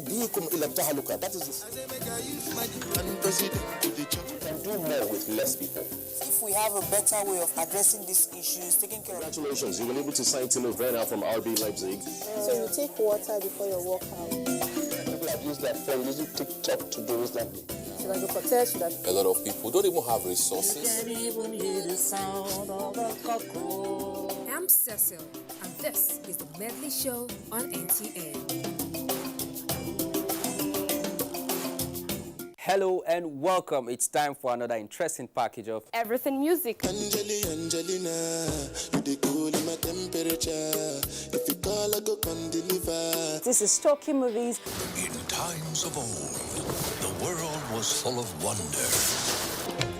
أيديكم إلى التهلكة. That is we can do more with less people. If we have a better way of addressing these issues, taking care of... Congratulations, you were able to sign Timo Werner from RB Leipzig. So you take water before your workout. People have used their phone, using TikTok to do that. Should I go for test? A lot of people don't even have resources. I'm Cecil, and this is the Medley Show on NTA. Hello and welcome. It's time for another interesting package of Everything Music. Angelina, you dey cool in my temperature. If you call, I go come deliver. This is Talking Movies. In times of old, the world was full of wonder.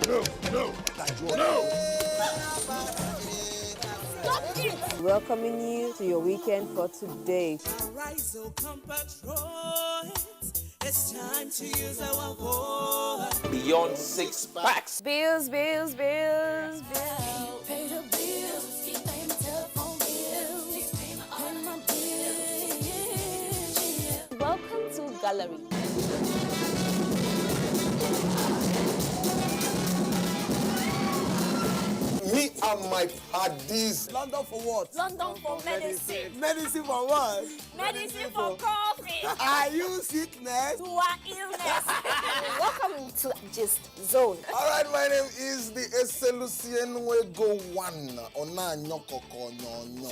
No. Stop it! Welcoming you to your weekend for today. Arise, oh compatriots. It's time to use our voice. Beyond 6 packs. Bills. Pay the bills. Keep paying my telephone bills. Please pay my bills. Welcome to Gallery. Me and my paddies. London for what? London for medicine. Medicine for what? Medicine for coffee. Are you sickness? To our illness. Welcome to Gist Zone. All right, my name is the Eselusien Wego One. Ona nyokoko nyonyo.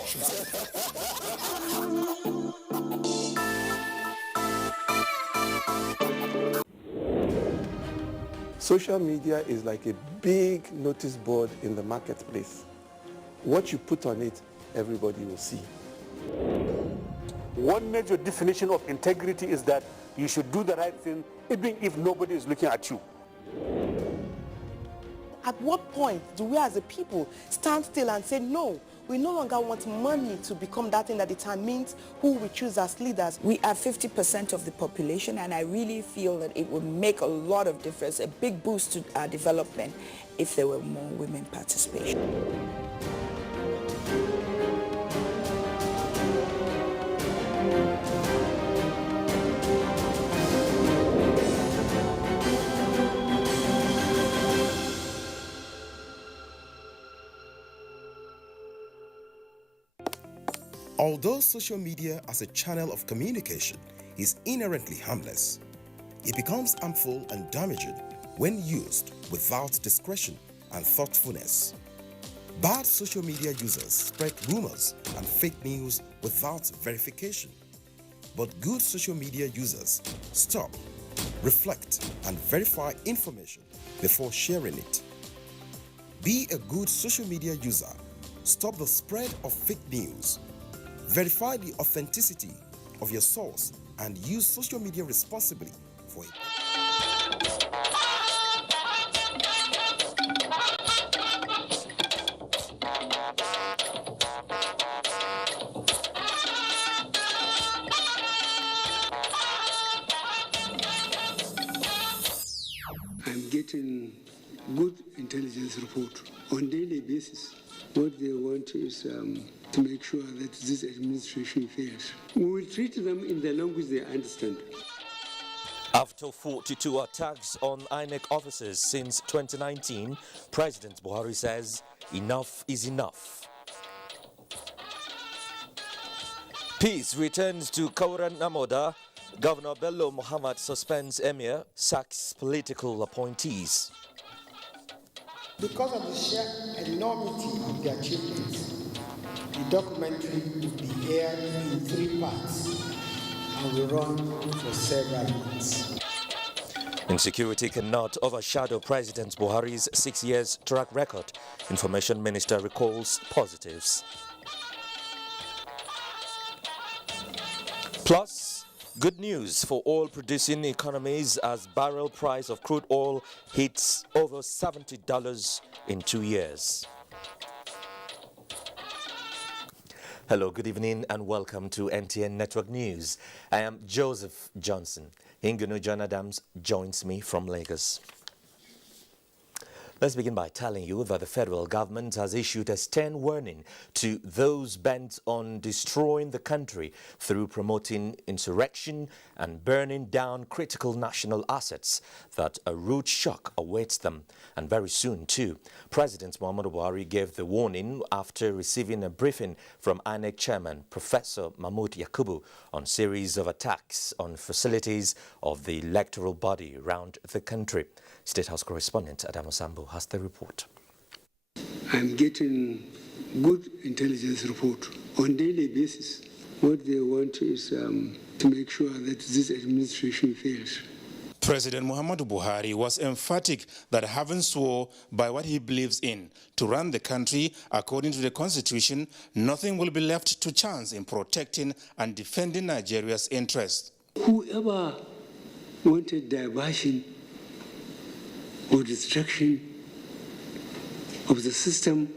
Social media is like a big notice board in the marketplace. What you put on it, everybody will see. One major definition of integrity is that you should do the right thing even if nobody is looking at you. At what point do we as a people stand still and say, no, we no longer want money to become that thing that determines who we choose as leaders? We are 50% of the population, and I really feel that it would make a lot of difference, a big boost to our development if there were more women participation. Although social media as a channel of communication is inherently harmless, it becomes harmful and damaging when used without discretion and thoughtfulness. Bad social media users spread rumors and fake news without verification. But good social media users stop, reflect, and verify information before sharing it. Be a good social media user. Stop the spread of fake news. Verify the authenticity of your source and use social media responsibly for it. I'm getting good intelligence report on daily basis. What they want is to make sure that this administration fails. We will treat them in the language they understand. After 42 attacks on INEC officers since 2019, President Buhari says enough is enough. Peace returns to Kauran Namoda. Governor Bello Muhammad suspends Emir, sacks political appointees. Because of the sheer enormity of the achievements, the documentary will be aired in 3 parts and will run for several months. Insecurity cannot overshadow President Buhari's 6 years track record. Information Minister recalls positives. Plus, good news for oil producing economies as barrel price of crude oil hits over $70 in 2 years. Hello, good evening and welcome to NTA Network News. I am Joseph Johnson. Ingunu John Adams joins me from Lagos. Let's begin by telling you that the federal government has issued a stern warning to those bent on destroying the country through promoting insurrection and burning down critical national assets, that a rude shock awaits them, and very soon too. President Muhammadu Buhari gave the warning after receiving a briefing from INEC Chairman Professor Mahmood Yakubu on series of attacks on facilities of the electoral body around the country. State House correspondent Adamu Sambo has the report. I'm getting good intelligence report on daily basis. What they want is to make sure that this administration fails. President Muhammadu Buhari was emphatic that having swore by what he believes in to run the country according to the constitution, nothing will be left to chance in protecting and defending Nigeria's interests. Whoever wanted diversion or destruction of the system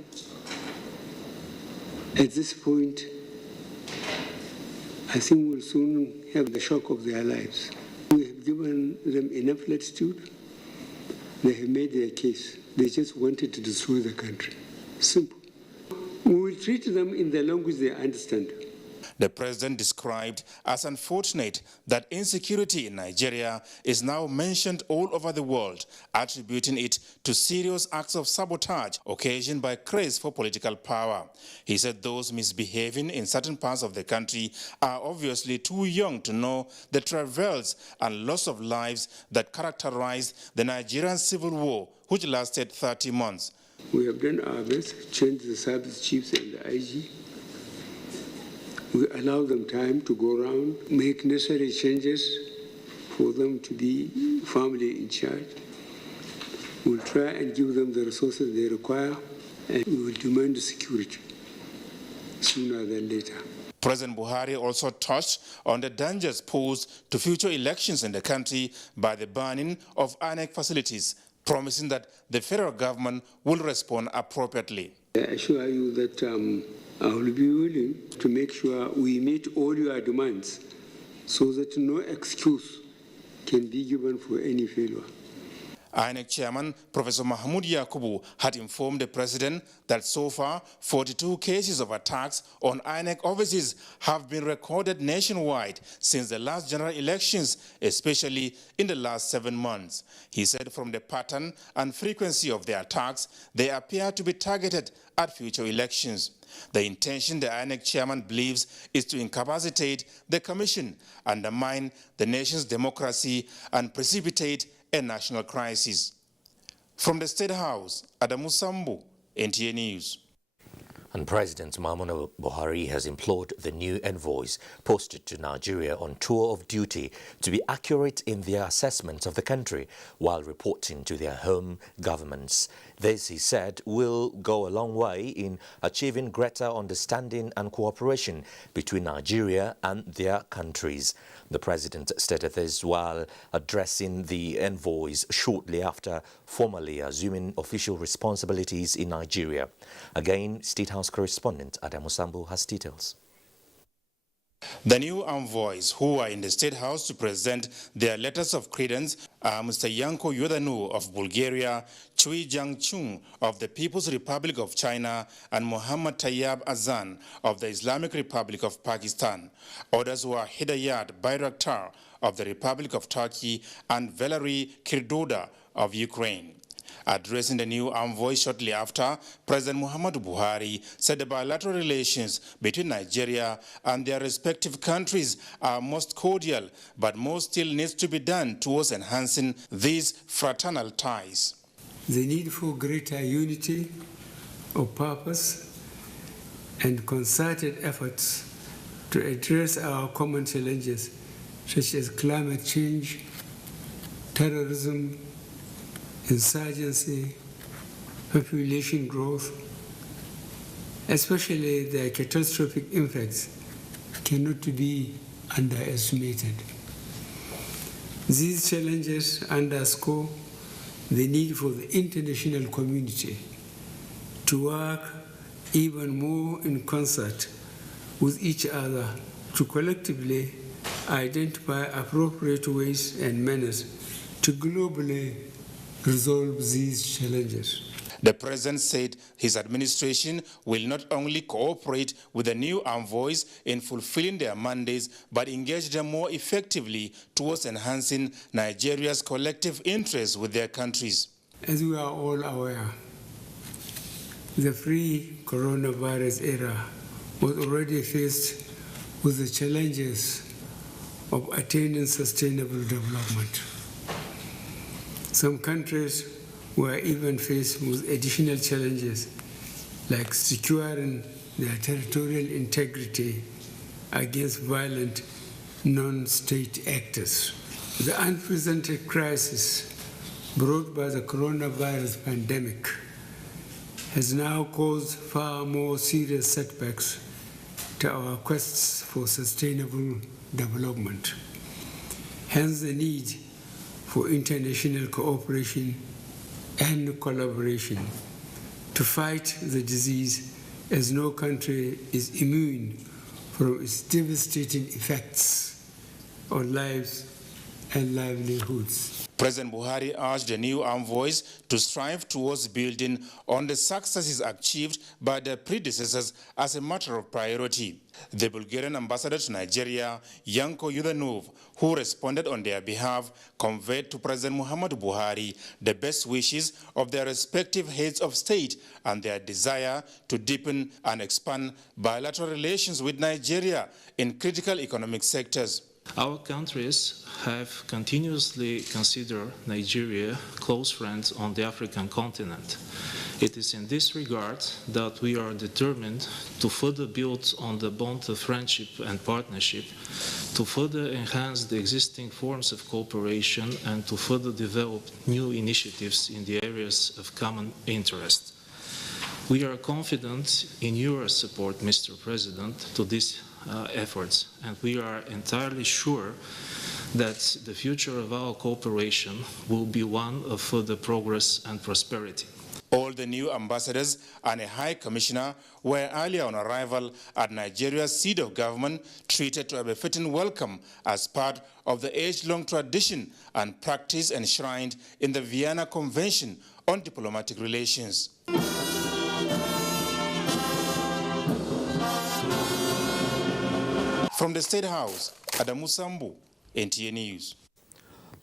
at this point, I think will soon have the shock of their lives. We have given them enough latitude. They have made their case. They just wanted to destroy the country. Simple. We will treat them in the language they understand. The president described as unfortunate that insecurity in Nigeria is now mentioned all over the world, attributing it to serious acts of sabotage occasioned by craze for political power. He said those misbehaving in certain parts of the country are obviously too young to know the travails and loss of lives that characterized the Nigerian civil war, which lasted 30 months. We have done our best to change the service chiefs and the IG. We allow them time to go around, make necessary changes for them to be firmly in charge. We'll try and give them the resources they require, and we will demand security sooner than later. President Buhari also touched on the dangers posed to future elections in the country by the banning of INEC facilities, promising that the federal government will respond appropriately. I assure you that I will be willing to make sure we meet all your demands so that no excuse can be given for any failure. INEC Chairman Professor Mahmood Yakubu had informed the president that so far 42 cases of attacks on INEC offices have been recorded nationwide since the last general elections, especially in the last 7 months. He said from the pattern and frequency of the attacks, they appear to be targeted at future elections. The intention, the INEC chairman believes, is to incapacitate the commission, undermine the nation's democracy, and precipitate a national crisis. From the State House, Adamu Sambu, NTA News. And President Muhammadu Buhari has implored the new envoys posted to Nigeria on tour of duty to be accurate in their assessment of the country while reporting to their home governments. This, he said, will go a long way in achieving greater understanding and cooperation between Nigeria and their countries. The president stated this while addressing the envoys shortly after formally assuming official responsibilities in Nigeria. Again, State House correspondent Adamu Sambo has details. The new envoys who are in the State House to present their letters of credence are Mr. Yanko Yodanu of Bulgaria, Chui Jiangchun of the People's Republic of China, and Muhammad Tayyab Azan of the Islamic Republic of Pakistan. Others were Hidayat Bayraktar of the Republic of Turkey and Valery Kirdoda of Ukraine. Addressing the new envoy shortly after, President Muhammadu Buhari said the bilateral relations between Nigeria and their respective countries are most cordial, but more still needs to be done towards enhancing these fraternal ties. The need for greater unity of purpose and concerted efforts to address our common challenges, such as climate change, terrorism, insurgency, population growth, especially their catastrophic impacts, cannot be underestimated. These challenges underscore the need for the international community to work even more in concert with each other to collectively identify appropriate ways and manners to globally resolve these challenges. The president said his administration will not only cooperate with the new envoys in fulfilling their mandates, but engage them more effectively towards enhancing Nigeria's collective interests with their countries. As we are all aware, the pre-coronavirus era was already faced with the challenges of attaining sustainable development. Some countries were even faced with additional challenges like securing their territorial integrity against violent non-state actors. The unprecedented crisis brought by the coronavirus pandemic has now caused far more serious setbacks to our quests for sustainable development. Hence the need for international cooperation and collaboration to fight the disease, as no country is immune from its devastating effects on lives and livelihoods. President Buhari urged the new envoys to strive towards building on the successes achieved by their predecessors as a matter of priority. The Bulgarian ambassador to Nigeria, Yanko Yudanov, who responded on their behalf, conveyed to President Muhammadu Buhari the best wishes of their respective heads of state and their desire to deepen and expand bilateral relations with Nigeria in critical economic sectors. Our countries have continuously considered Nigeria close friends on the African continent. It is in this regard that we are determined to further build on the bond of friendship and partnership, to further enhance the existing forms of cooperation, and to further develop new initiatives in the areas of common interest. We are confident in your support, Mr. President, to these efforts, and we are entirely sure that the future of our cooperation will be one of further progress and prosperity. All the new ambassadors and a high commissioner were earlier on arrival at Nigeria's seat of government treated to a befitting welcome as part of the age-long tradition and practice enshrined in the Vienna Convention on Diplomatic Relations. From the State House, Adamu Sambu, NTA News.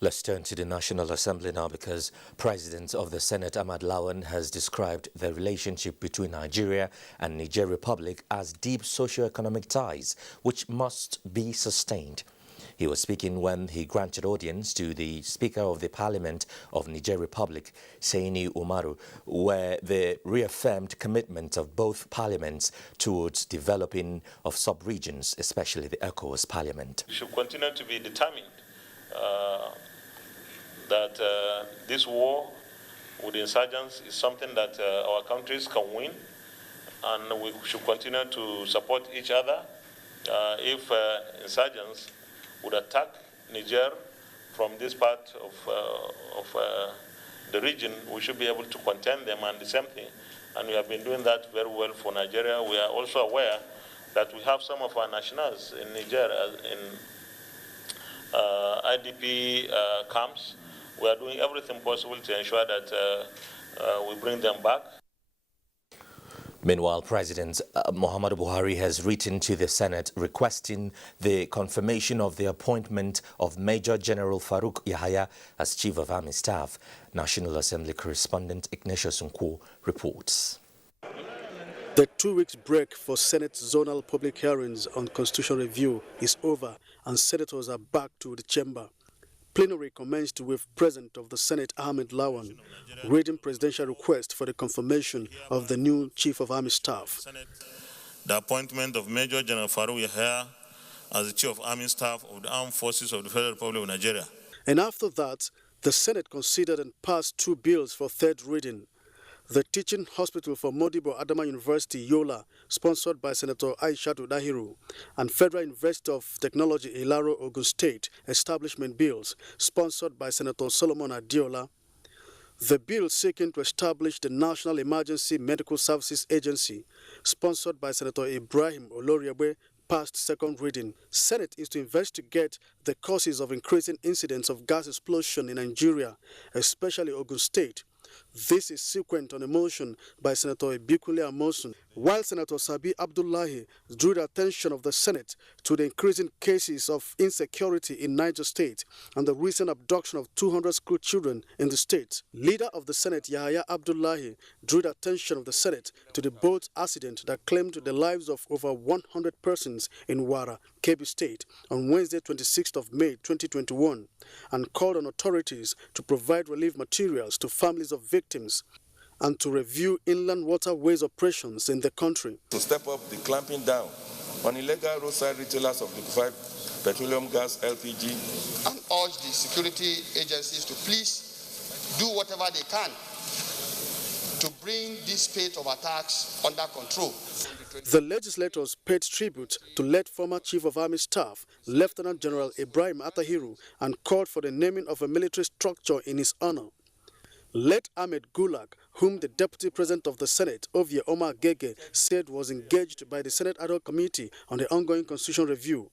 Let's turn to the National Assembly now, because President of the Senate Ahmad Lawan has described the relationship between Nigeria and Niger Republic as deep socio-economic ties, which must be sustained. He was speaking when he granted audience to the Speaker of the Parliament of Niger Republic, Seini Umaru, where they reaffirmed commitment of both parliaments towards developing of sub-regions, especially the ECOWAS Parliament. We should continue to be determined that this war with insurgents is something that our countries can win, and we should continue to support each other. If insurgents would attack Niger from this part of the region, we should be able to contain them, and the same thing. And we have been doing that very well for Nigeria. We are also aware that we have some of our nationals in Niger in IDP camps. We are doing everything possible to ensure that we bring them back. Meanwhile, President Muhammadu Buhari has written to the Senate requesting the confirmation of the appointment of Major General Farouk Yahaya as Chief of Army Staff. National Assembly correspondent Ignatius Nkwo reports. The 2 weeks break for Senate zonal public hearings on constitutional review is over, and senators are back to the chamber. Plenary commenced with President of the Senate Ahmed Lawan reading presidential request for the confirmation of the new Chief of Army Staff. The appointment of Major General Farouk Yahaya as the Chief of Army Staff of the Armed Forces of the Federal Republic of Nigeria. And after that, the Senate considered and passed 2 bills for third reading. The Teaching Hospital for Modibo Adama University, Yola, sponsored by Senator Aishatu Dahiru, and Federal University of Technology, Ilaro, Ogun State, establishment bills, sponsored by Senator Solomon Adiola. The bill seeking to establish the National Emergency Medical Services Agency, sponsored by Senator Ibrahim Oloriabe, passed second reading. Senate is to investigate the causes of increasing incidents of gas explosion in Nigeria, especially Ogun State. This is sequent on a motion by Senator Ibikunle Amosun, while Senator Sabi Abdullahi drew the attention of the Senate to the increasing cases of insecurity in Niger State and the recent abduction of 200 school children in the state. Leader of the Senate, Yahaya Abdullahi, drew the attention of the Senate to the boat accident that claimed the lives of over 100 persons in Wara, Kebbi State, on Wednesday, 26th of May, 2021, and called on authorities to provide relief materials to families of victims and to review inland waterways operations in the country. To step up the clamping down on illegal roadside retailers of liquefied petroleum gas, LPG. And urge the security agencies to please do whatever they can to bring this spate of attacks under control. The legislators paid tribute to late former Chief of Army Staff, Lieutenant General Ibrahim Atahiru, and called for the naming of a military structure in his honor. Late Ahmed Gulag, whom the Deputy President of the Senate, Ovie Omar Gege, said was engaged by the Senate Ad hoc Committee on the ongoing constitution review.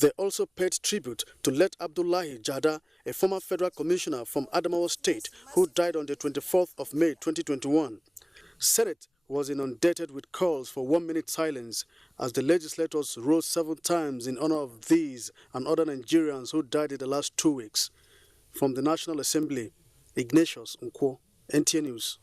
They also paid tribute to late Abdullahi Jada, a former federal commissioner from Adamawa State, who died on the 24th of May 2021. Senate was inundated with calls for 1 minute silence as the legislators rose 7 times in honor of these and other Nigerians who died in the last 2 weeks. From the National Assembly, Ignatius Nkwo, NTA News.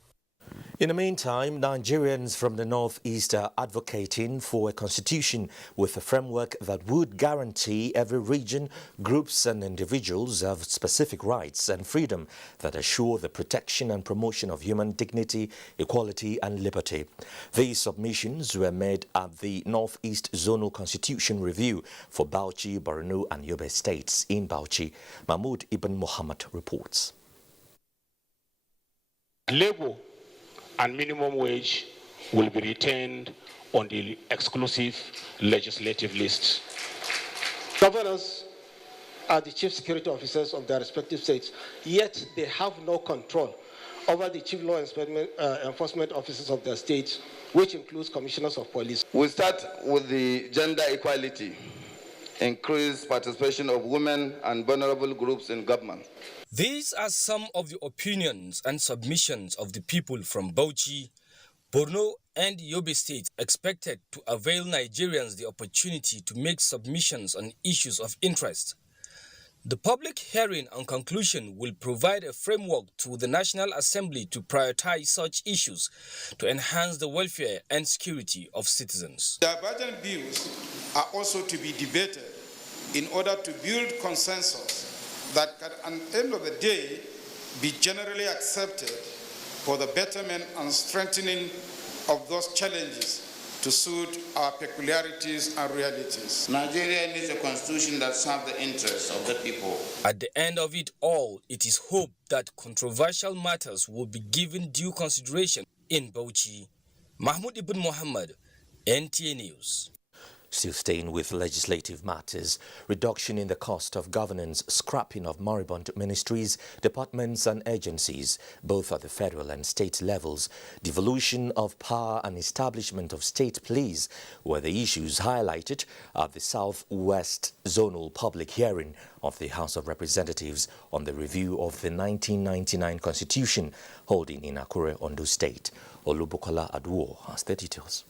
In the meantime, Nigerians from the Northeast are advocating for a constitution with a framework that would guarantee every region, groups and individuals have specific rights and freedom that assure the protection and promotion of human dignity, equality and liberty. These submissions were made at the Northeast Zonal Constitution Review for Bauchi, Borno and Yobe states in Bauchi. Mahmoud Ibn Muhammad reports. Labor and minimum wage will be retained on the exclusive legislative list. Governors are the chief security officers of their respective states, yet they have no control over the chief law enforcement officers of their states, which includes commissioners of police. We start with the gender equality, increased participation of women and vulnerable groups in government. These are some of the opinions and submissions of the people from Bauchi, Borno and Yobe states expected to avail Nigerians the opportunity to make submissions on issues of interest. The public hearing and conclusion will provide a framework to the National Assembly to prioritize such issues to enhance the welfare and security of citizens. The urgent bills are also to be debated in order to build consensus that can, at the end of the day, be generally accepted for the betterment and strengthening of those challenges to suit our peculiarities and realities. Nigeria needs a constitution that serves the interests of the people. At the end of it all, it is hoped that controversial matters will be given due consideration in Bauchi. Mahmoud Ibn Muhammad, NTA News. Still staying with legislative matters, reduction in the cost of governance, scrapping of moribund ministries, departments and agencies, both at the federal and state levels, devolution of power and establishment of state police were the issues highlighted at the Southwest Zonal Public Hearing of the House of Representatives on the review of the 1999 Constitution holding in Akure, Ondo State. Olubukola Aduo has the details.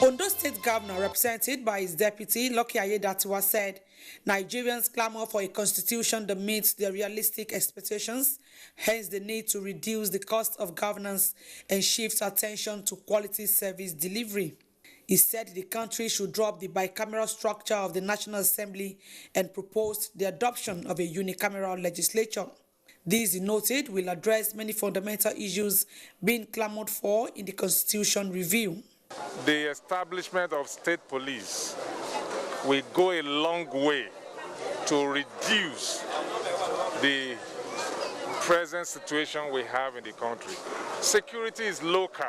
Ondo State Governor, represented by his deputy, Lucky Ayedatiwa, said Nigerians clamor for a constitution that meets their realistic expectations, hence the need to reduce the cost of governance and shift attention to quality service delivery. He said the country should drop the bicameral structure of the National Assembly and proposed the adoption of a unicameral legislature. This, he noted, will address many fundamental issues being clamored for in the Constitution review. The establishment of state police will go a long way to reduce the present situation we have in the country. Security is local.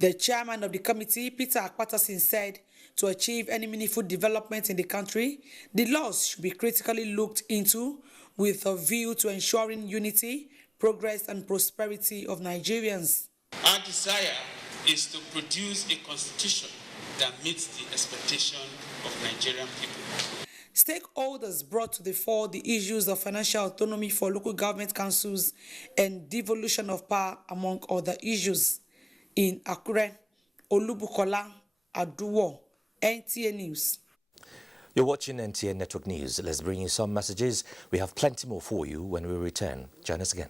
The chairman of the committee, Peter Akpatasin, said to achieve any meaningful development in the country, the laws should be critically looked into with a view to ensuring unity, progress and prosperity of Nigerians. Our desire is to produce a constitution that meets the expectation of Nigerian people. Stakeholders brought to the fore the issues of financial autonomy for local government councils and devolution of power, among other issues. In Akure, Olubukola Aduwo, NTA News. You're watching NTA Network News. Let's bring you some messages. We have plenty more for you when we return. Join us again.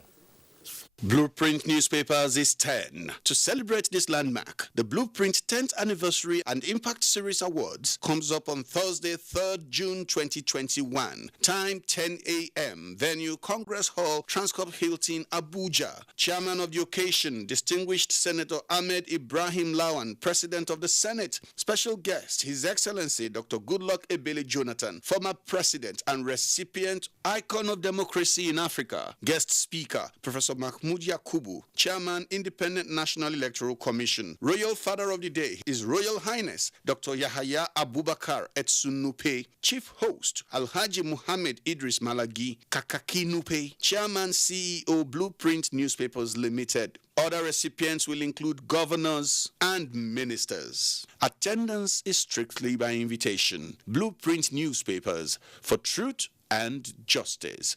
Blueprint Newspapers is 10. To celebrate this landmark, the Blueprint 10th Anniversary and Impact Series Awards comes up on Thursday, 3rd June 2021. Time 10 a.m. Venue Congress Hall, Transcorp Hilton, Abuja. Chairman of the occasion, Distinguished Senator Ahmed Ibrahim Lawan, President of the Senate. Special guest, His Excellency Dr. Goodluck Ebele Jonathan, former President and recipient, Icon of Democracy in Africa. Guest speaker, Professor Mahmoud Yakubu, Chairman, Independent National Electoral Commission. Royal Father of the Day is Royal Highness Dr. Yahaya Abubakar Etsunupe. Chief Host, Alhaji Muhammad Idris Malagi Kakakinupe, Chairman, CEO, Blueprint Newspapers Limited. Other recipients will include governors and ministers. Attendance is strictly by invitation. Blueprint Newspapers, for truth and justice.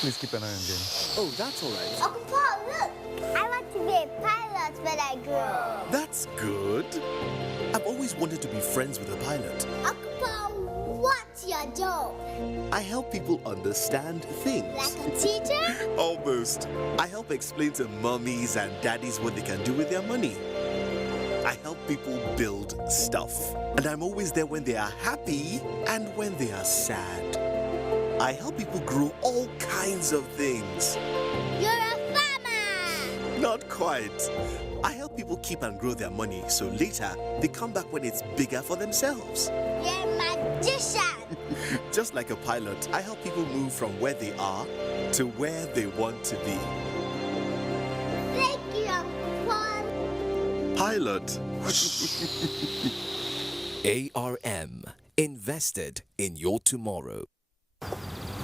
Please keep an eye on them. Oh, that's all right. Uncle Paul, look! I want to be a pilot when I grow up. That's good. I've always wanted to be friends with a pilot. Uncle Paul, what's your job? I help people understand things. Like a teacher? Almost. I help explain to mummies and daddies what they can do with their money. I help people build stuff. And I'm always there when they are happy and when they are sad. I help people grow all kinds of things. You're a farmer! Not quite. I help people keep and grow their money so later they come back when it's bigger for themselves. You're a magician! Just like a pilot, I help people move from where they are to where they want to be. Thank you, Uncle Paul. Pilot. ARM. Invested in your tomorrow.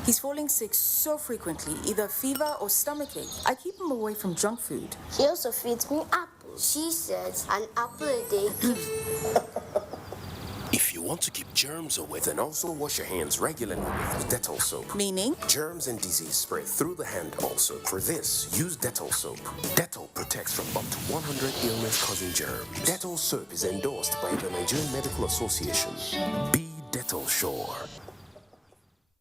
He's falling sick so frequently, either fever or stomachache. I keep him away from junk food. He also feeds me apples. She says an apple a day keeps... If you want to keep germs away, then also wash your hands regularly with Dettol soap. Meaning? Germs and disease spread through the hand also. For this, use Dettol soap. Dettol protects from up to 100 illness-causing germs. Dettol soap is endorsed by the Nigerian Medical Association. Be Dettol sure.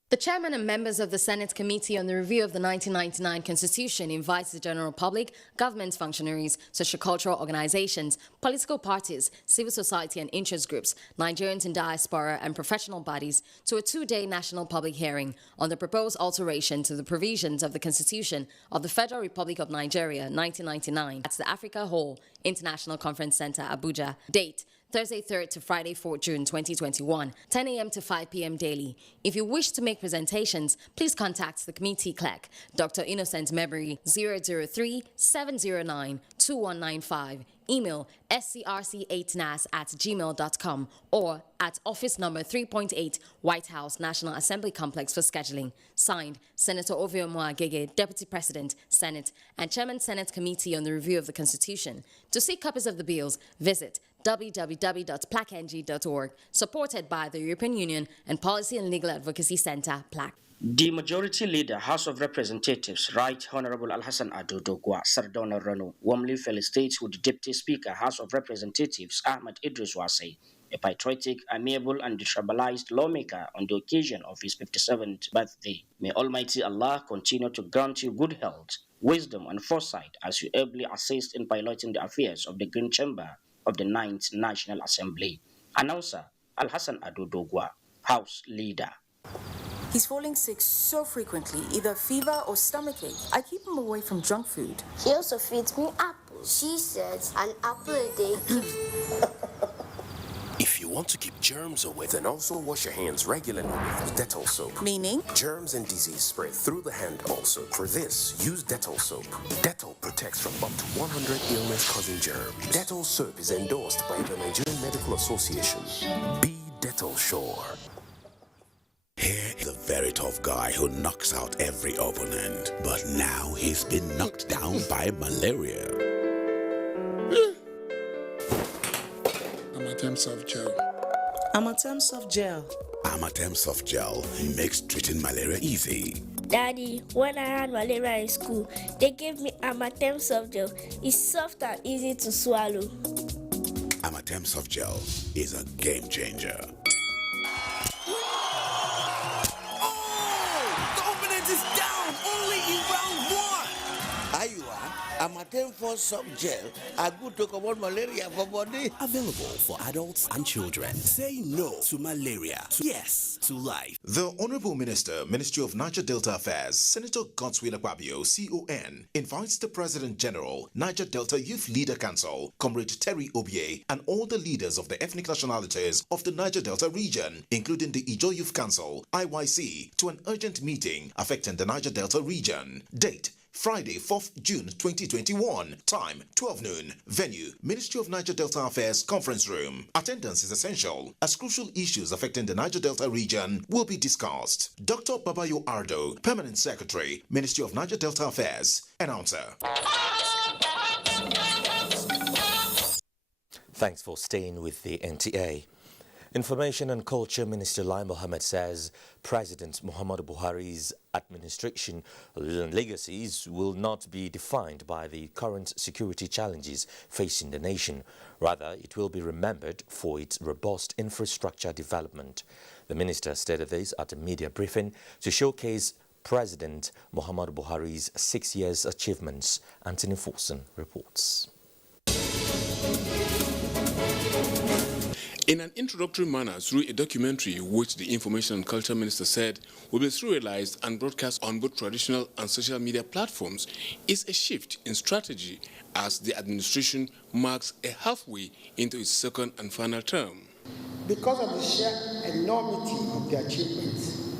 The chairman and members of the Senate Committee on the Review of the 1999 Constitution invites the general public, government functionaries, sociocultural organizations, political parties, civil society and interest groups, Nigerians in diaspora and professional bodies to a two-day national public hearing on the proposed alteration to the provisions of the Constitution of the Federal Republic of Nigeria 1999 at the Africa Hall International Conference Center, Abuja. Date: Thursday 3rd to Friday 4th June 2021, 10 a.m. to 5 p.m. daily. If you wish to make presentations, please contact the committee clerk, Dr. Innocent Memory, 003-709-2195. Email scrc8nas@gmail.com or at office number 3.8 White House National Assembly Complex for scheduling. Signed, Senator Ovio Agege, Deputy President, Senate, and Chairman Senate Committee on the Review of the Constitution. To see copies of the bills, visit www.placng.org, supported by the European Union and Policy and Legal Advocacy Center, PLAC. The Majority Leader, House of Representatives, Right Honorable Alhassan Ado Dogwa Sardona Rano, warmly felicitates with the Deputy Speaker, House of Representatives, Ahmed Idris Wase, a patriotic, amiable and detribalized lawmaker on the occasion of his 57th birthday. May Almighty Allah continue to grant you good health, wisdom and foresight as you ably assist in piloting the affairs of the Green Chamber of the 9th National Assembly. Announcer Alhassan Ado Dogwa, House Leader. He's falling sick so frequently, either fever or stomachache. I keep him away from junk food. He also feeds me apples. She says an apple a day keeps... If you want to keep germs away, then also wash your hands regularly with Dettol soap. Meaning? Germs and disease spread through the hand also. For this, use Dettol soap. Dettol protects from up to 100 illness-causing germs. Dettol soap is endorsed by the Nigerian Medical Association. Be Dettol sure. Here is a very tough guy who knocks out every opponent, but now he's been knocked down by malaria. Amatem Soft Gel. Amatem Soft Gel. Amatem Soft Gel makes treating malaria easy. Daddy, when I had malaria in school, they gave me Amatem Soft Gel. It's soft and easy to swallow. Amatem Soft Gel is a game changer. Oh! The opponent is down only in round 1. Ayua, Amatem for Soft Gel are good to combat malaria for body. Available for adults and children. Say no to malaria. Yes to life. The Honorable Minister, Ministry of Niger Delta Affairs, Senator Godswill Akpabio, CON, invites the President General, Niger Delta Youth Leader Council, Comrade Terry Obie, and all the leaders of the ethnic nationalities of the Niger Delta region, including the Ijo Youth Council, IYC, to an urgent meeting affecting the Niger Delta region. Date: Friday, 4th June 2021. Time, 12 noon. Venue, Ministry of Niger Delta Affairs Conference Room. Attendance is essential, as crucial issues affecting the Niger Delta region will be discussed. Dr. Babayo Ardo, Permanent Secretary, Ministry of Niger Delta Affairs. Announcer. Thanks for staying with the NTA. Information and Culture Minister Lai Mohammed says President Muhammadu Buhari's administration and legacies will not be defined by the current security challenges facing the nation. Rather, it will be remembered for its robust infrastructure development. The minister stated this at a media briefing to showcase President Muhammadu Buhari's 6 years achievements. Anthony Forson reports. In an introductory manner through a documentary which the Information and Culture Minister said will be serialized and broadcast on both traditional and social media platforms, is a shift in strategy as the administration marks a halfway into its second and final term. Because of the sheer enormity of the achievements,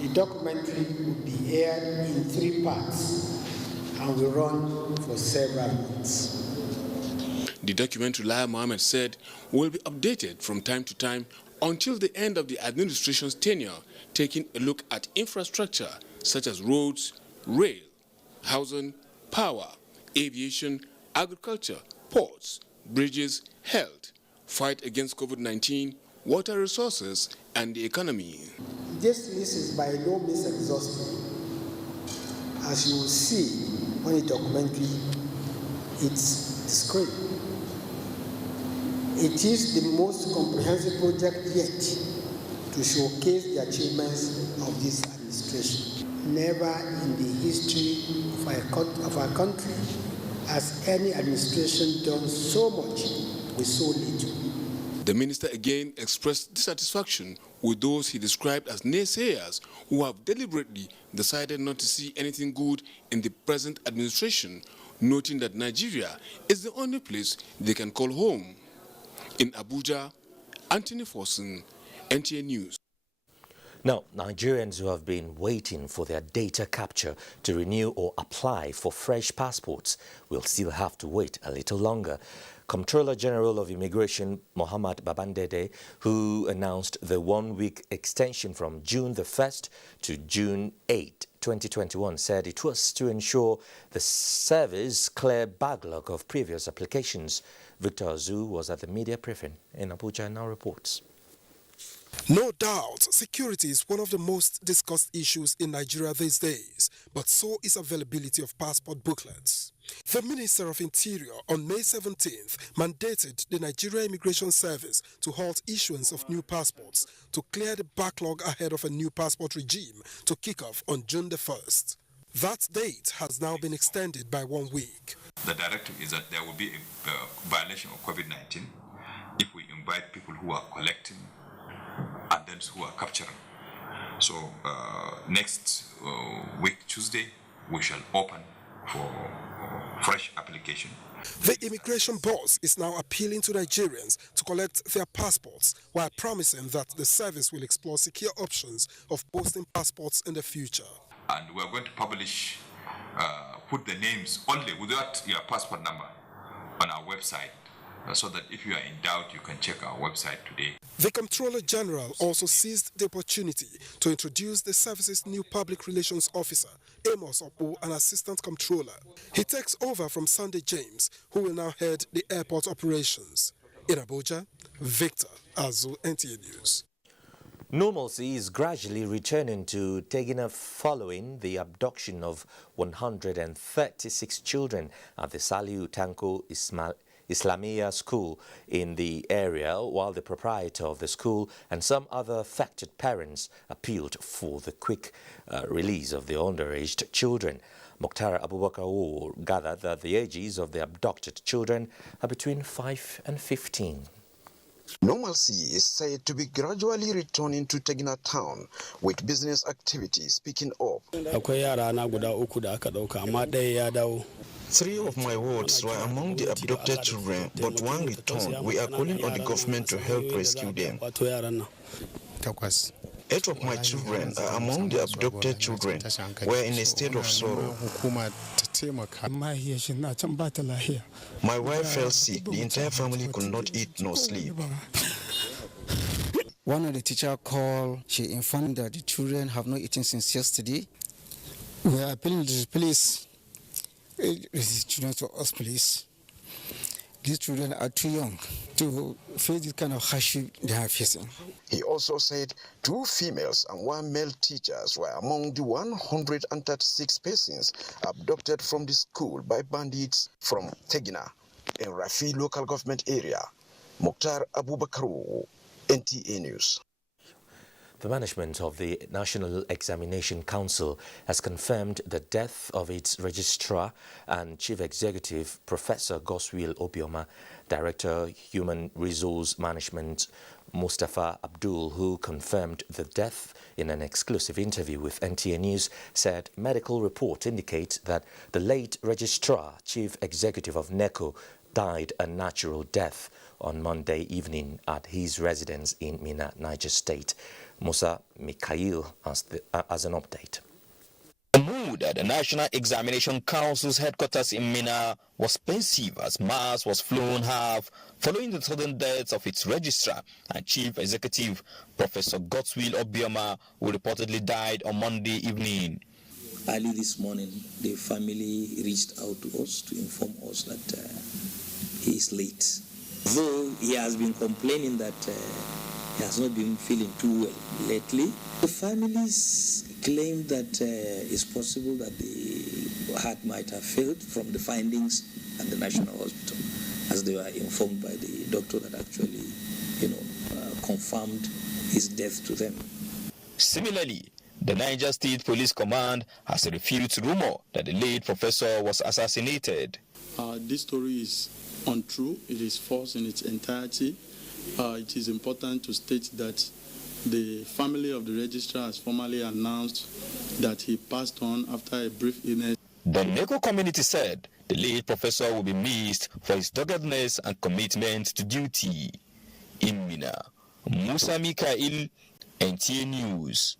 the documentary will be aired in 3 parts and will run for several months. The documentary, Lai Mohammed said, will be updated from time to time until the end of the administration's tenure, taking a look at infrastructure such as roads, rail, housing, power, aviation, agriculture, ports, bridges, health, fight against COVID-19, water resources, and the economy. This list is by no means exhaustive. As you will see when the documentary hits the screen. It is the most comprehensive project yet to showcase the achievements of this administration. Never in the history of our country has any administration done so much with so little. The minister again expressed dissatisfaction with those he described as naysayers who have deliberately decided not to see anything good in the present administration, noting that Nigeria is the only place they can call home. In Abuja, Anthony Forson, NTA News. Now, Nigerians who have been waiting for their data capture to renew or apply for fresh passports will still have to wait a little longer. Comptroller General of Immigration Mohammed Babandede, who announced the 1-week extension from June the 1st to June 8, 2021, said it was to ensure the service clear backlog of previous applications. Victor Azu was at the media briefing in Abuja and now reports. No doubt, security is one of the most discussed issues in Nigeria these days, but so is availability of passport booklets. The Minister of Interior on May 17th mandated the Nigeria Immigration Service to halt issuance of new passports to clear the backlog ahead of a new passport regime to kick off on June the 1st. That date has now been extended by 1 week. The directive is that there will be a violation of COVID-19 if we invite people who are collecting and then who are capturing. So next week, Tuesday, we shall open for fresh application. The immigration boss is now appealing to Nigerians to collect their passports while promising that the service will explore secure options of posting passports in the future. And we're going to publish, put the names only without your passport number on our website, so that if you are in doubt, you can check our website today. The Comptroller General also seized the opportunity to introduce the service's new Public Relations Officer, Amos Opo, an Assistant Comptroller. He takes over from Sunday James, who will now head the airport operations. In Abuja, Victor Azu, NTA News. Normalcy is gradually returning to Tegina following the abduction of 136 children at the Saliu Tanko Islamia School in the area, while the proprietor of the school and some other affected parents appealed for the quick release of the underage children. Mukhtar Abubakar gathered that the ages of the abducted children are between 5 and 15. Normalcy is said to be gradually returning to Tegina town, with business activities picking up. 3 of my wards were among the abducted children, but 1 returned. We are calling on the government to help rescue them. 8 of my children are among the abducted children. We're in a state of sorrow. My wife fell sick. The entire family could not eat nor sleep. One of the teachers called. She informed that the children have not eaten since yesterday. We are appealing to the police. These children to us, please. These children are too young to face this kind of hardship they are facing. He also said 2 females and 1 male teachers were among the 136 persons abducted from the school by bandits from Tegina in Rafi local government area. Mukhtar Abubakar, NTA News. The management of the National Examination Council has confirmed the death of its registrar and chief executive, Professor Goswill Obioma. Director Human Resource Management Mustafa Abdul, who confirmed the death in an exclusive interview with NTA News, said medical reports indicate that the late registrar, chief executive of NECO, died a natural death on Monday evening at his residence in Minna, Niger State. Musa Mikhail has an update. The mood at the National Examination Council's headquarters in Minna was pensive as mass was flown half following the sudden death of its registrar and chief executive, Professor Godswill Obioma, who reportedly died on Monday evening. Early this morning, the family reached out to us to inform us that he is late. Though he has been complaining that he has not been feeling too well lately, the families claim that it's possible that the heart might have failed from the findings at the National Hospital, as they were informed by the doctor that actually, confirmed his death to them. Similarly, the Niger State Police Command has refuted rumor that the late professor was assassinated. This story is untrue. It is false in its entirety. It is important to state that the family of the registrar has formally announced that he passed on after a brief illness. The NECO community said the late professor will be missed for his doggedness and commitment to duty. In Minna, Musa Mikhail, NTA News.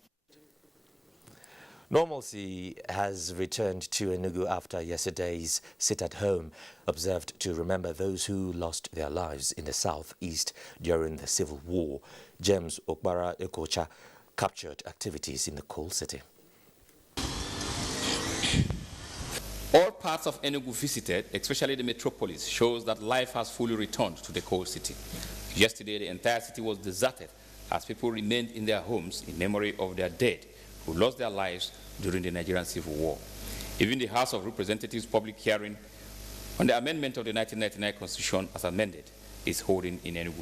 Normalcy has returned to Enugu after yesterday's sit-at-home, observed to remember those who lost their lives in the southeast during the civil war. James Okbara Ekocha captured activities in the coal city. All parts of Enugu visited, especially the metropolis, shows that life has fully returned to the coal city. Yesterday, the entire city was deserted as people remained in their homes in memory of their dead who lost their lives during the Nigerian Civil War. Even the House of Representatives public hearing on the amendment of the 1999 Constitution as amended is holding in Enugu.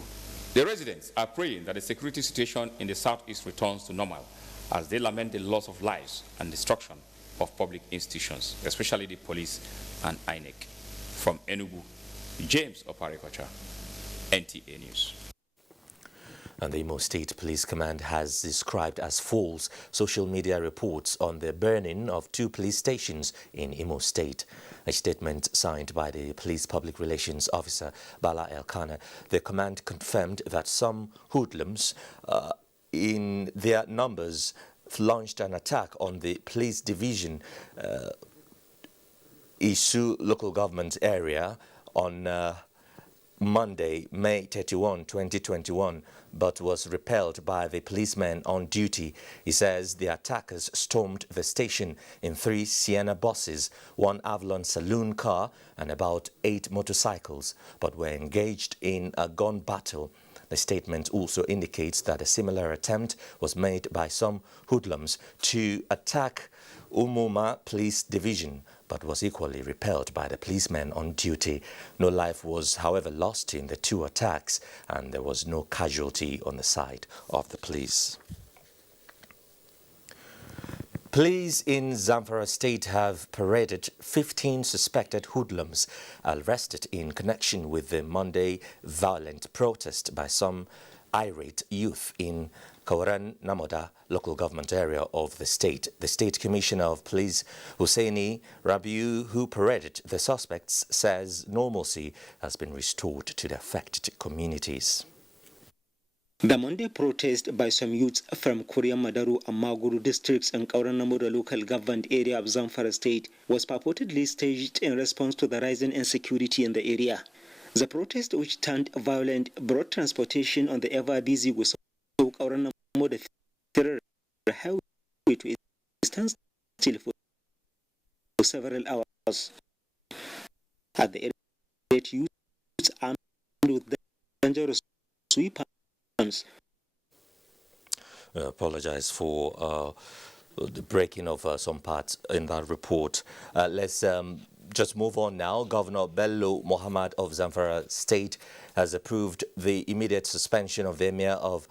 The residents are praying that the security situation in the southeast returns to normal as they lament the loss of lives and destruction of public institutions, especially the police and INEC. From Enugu, James Oparekocha, NTA News. And the Imo State Police Command has described as false social media reports on the burning of 2 police stations in Imo State. A statement signed by the police public relations officer, Bala Elkana, the command confirmed that some hoodlums in their numbers launched an attack on the police division Isu local government area on Monday, May 31, 2021, but was repelled by the policemen on duty. He says the attackers stormed the station in 3 Sienna buses, 1 Avalon saloon car and about 8 motorcycles, but were engaged in a gun battle. The statement also indicates that a similar attempt was made by some hoodlums to attack Umuma Police Division, but was equally repelled by the policemen on duty. No life was, however, lost in the 2 attacks, and there was no casualty on the side of the police. Police in Zamfara State have paraded 15 suspected hoodlums arrested in connection with the Monday violent protest by some irate youth in Kauran Namoda local government area of the state. The State Commissioner of Police, Hussaini Rabiu, who paraded the suspects, says normalcy has been restored to the affected communities. The Monday protest by some youths from Korea Madaru and Maguru districts in Kauran Namoda local government area of Zamfara State was purportedly staged in response to the rising insecurity in the area. The protest, which turned violent, brought transportation on the ever-busy Gusau Kauran Namoda highway to a standstill for several hours. At the area, youths armed with dangerous weapons. I apologize for the breaking of some parts in that report. Let's just move on now. Governor Bello Muhammad of Zamfara State has approved the immediate suspension of the Emir of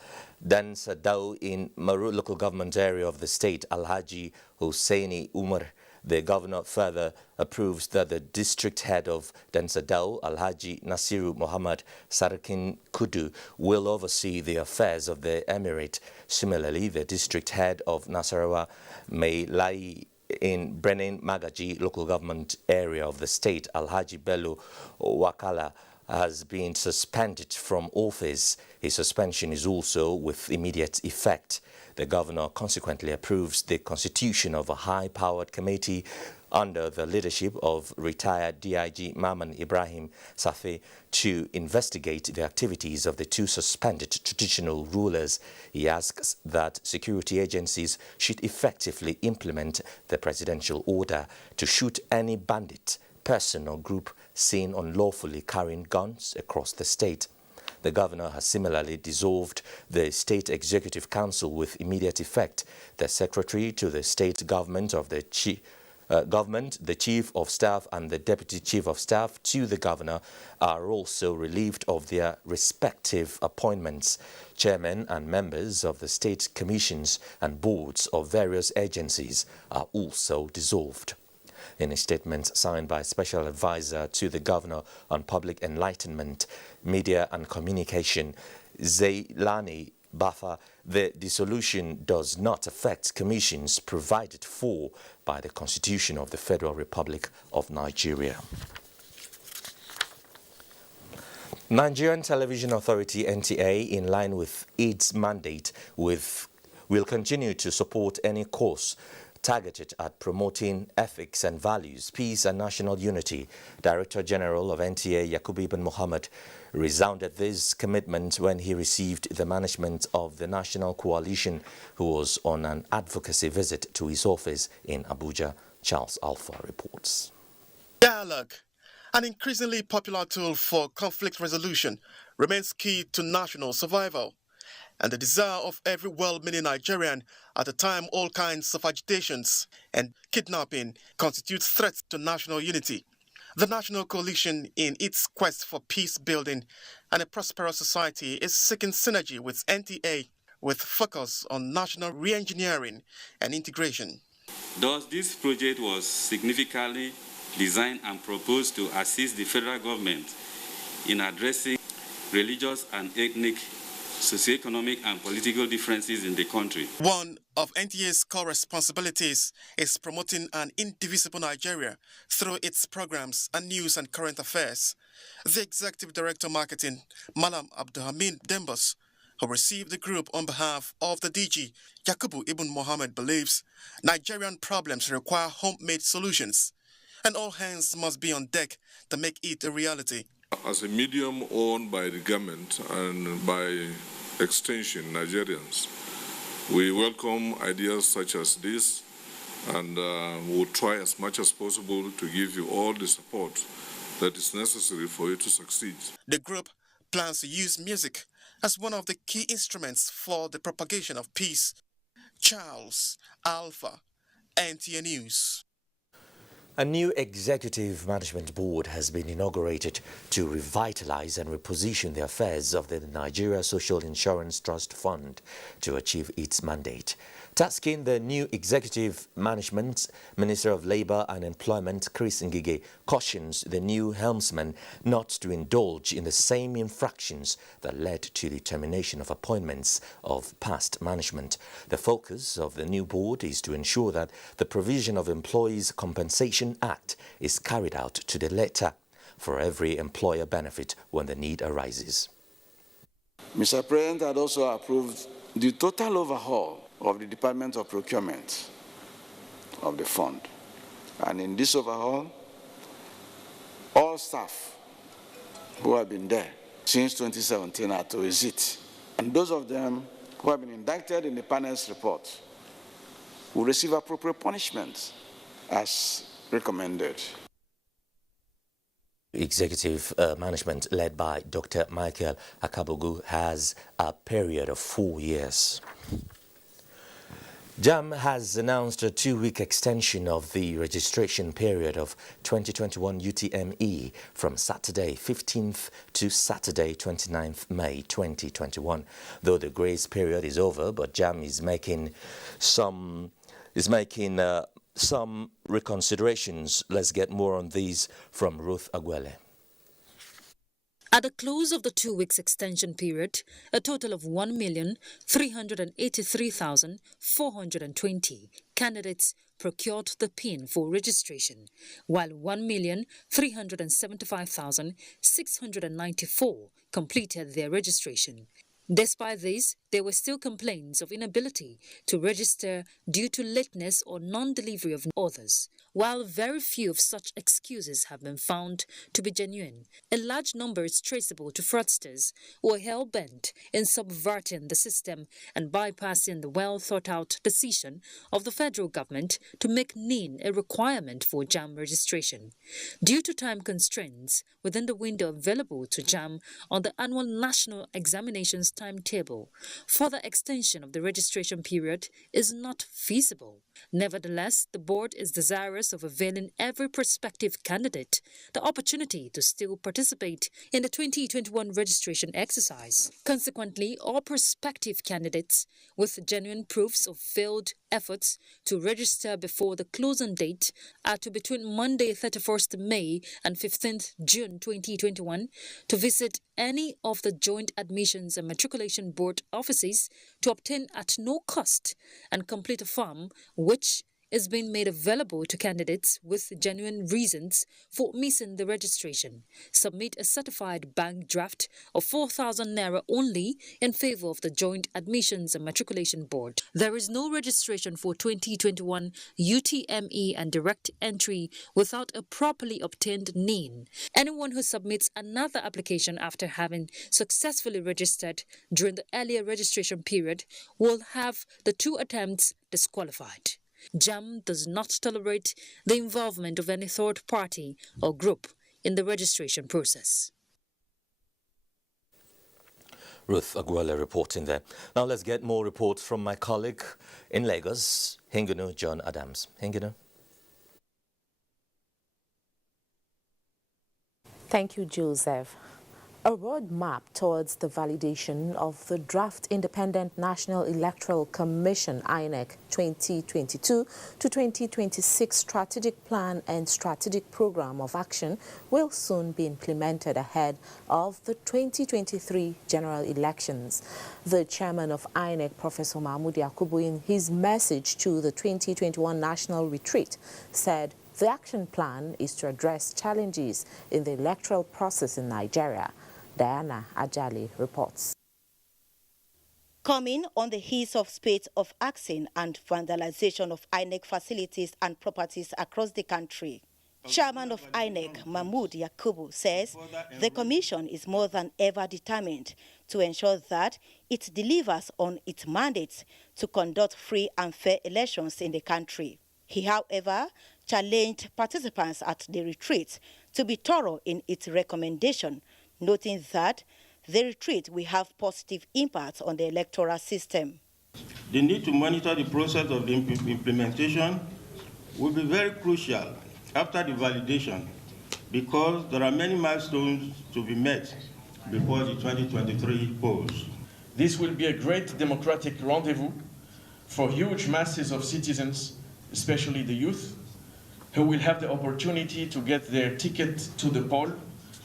Dan Sadao in Maru local government area of the state, Alhaji Hussaini Umar. The governor further approves that the district head of Dan Sadao, Alhaji Nasiru Muhammad Sarkin Kudu, will oversee the affairs of the emirate. Similarly, the district head of Nasarawa may lie in Brenin Magaji local government area of the state, Alhaji Bello Wakala, has been suspended from office. His suspension is also with immediate effect. The governor consequently approves the constitution of a high-powered committee under the leadership of retired DIG Maman Ibrahim Safi to investigate the activities of the 2 suspended traditional rulers. He asks that security agencies should effectively implement the presidential order to shoot any bandit, person or group seen unlawfully carrying guns across the state. The governor has similarly dissolved the State Executive Council with immediate effect. The secretary to the state government of the the chief of staff and the deputy chief of staff to the governor are also relieved of their respective appointments. Chairmen and members of the state commissions and boards of various agencies are also dissolved. In a statement signed by Special Advisor to the Governor on Public Enlightenment, Media and Communication, Zailani Bafa, the dissolution does not affect commissions provided for by the Constitution of the Federal Republic of Nigeria. Nigerian Television Authority NTA, in line with its mandate, will continue to support any course targeted at promoting ethics and values, peace and national unity. Director General of NTA, Yakubu Ibn Muhammad, resounded this commitment when he received the management of the National Coalition, who was on an advocacy visit to his office in Abuja. Charles Alpha reports. Dialogue, an increasingly popular tool for conflict resolution, remains key to national survival. And the desire of every well-meaning Nigerian at a time all kinds of agitations and kidnapping constitute threats to national unity. The National Coalition, in its quest for peace building and a prosperous society, is seeking synergy with NTA with focus on national re-engineering and integration. Thus, this project was significantly designed and proposed to assist the federal government in addressing religious and ethnic, socioeconomic and political differences in the country. One of NTA's core responsibilities is promoting an indivisible Nigeria through its programs and news and current affairs. The Executive Director Marketing, Malam Abdulhamid Dembos, who received the group on behalf of the DG, Yakubu Ibn Muhammad, believes Nigerian problems require homemade solutions, and all hands must be on deck to make it a reality. As a medium owned by the government and by extension Nigerians, we welcome ideas such as this, and we'll try as much as possible to give you all the support that is necessary for you to succeed. The group plans to use music as one of the key instruments for the propagation of peace. Charles Alpha, NTA News. A new executive management board has been inaugurated to revitalize and reposition the affairs of the Nigeria Social Insurance Trust Fund to achieve its mandate. Tasking the new executive management, Minister of Labour and Employment Chris Ngige cautions the new helmsman not to indulge in the same infractions that led to the termination of appointments of past management. The focus of the new board is to ensure that the provision of Employees Compensation Act is carried out to the letter for every employer benefit when the need arises. Mr. President had also approved the total overhaul of the Department of Procurement of the fund. And in this overhaul, all staff who have been there since 2017 are to visit. And those of them who have been indicted in the panel's report will receive appropriate punishment as recommended. Executive management led by Dr. Michael Akabogu has a period of 4 years. JAM has announced a 2-week extension of the registration period of 2021 UTME from Saturday 15th to Saturday 29th May 2021. Though the grace period is over, but JAM is making some reconsiderations. Let's get more on these from Ruth Agwele. At the close of the 2 weeks extension period, a total of 1,383,420 candidates procured the PIN for registration, while 1,375,694 completed their registration. Despite this, there were still complaints of inability to register due to lateness or non-delivery of others. While very few of such excuses have been found to be genuine, a large number is traceable to fraudsters who are hell-bent in subverting the system and bypassing the well-thought-out decision of the federal government to make NIN a requirement for JAM registration. Due to time constraints within the window available to JAM on the annual national examinations timetable, further extension of the registration period is not feasible. Nevertheless, the board is desirous of availing every prospective candidate the opportunity to still participate in the 2021 registration exercise. Consequently, all prospective candidates with genuine proofs of failed efforts to register before the closing date are to between Monday 31st May and 15th June 2021 to visit any of the Joint Admissions and Matriculation Board offices to obtain at no cost and complete a form which is being made available to candidates with genuine reasons for missing the registration. Submit a certified bank draft of 4,000 naira only in favor of the Joint Admissions and Matriculation Board. There is no registration for 2021 UTME and direct entry without a properly obtained NIN. Anyone who submits another application after having successfully registered during the earlier registration period will have the 2 attempts disqualified. JAM does not tolerate the involvement of any third party or group in the registration process. Ruth Agwele reporting there. Now let's get more reports from my colleague in Lagos, Hingunu John Adams. Hingunu. Thank you, Joseph. A roadmap towards the validation of the draft Independent National Electoral Commission INEC 2022 to 2026 strategic plan and strategic program of action will soon be implemented ahead of the 2023 general elections. The chairman of INEC, Professor Mahmoud Yakubu, in his message to the 2021 national retreat, said the action plan is to address challenges in the electoral process in Nigeria. Diana Ajali reports. Coming on the heels of spate of arson and vandalization of INEC facilities and properties across the country, Chairman of INEC, Mahmoud Yakubu, says the commission is more than ever determined to ensure that it delivers on its mandates to conduct free and fair elections in the country. He, however, challenged participants at the retreat to be thorough in its recommendation, noting that the retreat will have positive impact on the electoral system. The need to monitor the process of the implementation will be very crucial after the validation, because there are many milestones to be met before the 2023 polls. This will be a great democratic rendezvous for huge masses of citizens, especially the youth, who will have the opportunity to get their ticket to the poll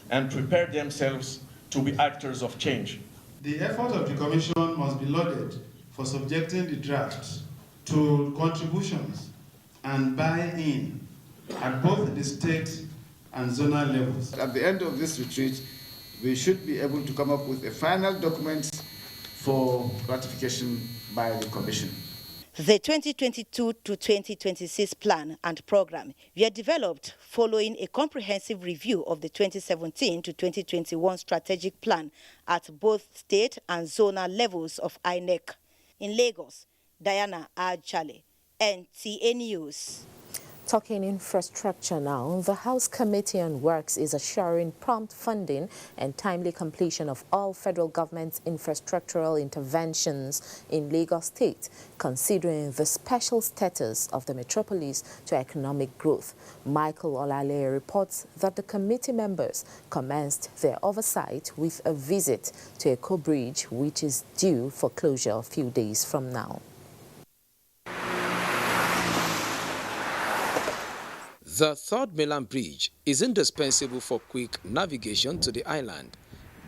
and prepare themselves to be actors of change. The effort of the Commission must be lauded for subjecting the draft to contributions and buy-in at both the state and zonal levels. At the end of this retreat, we should be able to come up with a final document for ratification by the Commission. The 2022 to 2026 plan and program were developed following a comprehensive review of the 2017 to 2021 strategic plan at both state and zonal levels of INEC. In Lagos, Diana Ajale, NTA News. Talking infrastructure now, the House Committee on Works is assuring prompt funding and timely completion of all federal government's infrastructural interventions in Lagos State, considering the special status of the metropolis to economic growth. Michael Olale reports that the committee members commenced their oversight with a visit to Eko Bridge, which is due for closure a few days from now. The third mainland bridge is indispensable for quick navigation to the island,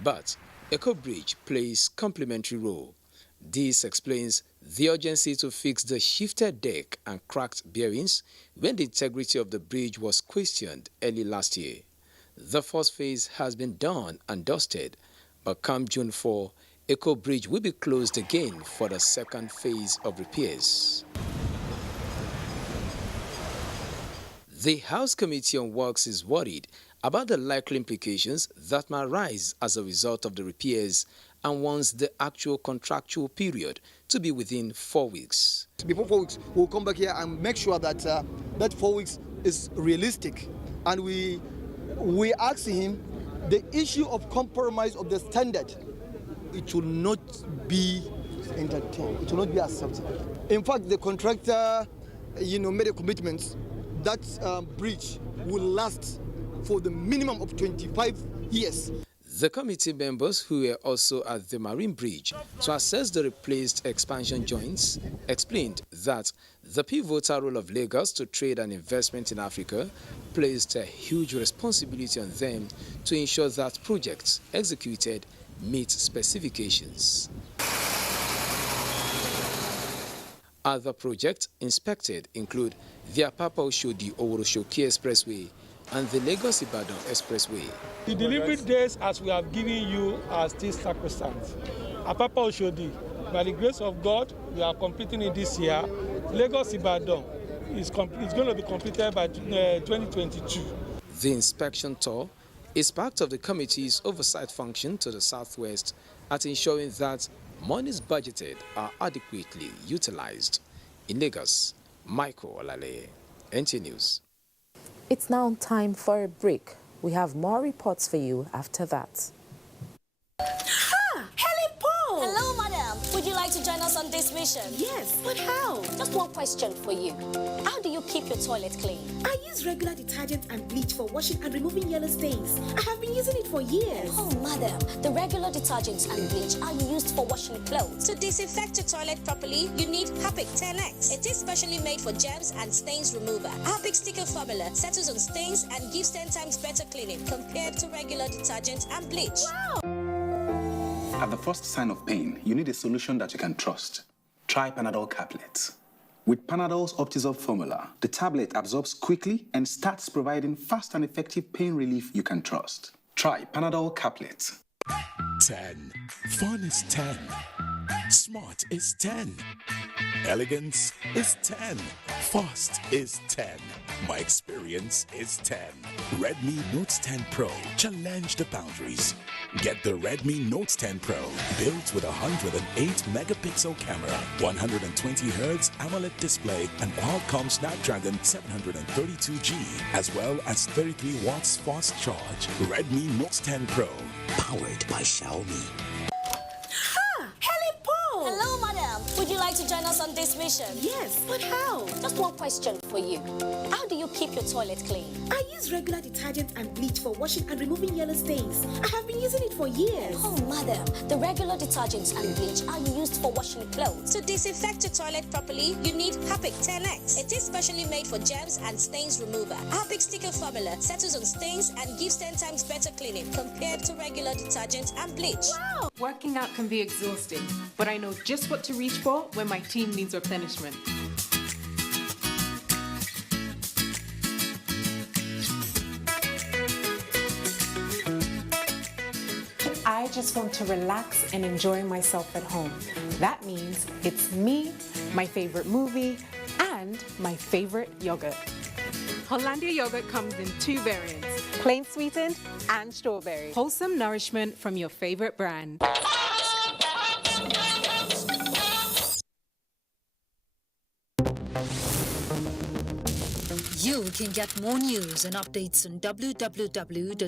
but Eko Bridge plays complementary role. This explains the urgency to fix the shifted deck and cracked bearings when the integrity of the bridge was questioned early last year. The first phase has been done and dusted, but come June 4, Eko Bridge will be closed again for the second phase of repairs. The House Committee on Works is worried about the likely implications that might arise as a result of the repairs and wants the actual contractual period to be within 4 weeks. Before 4 weeks, we'll come back here and make sure that that 4 weeks is realistic. And we ask him the issue of compromise of the standard, it will not be entertained, it will not be accepted. In fact, the contractor, made a commitment that bridge will last for the minimum of 25 years. The committee members who were also at the Marine Bridge to assess the replaced expansion joints explained that the pivotal role of Lagos to trade and investment in Africa placed a huge responsibility on them to ensure that projects executed meet specifications. Other projects inspected include the Apapa-Oshodi-Oworoshoki Expressway and the Lagos-Ibadan Expressway. The delivery days, as we have given you, are still sacrosanct. Apapa-Oshodi, by the grace of God, we are completing it this year. Lagos-Ibadan is going to be completed by 2022. The inspection tour is part of the committee's oversight function to the southwest at ensuring that monies budgeted are adequately utilized. In Lagos, Michael Olale, NTA News. It's now time for a break. We have more reports for you after that. Hello, madam. Would you like to join us on this mission? Yes, but how? Just one question for you. How do you keep your toilet clean? I use regular detergent and bleach for washing and removing yellow stains. I have been using it for years. Oh, madam, the regular detergents and bleach are used for washing clothes. To disinfect your toilet properly, you need Harpic 10X. It is specially made for germs and stains remover. Harpic sticker formula settles on stains and gives 10 times better cleaning compared to regular detergent and bleach. Wow! At the first sign of pain, you need a solution that you can trust. Try Panadol Caplets. With Panadol's Optizorb formula, the tablet absorbs quickly and starts providing fast and effective pain relief you can trust. Try Panadol Caplets. 10. Fun is 10. Smart is 10. Elegance is 10. Fast is 10. My experience is 10. Redmi Note 10 Pro. Challenge the boundaries. Get the Redmi Note 10 Pro, built with a 108 megapixel camera, 120 Hz AMOLED display, and Qualcomm Snapdragon 732G, as well as 33 watts fast charge. Redmi Note 10 Pro, powered by Xiaomi. Hello, madam. Would you like to join us on this mission? Yes, but how? Just one question for you. How do you keep your toilet clean? I use regular detergent and bleach for washing and removing yellow stains. I have been using it for years. Oh, madam, the regular detergents and bleach are used for washing clothes. To disinfect your toilet properly, you need Harpic 10X. It is specially made for germs and stains remover. Harpic sticker formula settles on stains and gives 10 times better cleaning compared to regular detergent and bleach. Wow! Working out can be exhausting, but I know just what to reach for when my team needs replenishment. I just want to relax and enjoy myself at home. That means it's me, my favorite movie, and my favorite yogurt. Hollandia yogurt comes in 2 variants, plain sweetened and strawberry. Wholesome nourishment from your favorite brand. You can get more news and updates on www.nta.ng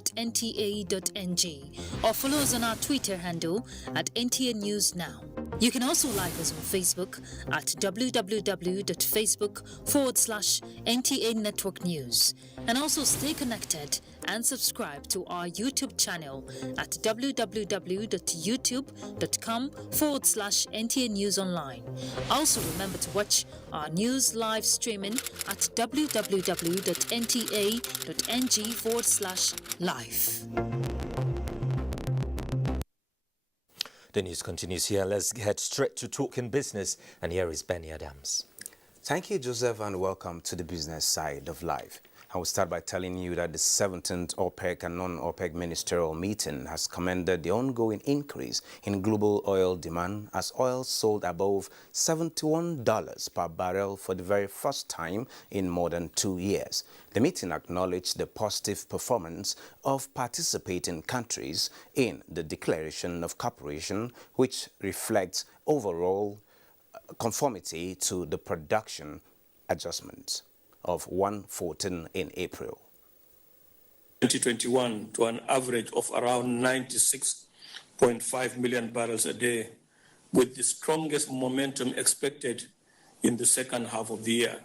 or follow us on our Twitter handle at NTA News Now. You can also like us on Facebook at www.facebook.com/NTA Network News, and also stay connected and subscribe to our YouTube channel at www.youtube.com/NTA News Online. Also remember to watch our news live streaming at www.nta.ng/live. The news continues here. Let's head straight to Talking Business, and here is Benny Adams. Thank you, Joseph, and welcome to the business side of life. I will start by telling you that the 17th OPEC and non-OPEC ministerial meeting has commended the ongoing increase in global oil demand as oil sold above $71 per barrel for the very first time in more than 2 years. The meeting acknowledged the positive performance of participating countries in the Declaration of Cooperation, which reflects overall conformity to the production adjustments of 114 in April. 2021 to an average of around 96.5 million barrels a day, with the strongest momentum expected in the second half of the year.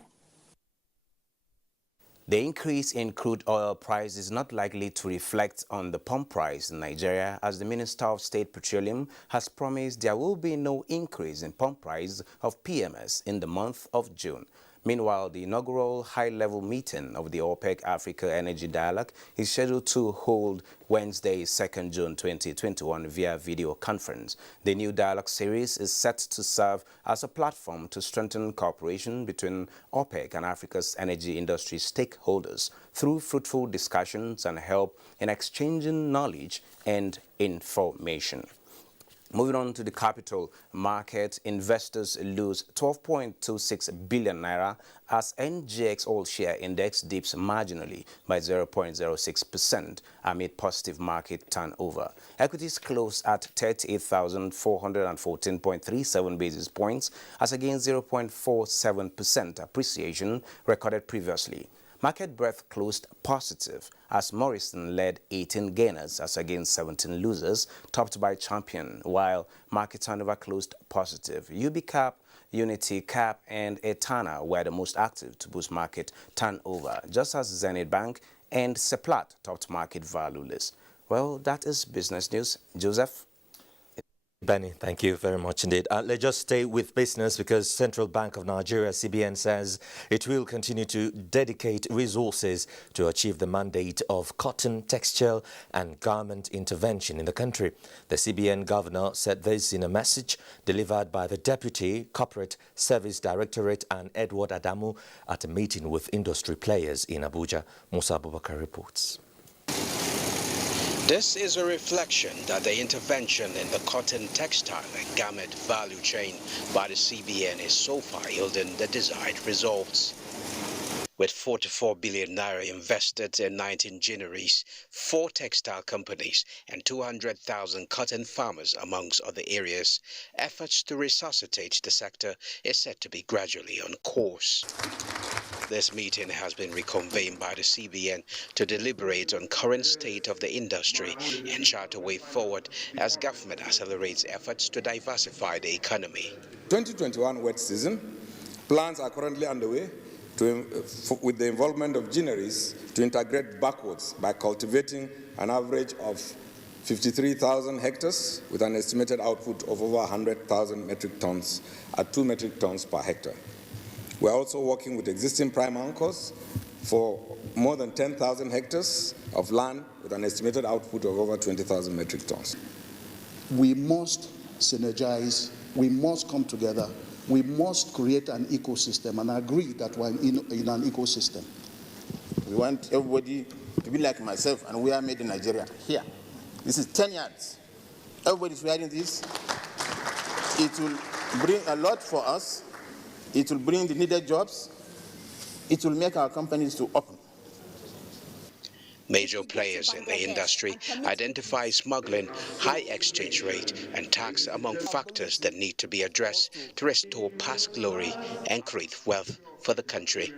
The increase in crude oil price is not likely to reflect on the pump price in Nigeria, as the Minister of State Petroleum has promised there will be no increase in pump price of PMS in the month of June. Meanwhile, the inaugural high-level meeting of the OPEC Africa Energy Dialogue is scheduled to hold Wednesday, 2nd June 2021 via video conference. The new dialogue series is set to serve as a platform to strengthen cooperation between OPEC and Africa's energy industry stakeholders through fruitful discussions and help in exchanging knowledge and information. Moving on to the capital market, investors lose 12.26 billion naira as NGX all-share index dips marginally by 0.06% amid positive market turnover. Equities closed at 38,414.37 basis points as against 0.47% appreciation recorded previously. Market breadth closed positive as Morrison led 18 gainers as against 17 losers, topped by Champion, while market turnover closed positive. UBCAP, Unity Cap, and Etana were the most active to boost market turnover, just as Zenith Bank and Seplat topped market value list. Well, that is business news. Joseph? Benny, thank you very much indeed. Let's just stay with business because Central Bank of Nigeria, CBN, says it will continue to dedicate resources to achieve the mandate of cotton, textile and garment intervention in the country. The CBN governor said this in a message delivered by the Deputy Corporate Service Directorate and Edward Adamu at a meeting with industry players in Abuja. Musa Abubakar reports. This is a reflection that the intervention in the cotton, textile and garment value chain by the CBN is so far yielding the desired results. With 44 billion naira invested in 19 ginneries, 4 textile companies, and 200,000 cotton farmers, amongst other areas, efforts to resuscitate the sector is said to be gradually on course. This meeting has been reconvened by the CBN to deliberate on current state of the industry and chart a way forward as government accelerates efforts to diversify the economy. 2021 wet season plans are currently underway with the involvement of ginneries to integrate backwards by cultivating an average of 53,000 hectares with an estimated output of over 100,000 metric tons at 2 metric tons per hectare. We are also working with existing prime anchors for more than 10,000 hectares of land with an estimated output of over 20,000 metric tons. We must synergize, we must come together, we must create an ecosystem and agree that we're in an ecosystem. We want everybody to be like myself, and we are made in Nigeria. Here, this is 10 yards. Everybody's wearing this. It will bring a lot for us. It will bring the needed jobs. It will make our companies to open. Major players in the industry identify smuggling, high exchange rate, and tax among factors that need to be addressed to restore past glory and create wealth for the country.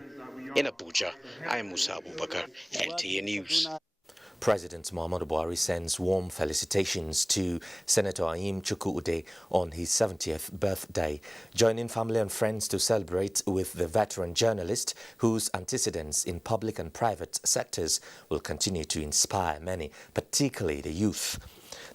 In Abuja, I am Musa Abubakar, NTA News. President Muhammadu Buhari sends warm felicitations to Senator Ayim Chukwude on his 70th birthday, joining family and friends to celebrate with the veteran journalist whose antecedents in public and private sectors will continue to inspire many, particularly the youth.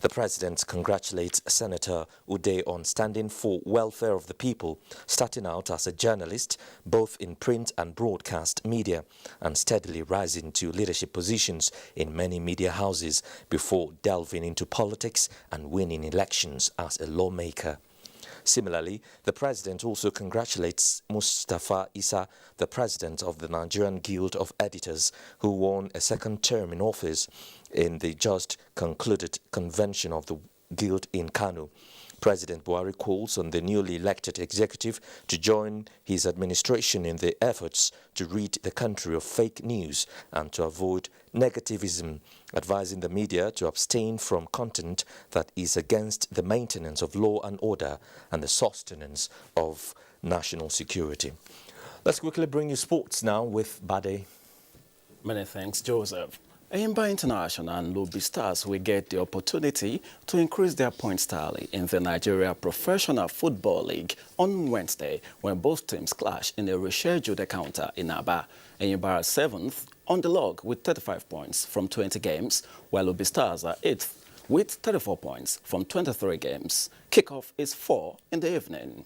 The president congratulates Senator Ude on standing for welfare of the people, starting out as a journalist, both in print and broadcast media, and steadily rising to leadership positions in many media houses before delving into politics and winning elections as a lawmaker. Similarly, the president also congratulates Mustafa Issa, the president of the Nigerian Guild of Editors, who won a second term in office in the just concluded convention of the Guild in Kano. President Buhari calls on the newly elected executive to join his administration in the efforts to rid the country of fake news and to avoid negativism, advising the media to abstain from content that is against the maintenance of law and order and the sustenance of national security. Let's quickly bring you sports now with Bade. Many thanks, Joseph. Aimba International and Lobby Stars will get the opportunity to increase their points tally in the Nigeria Professional Football League on Wednesday when both teams clash in a rescheduled encounter in Aba. Aimba are 7th on the log with 35 points from 20 games, while Lobby Stars are 8th with 34 points from 23 games. Kickoff is 4 in the evening.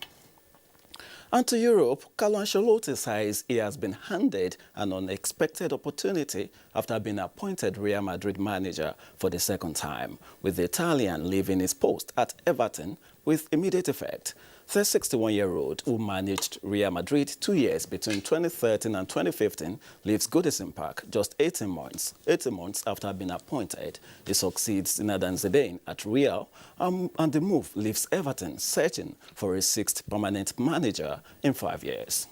And to Europe, Carlo Ancelotti says he has been handed an unexpected opportunity after being appointed Real Madrid manager for the second time, with the Italian leaving his post at Everton with immediate effect. The 61-year-old who managed Real Madrid 2 years between 2013 and 2015 leaves Goodison Park just 18 months after being appointed. He succeeds Zinedine Zidane at Real, and the move leaves Everton searching for a 6th permanent manager in 5 years.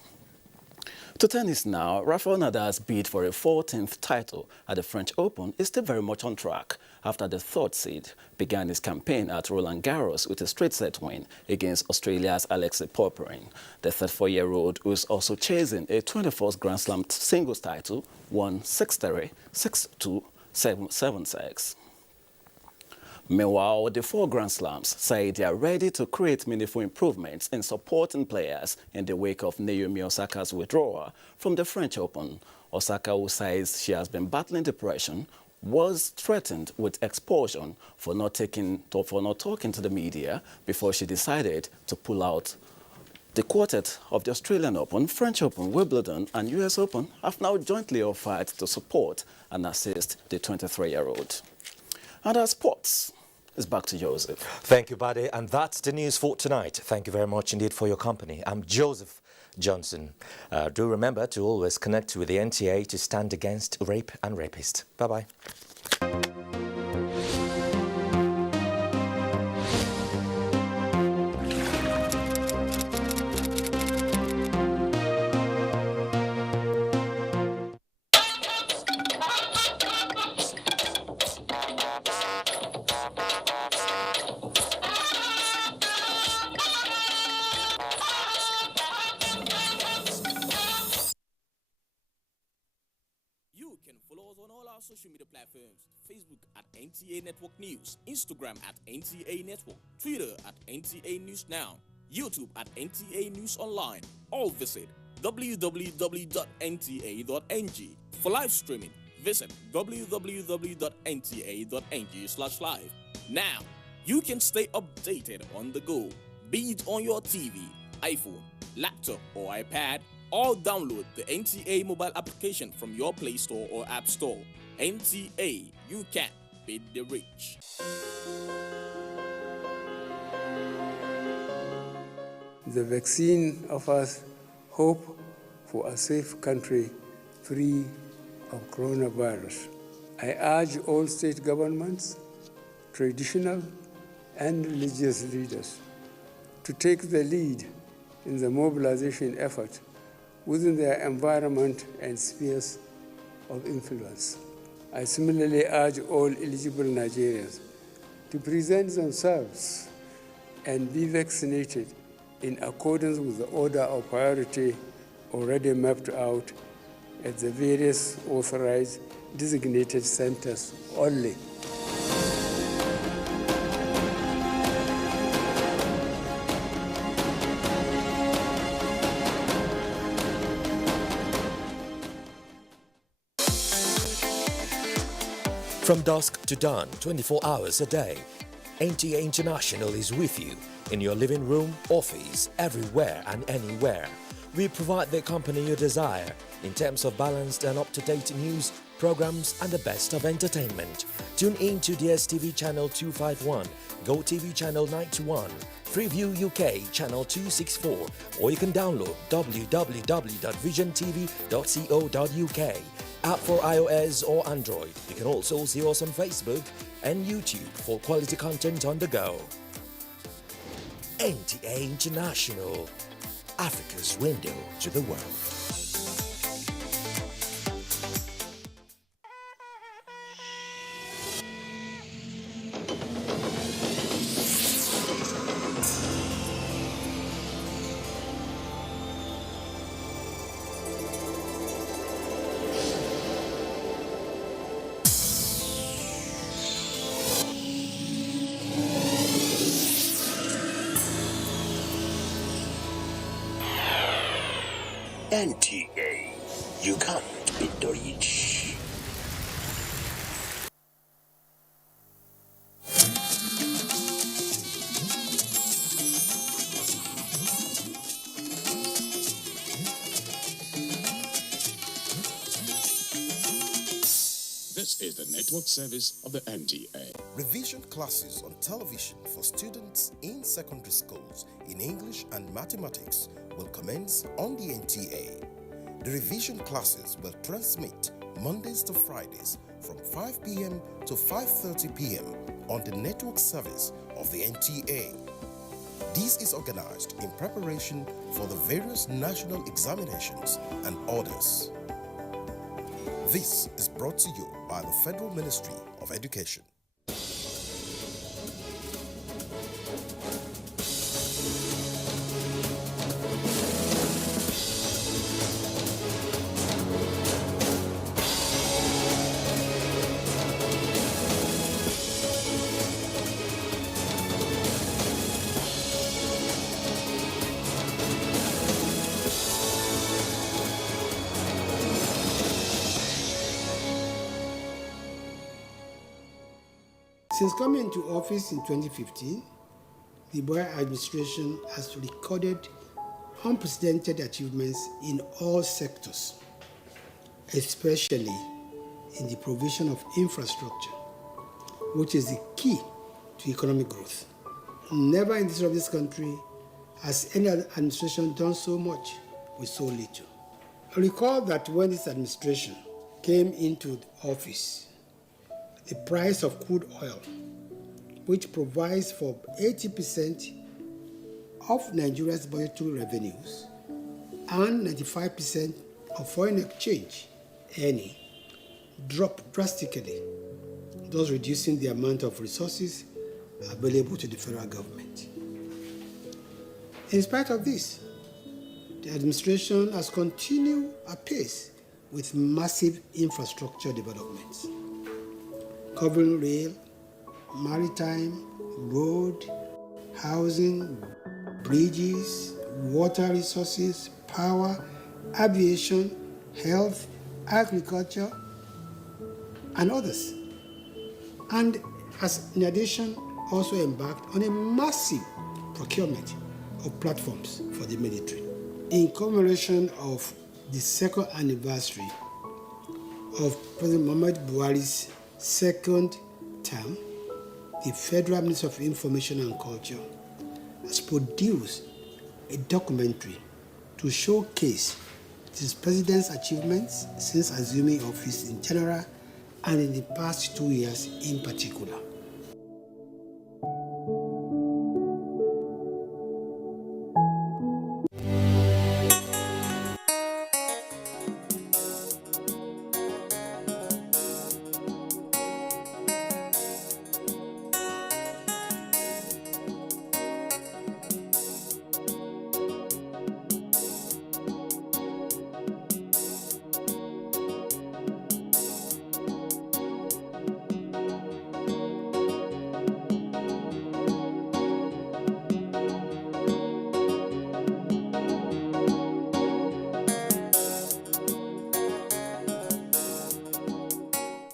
To tennis now, Rafael Nadal's bid for a 14th title at the French Open is still very much on track after the third seed began his campaign at Roland Garros with a straight set win against Australia's Alexei Popyrin. The 34-year-old, who is also chasing a 24th Grand Slam singles title, won 6-3, 6-2, 7-6. Meanwhile, the 4 Grand Slams say they are ready to create meaningful improvements in supporting players in the wake of Naomi Osaka's withdrawal from the French Open. Osaka, who says she has been battling depression, was threatened with expulsion for not talking to the media before she decided to pull out. The quartet of the Australian Open, French Open, Wimbledon and US Open have now jointly offered to support and assist the 23-year-old. And our sports is back to Joseph. Thank you, Bade. And that's the news for tonight. Thank you very much indeed for your company. I'm Joseph Johnson. Do remember to always connect with the NTA to stand against rape and rapists. Bye-bye. our social media platforms: Facebook at NTA Network News, Instagram at NTA Network, Twitter at NTA News Now, YouTube at NTA News Online. Or visit www.nta.ng. For live streaming, visit www.nta.ng/live. Now, you can stay updated on the go, be it on your TV, iPhone, laptop, or iPad, or download the NTA mobile application from your Play Store or App Store. NTA, you can beat the rich. The vaccine offers hope for a safe country free of coronavirus. I urge all state governments, traditional and religious leaders to take the lead in the mobilization effort within their environment and spheres of influence. I similarly urge all eligible Nigerians to present themselves and be vaccinated in accordance with the order of priority already mapped out at the various authorized designated centers only. From dusk to dawn, 24 hours a day, NTA International is with you in your living room, office, everywhere and anywhere. We provide the company you desire in terms of balanced and up-to-date news, programs and the best of entertainment. Tune in to DSTV channel 251, GoTV channel 91, Freeview UK channel 264, or you can download www.visiontv.co.uk. App for iOS or Android. You can also see us on Facebook and YouTube for quality content on the go. NTA International, Africa's window to the world. NTA, you can't beat the rich. This is the network service of the NTA. Revision classes on television for students in secondary schools in English and mathematics will commence on the NTA. The revision classes will transmit Mondays to Fridays from 5 p.m. to 5:30 p.m. on the network service of the NTA. This is organized in preparation for the various national examinations and orders. This is brought to you by the Federal Ministry of Education. Since coming into office in 2015, the Buhari administration has recorded unprecedented achievements in all sectors, especially in the provision of infrastructure, which is the key to economic growth. Never in the history of this country has any other administration done so much with so little. Recall that when this administration came into office, the price of crude oil, which provides for 80% of Nigeria's budgetary revenues and 95% of foreign exchange earning, dropped drastically, thus reducing the amount of resources available to the federal government. In spite of this, the administration has continued apace with massive infrastructure developments, covering rail, maritime, road, housing, bridges, water resources, power, aviation, health, agriculture, and others. And has in addition also embarked on a massive procurement of platforms for the military. In commemoration of the second anniversary of President Muhammad Buhari's second term, the Federal Ministry of Information and Culture has produced a documentary to showcase the President's achievements since assuming office in general and in the past 2 years in particular.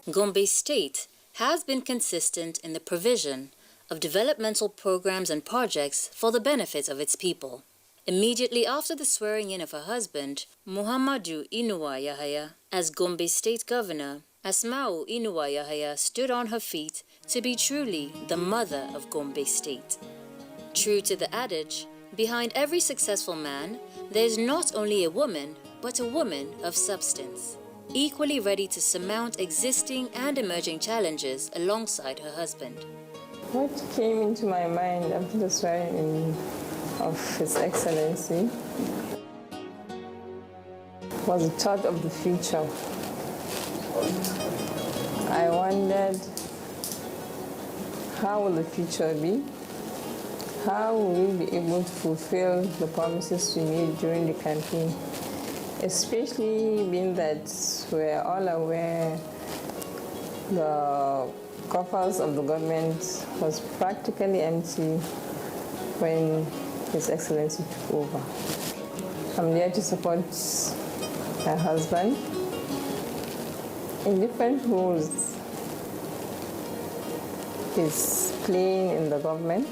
Gombe State has been consistent in the provision of developmental programs and projects for the benefit of its people. Immediately after the swearing-in of her husband, Muhammadu Inuwa Yahaya, as Gombe State Governor, Asma'u Inuwa Yahaya stood on her feet to be truly the mother of Gombe State. True to the adage, behind every successful man, there is not only a woman, but a woman of substance, equally ready to surmount existing and emerging challenges alongside her husband. What came into my mind after the swearing-in of His Excellency was a thought of the future. I wondered, how will the future be? How will we be able to fulfill the promises we made during the campaign? Especially being that we're all aware the coffers of the government was practically empty when His Excellency took over. I'm there to support my husband in different roles he's playing in the government.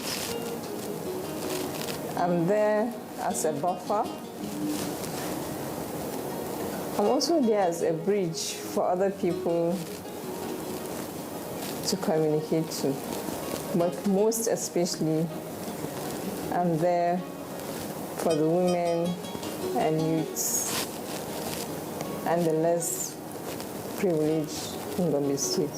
I'm there as a buffer. I'm also there as a bridge for other people to communicate to. But most especially, I'm there for the women and youths and the less privileged in Gombe State.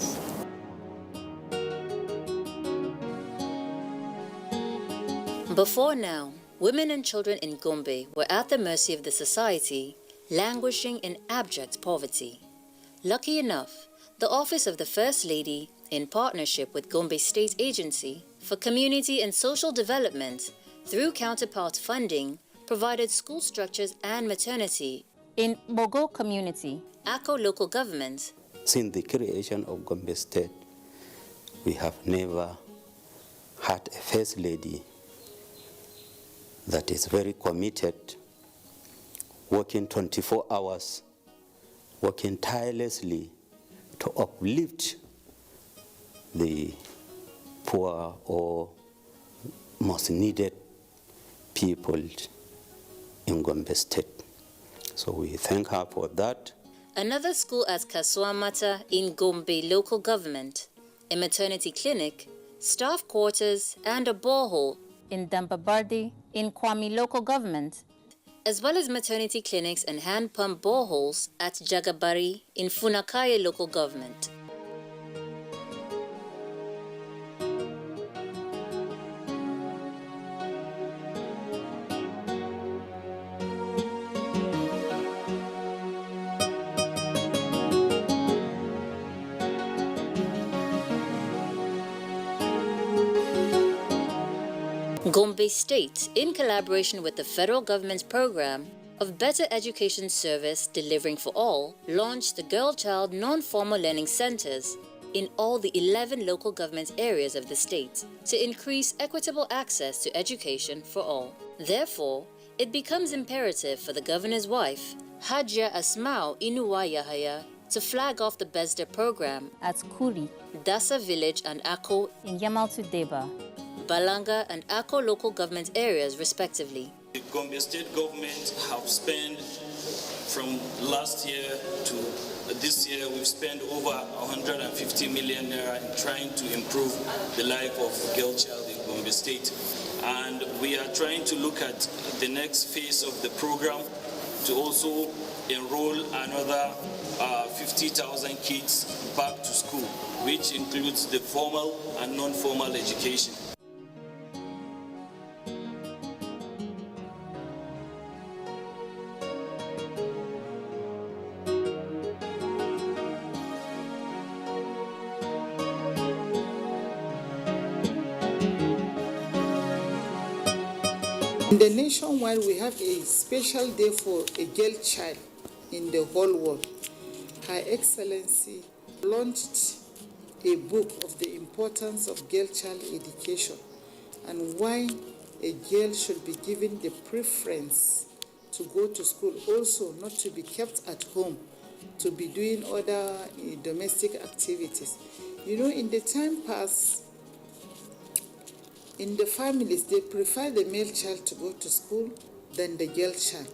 Before now, women and children in Gombe were at the mercy of the society, languishing in abject poverty. Lucky enough, the Office of the First Lady, in partnership with Gombe State Agency for Community and Social Development, through counterpart funding, provided school structures and maternity in Bogo community, Ako local government. Since the creation of Gombe State, we have never had a First Lady that is very committed, working 24 hours, working tirelessly to uplift the poor or most needed people in Gombe State. So we thank her for that. Another school at Kaswamata in Gombe local government, a maternity clinic, staff quarters, and a borehole in Dambabardi in Kwame local government, as well as maternity clinics and hand pump boreholes at Jagabari in Funakaye local government. Gombe State, in collaboration with the federal government's program, of Better Education Service Delivering for All launched the Girl Child Non-Formal Learning Centers in all the 11 local government areas of the state to increase equitable access to education for all. Therefore, it becomes imperative for the governor's wife, Hajia Asmau Inuwa Yahaya, to flag off the BESDA program at Kuri, Dasa Village and Ako in Yamaltu Deba, Balanga and Ako local government areas respectively. The Gombe State government have spent from last year to this year, we've spent over 150 million naira in trying to improve the life of girl child in Gombe State. And we are trying to look at the next phase of the program to also enroll another 50,000 kids back to school, which includes the formal and non-formal education. In the nationwide, we have a special day for a girl child in the whole world. Her Excellency launched a book of the importance of girl child education and why a girl should be given the preference to go to school, also not to be kept at home, to be doing other domestic activities. You know, in the time past, in the families, they prefer the male child to go to school than the girl child.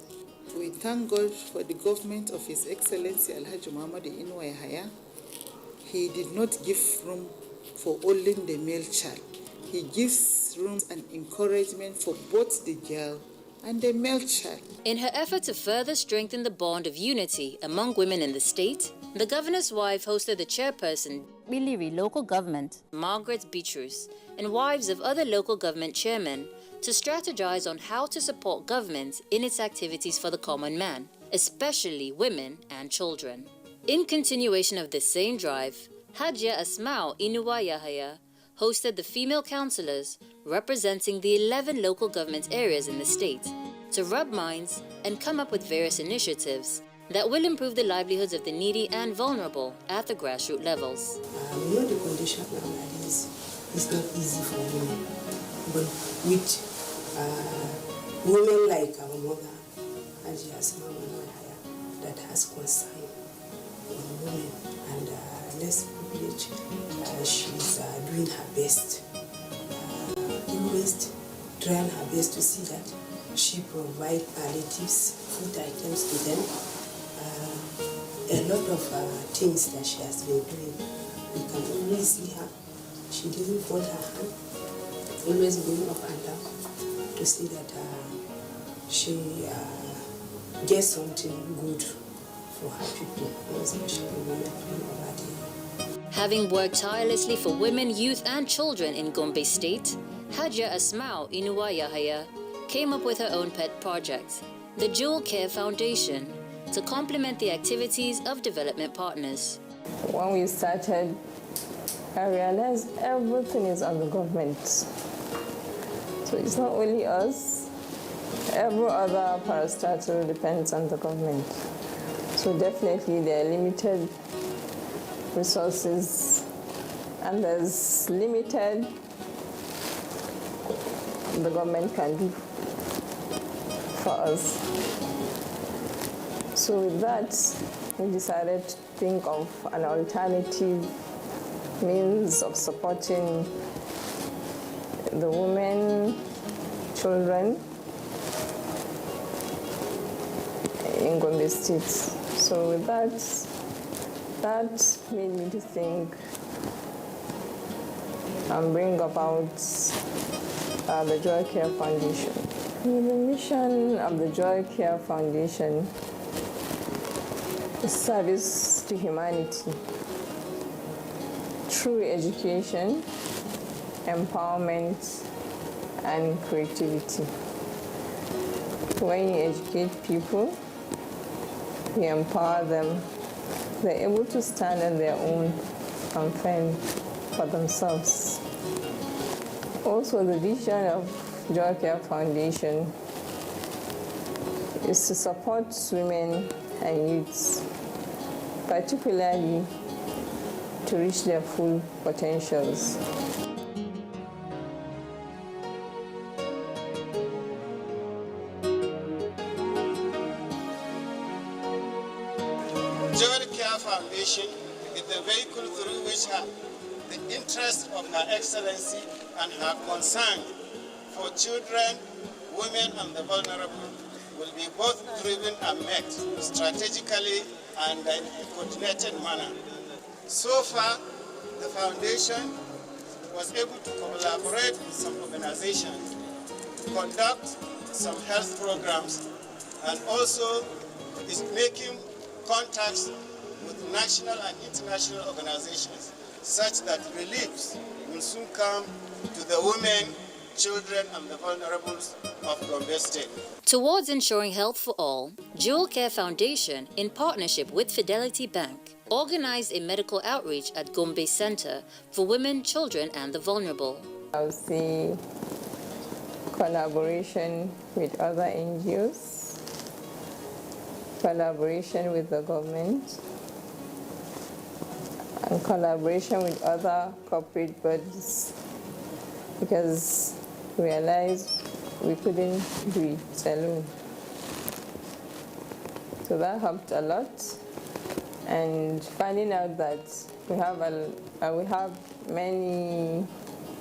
We thank God for the government of His Excellency Alhaji Muhammad Inuwa Yahaya. He did not give room for only the male child. He gives room and encouragement for both the girl and the male child. In her effort to further strengthen the bond of unity among women in the state, the governor's wife hosted the chairperson, Biliri Local Government, Margaret Beatrice, and wives of other local government chairmen to strategize on how to support government in its activities for the common man, especially women and children. In continuation of this same drive, Hajia Asmau Inuwa Yahaya hosted the female councillors representing the 11 local government areas in the state to rub minds and come up with various initiatives that will improve the livelihoods of the needy and vulnerable at the grassroots levels. We know the condition nowadays is not easy for women, but with women like our mother, Hajia Asmau Inuwa Yahaya, that has concern on women and less privilege. She's doing her best, always trying her best to see that she provides palliatives, food items to them. A lot of things that she has been doing, we can always see her. She doesn't fold her hand, always going up and down to see that she gets something good for her people, especially women over there. Having worked tirelessly for women, youth and children in Gombe State, Hajia Asmau Inuwa Yahaya came up with her own pet project, the Jewel Care Foundation, to complement the activities of development partners. When we started, I realized everything is on the government. So it's not only us, every other parastatal depends on the government. So definitely there are limited resources and there's limited the government can do for us. So with that, we decided to think of an alternative means of supporting the women, children in Gombe State. So with that made me to think and bring about the Joy Care Foundation. The mission of the Joy Care Foundation is service to humanity through education, empowerment, and creativity. When you educate people, you empower them, they're able to stand on their own and fend for themselves. Also, the vision of Joy Care Foundation is to support women and youths, particularly to reach their full potentials. Joy Care Foundation is the vehicle through which the interest of Her Excellency and her concern for children, women, and the vulnerable will be both driven and met strategically and in a coordinated manner. So far, the foundation was able to collaborate with some organizations to conduct some health programs and also is making contacts with national and international organizations such that reliefs will soon come to the women, children, and the vulnerables of Gombe State. Towards ensuring health for all, Jewel Care Foundation, in partnership with Fidelity Bank, organized a medical outreach at Gombe Center for women, children, and the vulnerable. I would say collaboration with other NGOs, collaboration with the government, and collaboration with other corporate bodies, because we realized we couldn't do it alone. So that helped a lot. And finding out that we have many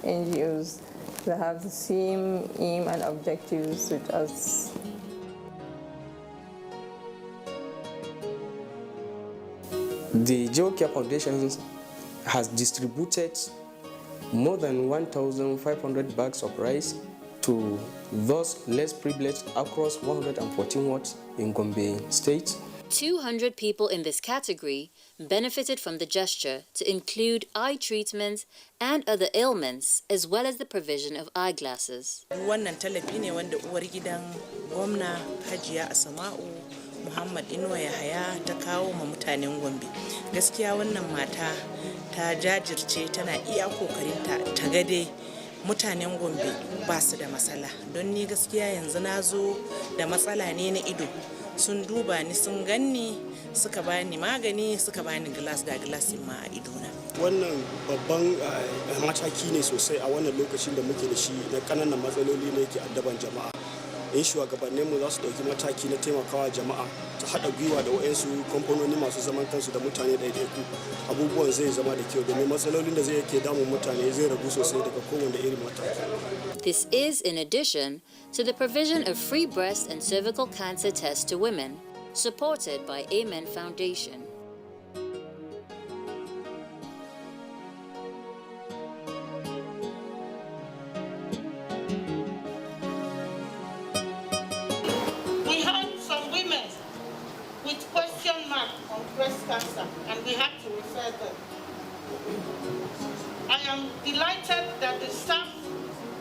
NGOs that have the same aim and objectives with us. The Jewel Care Foundation has distributed more than 1,500 bags of rice to those less privileged across 114 wards in Gombe State. 200 people in this category benefited from the gesture to include eye treatments and other ailments, as well as the provision of eyeglasses. Wannan tallafi ne wanda uwar gidan gwamna Hajiya Asma'u Muhammad Inuwa Yahaya ta kawo ma mutanen Gombe. Gaskiya wannan mata ta jajirce tana iya kokarinta ta ga dai mutanen Gombe ba su da matsala. Don ni gaskiya yanzu na zo da matsala ne na ido. Sun duba ni sun ganni suka bani magani suka bani glass ga glass ma a idona. Wannan babban mataki ne sosai a wannan lokacin da muke da shi na kananan matsaloli ne yake addaban jama'a. In shugabanninmu za su ɗauki mataki na taimakawa jama'a ta haɗa gwiwa da wayansu kamfanoni masu zaman kansu da mutane ɗaiɗaiku, abubuwan zai zama da kyau domin matsalolin da zai yake damun mutane zai ragu sosai daga kowane irin mataki. This is in addition to the provision of free breast and cervical cancer tests to women, supported by Amen Foundation. We had some women with question mark on breast cancer, and we had to refer them. I am delighted that the staff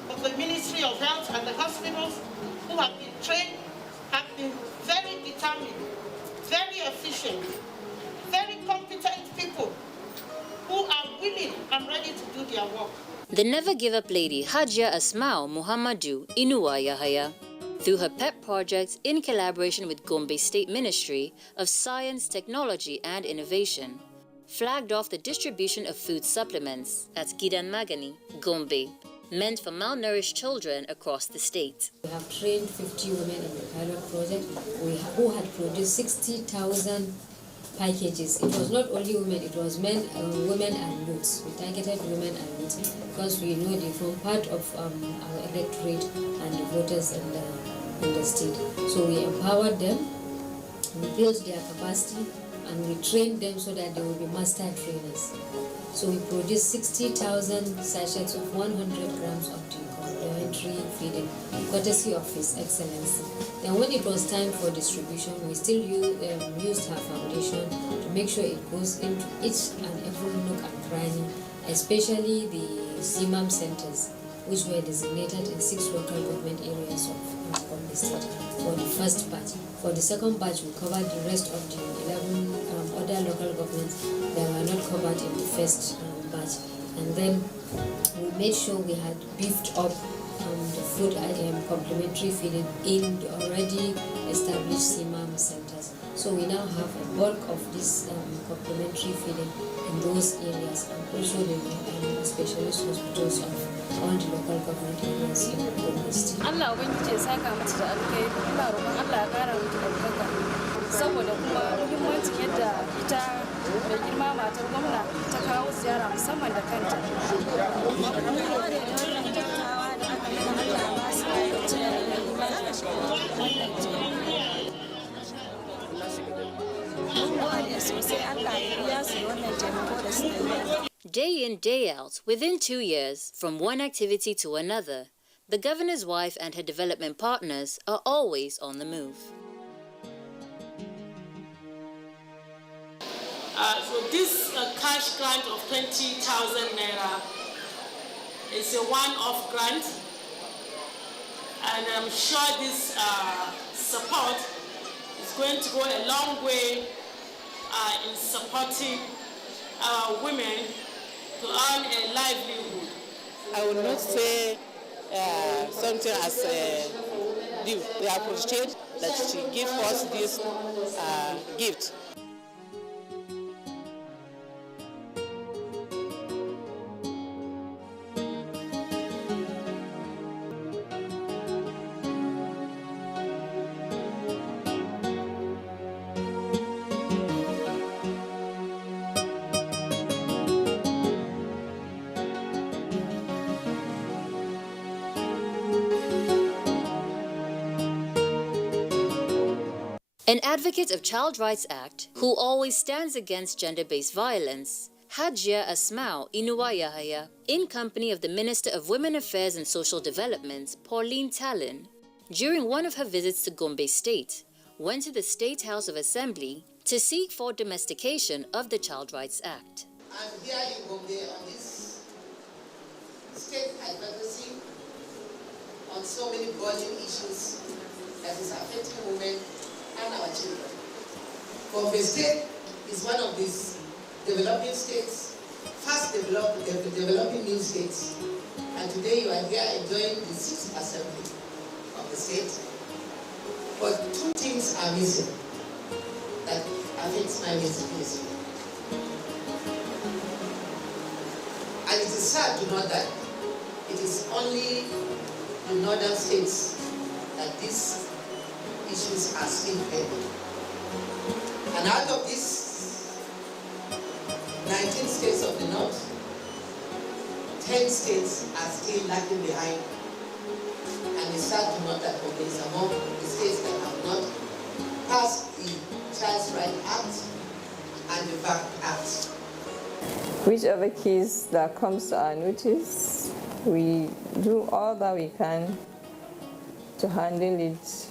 of the Ministry of Health and the hospitals who have been trained have been very determined, very efficient, very competent people who are willing and ready to do their work. The Never Give Up lady Hajia Asma'u Muhammadu Inuwa Yahaya, through her PEP project in collaboration with Gombe State Ministry of Science, Technology and Innovation, flagged off the distribution of food supplements at Gidan Magani, Gombe, meant for malnourished children across the state. We have trained 50 women in the pilot project who had produced 60,000 packages. It was not only women, it was men, women and youths. We targeted women and youths because we know they form part of our electorate and the voters in the state. So we empowered them, we built their capacity, and we trained them so that they will be master trainers. So we produced 60,000 sachets of 100 grams of the complementary feeding, courtesy of His Excellency. Then when it was time for distribution, we still used her foundation to make sure it goes into each and every nook and cranny, especially the CMAM centers, which were designated in 6 local government areas of Gombe State for the first batch. For the second batch, we covered the rest of the 11 other local governments that were not covered in the first batch. And then we made sure we had beefed up the food complementary feeding in the already establish CMAM centers. So we now have a bulk of this complementary feeding in those areas, and also the specialist hospitals of all the local government areas in Gombe State. Allah ubangiji ya saka mata da alkai, ina roƙon Allah ya ƙara mata ɗaukaka saboda kuma muhimmancin yadda ita mai girma matar gwamna ta kawo ziyara musamman da kanta. Day in, day out, within 2 years, from one activity to another, the governor's wife and her development partners are always on the move. So this cash grant of 20,000 naira is a one-off grant, and I'm sure this support is going to go a long way in supporting our women to earn a livelihood. I will not say something as due. We appreciate that she gives us this gift. An advocate of Child Rights Act who always stands against gender-based violence, Hajia Asmau Inuwa Yahaya, in company of the Minister of Women Affairs and Social Development, Pauline Tallon, during one of her visits to Gombe State, went to the State House of Assembly to seek for domestication of the Child Rights Act. I'm here in Gombe on this state advocacy on so many burning issues that is affecting women and our children. Gombe State is one of these developing states, fast developing new states. And today you are here enjoying the 6th assembly of the state. But two things are missing that affects my visibility. And it is sad to know that it is only in northern states that these issues are still pending. And out of these 19 states of the north, 10 states are still lagging behind. And it's sad to note that Gombe is among the states that have not passed the Child Rights Act and the VAC Act. Whichever case that comes to our notice, we do all that we can to handle it,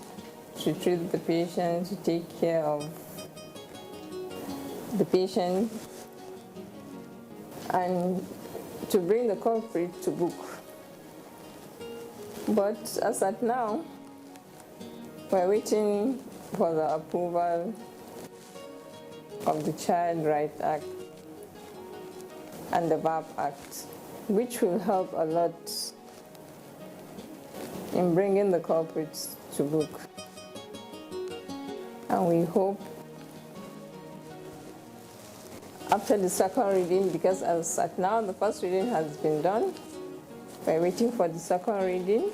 to treat the patient, to take care of the patient, and to bring the culprit to book. But as at now, we're waiting for the approval of the Child Rights Act and the VAP Act, which will help a lot in bringing the culprits to book. And we hope after the second reading, because as at now the first reading has been done, we're waiting for the second reading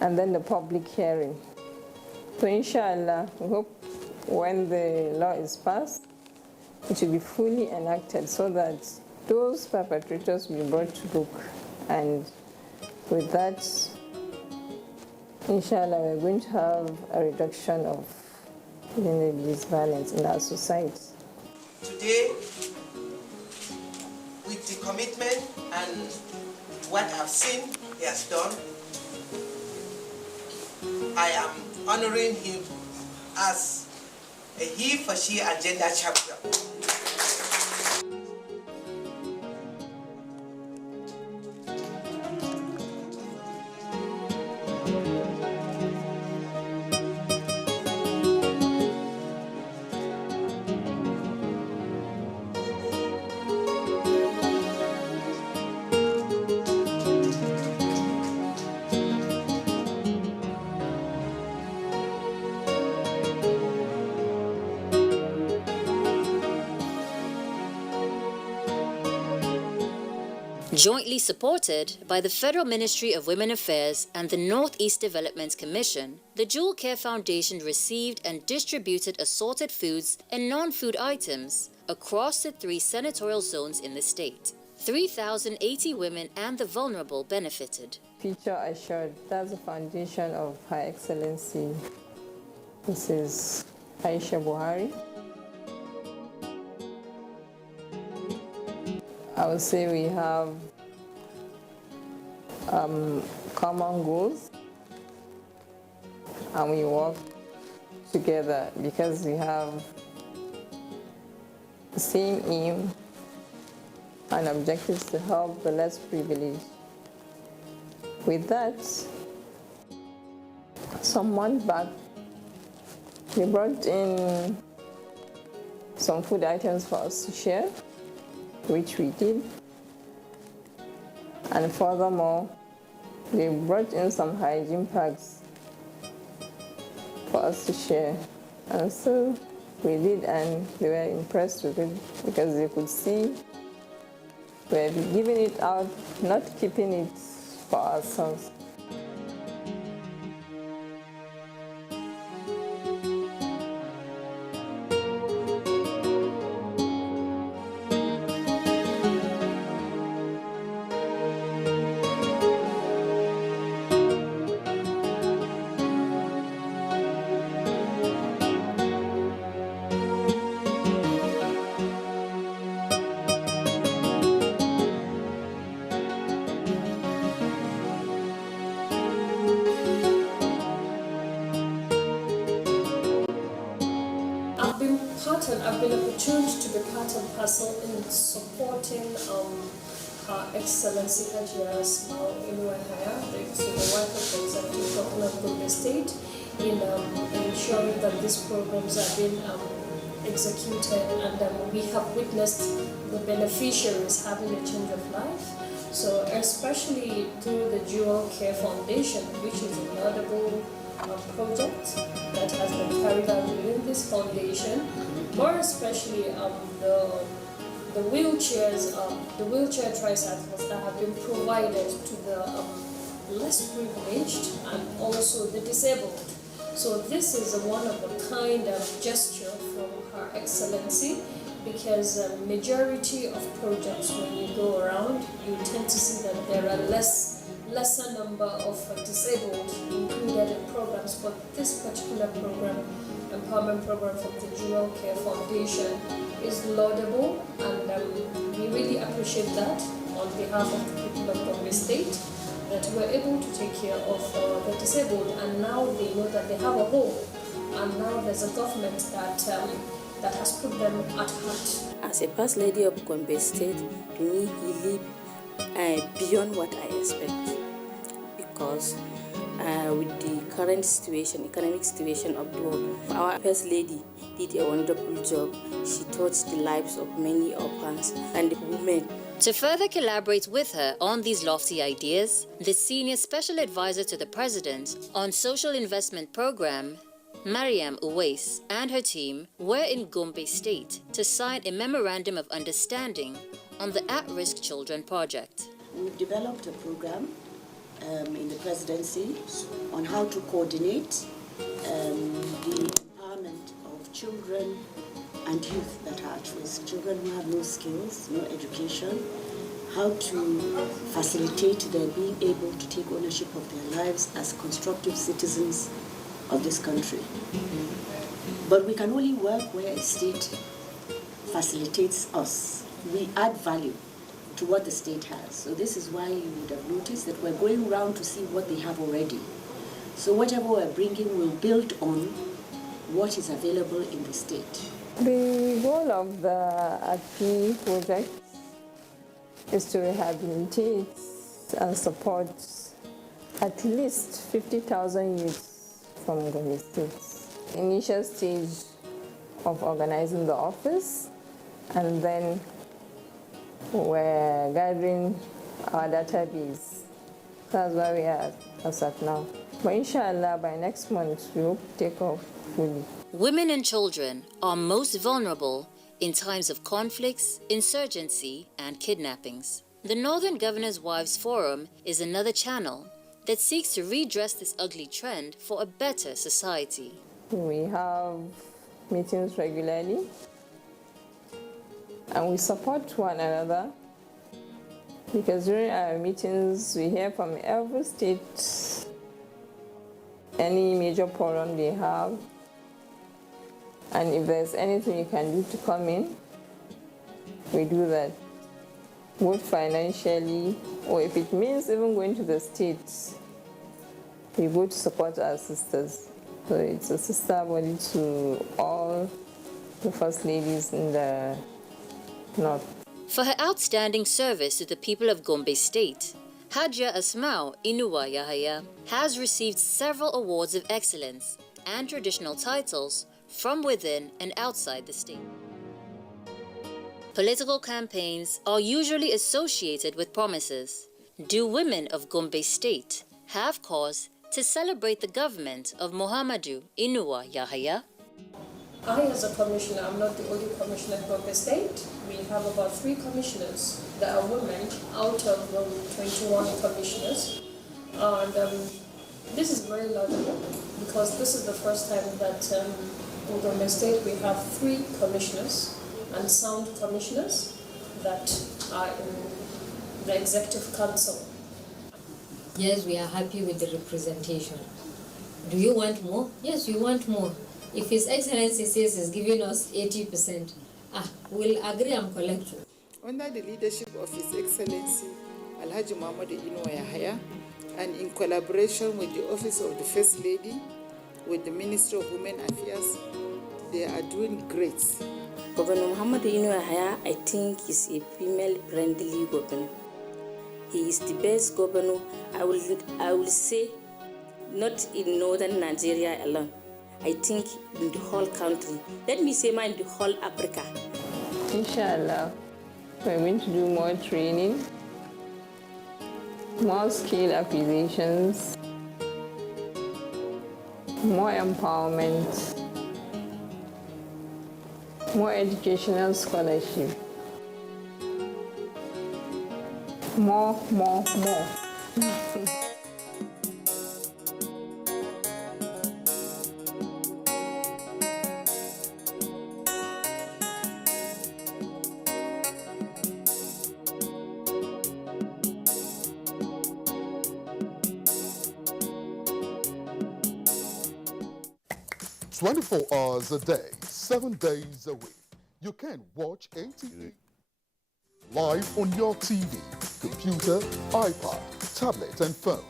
and then the public hearing. So inshallah, we hope when the law is passed, it will be fully enacted so that those perpetrators will be brought to book. And with that, inshallah, we're going to have a reduction of gender-based violence in our society. Today, with the commitment and what I've seen he has done, I am honoring him as a he for she and gender champion. Jointly supported by the Federal Ministry of Women Affairs and the Northeast Development Commission, the Jewel Care Foundation received and distributed assorted foods and non-food items across the 3 senatorial zones in the state. 3,080 women and the vulnerable benefited. Future assured, that's the foundation of Her Excellency Mrs. Aisha Buhari. I would say we have common goals and we work together because we have the same aim and objectives to help the less privileged. With that, some months back, we brought in some food items for us to share, which we did. And furthermore, they brought in some hygiene packs for us to share. And so we did, and they were impressed with it because they could see we're giving it out, not keeping it for ourselves. I've been opportuned to be part and parcel in supporting Her Excellency Hajia Asmao Inuahaya, the wife of the Executive Governor of Gombe State, in ensuring that these programs are being executed, and we have witnessed the beneficiaries having a change of life. So especially through the Jewel Care Foundation, which is a laudable project that has been carried out within this foundation, more especially the wheelchairs, the wheelchair tricycles that have been provided to the less privileged and also the disabled. So this is a one-of-a-kind gesture from Her Excellency, because majority of projects, when you go around, you tend to see that there are lesser number of disabled included in programs, but this particular program, empowerment program from the Jewel Care Foundation, is laudable, and we really appreciate that on behalf of the people of Gombe State, that we're able to take care of the disabled, and now they know that they have a home, and now there's a government that has put them at heart. As a past lady of Gombe State, to me, he lived beyond what I expect, because with the current situation, economic situation of the world, our first lady did a wonderful job. She touched the lives of many orphans and women. To further collaborate with her on these lofty ideas, the Senior Special Advisor to the President on Social Investment Program, Mariam Uwais, and her team were in Gombe State to sign a Memorandum of Understanding on the At-Risk Children Project. We've developed a program in the presidency on how to coordinate the empowerment of children and youth that are at risk, children who have no skills, no education, how to facilitate their being able to take ownership of their lives as constructive citizens of this country. But we can only work where a state facilitates us. We add value to what the state has. So this is why you would have noticed that we're going around to see what they have already. So whatever we're bringing will build on what is available in the state. The goal of the API project is to rehabilitate and support at least 50,000 youths from Gombe State. Initial stage of organizing the office, and then we're gathering our database. That's where we are as at now. But inshallah, by next month, we hope to take off fully. Women and children are most vulnerable in times of conflicts, insurgency, and kidnappings. The Northern Governors' Wives Forum is another channel that seeks to redress this ugly trend for a better society. We have meetings regularly and we support one another because during our meetings we hear from every state any major problem they have, and if there's anything you can do to come in, we do that, both financially or if it means even going to the states, we go to support our sisters. So it's a sister body to all the first ladies in the north. For her outstanding service to the people of Gombe State, Hajia Asmau Inuwa Yahaya has received several awards of excellence and traditional titles from within and outside the state. Political campaigns are usually associated with promises. Do women of Gombe State have cause to celebrate the government of Muhammadu Inuwa Yahaya? I, as a commissioner, I'm not the only commissioner in Gombe State. We have about 3 commissioners that are women out of 21 commissioners. And this is very laudable because this is the first time that in Gombe State we have 3 commissioners and sound commissioners that are in the Executive Council. Yes, we are happy with the representation. Do you want more? Yes, we want more. If His Excellency says he's giving us 80%, we'll agree and collect. Under the leadership of His Excellency Alhaji Muhammadu Inuwa Yahaya, and in collaboration with the Office of the First Lady, with the Ministry of Women Affairs, they are doing great. Governor Muhammadu Inuwa Yahaya, I think, is a female-friendly governor. He is the best governor, I will say, not in northern Nigeria alone. I think in the whole country. Let me say in the whole Africa. Inshallah, we're going to do more training, more skill acquisitions, more empowerment, more educational scholarship, more. "24 hours a day, 7 days a week. You can watch NTA live on your TV, computer, iPad, tablet and phone.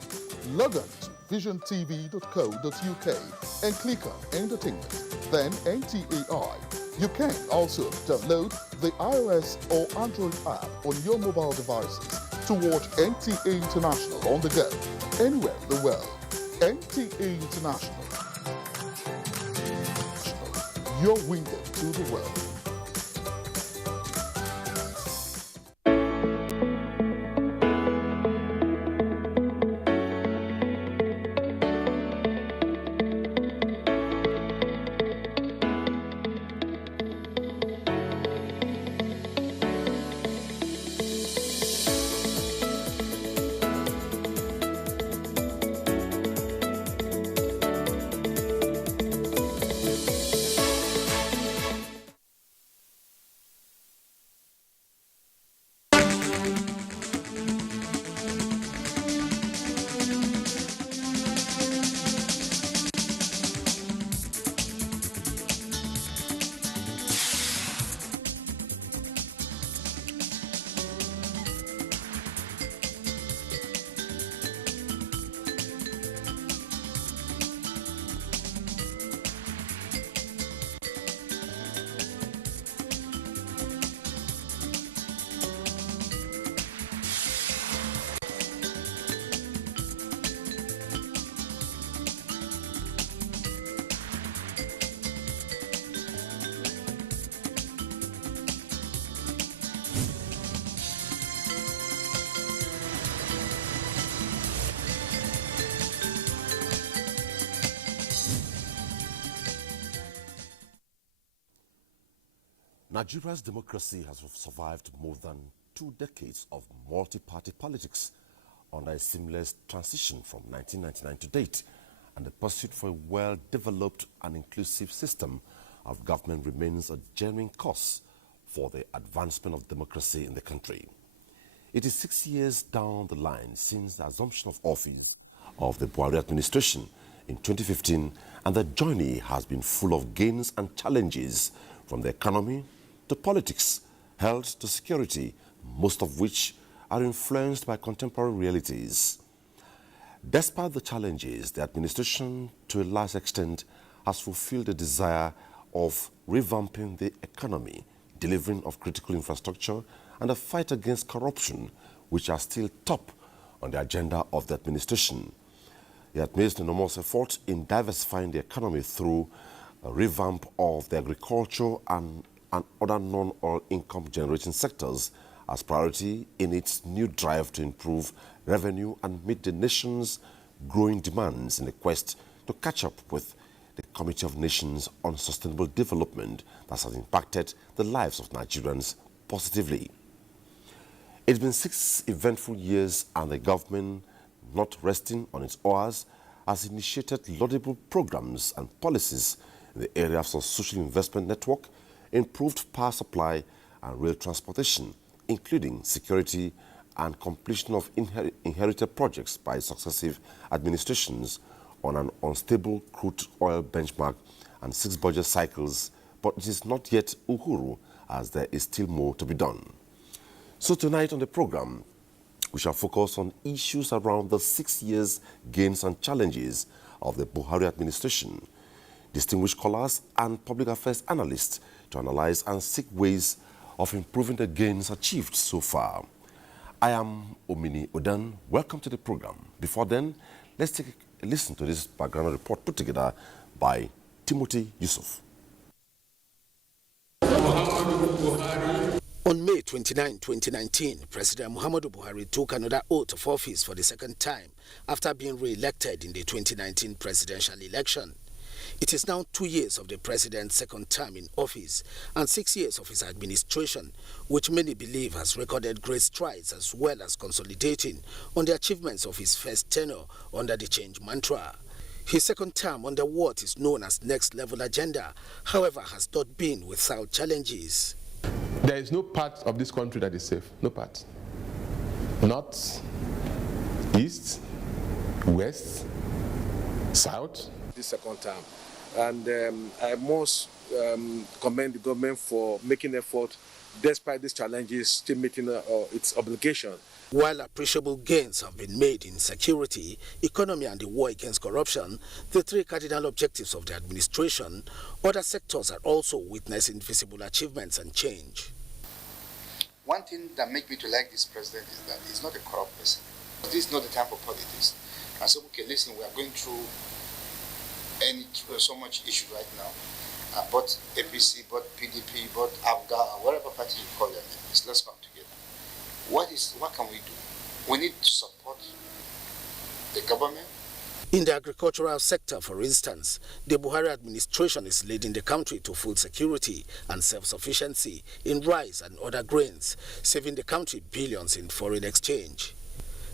Log on to visiontv.co.uk and click on Entertainment, then NTAI. You can also download the iOS or Android app on your mobile devices to watch NTA International on the go, anywhere in the world. NTA International, your window to the world. Nigeria's democracy has survived more than 2 decades of multi-party politics under a seamless transition from 1999 to date, and the pursuit for a well-developed and inclusive system of government remains a genuine cause for the advancement of democracy in the country. It is 6 years down the line since the assumption of office of the Buhari administration in 2015, and the journey has been full of gains and challenges, from the economy to politics, health to security, most of which are influenced by contemporary realities. Despite the challenges, the administration, to a large extent, has fulfilled the desire of revamping the economy, delivering of critical infrastructure, and the fight against corruption, which are still top on the agenda of the administration. It has made enormous effort in diversifying the economy through a revamp of the agriculture and other non-oil income generating sectors as priority in its new drive to improve revenue and meet the nation's growing demands in the quest to catch up with the Committee of Nations on Sustainable Development that has impacted the lives of Nigerians positively. It's been 6 eventful years, and the government, not resting on its oars, has initiated laudable programs and policies in the areas of social investment network, improved power supply and rail transportation, including security and completion of inherited projects by successive administrations on an unstable crude oil benchmark and 6 budget cycles, but it is not yet uhuru, as there is still more to be done. So tonight on the program, we shall focus on issues around the 6 years gains and challenges of the Buhari administration. Distinguished scholars and public affairs analysts to analyze and seek ways of improving the gains achieved so far. I am Omini Odan. Welcome to the program. Before then, let's take a listen to this background report put together by Timothy Yusuf. On May 29, 2019, President Muhammadu Buhari took another oath of office for the second time after being re-elected in the 2019 presidential election. It is now 2 years of the president's second term in office and 6 years of his administration, which many believe has recorded great strides as well as consolidating on the achievements of his first tenure under the change mantra. His second term under what is known as Next Level Agenda, however, has not been without challenges. There is no part of this country that is safe. No part. North, east, west, south. This second term. And I must commend the government for making effort, despite these challenges, still meeting its obligation. While appreciable gains have been made in security, economy and the war against corruption, the 3 cardinal objectives of the administration, other sectors are also witnessing visible achievements and change. One thing that makes me to like this president is that he's not a corrupt person. This is not the time for politics. And so, okay, listen, we are going through so much issue right now. But APC, but PDP, but Abuja, whatever party you call them, let's come together. What can we do? We need to support the government. In the agricultural sector, for instance, the Buhari administration is leading the country to food security and self-sufficiency in rice and other grains, saving the country billions in foreign exchange.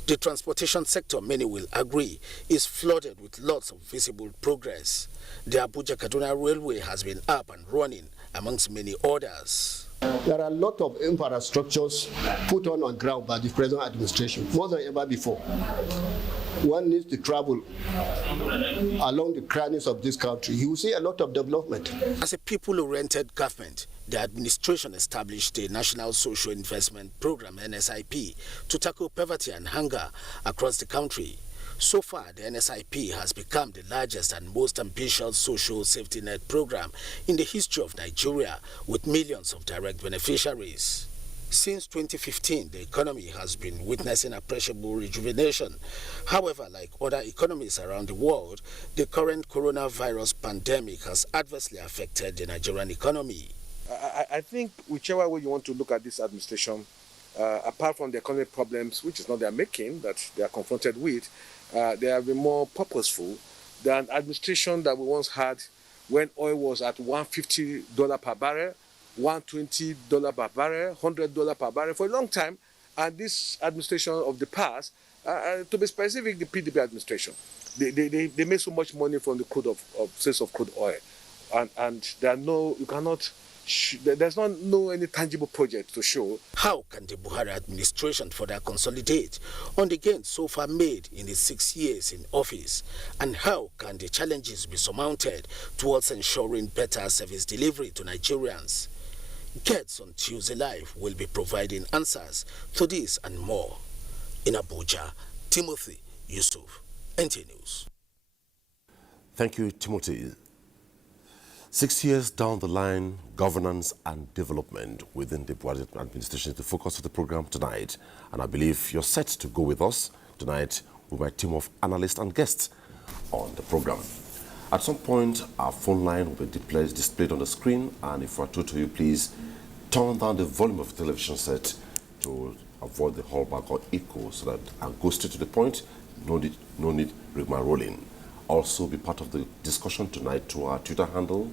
The transportation sector, many will agree, is flooded with lots of visible progress. The Abuja-Kaduna Railway has been up and running, amongst many others. There are a lot of infrastructures put on ground by the present administration, more than ever before. One needs to travel along the crannies of this country. You will see a lot of development. As a people-oriented government, the administration established a National Social Investment Program, NSIP, to tackle poverty and hunger across the country. So far, the NSIP has become the largest and most ambitious social safety net program in the history of Nigeria, with millions of direct beneficiaries. Since 2015, the economy has been witnessing appreciable rejuvenation. However, like other economies around the world, the current coronavirus pandemic has adversely affected the Nigerian economy. I think whichever way you want to look at this administration, apart from the economic problems, which is not their making, that they are confronted with, they have been more purposeful than administration that we once had when oil was at $150 per barrel, $120 per barrel, $100 per barrel for a long time. And this administration of the past, to be specific, the PDP administration, they made so much money from the crude of sales of crude oil, and there are no, you cannot. There's no any tangible project to show. How can the Buhari administration further consolidate on the gains so far made in its 6 years in office? And how can the challenges be surmounted towards ensuring better service delivery to Nigerians? Guests on Tuesday Live will be providing answers to this and more. In Abuja, Timothy Yusuf, NTA News. Thank you, Timothy. 6 years down the line, governance and development within the Buhari administration is the focus of the program tonight. And I believe you're set to go with us tonight with my team of analysts and guests on the program. At some point, our phone line will be displayed on the screen, and if we're told to you, please turn down the volume of the television set to avoid the hallback or echo, so that I'll go straight to the point, no need rigmarolling. Also be part of the discussion tonight to our Twitter handle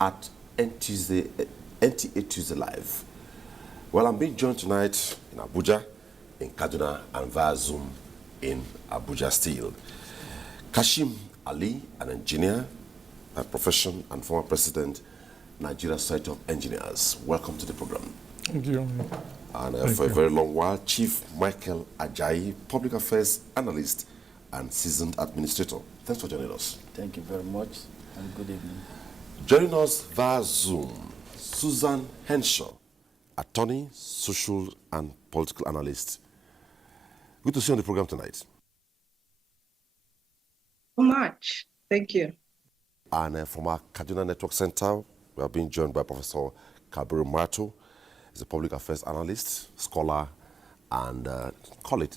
at NTA Tuesday Live. Well, I'm being joined tonight in Abuja, in Kaduna, and via Zoom in Abuja still. Kashim Ali, an engineer by profession and former president, Nigeria Society of Engineers. Welcome to the program. Thank you. And for a very long while, Chief Michael Ajayi, public affairs analyst and seasoned administrator. Thanks for joining us. Thank you very much, and good evening. Joining us via Zoom, Susan Henshaw, attorney, social and political analyst. Good to see you on the program tonight. So much. Thank you. And from our Kaduna Network Center, we are being joined by Professor Kabiru Mato. He's a public affairs analyst, scholar, and call it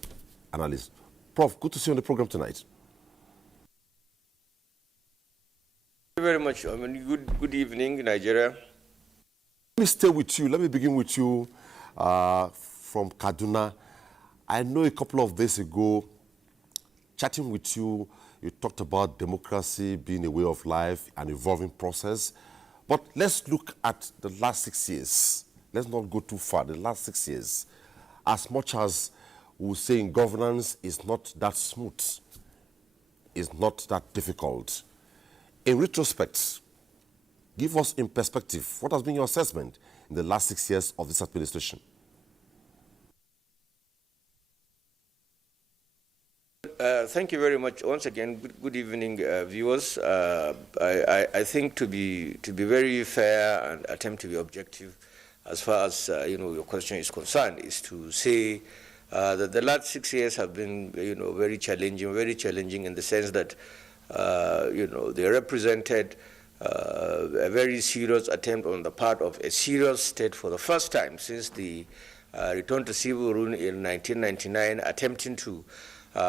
analyst. Prof, good to see you on the program tonight. Thank you very much. Good evening, Nigeria. Let me stay with you. Let me begin with you from Kaduna. I know a couple of days ago, chatting with you, you talked about democracy being a way of life, an evolving process. But let's look at the last 6 years. Let's not go too far. The last 6 years, as much as we say in governance is not that smooth, is not that difficult. In retrospect, give us in perspective, what has been your assessment in the last 6 years of this administration? Thank you very much. Once again, good evening, viewers. I think to be very fair and attempt to be objective, as far as your question is concerned, is to say that the last 6 years have been very challenging in the sense that they represented a very serious attempt on the part of a serious state for the first time since the return to civil rule in 1999, attempting to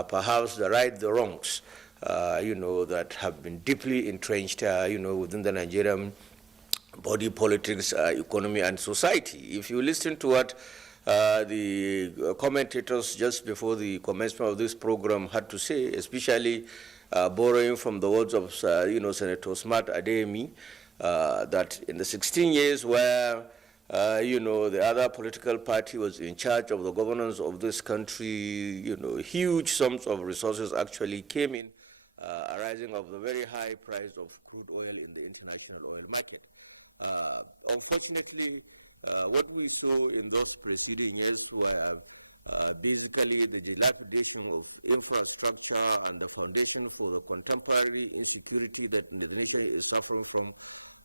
perhaps right the wrongs, that have been deeply entrenched, within the Nigerian body politics, economy, and society. If you listen to what the commentators just before the commencement of this program had to say, especially borrowing from the words of, Senator Smart Adeyemi, that in the 16 years where the other political party was in charge of the governance of this country, huge sums of resources actually came in, arising of the very high price of crude oil in the international oil market. Unfortunately, what we saw in those preceding years were basically the dilapidation of infrastructure and the foundation for the contemporary insecurity that the nation is suffering from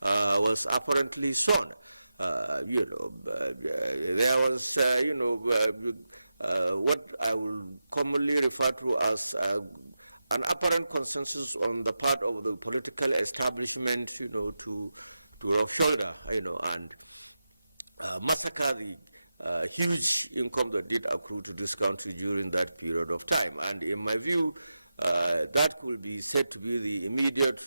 was apparently sown. There was, what I will commonly refer to as an apparent consensus on the part of the political establishment, to rough shoulder, and massacre the huge income that did accrue to this country during that period of time. And in my view, that could be said to be the immediate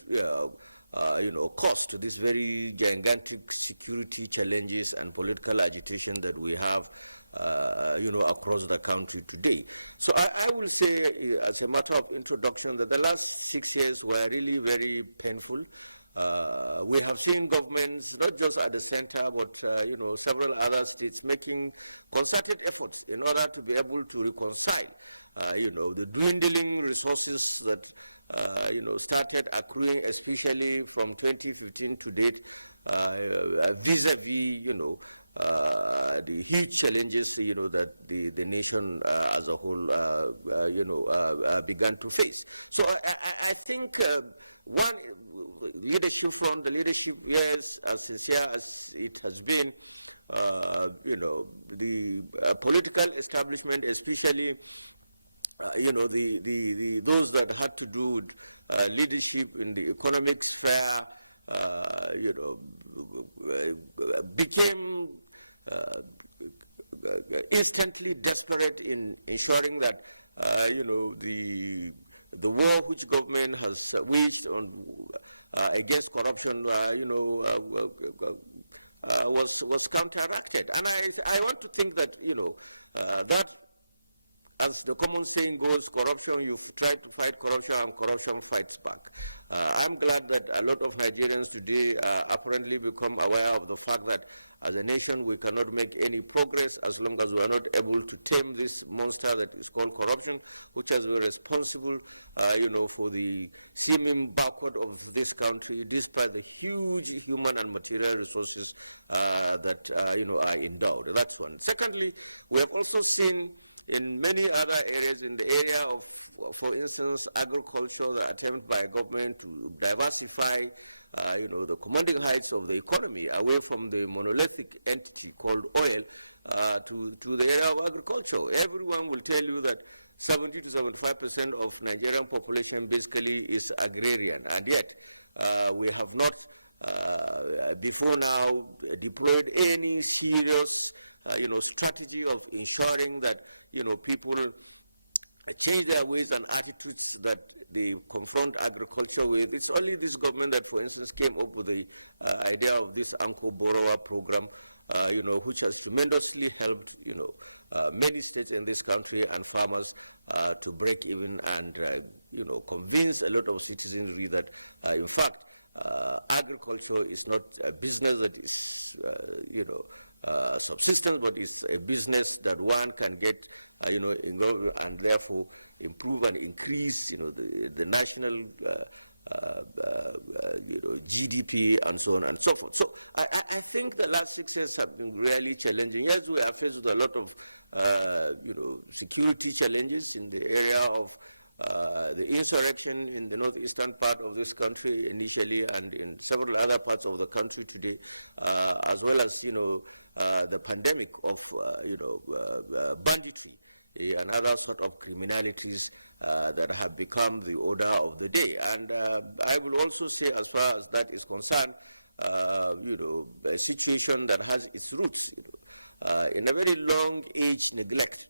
cost to this very gigantic security challenges and political agitation that we have, across the country today. So I will say, as a matter of introduction, that the last 6 years were really very painful. We have seen governments, not just at the center, but several other states making concerted efforts in order to be able to reconcile, the dwindling resources that, started accruing, especially from 2015 to date, vis-a-vis, the huge challenges, that the nation as a whole, began to face. So I think one leadership from the leadership, yes, as sincere as it has been, the political establishment, especially those that had to do with leadership in the economic sphere, became instantly desperate in ensuring that the war which government has waged on against corruption was counteracted. And I want to think that that, as the common saying goes, corruption, you try to fight corruption and corruption fights back. I'm glad that a lot of Nigerians today apparently become aware of the fact that as a nation we cannot make any progress as long as we are not able to tame this monster that is called corruption, which has been responsible for the seeming backward of this country, despite the huge human and material resources that are endowed. That's one. Secondly, we have also seen in many other areas, in the area of, for instance, agriculture, the attempt by government to diversify, the commanding heights of the economy away from the monolithic entity called oil to the area of agriculture. Everyone will tell you that 70 to 75% of Nigerian population basically is agrarian, and yet we have not before now deployed any serious strategy of ensuring that, people change their ways and attitudes that they confront agriculture with. It's only this government that, for instance, came up with the idea of this Anchor Borrower program, which has tremendously helped, many states in this country and farmers to break even and, convince a lot of citizenry that, in fact, agriculture is not a business that is, subsistence, but it's a business that one can get, involved and therefore improve and increase, the national, GDP and so on and so forth. So I think the last 6 years have been really challenging. Yes, we are faced with a lot of, security challenges in the area of the insurrection in the northeastern part of this country initially and in several other parts of the country today, as well as, the pandemic of, banditry and other sort of criminalities that have become the order of the day. And I will also say, as far as that is concerned, a situation that has its roots, in a very long age neglect,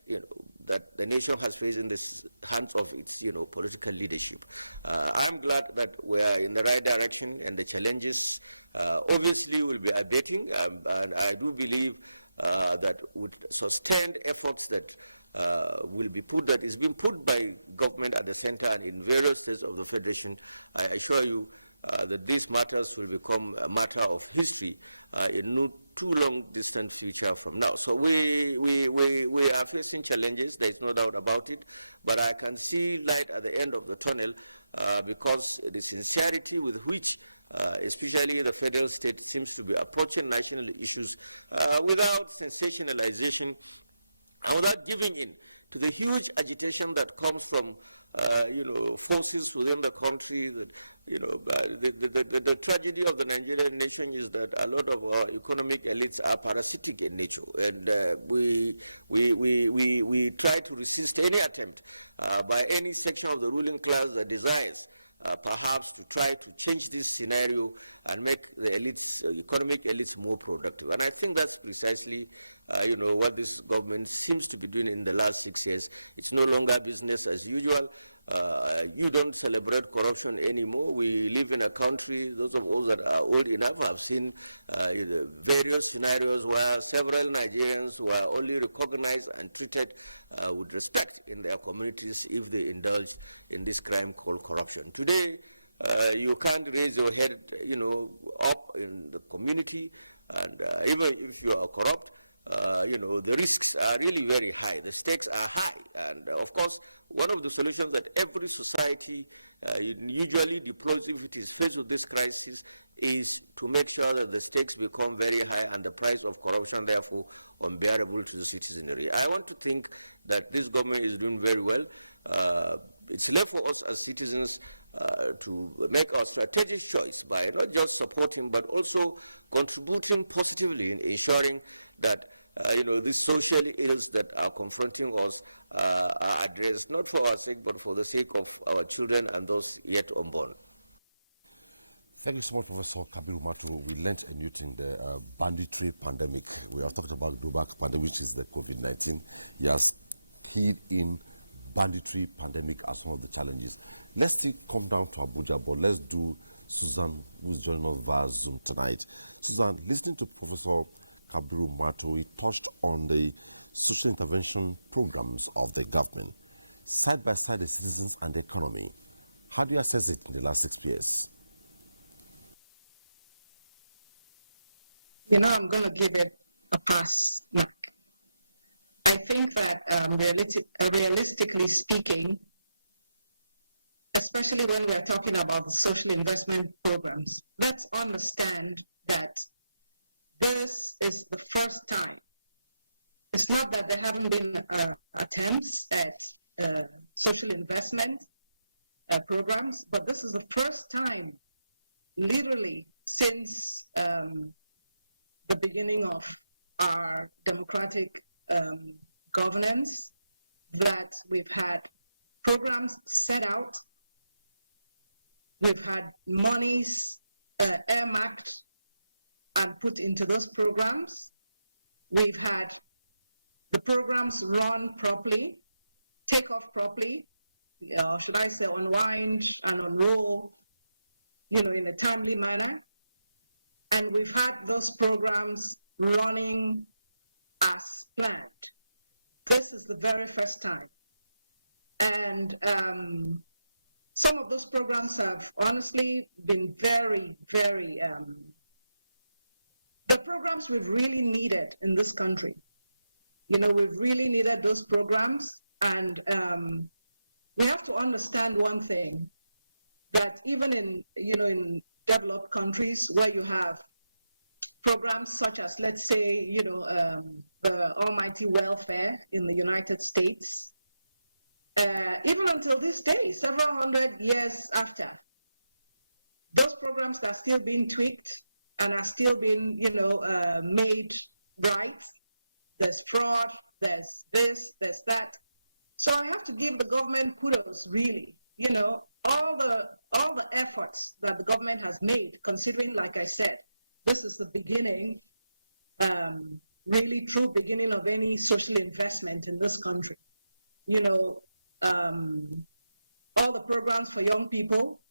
that the nation has faced in the hands of its, political leadership. I'm glad that we are in the right direction, and the challenges obviously will be abating. And I do believe that with sustained efforts that will be put, that is being put by government at the center and in various states of the federation, I assure you that these matters will become a matter of history in no too long distant future from now. So we are facing challenges, there is no doubt about it, but I can see light at the end of the tunnel because the sincerity with which especially the federal state seems to be approaching national issues without sensationalization and without giving in to the huge agitation that comes from forces within the country. That, the tragedy of the Nigerian nation is that a lot of our economic elites are parasitic in nature, and we try to resist any attempt by any section of the ruling class that desires perhaps to try to change this scenario and make the elites, economic elites, more productive. And I think that's precisely, what this government seems to be doing in the last 6 years. It's no longer business as usual. You don't celebrate corruption anymore. We live in a country, those of us that are old enough have seen various scenarios where several Nigerians were only recognized and treated with respect in their communities if they indulged in this crime called corruption. Today, you can't raise your head, up in the community, and even if you are corrupt, the risks are really very high. The stakes are high. And of course, one of the solutions that every society usually deploys if it is faced with this crisis is to make sure that the stakes become very high and the price of corruption, therefore, unbearable to the citizenry. I want to think that this government is doing very well. It's left for us as citizens to make our strategic choice by not just supporting but also contributing positively in ensuring that these social ills that are confronting us are addressed, not for our sake but for the sake of our children and those yet unborn. Thank you so much, Professor Kabiru Matu. We learned a new thing, the banditry pandemic. We have talked about global pandemic, which is the COVID-19. He has keyed in banditry pandemic as one of the challenges. Let's still come down to Abuja, but let's do Susan, who is joining us via Zoom tonight. Susan, listening to Professor Kabiru Matu, he touched on the social intervention programs of the government, side by side the citizens and the economy. How do you assess it in the last 6 years? I'm going to give it a pass, Mac. I think that realistically speaking, especially when we're talking about the social investment programs, let's understand that this is the first time. It's not that there haven't been attempts at social investment programs, but this is the first time, literally, since the beginning of our democratic governance, that we've had programs set out, we've had monies earmarked and put into those programs, we've had the programs run properly, take off properly, or should I say unwind and unroll, in a timely manner. And we've had those programs running as planned. This is the very first time. And some of those programs have honestly been very, very, the programs we've really needed in this country. We've really needed those programs. And we have to understand one thing, that even in developed countries where you have programs such as, let's say, the almighty welfare in the United States, even until this day, several hundred years after, those programs are still being tweaked and are still being, made right. There's fraud, there's this, there's that. So I have to give the government kudos, really. All the efforts that the government has made, considering, like I said, this is the beginning, really true beginning of any social investment in this country. All the programs for young people,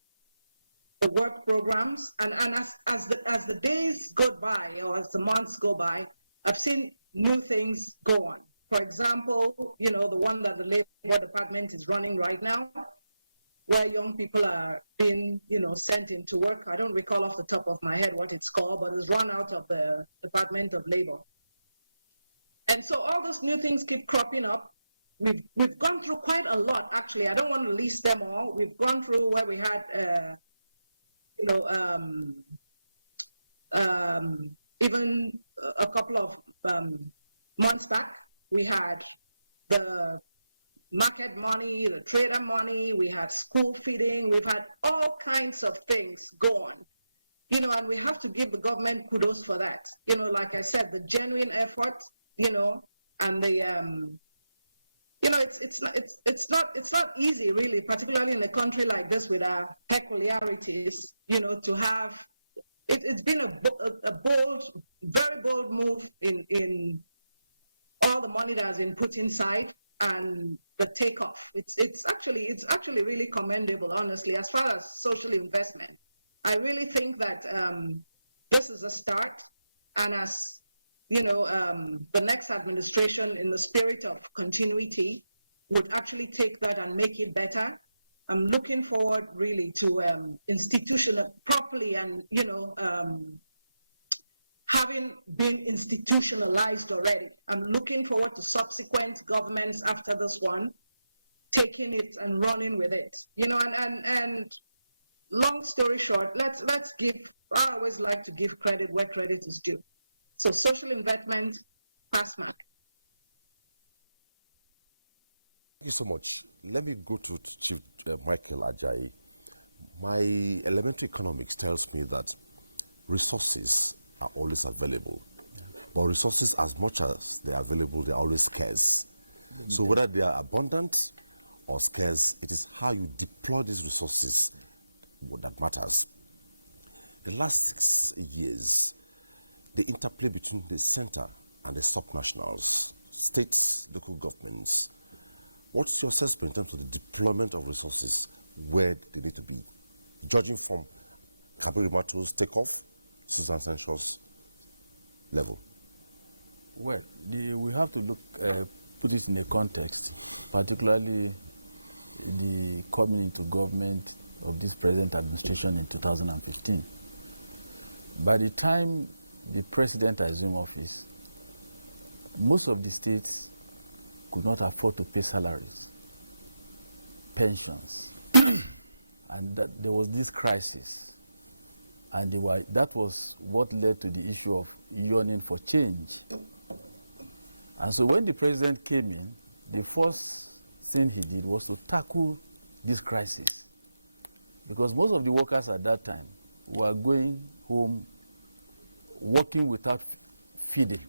the work programs, and as the days go by, or as the months go by, I've seen new things go on. For example, the one that the Labor Department is running right now, where young people are being, sent into work. I don't recall off the top of my head what it's called, but it's run out of the Department of Labor. And so all those new things keep cropping up. We've gone through quite a lot, actually. I don't want to list them all. We've gone through where we had, even a couple of months back, we had the market money, the trader money, we had school feeding, we've had all kinds of things go on, and we have to give the government kudos for that. Like I said, the genuine effort, and the, it's not easy really, particularly in a country like this with our peculiarities, to have, it's been a bold, very bold move in all the money that has been put inside and the takeoff. It's actually really commendable, honestly, as far as social investment. I really think that this is a start, and as the next administration, in the spirit of continuity, would actually take that and make it better. I'm looking forward really to institutional properly and, having been institutionalized already. I'm looking forward to subsequent governments after this one, taking it and running with it. And long story short, let's give, I always like to give credit where credit is due. So social investment, pass mark. Thank you so much. Let me go to Chief Michael Ajayi. My elementary economics tells me that resources are always available. Yeah. But resources, as much as they are available, they are always scarce. So whether they are abundant or scarce, it is how you deploy these resources that matters. The last 6 years, the interplay between the center and the subnationals, states, local governments, what's your assessment in terms of the deployment of resources where they need to be? Judging from Kabir Mato's takeoff, Susan Sensual's level. Well, we have to look, put it in a context, particularly the coming into government of this present administration in 2015. By the time the president assumed office, most of the states could not afford to pay salaries, pensions, and that there was this crisis. And that was what led to the issue of yearning for change. And so when the president came in, the first thing he did was to tackle this crisis. Because most of the workers at that time were going home working without feeding.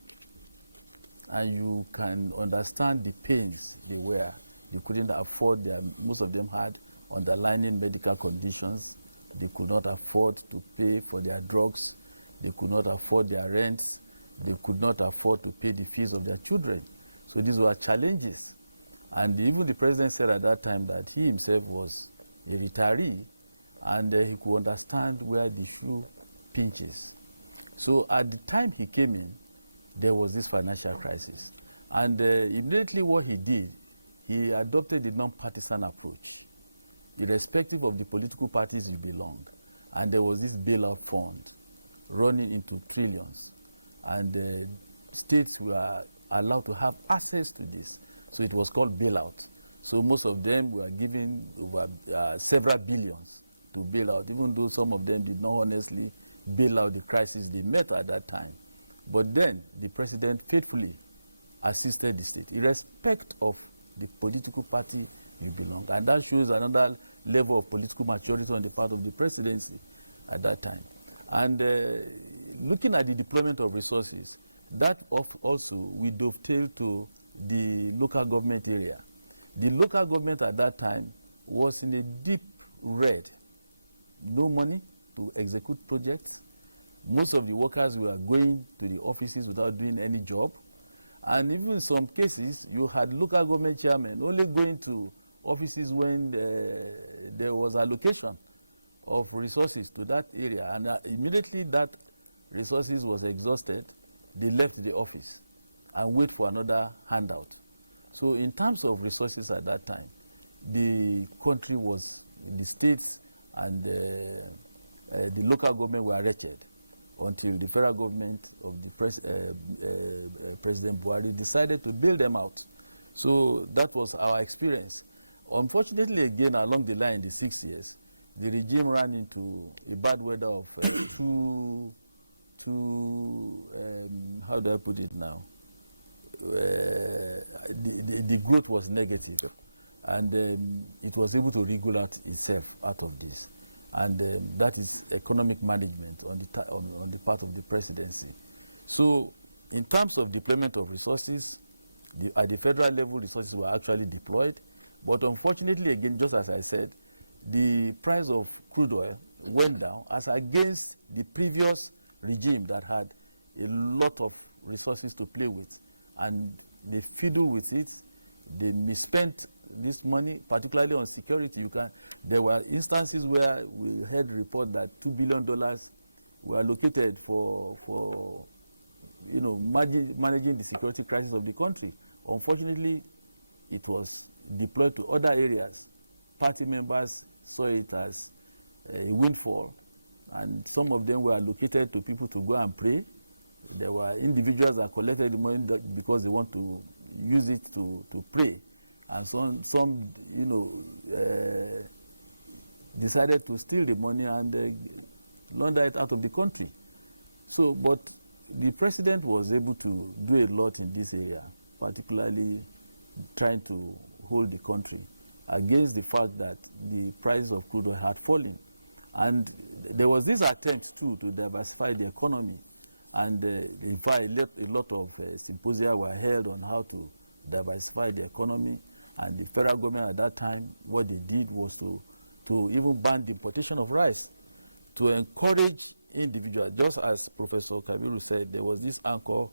And you can understand the pains they were. They couldn't afford most of them had underlying medical conditions. They could not afford to pay for their drugs. They could not afford their rents. They could not afford to pay the fees of their children. So these were challenges. And even the president said at that time that he himself was a retiree and he could understand where the shoe pinches. So at the time he came in, there was this financial crisis. And immediately what he did, he adopted the non-partisan approach, irrespective of the political parties you belong. And there was this bailout fund running into trillions. And states were allowed to have access to this. So it was called bailout. So most of them were given over several billions to bail out, even though some of them did not honestly bail out the crisis they met at that time. But then the president faithfully assisted the state, irrespective of the political party you belong. And that shows another level of political maturity on the part of the presidency at that time. And looking at the deployment of resources, that also we dovetail to the local government area. The local government at that time was in a deep red. No money to execute projects. Most of the workers were going to the offices without doing any job. And even in some cases, you had local government chairmen only going to offices when there was allocation of resources to that area. And immediately that resources was exhausted, they left the office and wait for another handout. So in terms of resources at that time, the country was, the states and the local government were wretched until the federal government of the President Buhari decided to bail them out. So that was our experience. Unfortunately, again, along the line in the 6 years, the regime ran into a bad weather of how do I put it now? The growth was negative, and it was able to regulate itself out of this. And that is economic management on the part of the presidency. So in terms of deployment of resources, at the federal level, resources were actually deployed. But unfortunately, again, just as I said, the price of crude oil went down as against the previous regime that had a lot of resources to play with. And they fiddled with it. They misspent this money, particularly on security. There were instances where we heard report that $2 billion were allocated for managing the security crisis of the country. Unfortunately, it was deployed to other areas party members saw it as a windfall, and some of them were allocated to people to go and pray. There were individuals that collected the money because they want to use it to pray, and some decided to steal the money and launder it out of the country. So, but the president was able to do a lot in this area, particularly trying to hold the country against the fact that the price of crude oil had fallen. And there was this attempt, too, to diversify the economy. And in fact, a lot of symposia were held on how to diversify the economy. And the federal government at that time, what they did was to even ban the importation of rice, to encourage individuals. Just as Professor Kabiru said, there was this anchor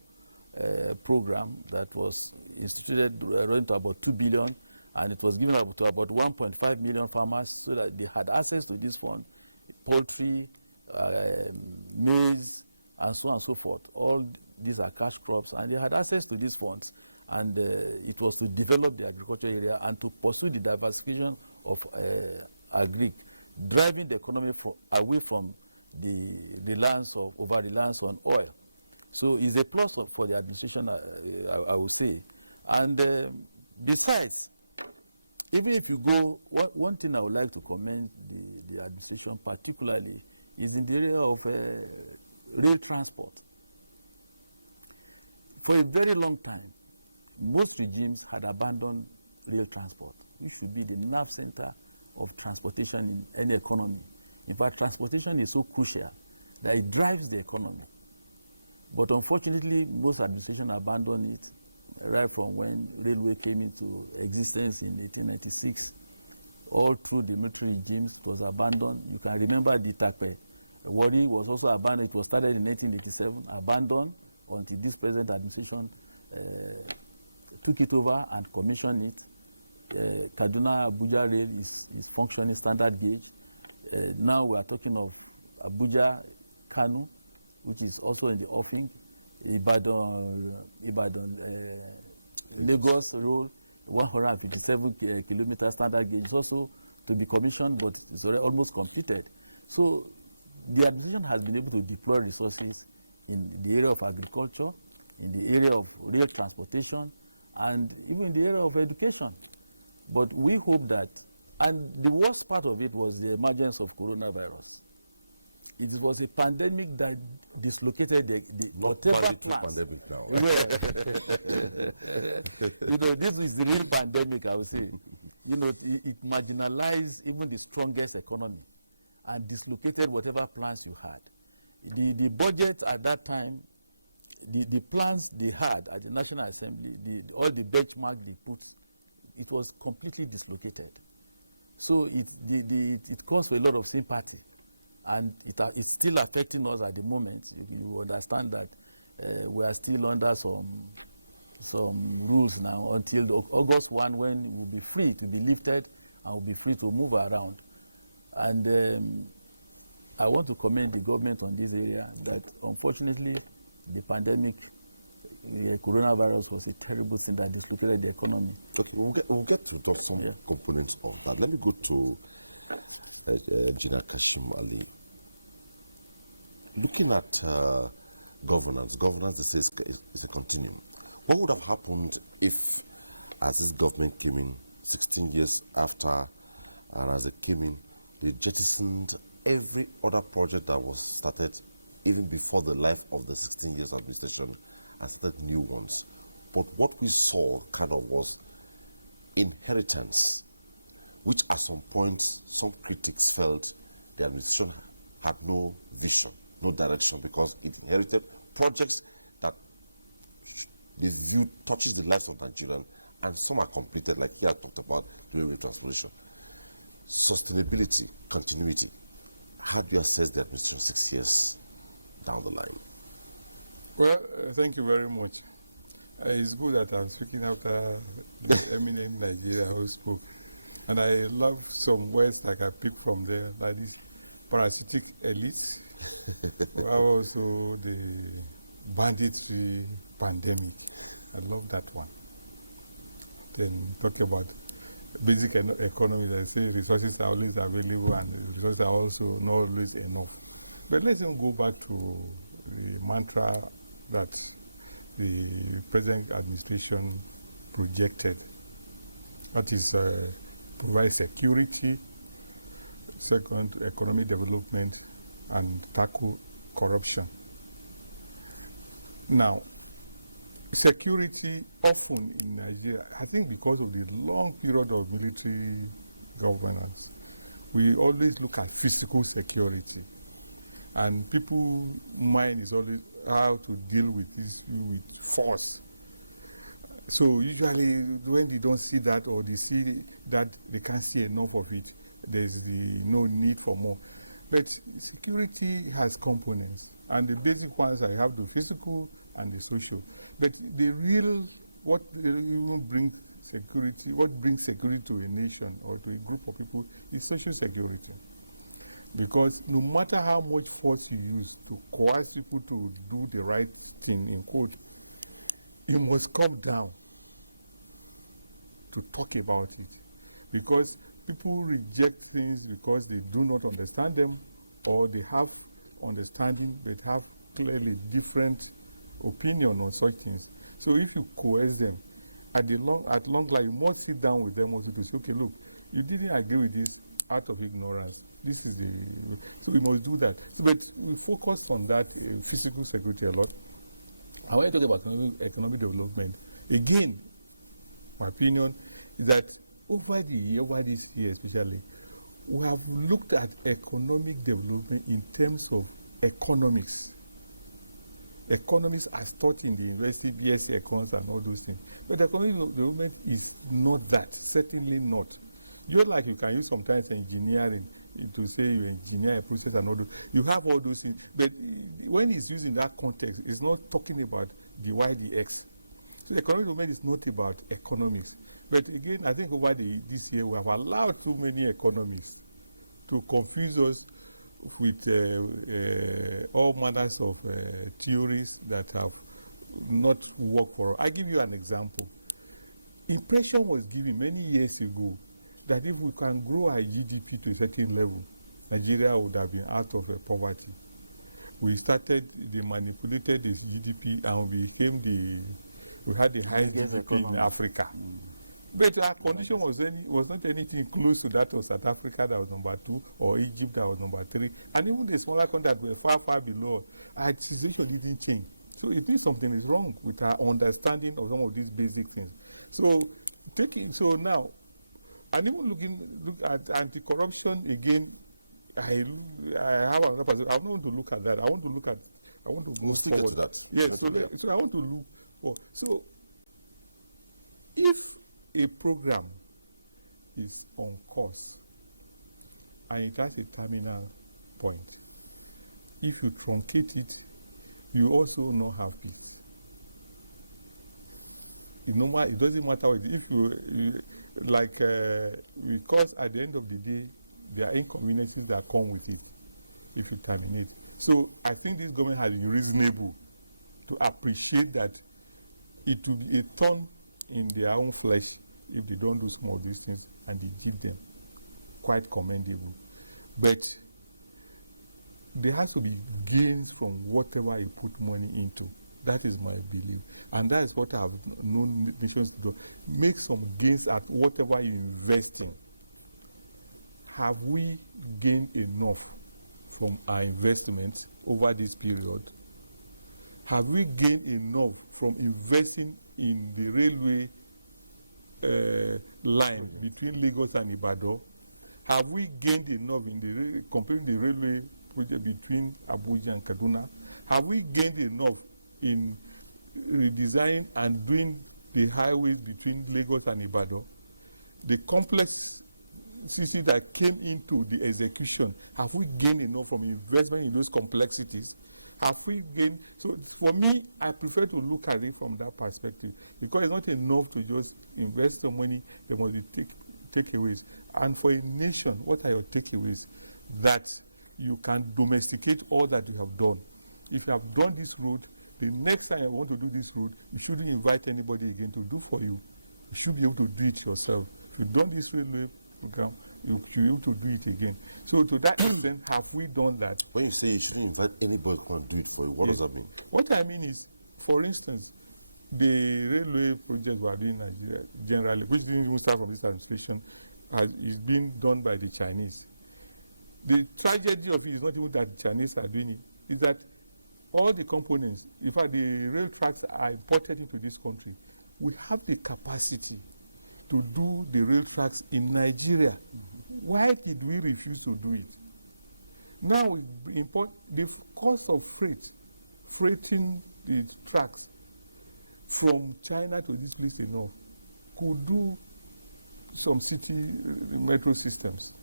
program that was instituted running to about 2 billion, and it was given up to about 1.5 million farmers so that they had access to this fund, poultry, maize, and so on and so forth. All these are cash crops, and they had access to these funds. And it was to develop the agriculture area and to pursue the diversification of agric, driving the economy away from the reliance of over-reliance on oil. So it's a plus for the administration, I would say. And besides, even if you go, one thing I would like to commend the administration particularly is in the area of rail transport. For a very long time, most regimes had abandoned rail transport, which should be the nerve center of transportation in any economy. In fact, transportation is so crucial that it drives the economy. But unfortunately, most administrations abandoned it right from when railway came into existence in 1896. All through the military regimes, it was abandoned. You can remember the Takpe. Wari was also abandoned. It was started in 1887, abandoned until this present administration took it over and commissioned it. Kaduna Abuja rail is functioning standard gauge. Now we are talking of Abuja Kanu, which is also in the offing. Ibadan Lagos road, 157 kilometer standard gauge is also to be commissioned, but it's already almost completed. So the administration has been able to deploy resources in the area of agriculture, in the area of rail transportation, and even in the area of education. But we hope that, and the worst part of it was the emergence of coronavirus. It was a pandemic that dislocated the whatever plans. Pandemic now. This is the real pandemic, I would say. It marginalized even the strongest economy and dislocated whatever plans you had. The budget at that time, the plans they had at the National Assembly, all the benchmark they put, it was completely dislocated. So it caused for a lot of sympathy. And it's still affecting us at the moment. You understand that we are still under some rules now until August 1, when we'll be free to be lifted and we'll be free to move around. And I want to commend the government on this area that unfortunately the pandemic, coronavirus was a terrible thing that dislocated the economy. Okay, we'll get to some components of that. Let me go to Engineer Kashim Ali. Looking at governance, they say is a continuum. What would have happened if, as this government came in 16 years after, and as it came in, they jettisoned every other project that was started even before the life of the 16 years administration and started new ones? But what we saw kind of was inheritance, which at some point some critics felt the administration had no vision, no direction, because it inherited projects that they view touches the lives of Nigerians, and some are completed, like here I talked about the railway transportation. Sustainability, continuity. How do you assess the administration 6 years down the line? Well, thank you very much. It's good that I'm speaking after the eminent Nigerian who spoke. And I love some words like I picked from there, like this parasitic elites, also the banditry pandemic. I love that one. Then talk about basic economy that say resources are always available and resources are also not always enough. But let's even go back to the mantra that the present administration projected. That is, provide security, second, economic development, and tackle corruption. Now, security often in Nigeria, I think because of the long period of military governance, we always look at physical security. And people's mind is always how to deal with this with force. So usually when they don't see that, or they see that they can't see enough of it, there's no need for more. But security has components, and the basic ones I have the physical and the social. But the real, what even brings security, what brings security to a nation or to a group of people is social security. Because no matter how much force you use to coerce people to do the right thing, in quote, you must come down to talk about it. Because people reject things because they do not understand them, or they have understanding but have clearly different opinion on such things. So if you coerce them, at long line, you must sit down with them also to say, okay, look, you didn't agree with this out of ignorance. This is so we must do that. So, but we focus on that physical security a lot. I want to talk about economic development. Again, my opinion is that over this year especially, we have looked at economic development in terms of economics. Economics as taught in the university, BSc Econs and all those things. But economic development is not that, certainly not. Just like you can use sometimes engineering to say you engineer a process and all those. You have all those things. But when it's used in that context, it's not talking about the Y, the X. So economic development is not about economics. But again, I think over this year, we have allowed too many economists to confuse us with all manners of theories that have not worked for us. I give you an example. Impression was given many years ago that if we can grow our GDP to a certain level, Nigeria would have been out of poverty. They manipulated this GDP and we had the highest GDP in Africa. But our condition was not anything close to that of South Africa, that was number 2, or Egypt, that was number 3. And even the smaller countries that were far, far below, our situation didn't change. So it means something is wrong with our understanding of some of these basic things. So now, and even look at anti-corruption again, I have another person. I don't want to look at that. I want to move stick forward. To that. Yes, so I want to look for. So if a program is on course and it has a terminal point, if you truncate it, you also not have peace. It doesn't matter what, if because at the end of the day, there are inconveniences that come with it if you terminate. So I think this government has been reasonable to appreciate that it will be a thorn in their own flesh if they don't do some of these things, and they did them. Quite commendable. But there has to be gains from whatever you put money into. That is my belief. And that is what I have known nations to do. Make some gains at whatever you invest in. Have we gained enough from our investments over this period? Have we gained enough from investing in the railway line between Lagos and Ibadan? Have we gained enough in comparing the railway project between Abuja and Kaduna? Have we gained enough in redesigning and doing the highways between Lagos and Ibadan? The complexity that came into the execution, have we gained enough from investment in those complexities? Have we gained? So for me, I prefer to look at it from that perspective, because it's not enough to just invest some money. There must be takeaways. And for a nation, what are your takeaways? That you can domesticate all that you have done. If you have done this road, the next time you want to do this road, you shouldn't invite anybody again to do for you. you should be able to do it yourself. If you've done this railway program, you should be able to do it again. So to that extent, have we done that? When you say you shouldn't invite anybody to come and do it for you, what does that mean? What I mean is, for instance, the railway project we are doing in Nigeria generally, which didn't even start from this administration, is being done by the Chinese. The tragedy of it is not even that the Chinese are doing it, it's that all the components, in fact, the rail tracks are imported into this country. We have the capacity to do the rail tracks in Nigeria. Mm-hmm. Why did we refuse to do it? Now we import the cost of freighting the tracks from China to this place enough could do some city metro systems.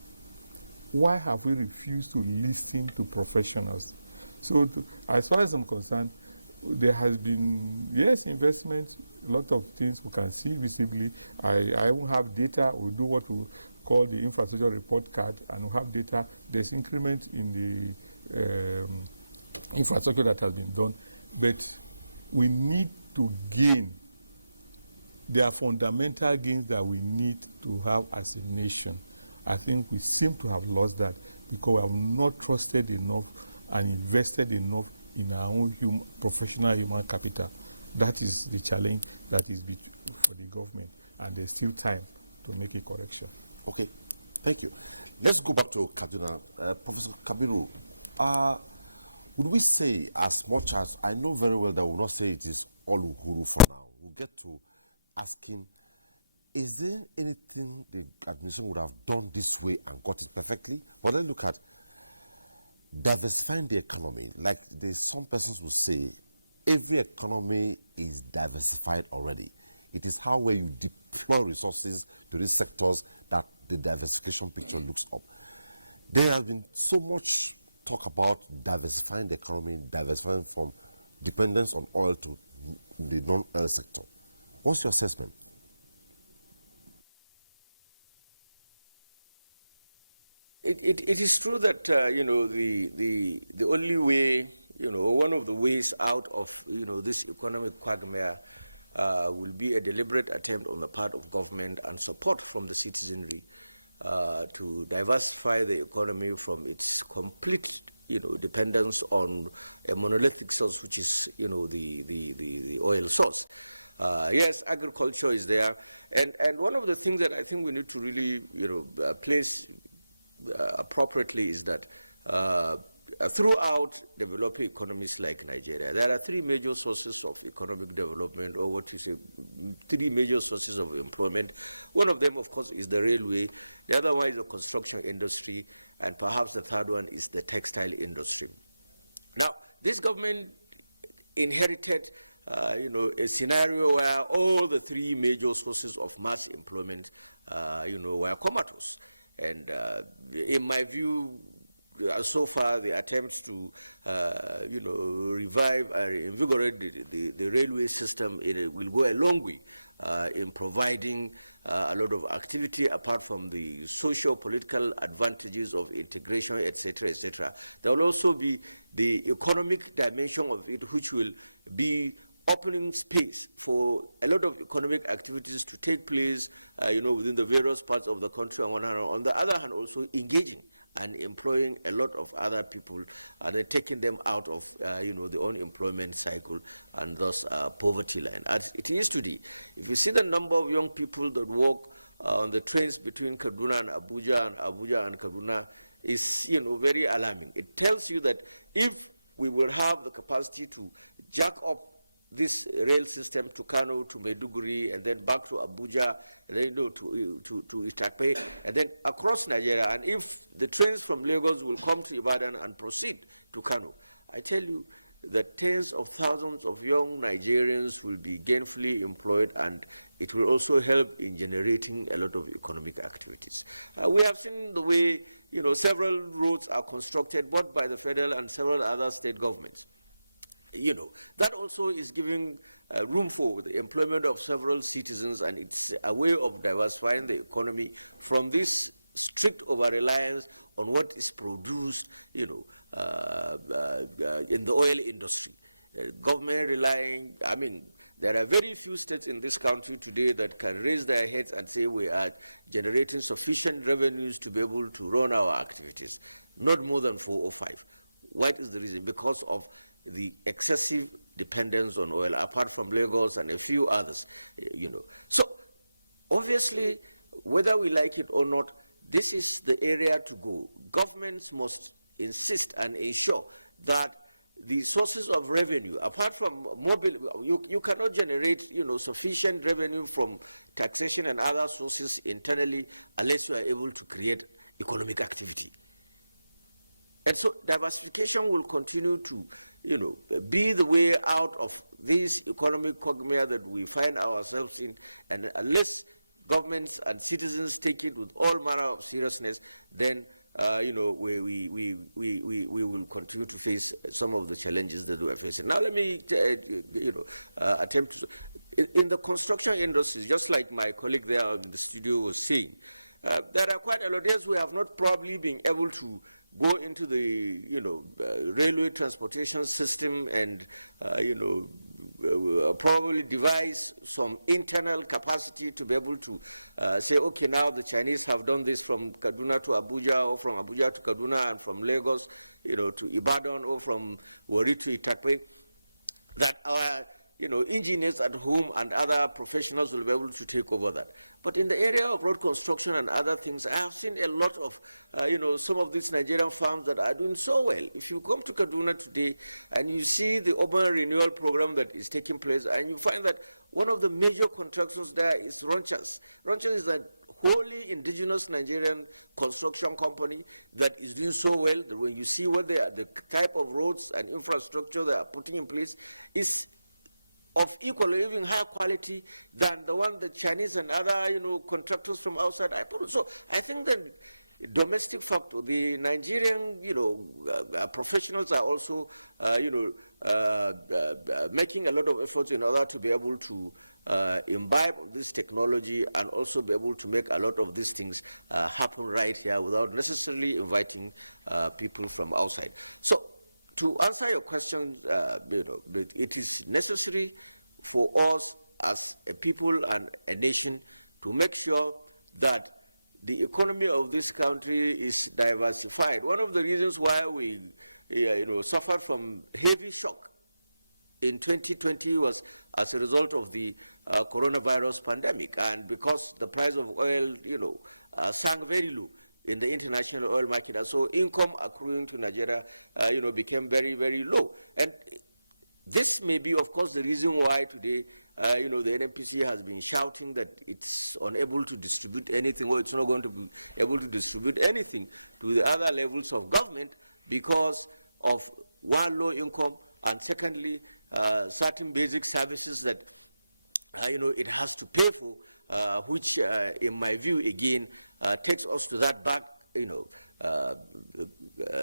Why have we refused to listen to professionals? So as far as I'm concerned, there has been, yes, investment, a lot of things we can see visibly. I won't have data. We'll do what we call the infrastructure report card, and we'll have data. There's increment in the infrastructure that has been done, but we need to gain. There are fundamental gains that we need to have as a nation. I think we seem to have lost that because we have not trusted enough and invested enough in our own professional human capital. That is the challenge that is for the government, and there's still time to make a correction. Okay, thank you. Let's go back to Kaduna. Professor Kabiru, would we say, as much as, I know very well that we will not say it is all Uhuru for now, we'll get to asking, is there anything the administration would have done this way and got it perfectly? But let's look at diversifying the economy. Like some persons will say, every economy is diversified already. It is how well you deploy resources to these sectors that the diversification picture looks up. There has been so much talk about diversifying the economy, diversifying from dependence on oil to the non-oil sector. What's your assessment? It is true that the only way, one of the ways out of this economic quagmire will be a deliberate attempt on the part of government and support from the citizenry to diversify the economy from its complete dependence on a monolithic source, which is the oil source. Yes, agriculture is there, and one of the things that I think we need to really place appropriately is that throughout developing economies like Nigeria, there are three major sources of economic development, or what you say, three major sources of employment. One of them, of course, is the railway. The other one is the construction industry, and perhaps the third one is the textile industry. Now, this government inherited a scenario where all the three major sources of mass employment, were comatose. And in my view, so far, the attempts to, revive and invigorate the railway system will go a long way in providing a lot of activity apart from the socio-political advantages of integration, etc., etc. There will also be the economic dimension of it, which will be opening space for a lot of economic activities to take place, within the various parts of the country on one hand. On the other hand, also engaging and employing a lot of other people and then taking them out of, the unemployment cycle and thus poverty line. As it is today, if you see the number of young people that walk on the trains between Kaduna and Abuja and Kaduna is, very alarming. It tells you that if we will have the capacity to jack up this rail system to Kano, to Maiduguri, and then back to Abuja, and then to Itakpe, and then across Nigeria. And if the trains from Lagos will come to Ibadan and proceed to Kano, I tell you that tens of thousands of young Nigerians will be gainfully employed, and it will also help in generating a lot of economic activities. We have seen the way several roads are constructed, both by the federal and several other state governments. That also is giving room for the employment of several citizens, and it's a way of diversifying the economy from this strict over-reliance on what is produced, in the oil industry. Government relying, There are very few states in this country today that can raise their heads and say we are generating sufficient revenues to be able to run our activities. Not more than 4 or 5. What is the reason? Because of the excessive dependence on oil, apart from Lagos and a few others, So obviously, whether we like it or not, this is the area to go. Governments must insist and ensure that the sources of revenue, apart from mobile, you cannot generate, sufficient revenue from taxation and other sources internally unless you are able to create economic activity. And so diversification will continue to, be the way out of this economic quagmire that we find ourselves in, and unless governments and citizens take it with all manner of seriousness, then we will continue to face some of the challenges that we are facing. Now let me, attempt to, in the construction industry, just like my colleague there in the studio was saying, there are quite a lot of years we have not probably been able to go into the, railway transportation system and, probably devise some internal capacity to be able to say, okay, now the Chinese have done this from Kaduna to Abuja, or from Abuja to Kaduna, and from Lagos, to Ibadan, or from Warri to Itakpe, that our engineers at home and other professionals will be able to take over that. But in the area of road construction and other things, I have seen a lot of, some of these Nigerian firms that are doing so well. If you come to Kaduna today and you see the urban renewal program that is taking place, and you find that one of the major contractors there is Ronchas. Ronchas is a wholly indigenous Nigerian construction company that is doing so well that when you see what they are, the type of roads and infrastructure they are putting in place is of equal or even higher quality than the one the Chinese and other, contractors from outside are putting. So I think that domestic factor, the Nigerian, professionals are also, making a lot of efforts in order to be able to imbibe this technology and also be able to make a lot of these things happen right here without necessarily inviting people from outside. So to answer your question, it is necessary for us as a people and a nation to make sure that the economy of this country is diversified. One of the reasons why we suffered from heavy shock in 2020 was as a result of the coronavirus pandemic, and because the price of oil sank very low in the international oil market, and so income accruing to Nigeria became very, very low. And this may be, of course, the reason why today the NNPC has been shouting that it's unable to distribute anything, or it's not going to be able to distribute anything to the other levels of government because of, one, low income, and secondly, certain basic services that it has to pay for, which, in my view, again, takes us to that back,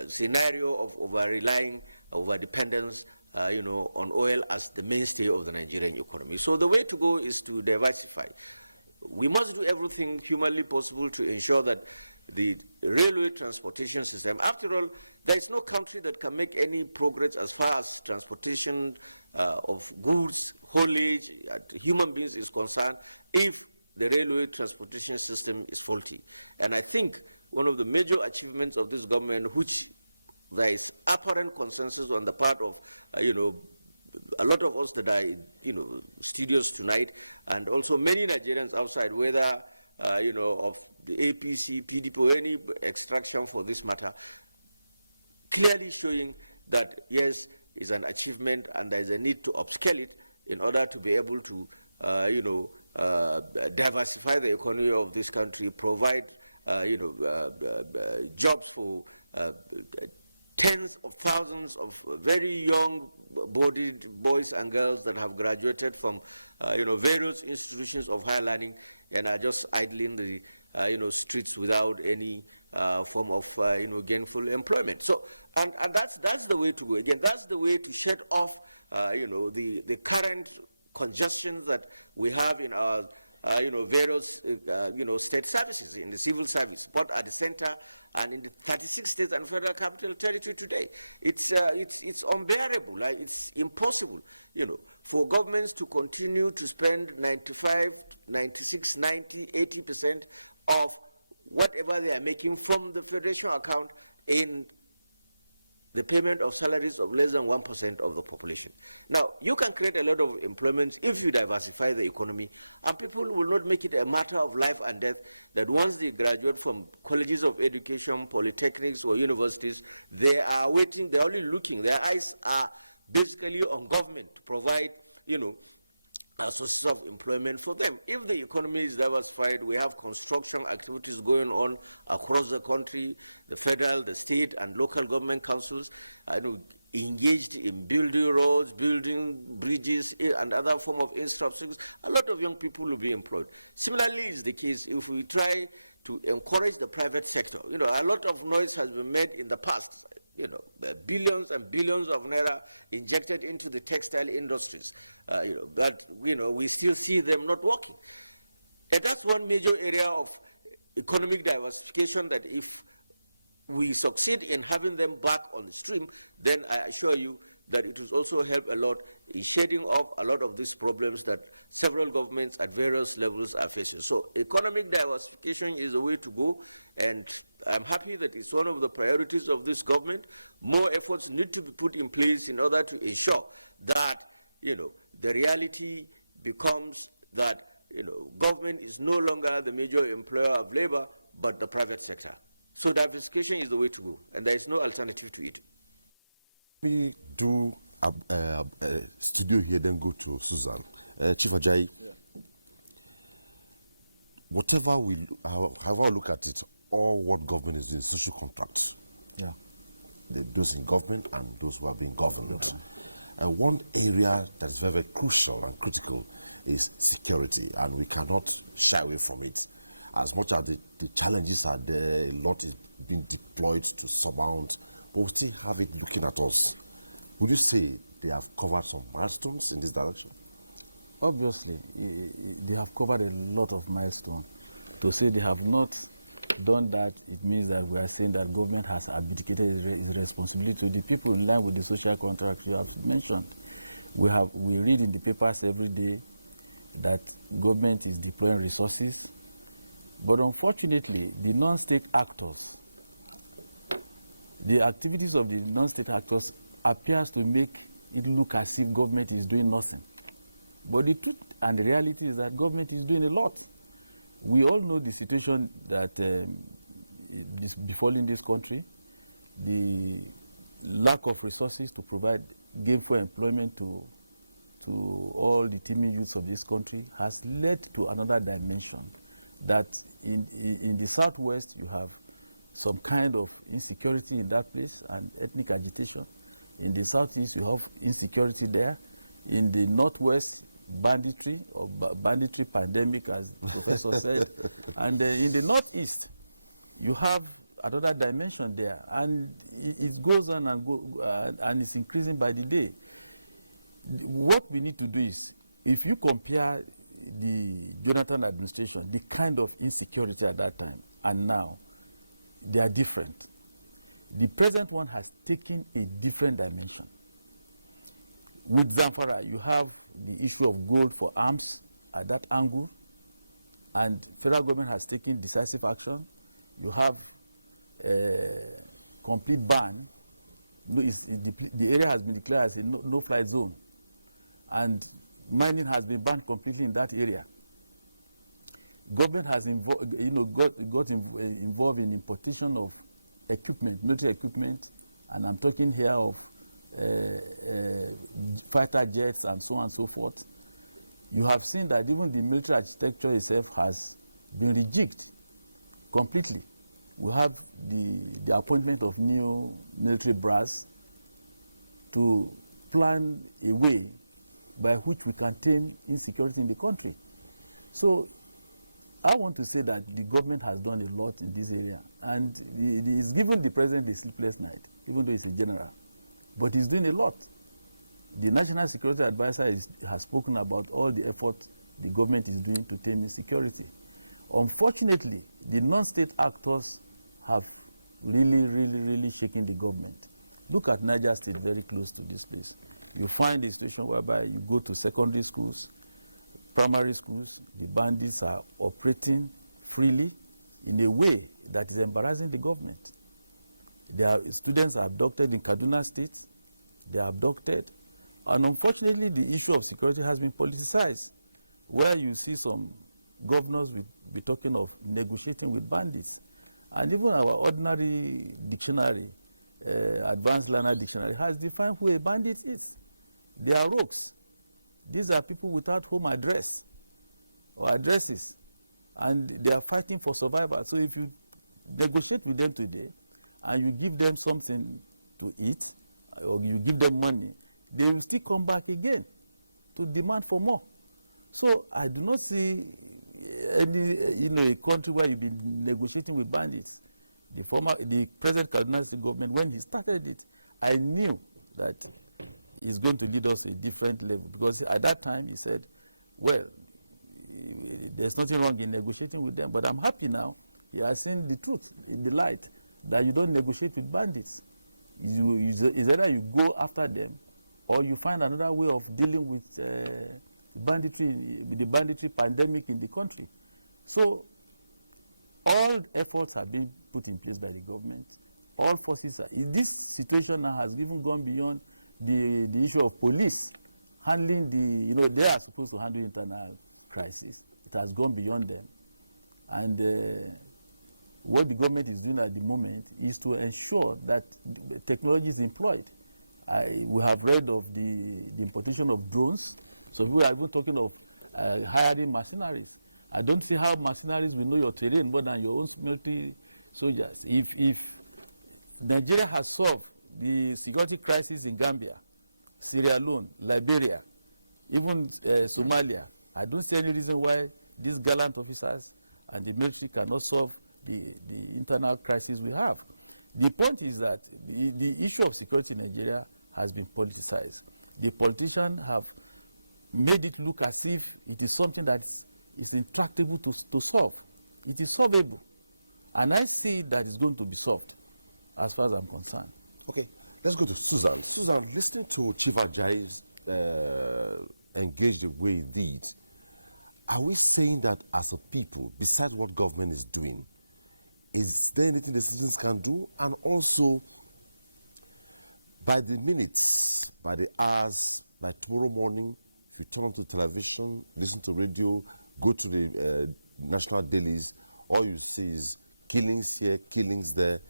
scenario of over-relying, over-dependence, on oil as the mainstay of the Nigerian economy. So the way to go is to diversify. We must do everything humanly possible to ensure that the railway transportation system, after all, there is no country that can make any progress as far as transportation of goods, haulage, human beings is concerned, if the railway transportation system is faulty. And I think one of the major achievements of this government, which there is apparent consensus on the part of, a lot of us that are, studios tonight, and also many Nigerians outside, whether, of the APC, PDP, or any extraction for this matter, clearly showing that, yes, it's an achievement and there is a need to upscale it in order to be able to, diversify the economy of this country, provide, jobs for tens of thousands of very young-bodied boys and girls that have graduated from, various institutions of higher learning and are just idling the, streets without any form of, gainful employment. So, and that's the way to go. Again, that's the way to shed off, the current congestion that we have in our various, state services in the civil service, both at the center and in the 36 states and federal capital territory today. It's unbearable. It's impossible, for governments to continue to spend 95, 96, 90, 80% of whatever they are making from the federation account in the payment of salaries of less than 1% of the population. Now, you can create a lot of employment if you diversify the economy, and people will not make it a matter of life and death that once they graduate from colleges of education, polytechnics, or universities, they are waiting, they're only looking, their eyes are basically on government to provide, sources of employment for them. If the economy is diversified, we have construction activities going on across the country, the federal, the state, and local government councils engaged in building roads, building bridges, and other form of infrastructures. A lot of young people will be employed. Similarly is the case if we try to encourage the private sector. A lot of noise has been made in the past. Billions and billions of naira injected into the textile industries, but we still see them not working. And that's one major area of economic diversification that if we succeed in having them back on the stream, then I assure you that it will also help a lot in shading off a lot of these problems that several governments at various levels are facing. So economic diversification is the way to go, and I'm happy that it's one of the priorities of this government. More efforts need to be put in place in order to ensure that, the reality becomes that, government is no longer the major employer of labor, but the private sector. So diversification is the way to go, and there is no alternative to it. We do a studio here, then go to Susan. Chief Ajayi, however we look at it, all what government is doing, social contracts. Yeah. Those in government and those who are being governed. One area that is very, very crucial and critical is security, and we cannot shy away from it. As much as the challenges are there, a lot is being deployed to surmount, but we still have it looking at us. Would you say they have covered some milestones in this direction? Obviously, they have covered a lot of milestones. To say they have not done that, it means that we are saying that government has abdicated its responsibility to the people in line with the social contract you have mentioned. We read in the papers every day that government is deploying resources, but unfortunately, the non-state actors, the activities of the non-state actors appears to make it look as if government is doing nothing. But the truth and the reality is that government is doing a lot. We all know the situation that is befalling this country, the lack of resources to provide gainful employment to all the teeming youths of this country has led to another dimension, that in the southwest you have some kind of insecurity in that place and ethnic agitation. In the southeast you have insecurity there. In the northwest, banditry or banditry pandemic, as the professor said. And in the northeast you have another dimension there, and it goes on and it's increasing by the day. What we need to do is, if you compare the Jonathan administration, the kind of insecurity at that time and now, they are different. The present one has taken a different dimension. With Zamfara, you have the issue of gold for arms at that angle, and federal government has taken decisive action. You have a complete ban. The area has been declared as a no-flight zone, and mining has been banned completely in that area. Government has got involved in importation of equipment, military equipment, and I'm talking here of fighter jets and so on and so forth. You have seen that even the military architecture itself has been rejigged completely. We have the appointment of new military brass to plan a way by which we can tame insecurity in the country. So I want to say that the government has done a lot in this area, and it's given the president a sleepless night, even though he's a general. But he's doing a lot. The National Security Advisor has spoken about all the efforts the government is doing to tame insecurity. Unfortunately, the non-state actors have really shaken the government. Look at Niger State, very close to this place. You find a situation whereby you go to secondary schools, primary schools, the bandits are operating freely in a way that is embarrassing the government. Students are abducted in Kaduna State, they are abducted, and unfortunately the issue of security has been politicized, where you see some governors will be talking of negotiating with bandits. And even our ordinary dictionary, advanced learner dictionary, has defined who a bandit is. They are rogues. These are people without home address or addresses, and they are fighting for survival. So if you negotiate with them today and you give them something to eat or you give them money, they will still come back again to demand for more. So I do not see any, a country where you've been negotiating with bandits. The present Kaduna State government, when he started it, I knew that he's going to lead us to a different level, because at that time he said, well, there's nothing wrong in negotiating with them, but I'm happy now he has seen the truth in the light, that you don't negotiate with bandits. It's either you go after them or you find another way of dealing with the banditry pandemic in the country. So all efforts are being put in place by the government. All forces are. This situation now has even gone beyond the issue of police handling they are supposed to handle internal crisis. It has gone beyond them. And what the government is doing at the moment is to ensure that technology is employed. We have read of the importation of drones. So people are even talking of hiring mercenaries. I don't see how mercenaries will know your terrain more than your own military soldiers. If Nigeria has solved the security crisis in Gambia, Sierra Leone, Liberia, even Somalia, I don't see any reason why these gallant officers and the military cannot solve the internal crisis we have. The point is that the issue of security in Nigeria has been politicized. The politicians have made it look as if it is something that is intractable to solve. It is solvable. And I see that it's going to be solved, as far as I'm concerned. Okay, let's go to Susan. Susan, listening to Chief Ajayi's engage the way he did, are we saying that as a people, besides what government is doing, is there anything the citizens can do? And also, by the minutes, by the hours, by tomorrow morning, if you turn on to television, listen to radio, go to the national dailies, all you see is killings here, killings there.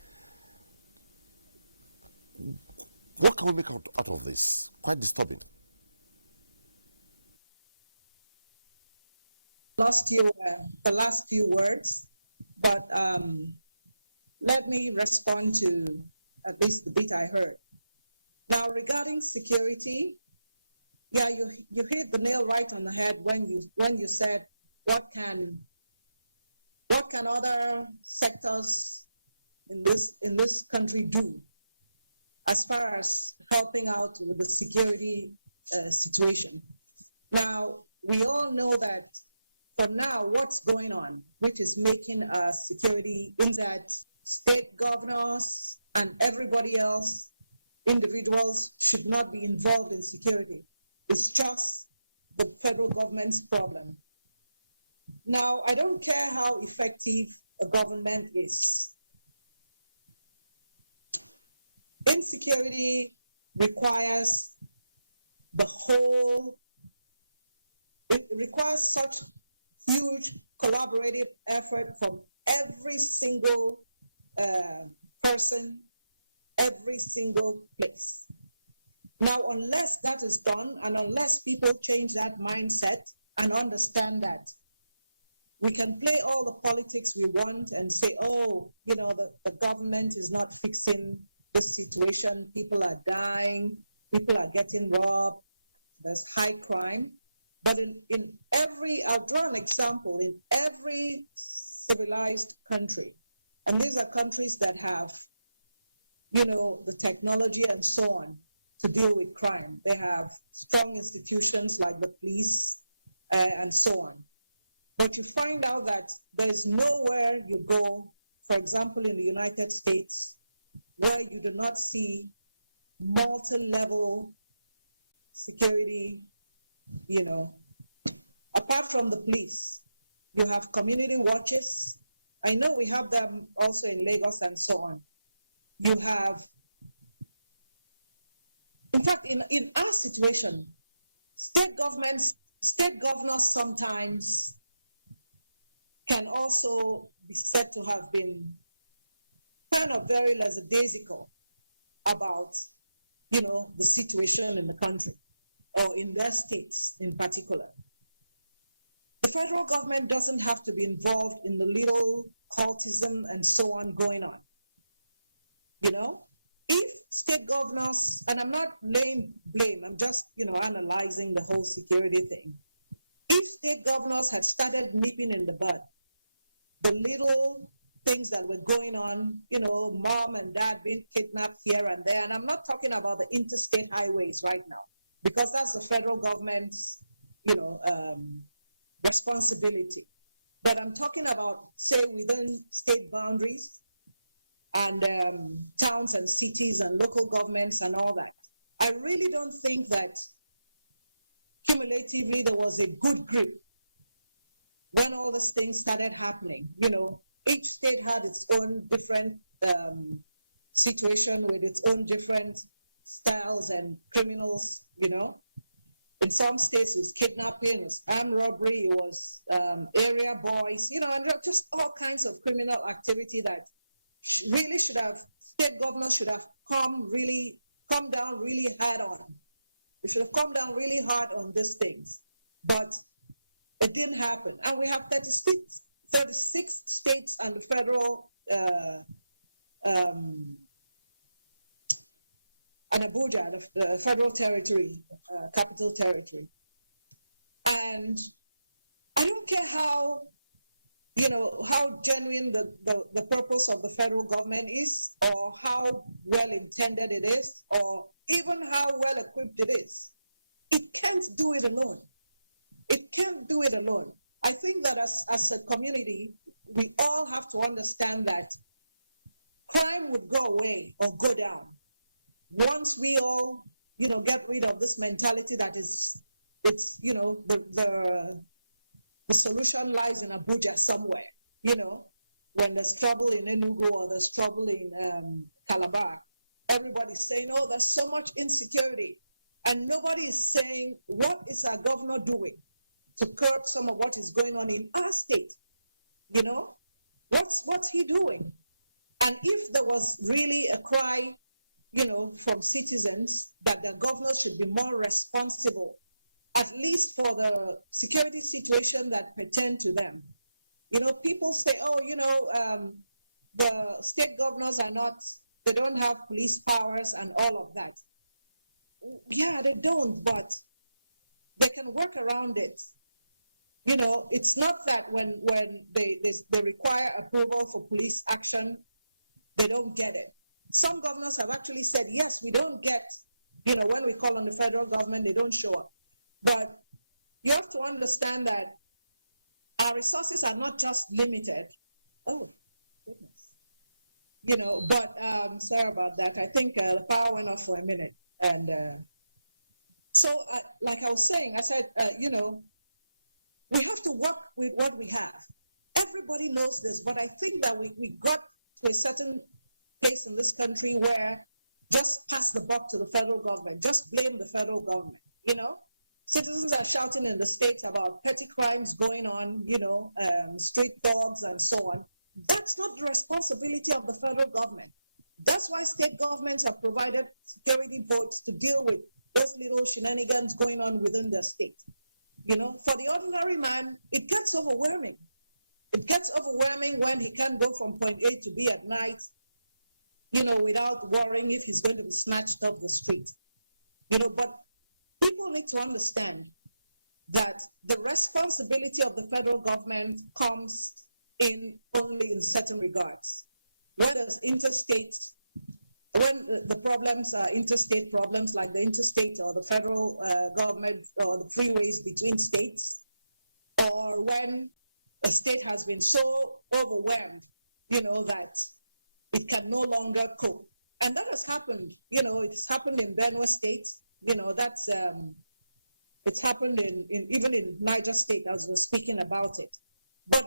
What can we make out of this? Quite disturbing. Lost you the last few words, but let me respond to at least the bit I heard. Now, regarding security, yeah, you hit the nail right on the head when you said what can other sectors in this country do as far as helping out with the security situation. Now, we all know that for now, what's going on, which is making security in that state governors and everybody else, individuals should not be involved in security. It's just the federal government's problem. Now, I don't care how effective a government is. Insecurity requires it requires such huge collaborative effort from every single person, every single place. Now, unless that is done, and unless people change that mindset and understand that we can play all the politics we want and say, oh, the government is not fixing this situation, people are dying, people are getting robbed, there's high crime. But in every, I'll draw an example, in every civilized country, and these are countries that have, the technology and so on to deal with crime. They have strong institutions like the police, and so on. But you find out that there's nowhere you go, for example, in the United States, where you do not see multi-level security, you know. Apart from the police, you have community watches. I know we have them also in Lagos and so on. You have, in fact, in our situation, state governors sometimes can also be said to have been kind of very lackadaisical about, you know, the situation in the country or in their states in particular. The federal government doesn't have to be involved in the little cultism and so on going on. You know, if state governors, and I'm not laying blame, I'm just, you know, analyzing the whole security thing. If state governors had started nipping in the bud the little things that were going on, you know, mom and dad being kidnapped here and there, and I'm not talking about the interstate highways right now, because that's the federal government's, you know, responsibility. But I'm talking about, say, within state boundaries and towns and cities and local governments and all that. I really don't think that cumulatively there was a good grip when all these things started happening. You know, each state had its own different situation with its own different styles and criminals, you know. In some states, it was kidnapping, it was armed robbery, it was area boys, you know, and just all kinds of criminal activity that really should have, state governors should have come down really hard on. They should have come down really hard on these things. But it didn't happen. And we have 36 states and the federal, and Abuja, the federal territory, capital territory. And I don't care how, you know, how genuine the purpose of the federal government is, or how well intended it is, or even how well equipped it is. It can't do it alone. It can't do it alone. I think that as a community, we all have to understand that crime would go away or go down once we all, you know, get rid of this mentality that it's, you know, the solution lies in Abuja somewhere, you know, when there's trouble in Enugu or there's trouble in Calabar. Everybody's saying, oh, there's so much insecurity. And nobody is saying, what is our governor doing to curb some of what is going on in our state? You know, what's he doing? And if there was really a cry, you know, from citizens that the governors should be more responsible, at least for the security situation that pertain to them. You know, people say, oh, you know, the state governors are not, they don't have police powers and all of that. Yeah, they don't, but they can work around it. You know, it's not that when they require approval for police action, they don't get it. Some governors have actually said, yes, we don't get, you know, when we call on the federal government, they don't show up. But you have to understand that our resources are not just limited. Oh, goodness. You know, but sorry about that. I think the power went off for a minute. And so, like I was saying, I said, you know, we have to work with what we have. Everybody knows this, but I think that we got to a certain place in this country where just pass the buck to the federal government, just blame the federal government, you know? Citizens are shouting in the states about petty crimes going on, you know, street thugs and so on. That's not the responsibility of the federal government. That's why state governments have provided security votes to deal with those little shenanigans going on within their state. You know, for the ordinary man, it gets overwhelming. It gets overwhelming when he can't go from point A to B at night, you know, without worrying if he's going to be snatched off the street. You know, but people need to understand that the responsibility of the federal government comes in only in certain regards. When there's interstate, when the problems are interstate problems, like the interstate or the federal government or the freeways between states, or when a state has been so overwhelmed, that it can no longer cope. And that has happened, it's happened in Benue State, that's, it's happened even in Niger State as we're speaking about it. But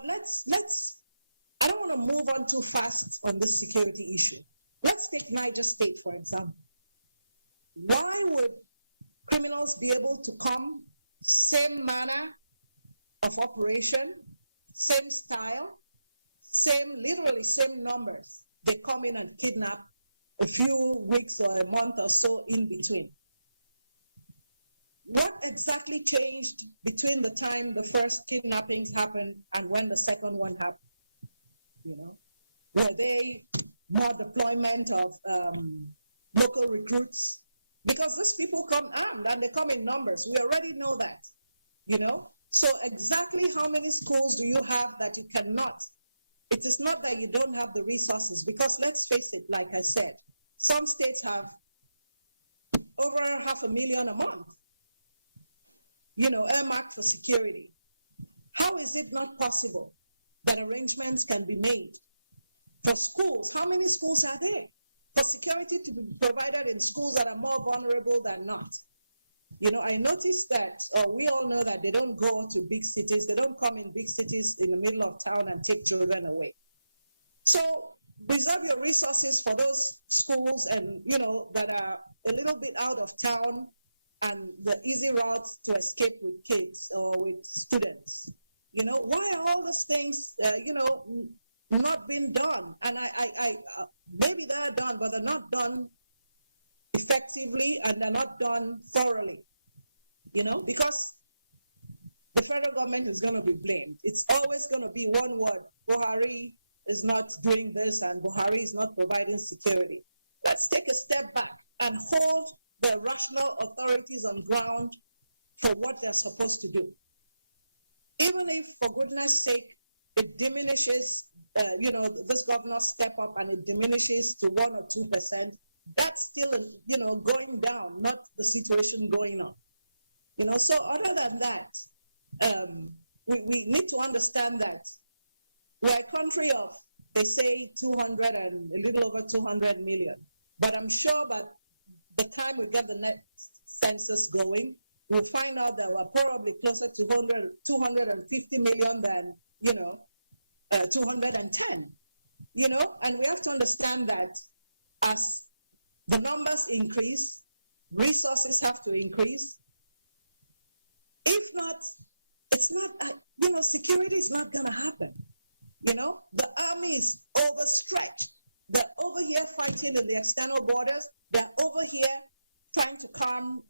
I don't want to move on too fast on this security issue. Let's take Niger State, for example. Why would criminals be able to come, same manner of operation, same style, literally same numbers? They come in and kidnap a few weeks or a month or so in between. What exactly changed between the time the first kidnappings happened and when the second one happened? Were they more deployment of local recruits? Because these people come armed and they come in numbers. We already know that, So exactly how many schools do you have that you cannot? It is not that you don't have the resources, because let's face it, like I said, some states have over 500,000 a month, earmarked for security. How is it not possible that arrangements can be made for schools? How many schools are there for security to be provided in schools that are more vulnerable than not? I noticed that, we all know that they don't go to big cities. They don't come in big cities in the middle of town and take children away. So reserve your resources for those schools and, that are a little bit out of town and the easy routes to escape with kids or with students. Why are all those things, not being done? And I maybe they're done, but they're not done effectively and they're not done thoroughly, because the federal government is going to be blamed. It's always going to be one word: Buhari is not doing this and Buhari is not providing security. Let's take a step back and hold the rational authorities on ground for what they're supposed to do. Even if, for goodness sake, it diminishes, this governor step up and it diminishes to 1 or 2%, that's still, going down, not the situation going up. So other than that, we need to understand that we're a country of, they say 200 and a little over 200 million. But I'm sure by the time we get the next census going, we'll find out that we're probably closer to 250 million than, 210, and we have to understand that as the numbers increase, resources have to increase. If not, it's not, security is not going to happen. The army is overstretched. They're over here fighting in the external borders. They're over here trying to calm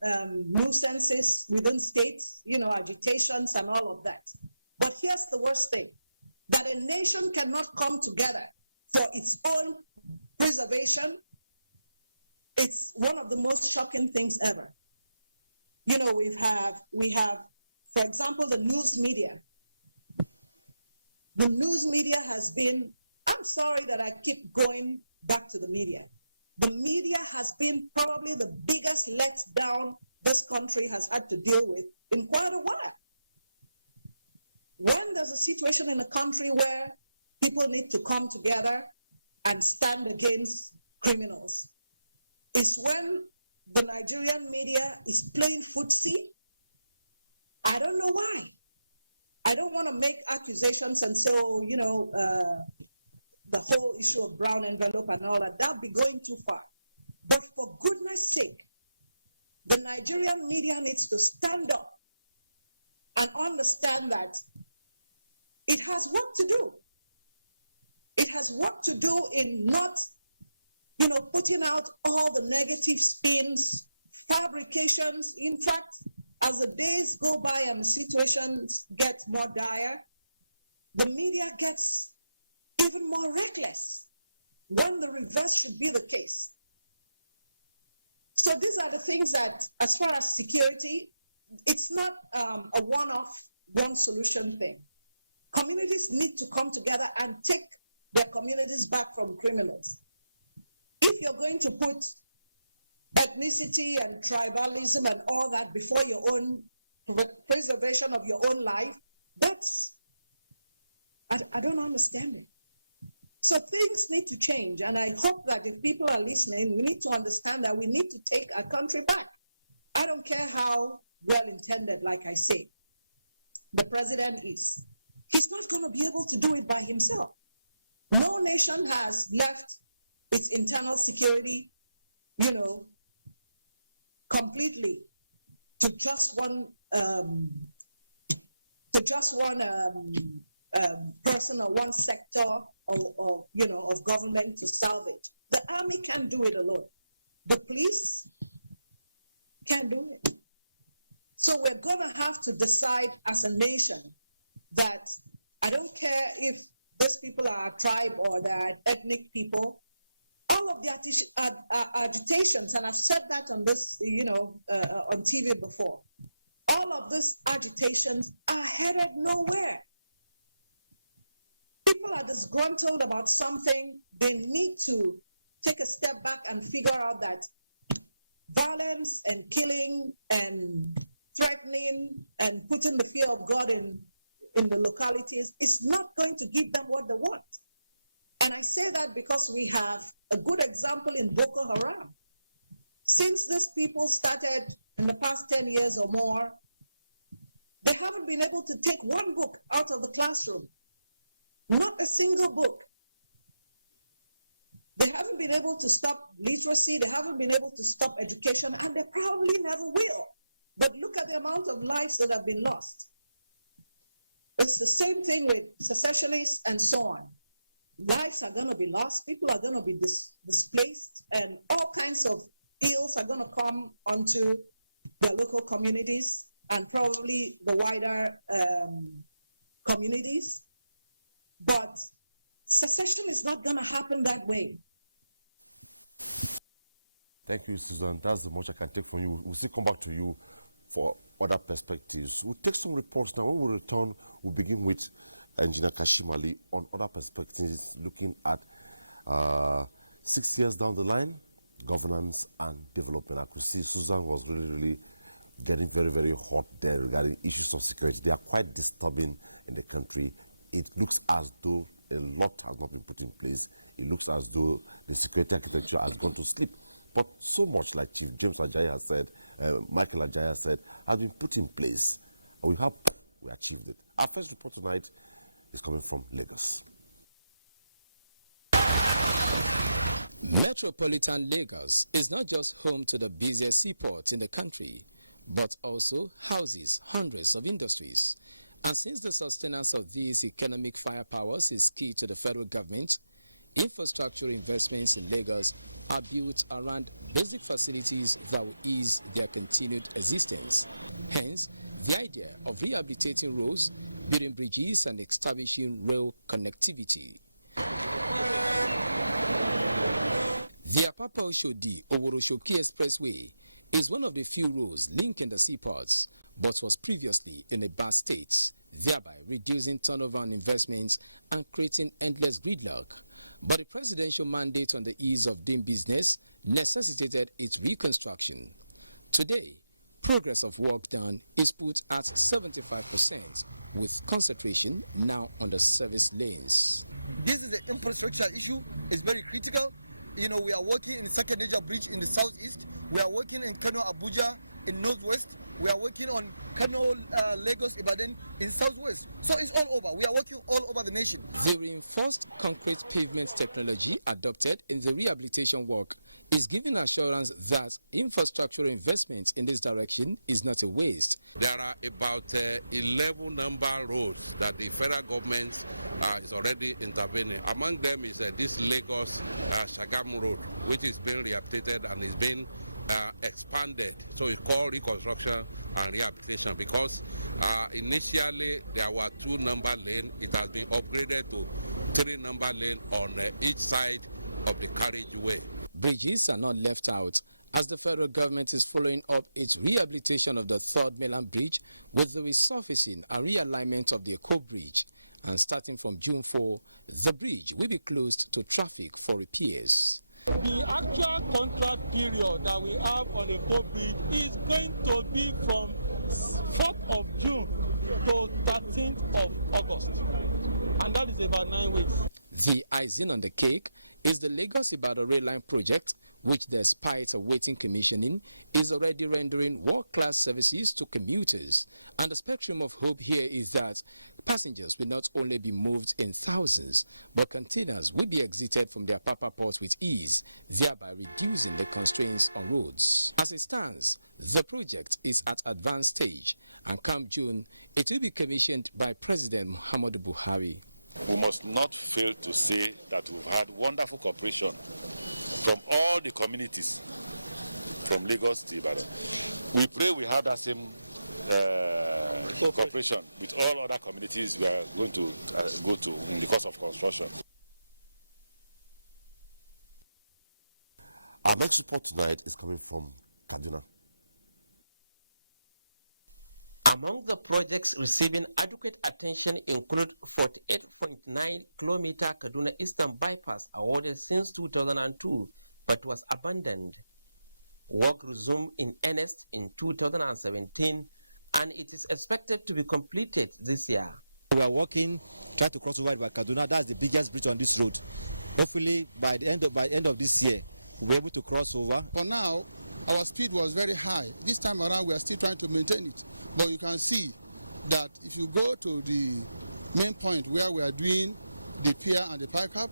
nuisances within states, agitations and all of that. But here's the worst thing, that a nation cannot come together for its own preservation. It's one of the most shocking things ever. We have, for example, the news media. The news media has been, I'm sorry that I keep going back to the media. The media has been probably the biggest letdown this country has had to deal with in quite a while. When there's a situation in a country where people need to come together and stand against criminals, is when the Nigerian media is playing footsie. I don't know why. I don't want to make accusations and say, the whole issue of brown envelope and all that, that'd be going too far. But for goodness sake, the Nigerian media needs to stand up and understand that it has work to do. It has work to do in not, putting out all the negative spins, fabrications. In fact, as the days go by and the situations get more dire, the media gets even more reckless when the reverse should be the case. So these are the things that, as far as security, it's not a one-off, one solution thing. Communities need to come together and take their communities back from criminals. If you're going to put ethnicity and tribalism and all that before your own preservation of your own life, I don't understand it. So things need to change. And I hope that if people are listening, we need to understand that we need to take our country back. I don't care how well-intended, like I say, the president is. He's not going to be able to do it by himself. No nation has left its internal security, completely to just one person or one sector of government to salvage. The army can't do it alone. The police can't do it. So we're gonna have to decide as a nation that I don't care if these people are a tribe or they're ethnic people, all of the agitations, and I've said that on this, on TV before, all of these agitations are headed nowhere. People are disgruntled about something. They need to take a step back and figure out that violence and killing and threatening and putting the fear of God in the localities is not going to give them what they want. And I say that because we have a good example in Boko Haram. Since these people started in the past 10 years or more, they haven't been able to take one book out of the classroom. Not a single book. They haven't been able to stop literacy. They haven't been able to stop education, and they probably never will. But look at the amount of lives that have been lost. It's the same thing with secessionists and so on. Lives are going to be lost. People are going to be displaced, and all kinds of ills are going to come onto their local communities and probably the wider communities. But secession is not going to happen that way. Thank you, Susan. That's the much I can take from you. We'll still come back to you for other perspectives. We'll take some reports now. When we return, we'll begin with Engineer Kashimali on other perspectives, looking at 6 years down the line, governance and development. I could see Susan was really getting very hot there regarding issues of security. They are quite disturbing in the country. It looks as though a lot has not been put in place. It looks as though the security architecture has gone to sleep. But so much, like Chief James Ajayi has said, Michael Ajayi has said, has been put in place. And we hope we achieved it. Our first report tonight is coming from Lagos. Metropolitan Lagos is not just home to the busiest seaport in the country, but also houses hundreds of industries. And since the sustenance of these economic firepowers is key to the federal government, infrastructure investments in Lagos are built around basic facilities that will ease their continued existence. Hence, the idea of rehabilitating roads, building bridges, and establishing rail connectivity. The Apapa-Oshodi Oworoshoki Expressway is one of the few roads linking the seaports, but was previously in a bad state, thereby reducing turnover on investments and creating endless gridlock. But the presidential mandate on the ease of doing business necessitated its reconstruction. Today, progress of work done is put at 75%, with concentration now on the service lanes. This is the infrastructure issue. It's very critical. We are working in the second major bridge in the southeast. We are working in Kano Abuja in northwest. We are working on Kano Lagos Ibadan in southwest. So it's all over. We are working all over the nation. The reinforced concrete pavement technology adopted in the rehabilitation work is giving assurance that infrastructure investment in this direction is not a waste. There are about 11 number roads that the federal government is already intervening. Among them is this Lagos Shagamu Road, which is being rehabilitated and is being expanded. So it's called reconstruction and rehabilitation because initially there were 2 number lane. It has been upgraded to 3 number lane on each side of the carriageway. Bridges are not left out, as the federal government is following up its rehabilitation of the 3rd mainland bridge with the resurfacing and realignment of the Eko Bridge. And starting from June 4, the bridge will be closed to traffic for repairs. The actual contract period that we have on the Eko Bridge is going to be from 4th of June to 13th of August. And that is about 9 weeks. The icing on the cake is the Lagos-Ibadan rail line project, which, despite awaiting commissioning, is already rendering world-class services to commuters. And the spectrum of hope here is that passengers will not only be moved in thousands, but containers will be exited from their Apapa port with ease, thereby reducing the constraints on roads. As it stands, the project is at advanced stage, and come June, it will be commissioned by President Muhammadu Buhari. We must not fail to say that we've had wonderful cooperation from all the communities from Lagos to Ibadan. We pray we have that same cooperation with all other communities we are going to go to in the course of construction. Our next report tonight is coming from Kaduna. Among the projects receiving adequate attention include 48.9 kilometer Kaduna Eastern Bypass awarded since 2002 but was abandoned. Work resumed in earnest in 2017 and it is expected to be completed this year. We are working, trying to cross over by Kaduna. That's the biggest bridge on this road. Hopefully by the end of this year, we'll be able to cross over. For now, our speed was very high. This time around, we are still trying to maintain it. But you can see that if you go to the main point where we are doing the pier and the pipe cap,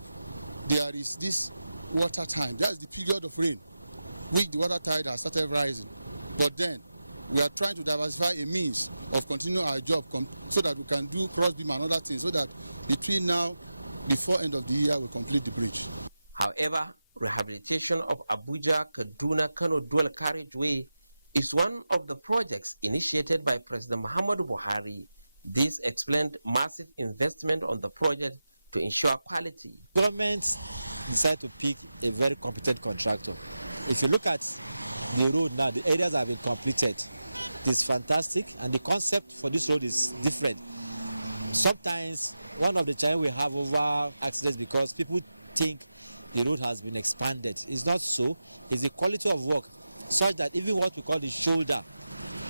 there is this water time. That's the period of rain, which the water tide has started rising. But then, we are trying to diversify a means of continuing our job so that we can do cross beam and other things so that between now, before end of the year, we complete the bridge. However, rehabilitation of Abuja Kaduna Kano dual carriageway is one of the projects initiated by President Muhammadu Buhari. This explained massive investment on the project to ensure quality. Government decided to pick a very competent contractor. If you look at the road now, the areas have been completed. It is fantastic, and the concept for this road is different. Sometimes one of the challenges we have over accidents because people think the road has been expanded. It's not so. It's the quality of work such that even what we call the shoulder,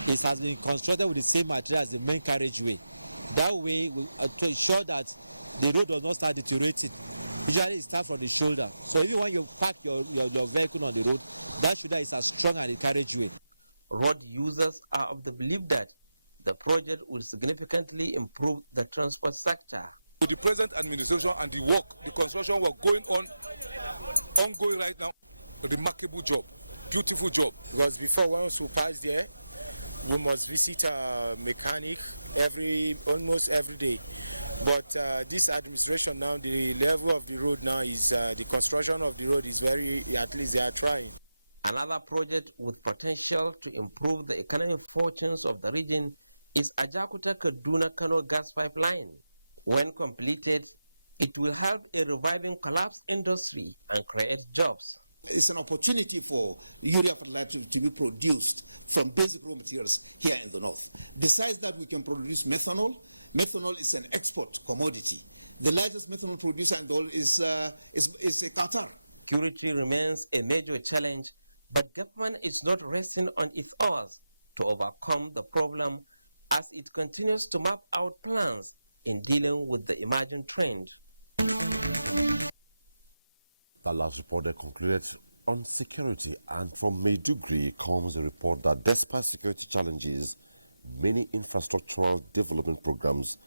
it has been constructed with the same material as the main carriageway. That way, to ensure that the road does not start deteriorating. Usually it starts from the shoulder. So even when you park your vehicle on the road, that shoulder is as strong as the carriageway. Road users are of the belief that the project will significantly improve the transport sector. With the present administration and the work, the construction work ongoing right now, a remarkable job, beautiful job. Because before, once we pass there, we must visit a mechanic almost every day. But this administration now, the level of the road now is, the construction of the road is at least they are trying. Another project with potential to improve the economic fortunes of the region is Ajakuta Kaduna Kano gas pipeline. When completed, it will help a reviving collapsed industry and create jobs. It's an opportunity for urea fertilizer to be produced from basic raw materials here in the north. Besides that, we can produce methanol. Methanol is an export commodity. The largest methanol producer in the world is Qatar. Security remains a major challenge, but government is not resting on its oars to overcome the problem as it continues to map out plans in dealing with the emerging trend. That last report that concluded on security, and from Maiduguri comes a report that despite security challenges, many infrastructural development programs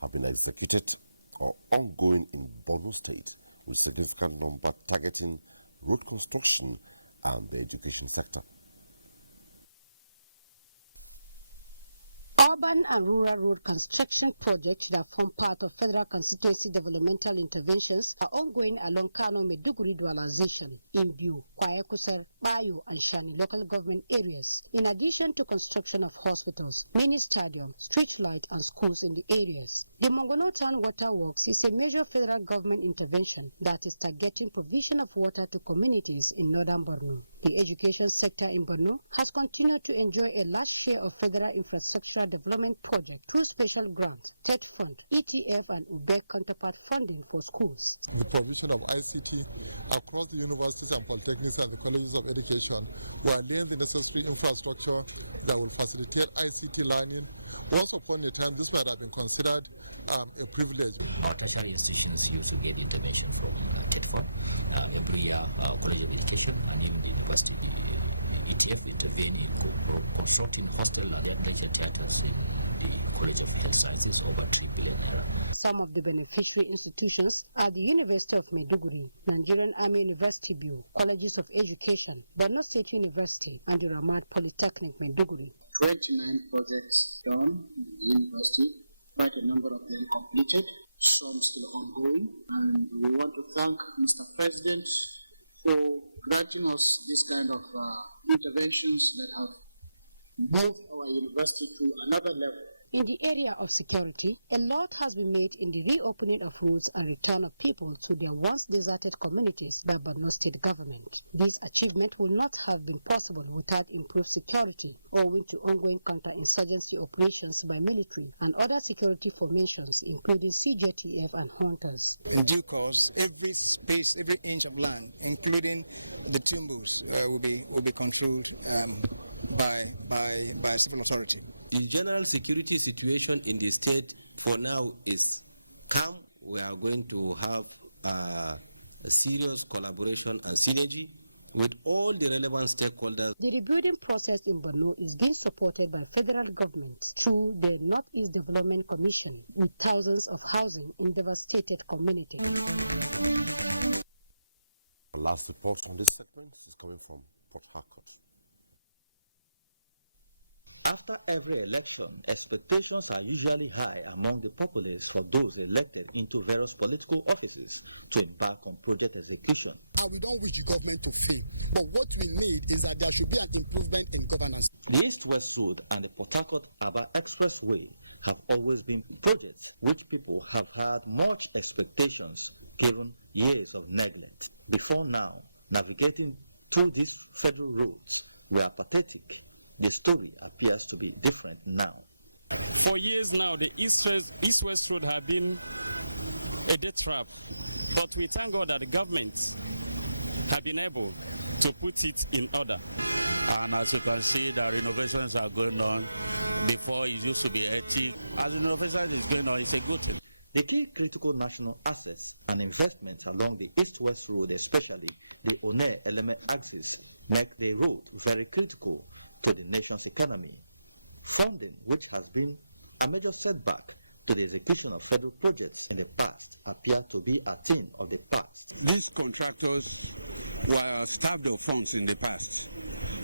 have been executed or ongoing in Borno State, with significant number targeting road construction and the education sector. Urban and rural road construction projects that form part of federal constituency developmental interventions are ongoing along Kano Maiduguri dualization in Biu, Kwayakusar, Bayo and Shani local government areas, in addition to construction of hospitals, mini stadium, street light and schools in the areas. The Mongono Town Water Works is a major federal government intervention that is targeting provision of water to communities in northern Borno. The education sector in Borno has continued to enjoy a large share of federal infrastructural development projects through special grants, TED Fund, ETF and UBEC counterpart funding for schools. The provision of ICT across the universities and polytechnics and the colleges of education, we are laying the necessary infrastructure that will facilitate ICT learning once upon a time this might have been considered a privilege. Our tertiary institutions used to get intervention from TETFOD every year, College of Education, and even the University ETF intervene in constructing hostel and lecture theaters in the College of Health Sciences, over 3 billion naira. Some of the beneficiary institutions are the University of Maiduguri, Nigerian Army University Bureau, Colleges of Education, Borno State University, and the Ramad Polytechnic Maiduguri. 29 projects done in the university, quite a number of them completed, some still ongoing, and we want to thank Mr. President for granting us this kind of interventions that have moved our university to another level. In the area of security, a lot has been made in the reopening of roads and return of people to their once deserted communities by Borno State government. This achievement would not have been possible without improved security, owing to ongoing counter-insurgency operations by military and other security formations, including CJTF and hunters. In due course, every space, every inch of land, including the tumbos, will be controlled by civil authority. The general security situation in the state for now is calm. We are going to have a serious collaboration and synergy with all the relevant stakeholders. The rebuilding process in Borno is being supported by federal government through the Northeast Development Commission, with thousands of housing in devastated communities. The last report on this segment is coming from Port Harcourt. After every election, expectations are usually high among the populace for those elected into various political offices to embark on project execution. And we don't wish the government to fail, but what we need is that there should be an improvement in governance. The East-West Road and the Port Harcourt-Aba Expressway have always been projects which people have had much expectations given years of neglect. Before now, navigating through these federal roads were pathetic. The story appears to be different now. For years now, the East-West Road have been a death trap, but we thank God that the government have been able to put it in order. And as you can see, the renovations are going on. Before it used to be ethic. As the renovation is going on, it's a good thing. The key critical national assets and investments along the East-West Road, especially the One-Eleme axis, make the road very critical to the nation's economy. Funding, which has been a major setback to the execution of federal projects in the past, appear to be a thing of the past. These contractors were starved of funds in the past.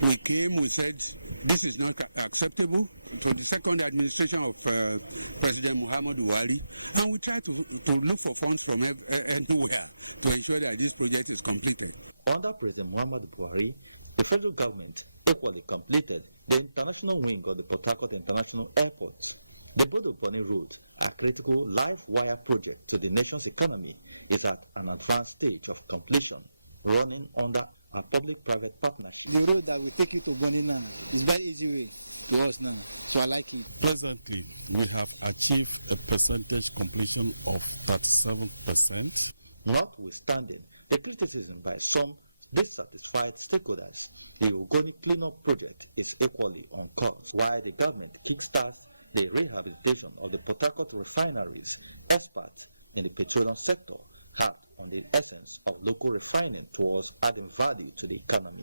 We came, we said, this is not acceptable to the second administration of President Muhammadu Buhari, and we tried to look for funds from anywhere to ensure that this project is completed. Under President Muhammadu Buhari, the federal government equally completed the international wing of the Port Harcourt International Airport. The Bodo-Bonny Road, a critical live wire project to the nation's economy, is at an advanced stage of completion, running under a public-private partnership. The road that will take you to Bonny now is very easy way to us now, so I like it. Presently, we have achieved a percentage completion of 37%. Notwithstanding the criticism by some dissatisfied stakeholders, the Ogoni cleanup project is equally on course. While the government kickstarts the rehabilitation of the Port Harcourt refineries, experts in the petroleum sector harped on the essence of local refining towards adding value to the economy.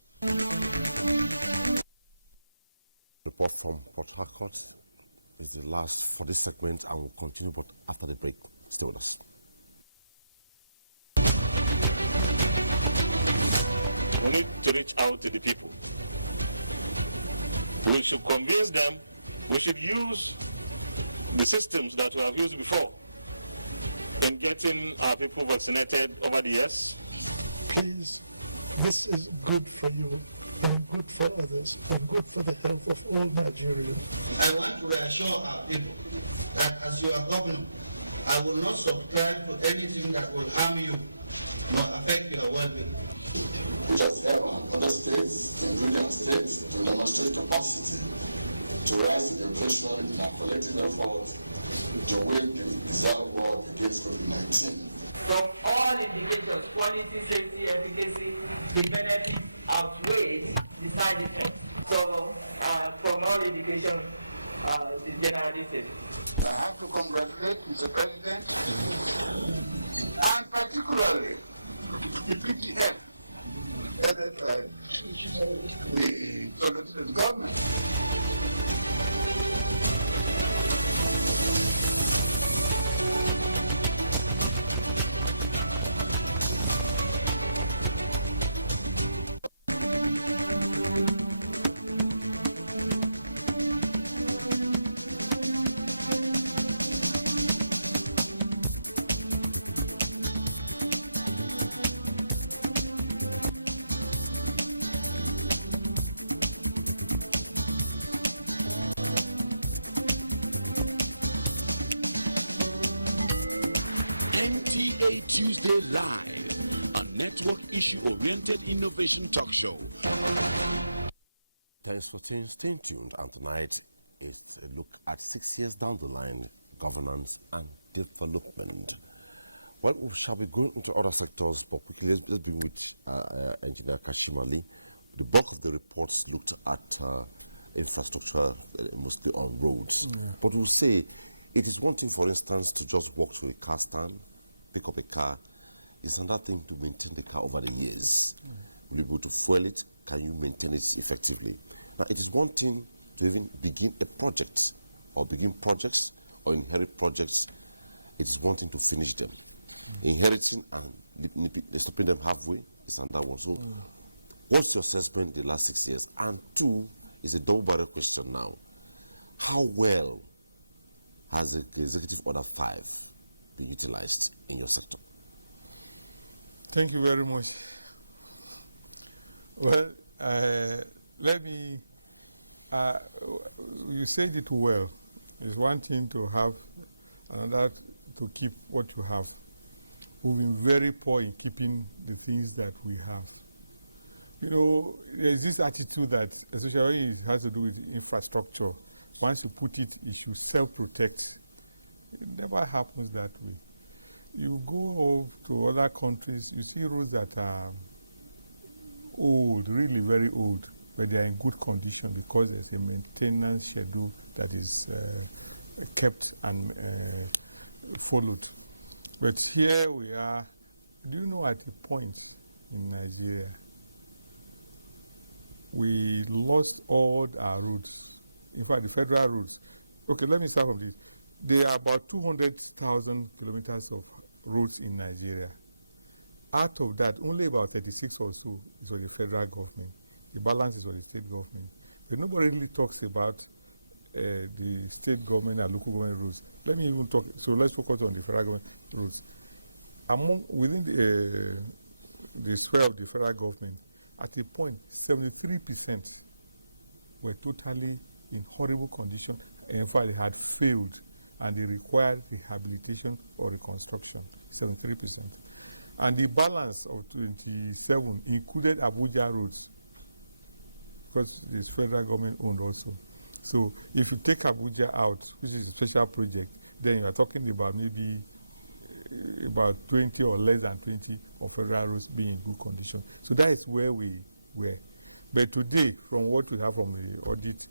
Report from Port Harcourt is the last for this segment and will continue, but after the break. Stay with us. We need to reach out to the people. We should convince them. We should use the systems that we have used before in getting our people vaccinated over the years. Please, this is good for you and good for others and good for the health of all Nigerians. I want to reassure our people that as your governor, I will not subscribe to anything that will harm you nor affect your well-being. We just have other states, including states, to demonstrate capacity to rise to the occasion in our collective effort to win the deserved war against COVID-19. From all indications, quality, safety, efficacy, the benefits outweigh the side effects. So, from all indications, the general district. I have to congratulate Mr. President and particularly the PTF, headed by the President government. NTA Tuesday Live, a network issue-oriented innovation talk show. Thanks for staying tuned, and tonight is a look at 6 years down the line, governance and development. Well, we shall be going into other sectors, but quickly let's begin with Engineer Kashimali. The bulk of the reports looked at infrastructure, mostly on roads. Yeah. But we'll say it is one thing, for instance, to just walk to a car stand, pick up a car. It's another thing to maintain the car over the years. Will you be able to fuel it? Can you maintain it effectively? Now, it is one thing to even begin a project, or begin projects, or inherit projects. It is one thing to finish them. Inheriting and stopping them halfway is another one. So, what's your assessment the last 6 years? And two, is a double-barrel question now. How well has Executive Order 5 been utilized in your sector? Thank you very much. Well, let me, you said it well. It's one thing to have, another to keep what you have. We've been very poor in keeping the things that we have. You know, there's this attitude that, especially when it has to do with infrastructure, once you put it, it should self-protect. It never happens that way. You go to other countries, you see roads that are old, really very old, but they are in good condition because there's a maintenance schedule that is kept and followed. But here we are. Do you know, at a point in Nigeria, we lost all our roads. In fact, the federal roads. Okay, let me start from this. There are about 200,000 kilometers of roads in Nigeria. Out of that, only about 36 or so is for the federal government. The balance is for the state government. But nobody really talks about the state government and local government roads. Let me even talk, so let's focus on the federal government roads. Within the sphere of the federal government, at a point, 73% were totally in horrible condition. In fact, they had failed and they required rehabilitation or reconstruction, 73%. And the balance of 27 included Abuja roads, because this federal government owned also. So if you take Abuja out, which is a special project, then you are talking about maybe about 20 or less than 20 of federal roads being in good condition. So that is where we were. But today, from what we have from the audit,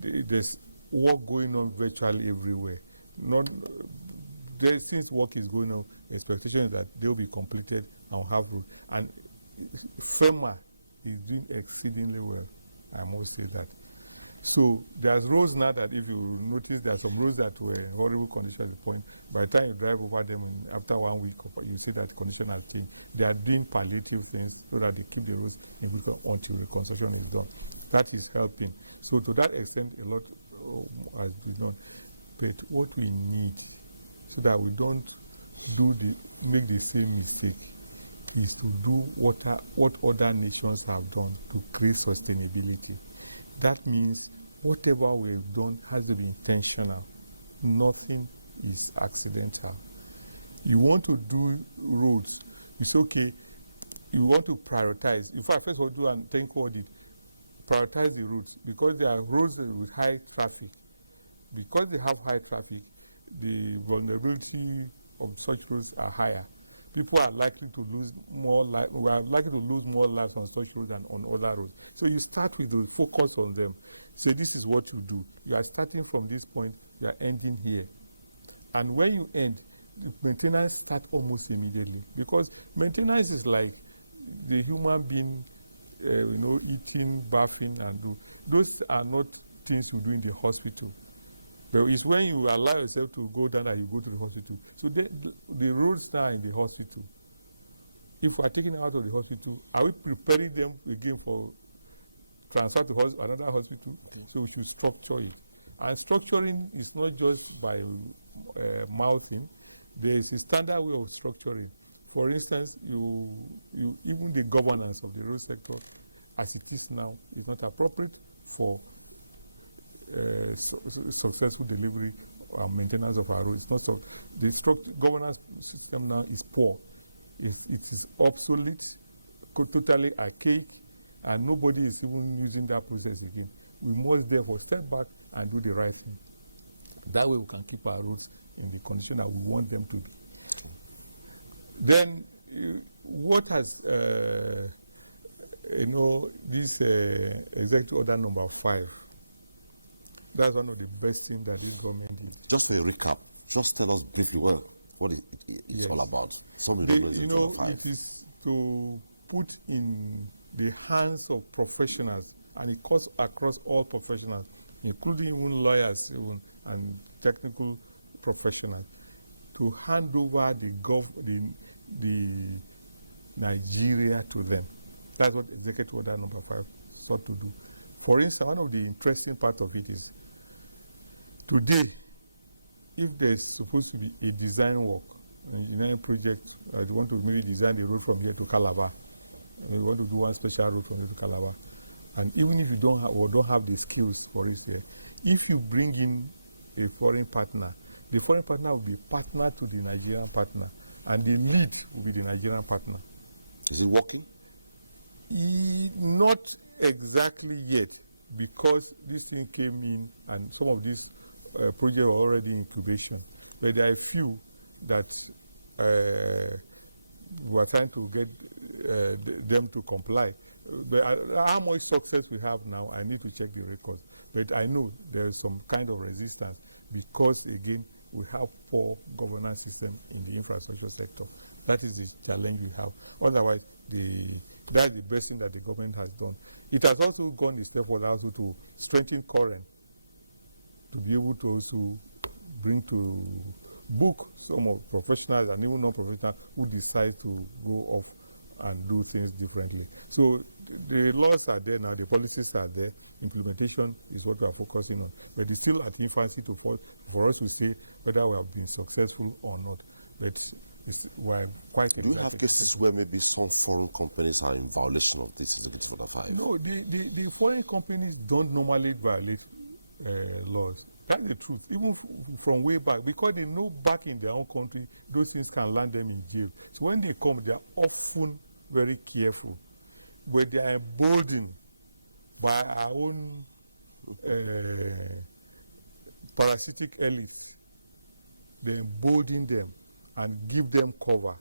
there's work going on virtually everywhere. Since work is going on, expectation is that they will be completed and will have road. And FEMA is doing exceedingly well, I must say that. So there's roads now that, if you notice, there are some roads that were in horrible condition at the point. By the time you drive over them, after 1 week, you see that the condition has changed. They are doing palliative things so that they keep the roads in good condition until reconstruction is done. That is helping. So to that extent, a lot has been done. But what we need, so that we don't make the same mistake, is to do what other nations have done to create sustainability. That means whatever we've done has to be intentional. Nothing is accidental. You want to do roads, you say, okay, you want to prioritize. In fact, first of all, do and think what did. Prioritize the roads, because there are roads with high traffic. Because they have high traffic, the vulnerability of such roads are higher. people are likely to lose more lives. We are likely to lose more lives on such roads than on other roads. So you start with the focus on them. Say this is what you do. You are starting from this point. You are ending here, and when you end, the maintenance start almost immediately, because maintenance is like the human being, eating, bathing, and do. Those are not things you do in the hospital. But it's when you allow yourself to go down that you go to the hospital. So the roads now in the hospital, if we are taking them out of the hospital, are we preparing them again for transfer to another hospital? Okay. So we should structure it. And structuring is not just by mouthing. There is a standard way of structuring. For instance, even the governance of the road sector, as it is now, is not appropriate for successful delivery and maintenance of our roads. Not so. The governance system now is poor. It is obsolete, totally archaic, and nobody is even using that process again. We must therefore step back and do the right thing. That way we can keep our roads in the condition that we want them to be. Okay. Then, what has, this Executive Order number 5, that's one of the best things that this government did. Just for a recap, just tell us briefly what it's all about. Some don't know 5. It is to put in the hands of professionals, and it cuts across all professionals, including even lawyers and technical professionals, to hand over the Nigeria to them. That's what Executive Order number 5 sought to do. For instance, one of the interesting part of it is, today, if there's supposed to be a design work, an engineering project, I want to maybe design the road from here to Calabar. We want to do one special road from here to Calabar. And even if you don't have the skills for it here, if you bring in a foreign partner, the foreign partner will be partner to the Nigerian partner, and the lead will be the Nigerian partner. Is it working? Not exactly yet, because this thing came in and some of these projects were already in incubation. But there are a few that we are trying to get them to comply. But how much success we have now, I need to check the records. But I know there is some kind of resistance because, again, we have poor governance system in the infrastructure sector. That is the challenge we have. Otherwise, that's the best thing that the government has done. It has also gone a step further also to strengthen current, to be able to also bring to book some of professionals and even non-professionals who decide to go off and do things differently. So the laws are there now, the policies are there, implementation is what we are focusing on. But it's still at infancy for us to say whether we have been successful or not. But we're quite. Do you have cases where maybe some foreign companies are in violation of this Executive Order 5? No, the foreign companies don't normally violate laws. That's the truth, even from way back, because they know back in their own country, those things can land them in jail. So when they come, they are often very careful. But they are emboldened by our own parasitic elites. They embolden them and give them cover.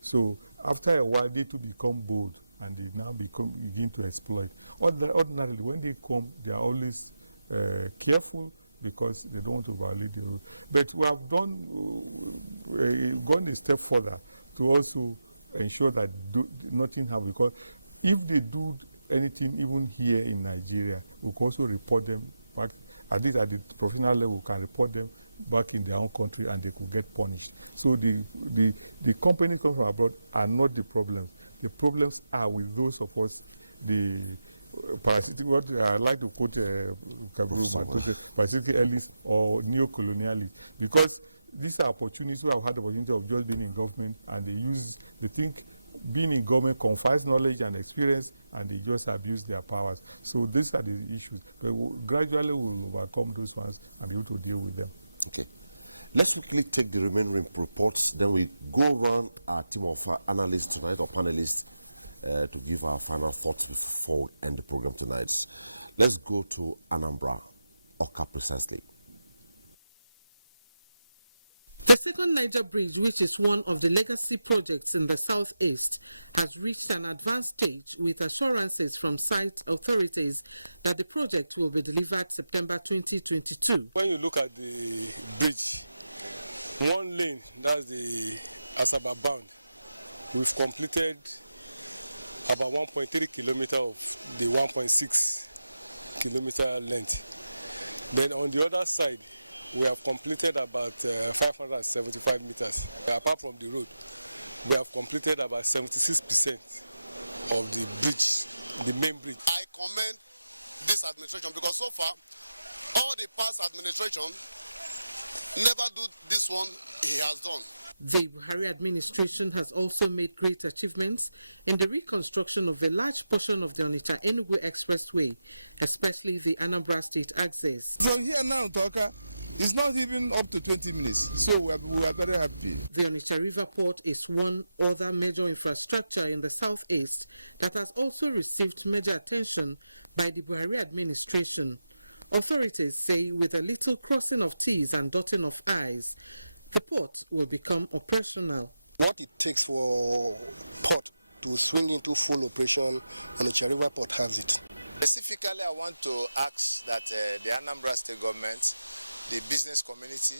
So after a while, they too become bold, and they now begin to exploit. Ordinarily, when they come, they are always careful, because they don't want to violate the rule. But we have gone a step further to also ensure that nothing happens. Because if they do anything even here in Nigeria, we can also report them back, at least at the professional level, we can report them back in their own country and they could get punished. So the companies coming from abroad are not the problems. The problems are with those of us, the parasitic, what I like to quote parasitic elites or neo-colonialists, because these are opportunities who have had the opportunity of just being in government, and they think being in government confers knowledge and experience, and they just abuse their powers. So these are the issues. But gradually we'll overcome those ones and be able to deal with them. Okay. Let's quickly take the remaining reports, then we go around our team of analysts tonight, or panelists, to give our final thoughts before we end the program tonight. Let's go to Anambra, Oka precisely. The second Niger Bridge, which is one of the legacy projects in the southeast, has reached an advanced stage with assurances from site authorities that the project will be delivered September 2022. When you look at the bridge, one lane, that's the Asaba bound, we've completed about 1.3 kilometer of the 1.6 kilometer length. Then on the other side, we have completed about 575 meters. Apart from the road, we have completed about 76% of the bridge, the main bridge. I commend this administration because so far, all the past administration never do this one he has done. The Buhari administration has also made great achievements in the reconstruction of a large portion of the Onitsha-Enugu Expressway, especially the Anambra State access. From here now, Toka, it's not even up to 20 minutes, so we are very happy. The Onitsha River Port is one other major infrastructure in the southeast that has also received major attention by the Buhari administration. Authorities say with a little crossing of T's and dotting of I's, the port will become operational. What it takes for port to swing into full operation, Onitsha River Port has it. Specifically, I want to ask that the Anambra State government, the business community,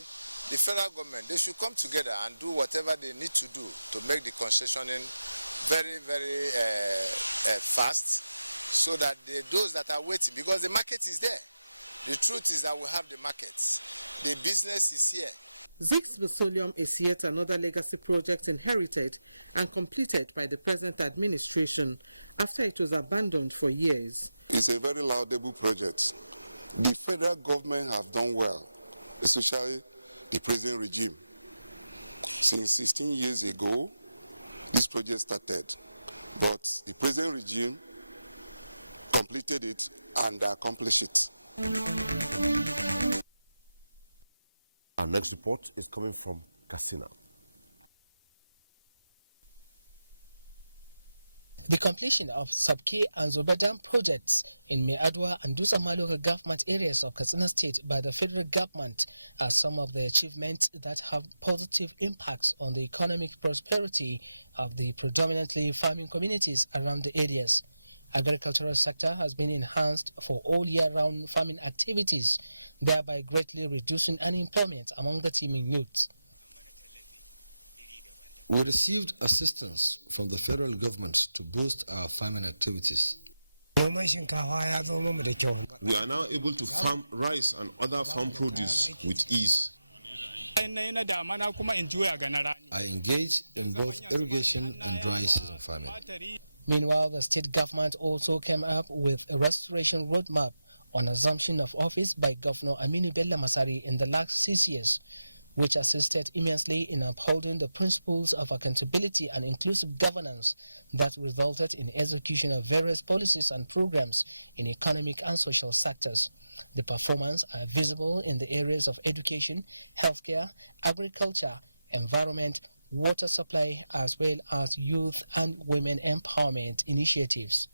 the federal government, they should come together and do whatever they need to do to make the concessioning very, very fast, so that those that are waiting, because the market is there. The truth is that we have the markets. The business is here. Zix Petroleum is yet another legacy project inherited and completed by the present administration after it was abandoned for years. It's a very laudable project. The federal government have done well, especially the present regime. Since 16 years ago, this project started, but the present regime completed it and accomplished it. Our next report is coming from Katsina. The completion of Sabke and Zoba Dam projects in Meadwa and Dusama local government areas of Katsina State by the federal government are some of the achievements that have positive impacts on the economic prosperity of the predominantly farming communities around the areas. Agricultural sector has been enhanced for all year-round farming activities, thereby greatly reducing unemployment among the teeming youths. We received assistance from the federal government to boost our farming activities. We are now able to farm rice and other farm produce with ease. I engage in both irrigation and dry season farming. Meanwhile, the state government also came up with a restoration roadmap on assumption of office by Governor Aminu Bello Masari in the last 6 years, which assisted immensely in upholding the principles of accountability and inclusive governance that resulted in execution of various policies and programs in economic and social sectors. The performance are visible in the areas of education, healthcare, agriculture, environment, water supply, as well as youth and women empowerment initiatives.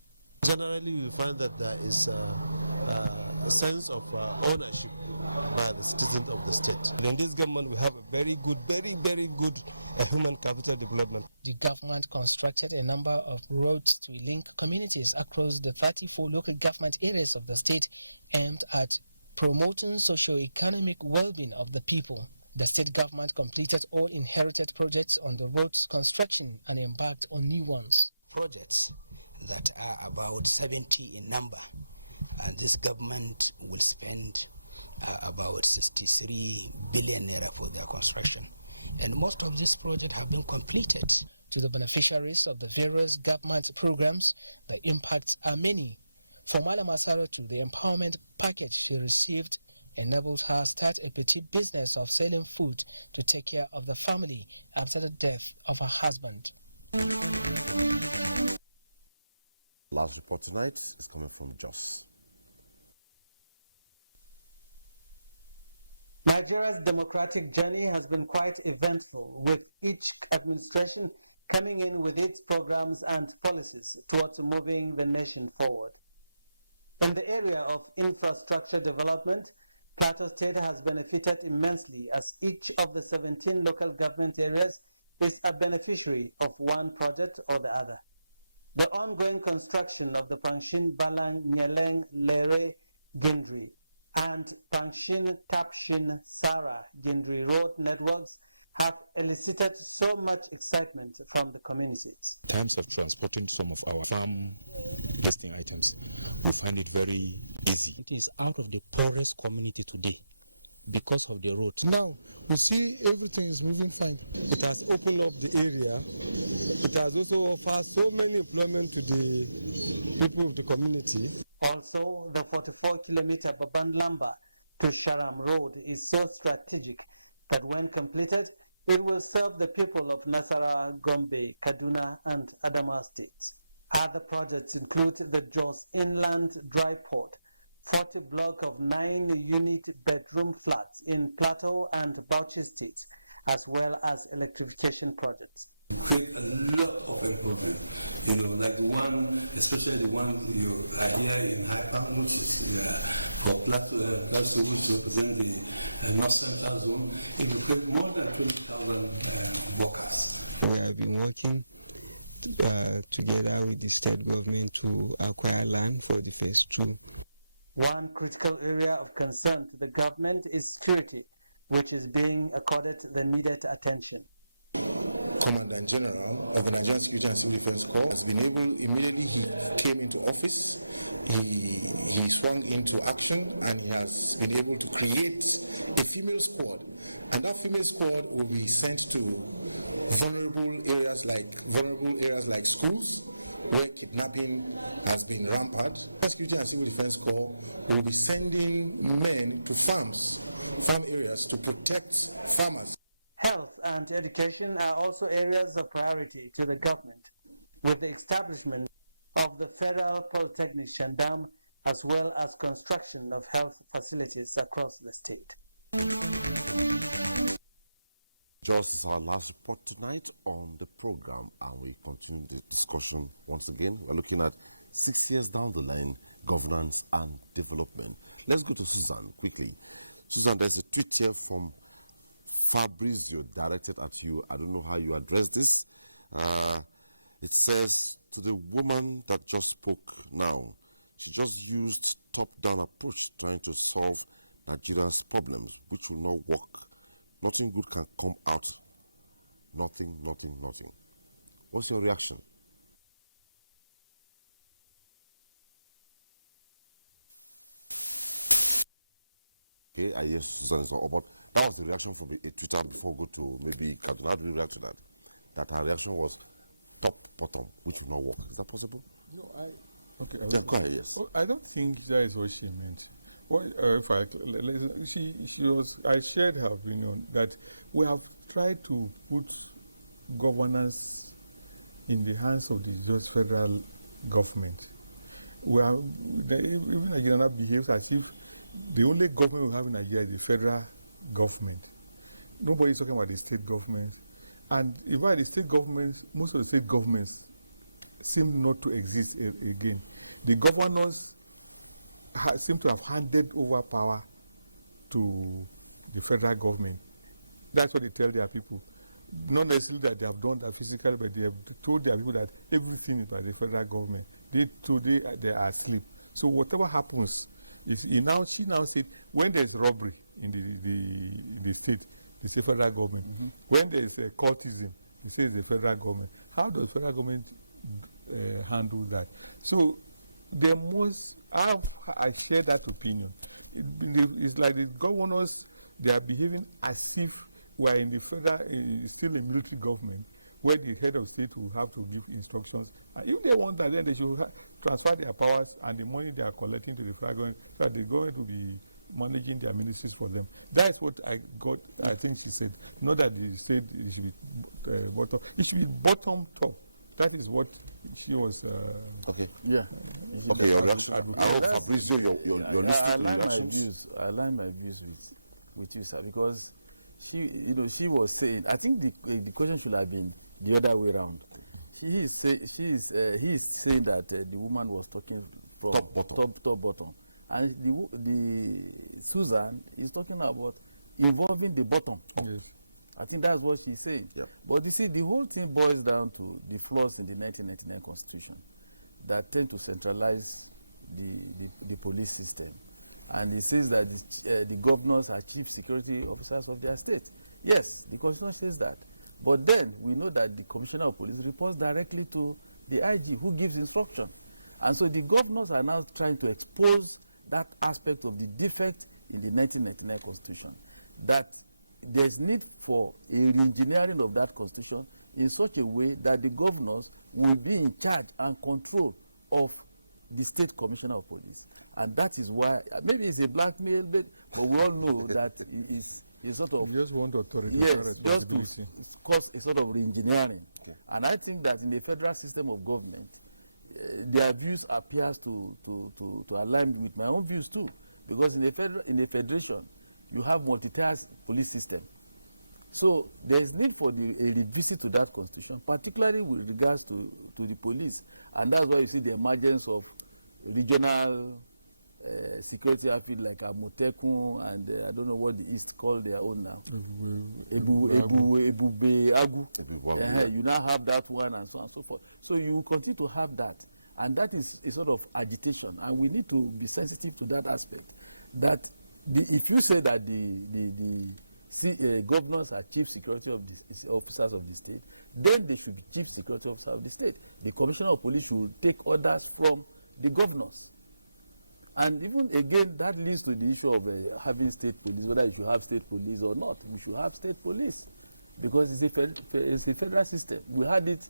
Generally, we find that there is a sense of ownership by the citizens of the state. In this government, we have a very good, very good human capital development. The government constructed a number of roads to link communities across the 34 local government areas of the state aimed at promoting socio-economic well-being of the people. The state government completed all inherited projects on the roads construction and embarked on new ones. Projects that are about 70 in number, and this government will spend about 63 billion naira for their construction. And most of these projects have been completed. To the beneficiaries of the various government programs, the impacts are many. For Malam Asaratu, the empowerment package she received enabled her start a petite business of selling food to take care of the family after the death of her husband. Last report tonight is coming from Jos. Nigeria's democratic journey has been quite eventful, with each administration coming in with its programs and policies towards moving the nation forward. In the area of infrastructure development, Plateau State has benefited immensely as each of the 17 local government areas is a beneficiary of one project or the other. The ongoing construction of the Pangshin Balang Nyeleng Lere Gindri and Pangshin Tapshin Sara Gindri road networks have elicited so much excitement from the communities. In terms of transporting some of our farm listing items, we find it very easy. It is out of the poorest community today because of the road. Now we see everything is moving fine. It has opened up the area. It has also offered so many employment to the people of the community. Also, the 44-kilometer Babandlamba to Sharam Road is so strategic that when completed, it will serve the people of Nasarawa, Gombe, Kaduna, and Adamawa states. Other projects include the Jos Inland Dry Port, 40 block of 9-unit bedroom flats in Plateau and Bauchi states, as well as electrification projects. Create a lot of improvement, like the one, especially the one you are here in Haipang, which is for Plateau, which represents the North Central Zone. It will create more than 20,000 workers. We have been working together with the state government to acquire land for the phase 2. One critical area of concern to the government is security, which is being accorded the needed attention. Commandant General of the Nigerian Security and Civil Defense Corps has been able, immediately he came into office, he swung into action, and he has been able to create a female squad. And that female squad will be sent to vulnerable areas like schools, where kidnapping has been rampant. The Security and Civil Defense Corps will be sending men to farm areas to protect farmers. Health and education are also areas of priority to the government, with the establishment of the Federal Polytechnic Shandam, as well as construction of health facilities across the state. Jos is our last report tonight on the program, and we continue the discussion once again. We're looking at 6 years down the line, governance and development. Let's go to Susan quickly. Susan, there's a tweet here from Fabrizio directed at you. I don't know how you address this. It says, to the woman that just spoke now, she just used top-down approach trying to solve Nigeria's problems, which will not work. Nothing good can come out. Nothing. What's your reaction? Okay, I hear Susan is all about. That was the reaction from a Twitter before we go to maybe Kaduna. How do you react to that? That her reaction was top, bottom, which will not work. Is that possible? No, okay. Yeah, go ahead, yes. I don't think that is what she meant. I shared her opinion that we have tried to put governance in the hands of the just federal government. Even Nigeria behaves as if the only government we have in Nigeria is the federal government. Nobody is talking about the state government. And even the state governments, most of the state governments seem not to exist again. The governors seem to have handed over power to the federal government. That's what they tell their people. Not necessarily that they have done that physically, but they have told their people that everything is by the federal government. Today they are asleep. So whatever happens, she now said when there's robbery in the state, they say federal government. Mm-hmm. When there's cultism, they say it's the federal government. How does federal government handle that? So there must, I share that opinion. It's like the governors, they are behaving as if we're in the federal, still a military government, where the head of state will have to give instructions. And if they want that, then they should transfer their powers and the money they are collecting to the federal government, so that they're going to be managing their ministries for them. That is what I got, I think she said. Not that they said it should be bottom. It should be bottom top. That is what she was... okay. Yeah. Okay, your reaction. I hope, Fabrizio, you're listening to the reactions. I align my views with you, sir, because she was saying, I think the question should have been the other way around. He is saying that the woman was talking from top bottom, And the Susan is talking about involving the bottom. Yes. I think that's what she's saying. Yep. But you see, the whole thing boils down to the flaws in the 1999 Constitution that tend to centralize the police system. And it says that the governors are chief security officers of their state. Yes, the Constitution says that. But then we know that the Commissioner of Police reports directly to the IG, who gives instruction. And so the governors are now trying to expose that aspect of the defect in the 1999 Constitution, that there's need for a re-engineering of that Constitution in such a way that the governors will be in charge and control of the State Commissioner of Police. And that is why, maybe it's a blackmail, but we all know that it's sort of... You just want authority, yes, just to cause a sort of re-engineering. Okay. And I think that in the federal system of government, their views appears to align with my own views too. Because in the federation, you have multi-tier police system. So there is need for a revisit to that constitution, particularly with regards to the police. And that's why you see the emergence of regional security outfit like Amotekun and I don't know what the East call their own now. Ebubeagu. You now have that one and so on and so forth. So you will continue to have that. And that is a sort of agitation. And we need to be sensitive to that aspect. That if you say that the governors are chief security officers of the state, then they should be chief security officers of the state. The Commissioner of Police should take orders from the governors. And even again, that leads to the issue of having state police, whether you should have state police or not. We should have state police because it's a federal system. We had it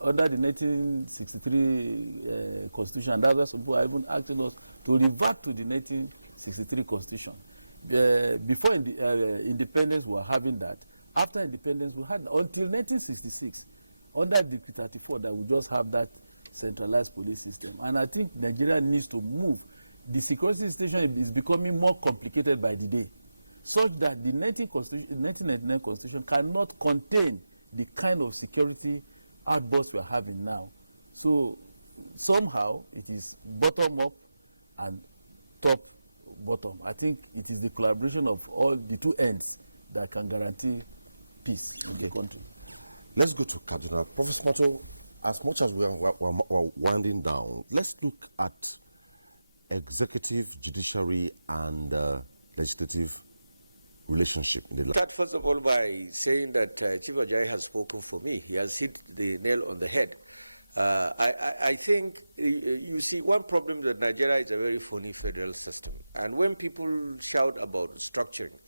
under the 1963 Constitution, and that's why some people are even asking us to revert to the 1963 Constitution. Before independence, we were having that. After independence, we had until 1966, under Decree 34, that we just have that centralized police system. And I think Nigeria needs to move. The security situation is becoming more complicated by the day, such that the 1999 Constitution cannot contain the kind of security outbursts we are having now. So somehow it is bottom up and top bottom. I think it is the collaboration of all the two ends that can guarantee peace in the country. Let's go to Kaduna. Professor Mato, as much as we're winding down, let's look at executive, judiciary, and legislative relationship. Start first of all by saying that Chief Ajayi has spoken for me. He has hit the nail on the head. I think, you see, one problem that Nigeria is a very phony federal system. And when people shout about structuring,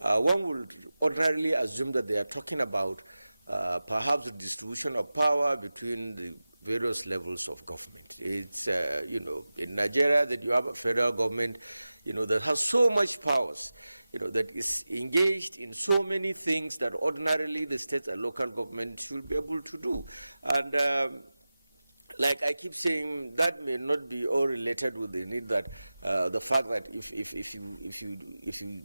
one would ordinarily assume that they are talking about perhaps the distribution of power between the various levels of government. It's, in Nigeria that you have a federal government, that has so much powers, that is engaged in so many things that ordinarily the state and local government should be able to do. And like I keep saying, that may not be all related with the need that the fact that if you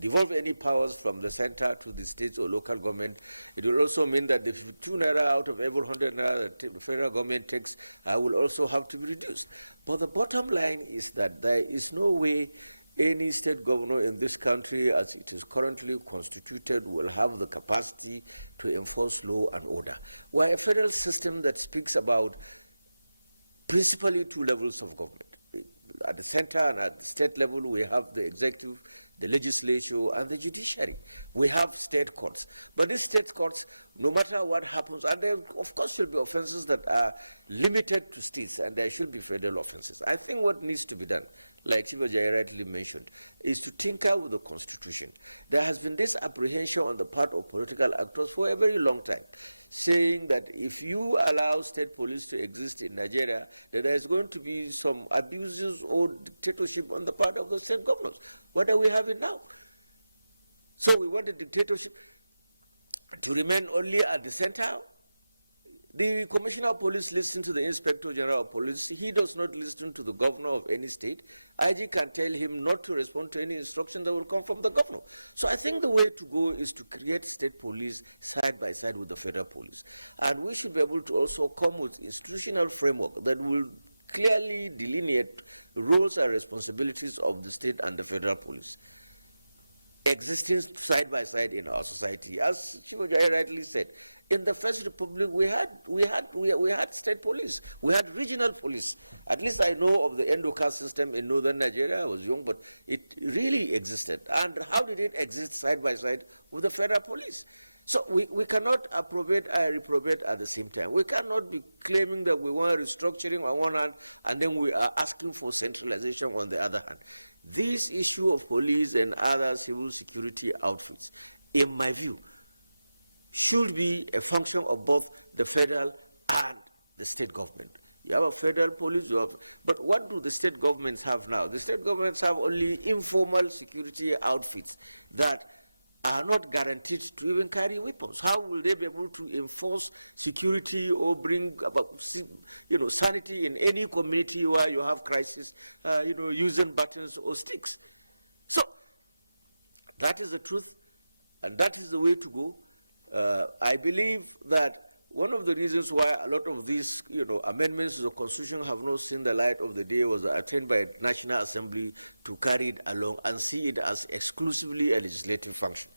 devolve any powers from the center to the states or local government, it will also mean that the 2 naira out of every 100 naira that the federal government takes will also have to be reduced. But the bottom line is that there is no way any state governor in this country, as it is currently constituted, will have the capacity to enforce law and order. We're a federal system that speaks about principally 2 levels of government. At the center and at the state level, we have the executive, the legislature, and the judiciary. We have state courts. But these state courts, no matter what happens, and there, of course, should be offenses that are limited to states, and there should be federal offenses. I think what needs to be done, like Chief Ajayi rightly mentioned, is to tinker with the Constitution. There has been this apprehension on the part of political actors for a very long time, saying that if you allow state police to exist in Nigeria, that there is going to be some abuses or dictatorship on the part of the state governors. What are we having now? So we want the dictatorship to remain only at the center. The Commissioner of Police listens to the Inspector General of Police. He does not listen to the governor of any state. IG can tell him not to respond to any instruction that will come from the governor. So I think the way to go is to create state police side by side with the federal police. And we should be able to also come with institutional framework that will clearly delineate roles and responsibilities of the state and the federal police, existing side by side in our society. As Chief Ojai rightly said, in the First Republic, we had state police, we had regional police. At least I know of the Endocar system in northern Nigeria. I was young, but it really existed. And how did it exist side by side with the federal police? So we cannot approbate and reprobate at the same time. We cannot be claiming that we want restructuring on one hand, and then we are asking for centralization on the other hand. This issue of police and other civil security outfits, in my view, should be a function of both the federal and the state government. You have a federal police, but what do the state governments have now? The state governments have only informal security outfits that are not guaranteed to even carry weapons. How will they be able to enforce security or bring about, sanity in any community where you have crisis, using buttons or sticks? So that is the truth, and that is the way to go. I believe that one of the reasons why a lot of these, amendments to the Constitution have not seen the light of the day was attained by the National Assembly to carry it along and see it as exclusively a legislative function.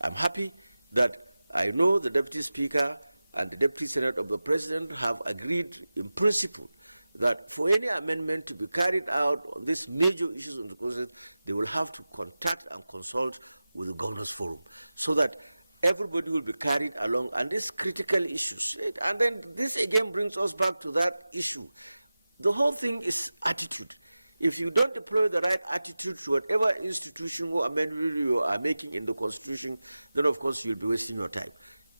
I'm happy that I know the Deputy Speaker and the Deputy Senate of the President have agreed in principle that for any amendment to be carried out on these major issues in the Constitution, they will have to contact and consult with the Governors Forum so that everybody will be carried along on these critical issues. And then this again brings us back to that issue. The whole thing is attitude. If you don't deploy the right attitude to whatever institution or amendment you are making in the Constitution, then of course you'll be wasting your time.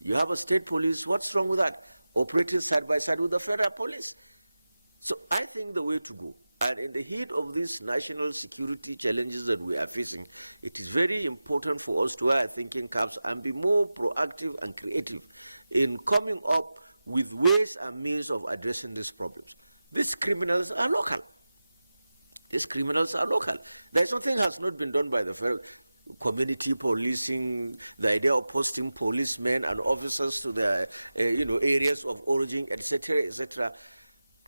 You have a state police, what's wrong with that? Operating side by side with the federal police. So I think the way to go, and in the heat of these national security challenges that we are facing, it is very important for us to wear thinking caps and be more proactive and creative in coming up with ways and means of addressing these problems. These criminals are local. These criminals are local. There's something has not been done by the federal community policing, the idea of posting policemen and officers to their areas of origin, etc., etc.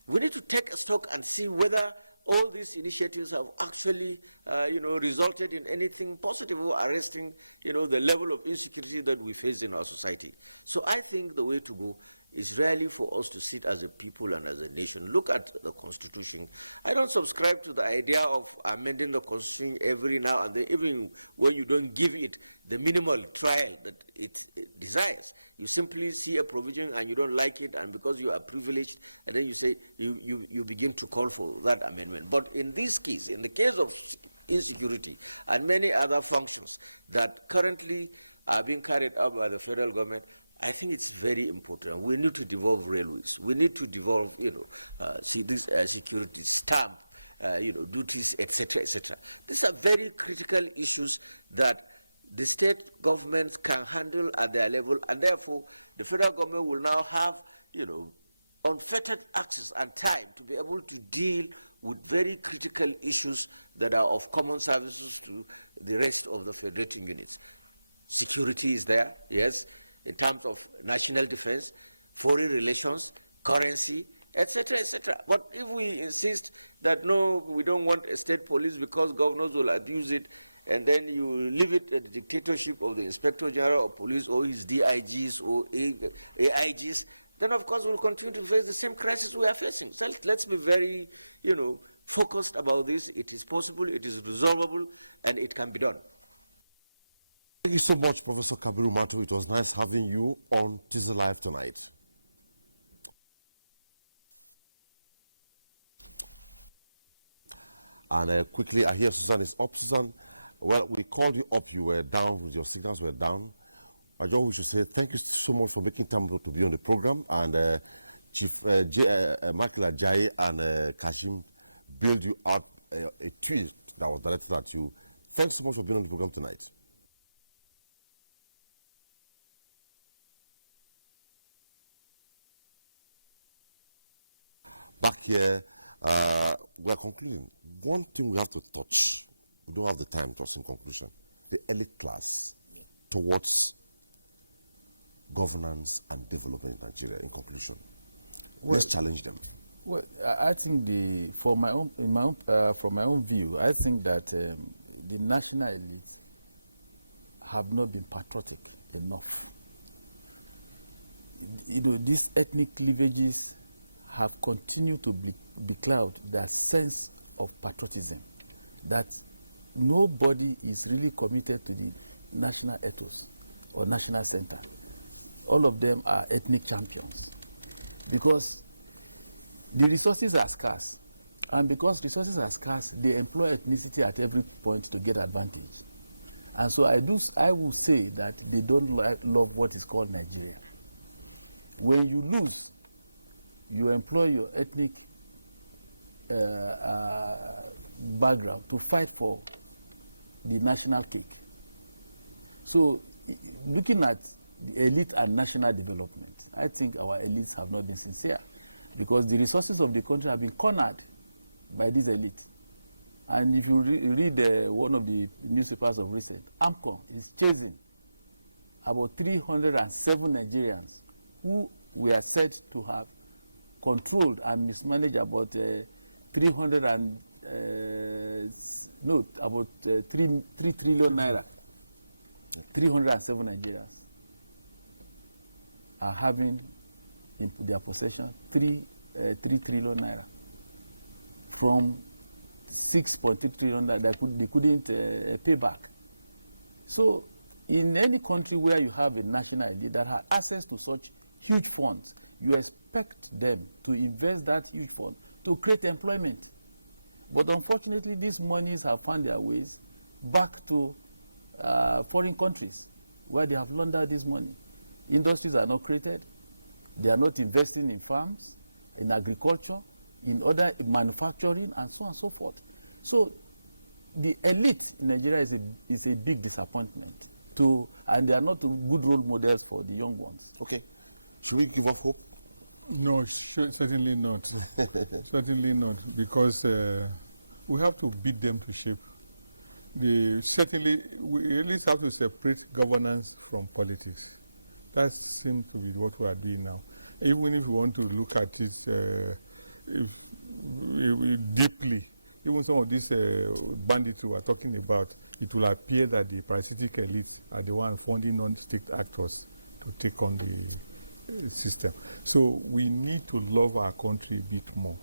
We need to take a stock and see whether all these initiatives have actually, resulted in anything positive or arresting, the level of insecurity that we face in our society. So I think the way to go is really for us to sit as a people and as a nation, look at the Constitution. I don't subscribe to the idea of amending the Constitution every now and then, even when you don't give it the minimal trial that it desires. You simply see a provision and you don't like it, and because you are privileged, and then you say, you begin to call for that amendment. But in this case, in the case of insecurity and many other functions that currently are being carried out by the federal government, I think it's very important. We need to devolve railways. We need to devolve, this security stamp, duties, etc., etc. These are very critical issues that the state governments can handle at their level, and therefore the federal government will now have, unfettered access and time to be able to deal with very critical issues that are of common services to the rest of the federating units. Security is there, yes, in terms of national defense, foreign relations, currency, etc., etc. But if we insist that no, we don't want a state police because governors will abuse it, and then you leave it at the dictatorship of the Inspector General of Police or his DIGs or AIGs, then of course we'll continue to face the same crisis we are facing. So let's be very, focused about this. It is possible, it is resolvable, and it can be done. Thank you so much, Professor Kabiru Matu. It was nice having you on Teaser Live tonight. And quickly, I hear Susan is up. Susan, well, we called you up. You were down. Your signals were down. I just wish to say thank you so much for making time to be on the program. And Chief Michael Ajayi and Kashim build you out a tweet that was directed at you. Thanks so much for being on the program tonight. Back here, we're concluding. One thing we have to touch, we don't have the time to us in conclusion, the elite class towards governance and development in Nigeria in conclusion. Well, let's challenge them. Well, I think from my own view, I think that the national elites have not been patriotic enough. These ethnic cleavages have continued to becloud their sense of patriotism, that nobody is really committed to the national ethos or national center. All of them are ethnic champions because the resources are scarce. And because resources are scarce, they employ ethnicity at every point to get advantage. And so I will say that they don't love what is called Nigeria. When you lose, you employ your ethnic background to fight for the national cake. So looking at the elite and national development, I think our elites have not been sincere because the resources of the country have been cornered by these elites. And if you read one of the newspapers of recent, AMCON is chasing about 307 Nigerians who were said to have controlled and mismanaged about 3 trillion naira. 307 Nigerians are having in their possession 3 trillion naira from 6.3 trillion that they couldn't pay back. So in any country where you have a national elite that has access to such huge funds, you expect them to invest that huge fund to create employment. But unfortunately, these monies have found their ways back to foreign countries where they have laundered this money. Industries are not created. They are not investing in farms, in agriculture, in other manufacturing, and so on and so forth. So the elite in Nigeria is a big disappointment, and they are not good role models for the young ones. Okay. Should we give up hope? No, certainly not. Certainly not, because we have to beat them to shape. Certainly, we at least have to separate governance from politics. That seems to be what we are doing now. Even if we want to look at it deeply, even some of these bandits we are talking about, it will appear that the parasitic elites are the ones funding non-state actors to take on the system. So we need to love our country a bit more,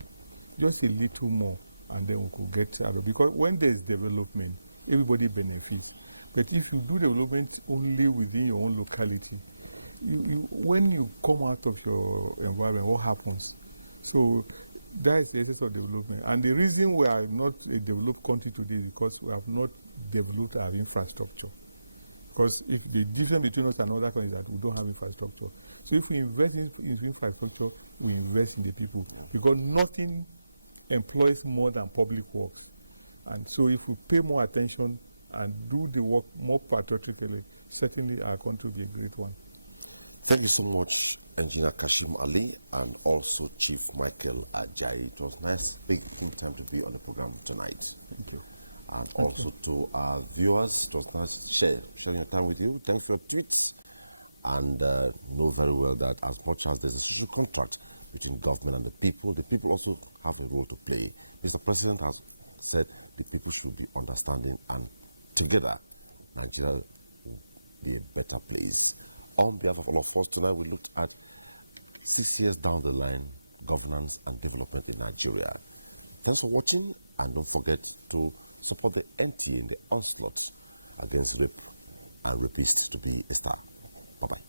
just a little more, and then we could get out of it. Because when there is development, everybody benefits. But if you do development only within your own locality, when you come out of your environment, what happens? So that is the essence of development. And the reason we are not a developed country today is because we have not developed our infrastructure. Because if the difference between us and other countries is that we don't have infrastructure. So if we invest in infrastructure, we invest in the people. Because nothing employs more than public works. And so if we pay more attention and do the work more patriotically, certainly our country will be a great one. Thank you so much, Engineer Kashim Ali, and also Chief Michael Ajayi. It was nice taking time to be on the program tonight. Thank you. And also to our viewers, it was nice sharing your time with you. Thanks for your tweets. And know very well that as much as there's a social contract between government and the people also have a role to play. Mr. President has said the people should be understanding, and together, Nigeria will be a better place. On behalf of all of us tonight, we looked at 6 years down the line, governance and development in Nigeria. Thanks for watching, and don't forget to support the NTA in the onslaught against rape and rapists to be a star. Bye-bye.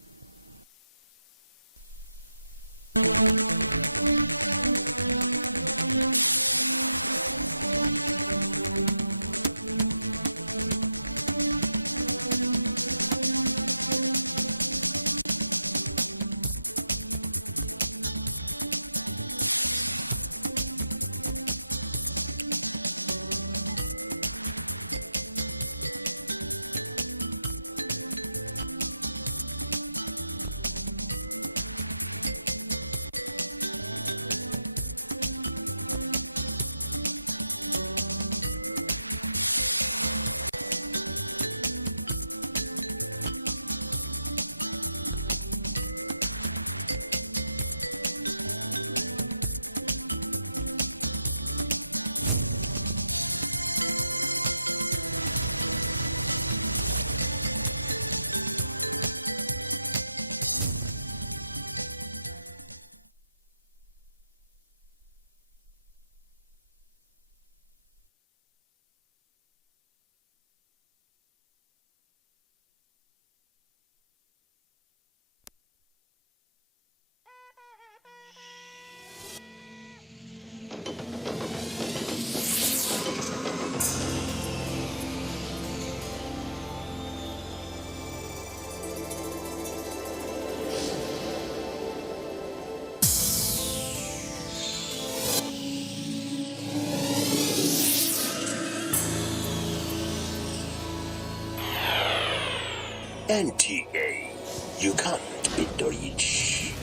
NTA. You can't beat the reach.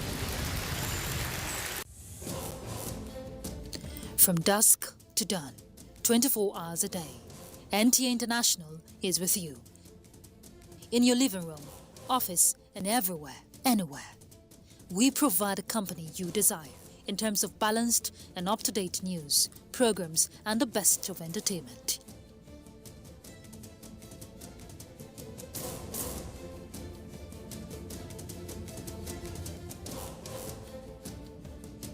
From dusk to dawn, 24 hours a day, NTA International is with you. In your living room, office, and everywhere, anywhere. We provide a company you desire in terms of balanced and up-to-date news, programs, and the best of entertainment.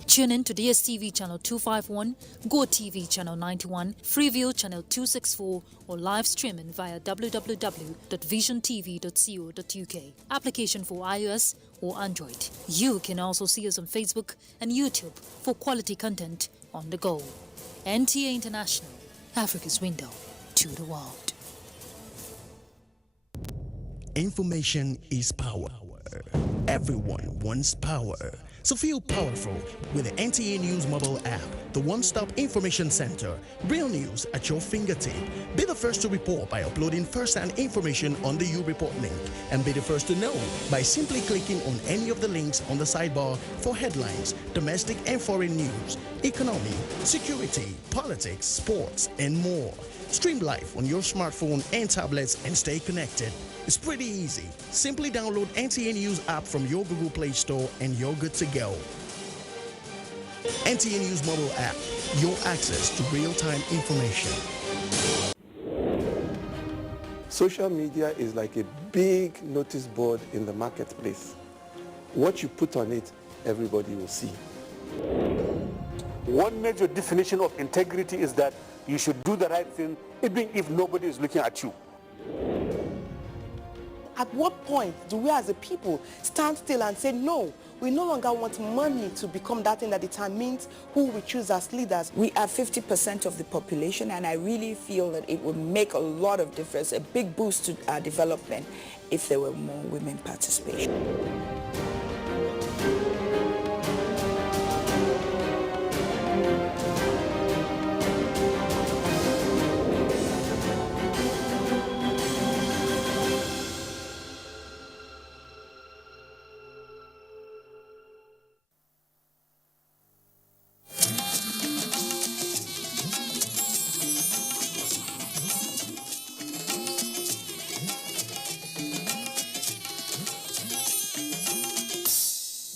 Tune in to DSTV channel 251, GoTV channel 91, Freeview channel 264, or live streaming via www.visiontv.co.uk. Application for iOS or Android. You can also see us on Facebook and YouTube for quality content on the go. NTA International, Africa's window to the world. Information is power. Everyone wants power. So feel powerful with the NTA News mobile app, the one-stop information center. Real news at your fingertip. Be the first to report by uploading first-hand information on the U-Report link. And be the first to know by simply clicking on any of the links on the sidebar for headlines, domestic and foreign news, economy, security, politics, sports, and more. Stream live on your smartphone and tablets and stay connected. It's pretty easy. Simply download NTA News app from your Google Play Store and you're good to go. NTA News mobile app, your access to real-time information. Social media is like a big notice board in the marketplace. What you put on it, everybody will see. One major definition of integrity is that you should do the right thing even if nobody is looking at you. At what point do we as a people stand still and say, no, we no longer want money to become that thing that determines who we choose as leaders? We are 50% of the population, and I really feel that it would make a lot of difference, a big boost to our development if there were more women participation.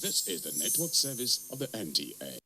This is the network service of the NTA.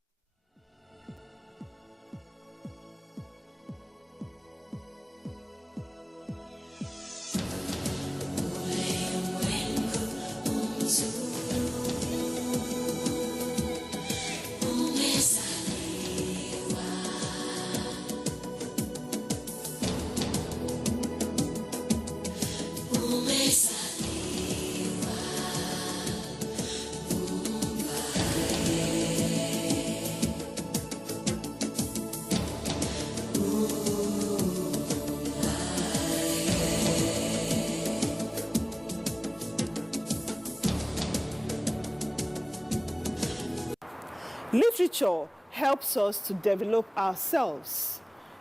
Literature helps us to develop ourselves,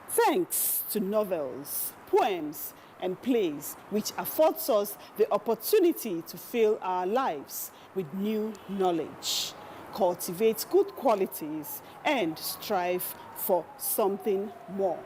thanks to novels, poems, and plays, which affords us the opportunity to fill our lives with new knowledge, cultivate good qualities, and strive for something more.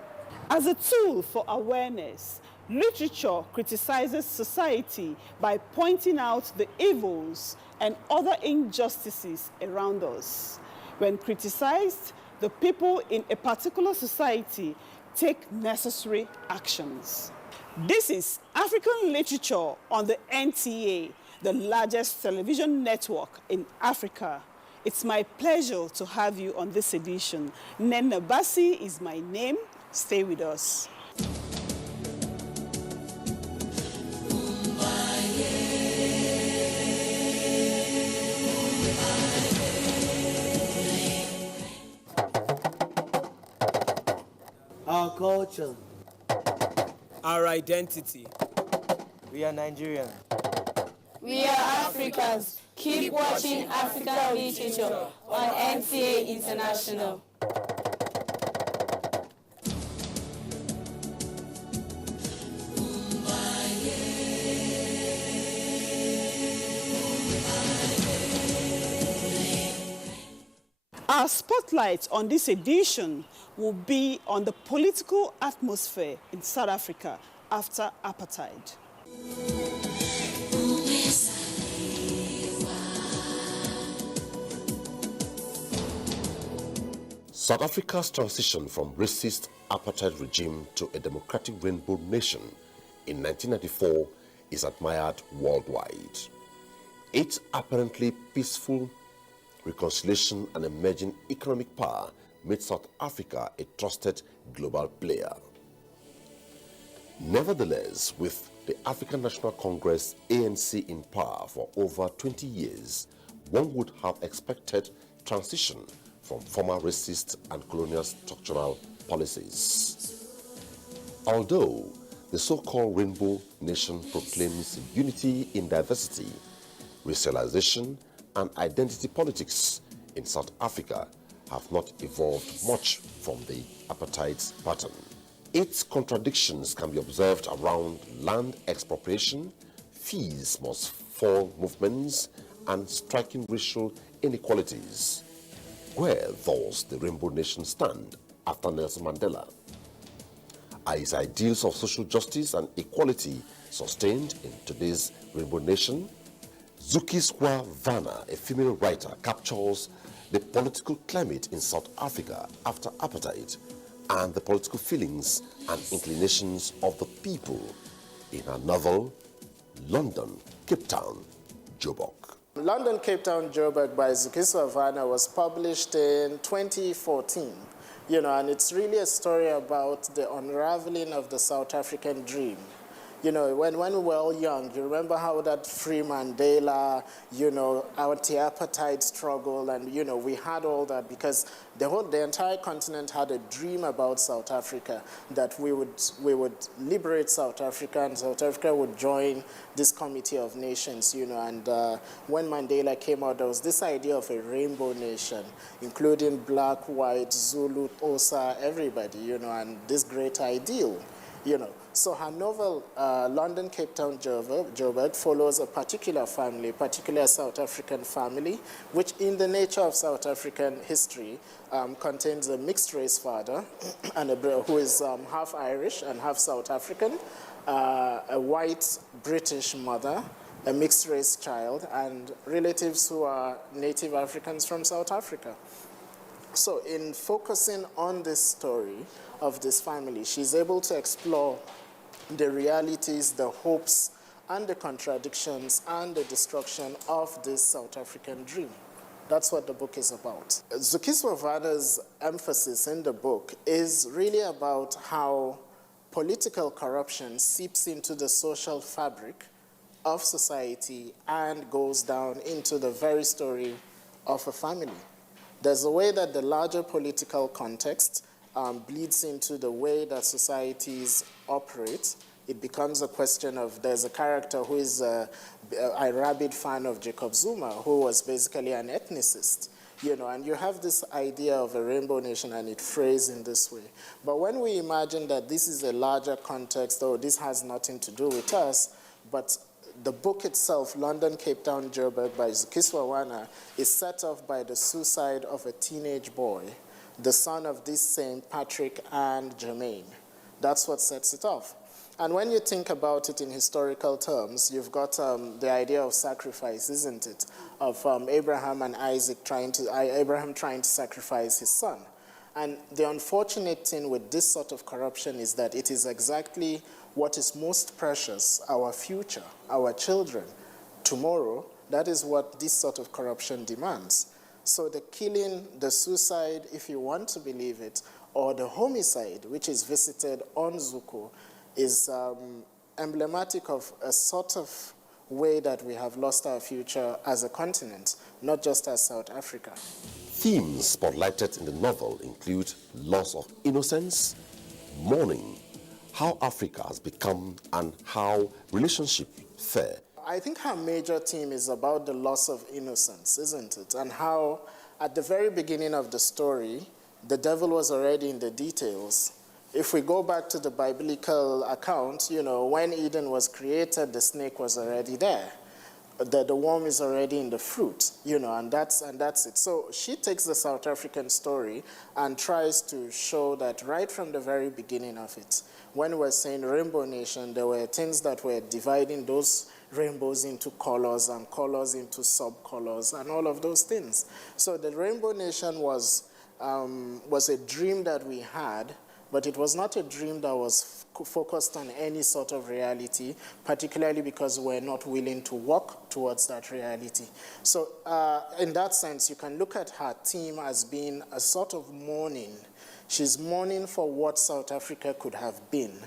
As a tool for awareness, literature criticizes society by pointing out the evils and other injustices around us. When criticized, the people in a particular society take necessary actions. This is African Literature on the NTA, the largest television network in Africa. It's my pleasure to have you on this edition. Nena Bassi is my name. Stay with us. Our culture. Our identity. We are Nigerian. We are Africans. Keep watching African Literature on NTA International. Our spotlight on this edition will be on the political atmosphere in South Africa after apartheid. South Africa's transition from racist apartheid regime to a democratic rainbow nation in 1994 is admired worldwide. Its apparently peaceful reconciliation and emerging economic power made South Africa a trusted global player. Nevertheless, with the African National Congress ANC in power for over 20 years, one would have expected transition from former racist and colonial structural policies. Although the so-called Rainbow Nation proclaims unity in diversity, racialization and identity politics in South Africa have not evolved much from the apartheid pattern. Its contradictions can be observed around land expropriation, fees must fall movements, and striking racial inequalities. Where thus the Rainbow Nation stand after Nelson Mandela? Are its ideals of social justice and equality sustained in today's Rainbow Nation? Zukiswa Vanna, a female writer, captures the political climate in South Africa after apartheid and the political feelings and inclinations of the people in her novel, London, Cape Town, Joburg. London, Cape Town, Joburg by Zukiswa Vanna was published in 2014. And it's really a story about the unraveling of the South African dream. When we were all young, you remember how that free Mandela, anti-apartheid struggle, and, we had all that because the entire continent had a dream about South Africa, that we would liberate South Africa and South Africa would join this Committee of Nations, and when Mandela came out, there was this idea of a rainbow nation, including black, white, Zulu, Xhosa, everybody, and this great ideal, So her novel, London, Cape Town, Joburg, follows a particular family, particularly a South African family, which in the nature of South African history contains a mixed-race father and who is half Irish and half South African, a white British mother, a mixed-race child, and relatives who are native Africans from South Africa. So in focusing on this story of this family, she's able to explore the realities, the hopes, and the contradictions, and the destruction of this South African dream. That's what the book is about. Zukiswa Vanna's emphasis in the book is really about how political corruption seeps into the social fabric of society and goes down into the very story of a family. There's a way that the larger political context bleeds into the way that societies operate. It becomes a question of, there's a character who is a rabid fan of Jacob Zuma, who was basically an ethnicist, and you have this idea of a rainbow nation and it phrased in this way. But when we imagine that this is a larger context, this has nothing to do with us, but the book itself, London, Cape Town, Joburg by Zukiswa Vanna, is set off by the suicide of a teenage boy, the son of this same Patrick and Jermaine. That's what sets it off. And when you think about it in historical terms, you've got the idea of sacrifice, isn't it? Of Abraham and Isaac Abraham trying to sacrifice his son. And the unfortunate thing with this sort of corruption is that it is exactly what is most precious, our future, our children, tomorrow. That is what this sort of corruption demands. So the killing, the suicide, if you want to believe it, or the homicide, which is visited on Zuko, is emblematic of a sort of way that we have lost our future as a continent, not just as South Africa. Themes spotlighted in the novel include loss of innocence, mourning, how Africa has become, and how relationships fare. I think her major theme is about the loss of innocence, isn't it? And how, at the very beginning of the story, the devil was already in the details. If we go back to the biblical account, when Eden was created, the snake was already there. the worm is already in the fruit, you know, and that's it. So she takes the South African story and tries to show that right from the very beginning of it, when we're saying Rainbow Nation, there were things that were dividing those rainbows into colors and colors into sub-colors and all of those things. So the Rainbow Nation was a dream that we had, but it was not a dream that was focused on any sort of reality, particularly because we're not willing to work towards that reality. So in that sense, you can look at her theme as being a sort of mourning. She's mourning for what South Africa could have been.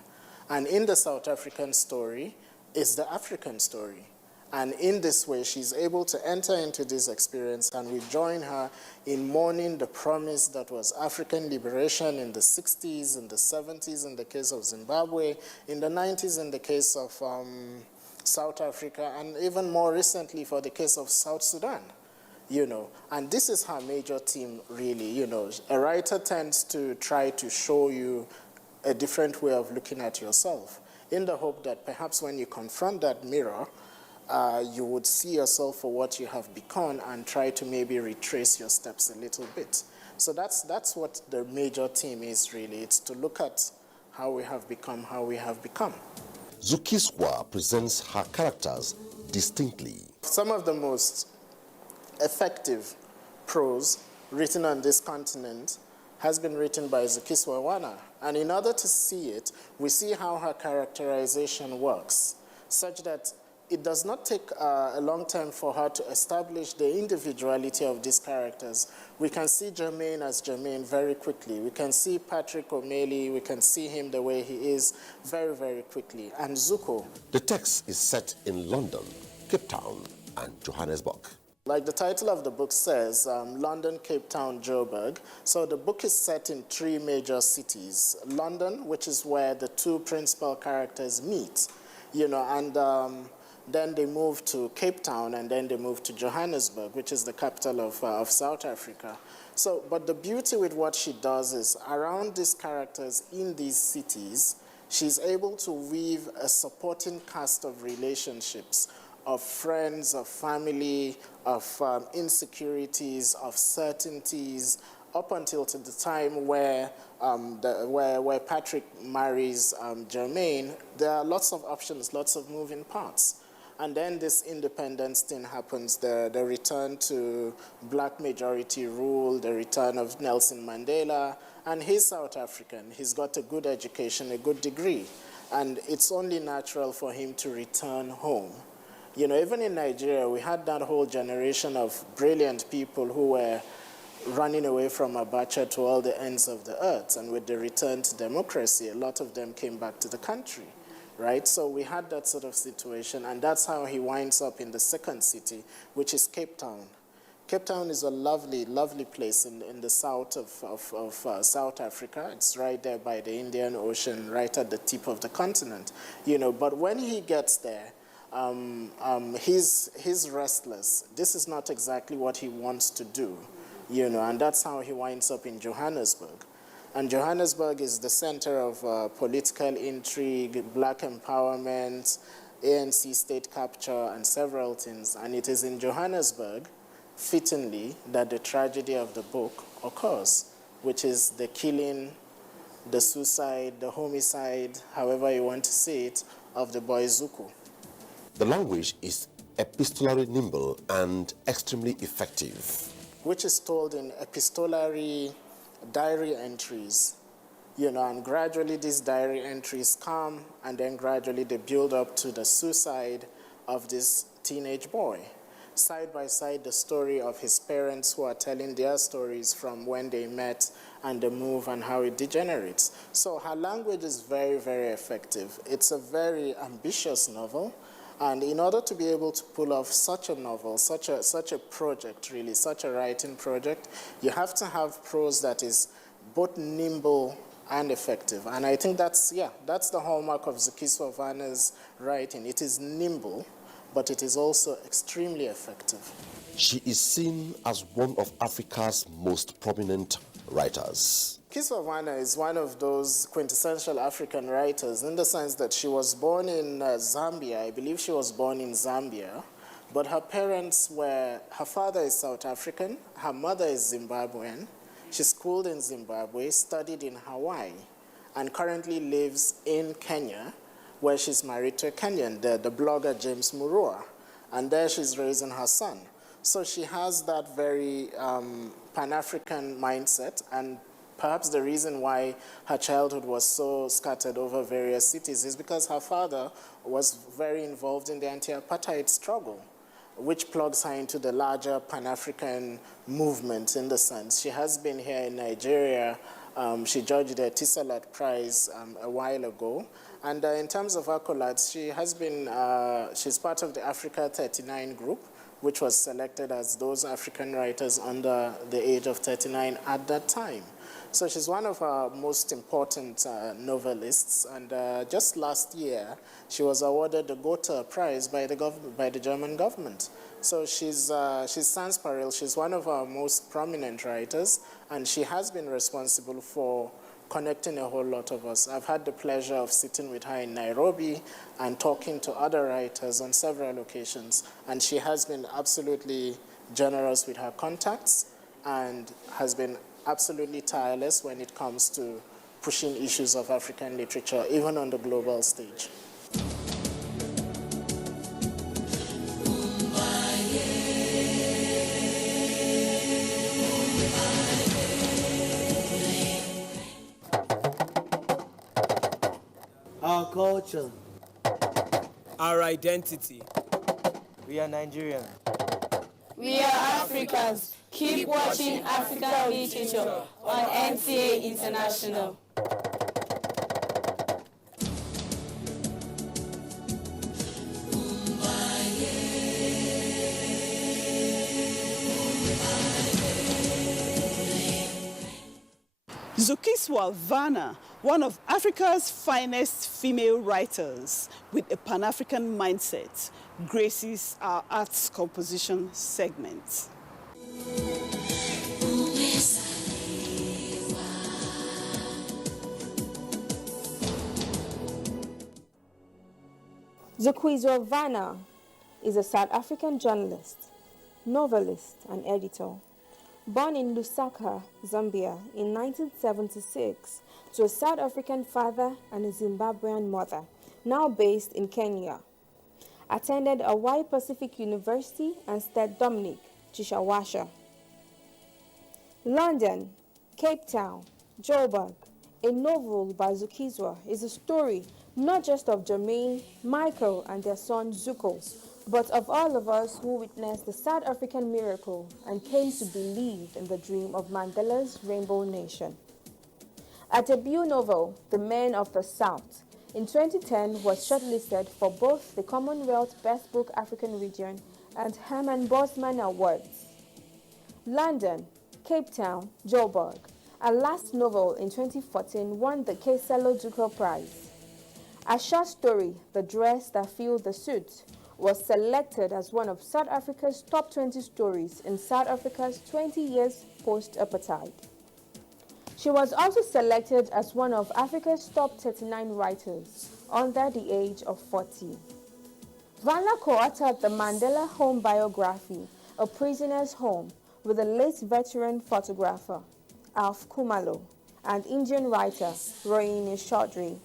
And in the South African story is the African story. And in this way, she's able to enter into this experience, and we join her in mourning the promise that was African liberation in the 60s, in the 70s, in the case of Zimbabwe, in the 90s, in the case of South Africa, and even more recently for the case of South Sudan, you know. And this is her major theme, really, you know. A writer tends to try to show you a different way of looking at yourself, in the hope that perhaps when you confront that mirror, you would see yourself for what you have become and try to maybe retrace your steps a little bit. So that's what the major theme is, really. It's to look at how we have become. Zukiswa presents her characters distinctly. Some of the most effective prose written on this continent has been written by Zukiswa Wana. And in order to see it, we see how her characterization works, such that it does not take a long time for her to establish the individuality of these characters. We can see Jermaine as Jermaine very quickly. We can see Patrick O'Malley, we can see him the way he is very, very quickly. And Zuko. The text is set in London, Cape Town, and Johannesburg. Like the title of the book says, London, Cape Town, Joburg. So the book is set in 3 major cities. London, which is where the 2 principal characters meet, you know, and then they move to Cape Town, and then they move to Johannesburg, which is the capital of South Africa. So, but the beauty with what she does is, around these characters in these cities, she's able to weave a supporting cast of relationships, of friends, of family, of insecurities, of certainties, up until to the time where Patrick marries Jermaine. There are lots of options, lots of moving parts. And then this independence thing happens, the return to black majority rule, the return of Nelson Mandela, and he's South African. He's got a good education, a good degree, and it's only natural for him to return home. You know, even in Nigeria, we had that whole generation of brilliant people who were running away from Abuja to all the ends of the earth, and with the return to democracy, a lot of them came back to the country. Right? So we had that sort of situation, and that's how he winds up in the second city, which is Cape Town. Cape Town is a lovely, lovely place in the south of South Africa. It's right there by the Indian Ocean, right at the tip of the continent. You know, but when he gets there, he's restless. This is not exactly what he wants to do, you know, and that's how he winds up in Johannesburg. And Johannesburg is the center of political intrigue, black empowerment, ANC state capture, and several things. And it is in Johannesburg, fittingly, that the tragedy of the book occurs, which is the killing, the suicide, the homicide, however you want to say it, of the boy Zuko. The language is epistolary nimble and extremely effective. Which is told in epistolary diary entries, you know, and gradually these diary entries come, and then gradually they build up to the suicide of this teenage boy. Side by side, the story of his parents who are telling their stories from when they met and the move and how it degenerates. So her language is very, very effective. It's a very ambitious novel. And in order to be able to pull off such a novel, such a project, really, such a writing project, you have to have prose that is both nimble and effective. And I think that's the hallmark of Zukiswa Wana's writing. It is nimble, but it is also extremely effective. She is seen as one of Africa's most prominent writers. Zukiswa Wana is one of those quintessential African writers in the sense that she was born in Zambia. I believe she was born in Zambia But her father is South African, her mother is Zimbabwean. She schooled in Zimbabwe, studied in Hawaii, and currently lives in Kenya, where she's married to a Kenyan, the blogger James Murua. And there she's raising her son. So she has that very Pan-African mindset, and perhaps the reason why her childhood was so scattered over various cities is because her father was very involved in the anti-apartheid struggle, which plugs her into the larger Pan-African movement in the sense. She has been here in Nigeria. She judged the Etisalat Prize a while ago. And in terms of accolades, she has been, she's part of the Africa 39 group, which was selected as those African writers under the age of 39 at that time. So she's one of our most important novelists, and just last year, she was awarded the Goethe Prize by the German government. So she's sans parallel. She's one of our most prominent writers, and she has been responsible for connecting a whole lot of us. I've had the pleasure of sitting with her in Nairobi and talking to other writers on several occasions, and she has been absolutely generous with her contacts and has been absolutely tireless when it comes to pushing issues of African literature, even on the global stage. Our culture. Our identity. We are Nigerian. We are Africans. Keep watching African Literature on NTA International. Zukiswa Vanna, one of Africa's finest female writers with a Pan-African mindset, graces our arts composition segment. Zukiswa Vanna is a South African journalist, novelist, and editor. Born in Lusaka, Zambia in 1976 to a South African father and a Zimbabwean mother, now based in Kenya. Attended Hawaii Pacific University and St. Dominic, Chishawasha. London, Cape Town, Joburg, a novel by Zukiswa is a story not just of Jermaine, Michael, and their son Zuko, but of all of us who witnessed the South African miracle and came to believe in the dream of Mandela's Rainbow Nation. A debut novel, The Men of the South, in 2010 was shortlisted for both the Commonwealth Best Book African Region and Herman Bosman Awards. London, Cape Town, Joburg, a last novel in 2014 won the Keselo Duco Prize. A short story, The Dress That Filled the Suit, was selected as one of South Africa's top 20 stories in South Africa's 20 years post-apartheid. She was also selected as one of Africa's top 39 writers under the age of 40. Vanna co-authored the Mandela Home biography, A Prisoner's Home, with the late veteran photographer, Alf Kumalo, and Indian writer, Rohini Chaudhary.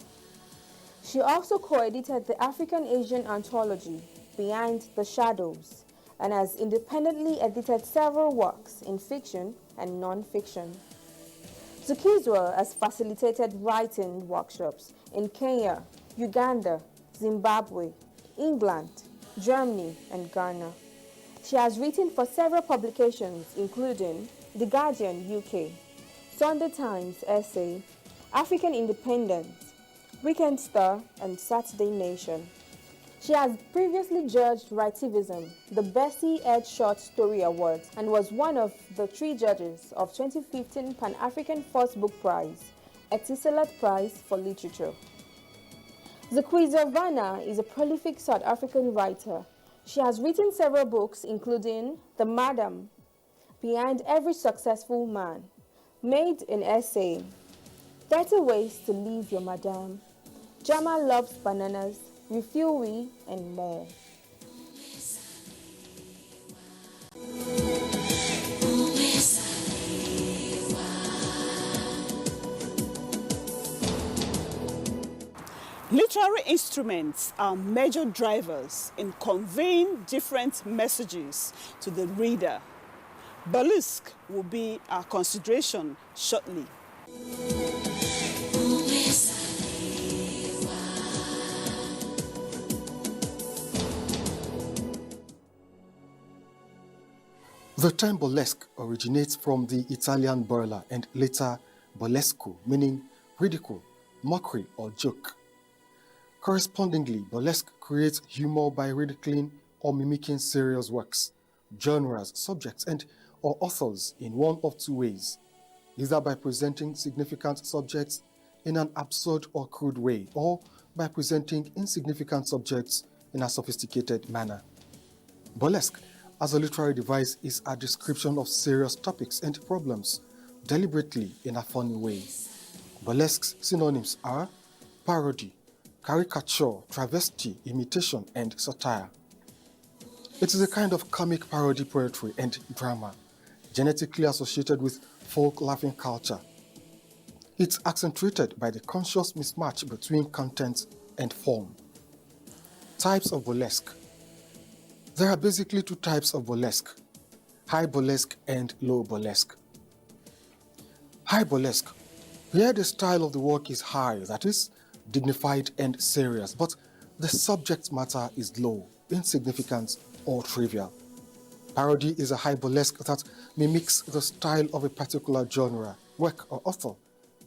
She also co-edited the African-Asian anthology, Behind the Shadows, and has independently edited several works in fiction and non-fiction. Zukiswa has facilitated writing workshops in Kenya, Uganda, Zimbabwe, England, Germany, and Ghana. She has written for several publications, including The Guardian UK, Sunday Times Essay, African Independence, Weekend Star, and Saturday Nation. She has previously judged Writivism, the Bessie Edge Short Story Awards, and was one of the 3 judges of 2015 Pan-African First Book Prize, Etisalat Prize for Literature. Zukiswa Vanna is a prolific South African writer. She has written several books, including The Madam, Behind Every Successful Man, Made an Essay, 30 Ways to Leave Your Madam, Jama Loves Bananas, Refuel We, and more. Literary instruments are major drivers in conveying different messages to the reader. Burlesque will be our consideration shortly. The term burlesque originates from the Italian burla and later burlesco, meaning ridicule, mockery, or joke. Correspondingly, burlesque creates humor by ridiculing or mimicking serious works, genres, subjects, and or authors in one of two ways, either by presenting significant subjects in an absurd or crude way, or by presenting insignificant subjects in a sophisticated manner. Burlesque, as a literary device, is a description of serious topics and problems, deliberately in a funny way. Burlesque's synonyms are parody, caricature, travesty, imitation, and satire. It is a kind of comic parody poetry and drama, genetically associated with folk laughing culture. It's accentuated by the conscious mismatch between content and form. Types of burlesque. There are basically two types of burlesque: high burlesque and low burlesque. High burlesque, here the style of the work is high, that is, dignified and serious, but the subject matter is low, insignificant, or trivial. Parody is a high burlesque that mimics the style of a particular genre, work, or author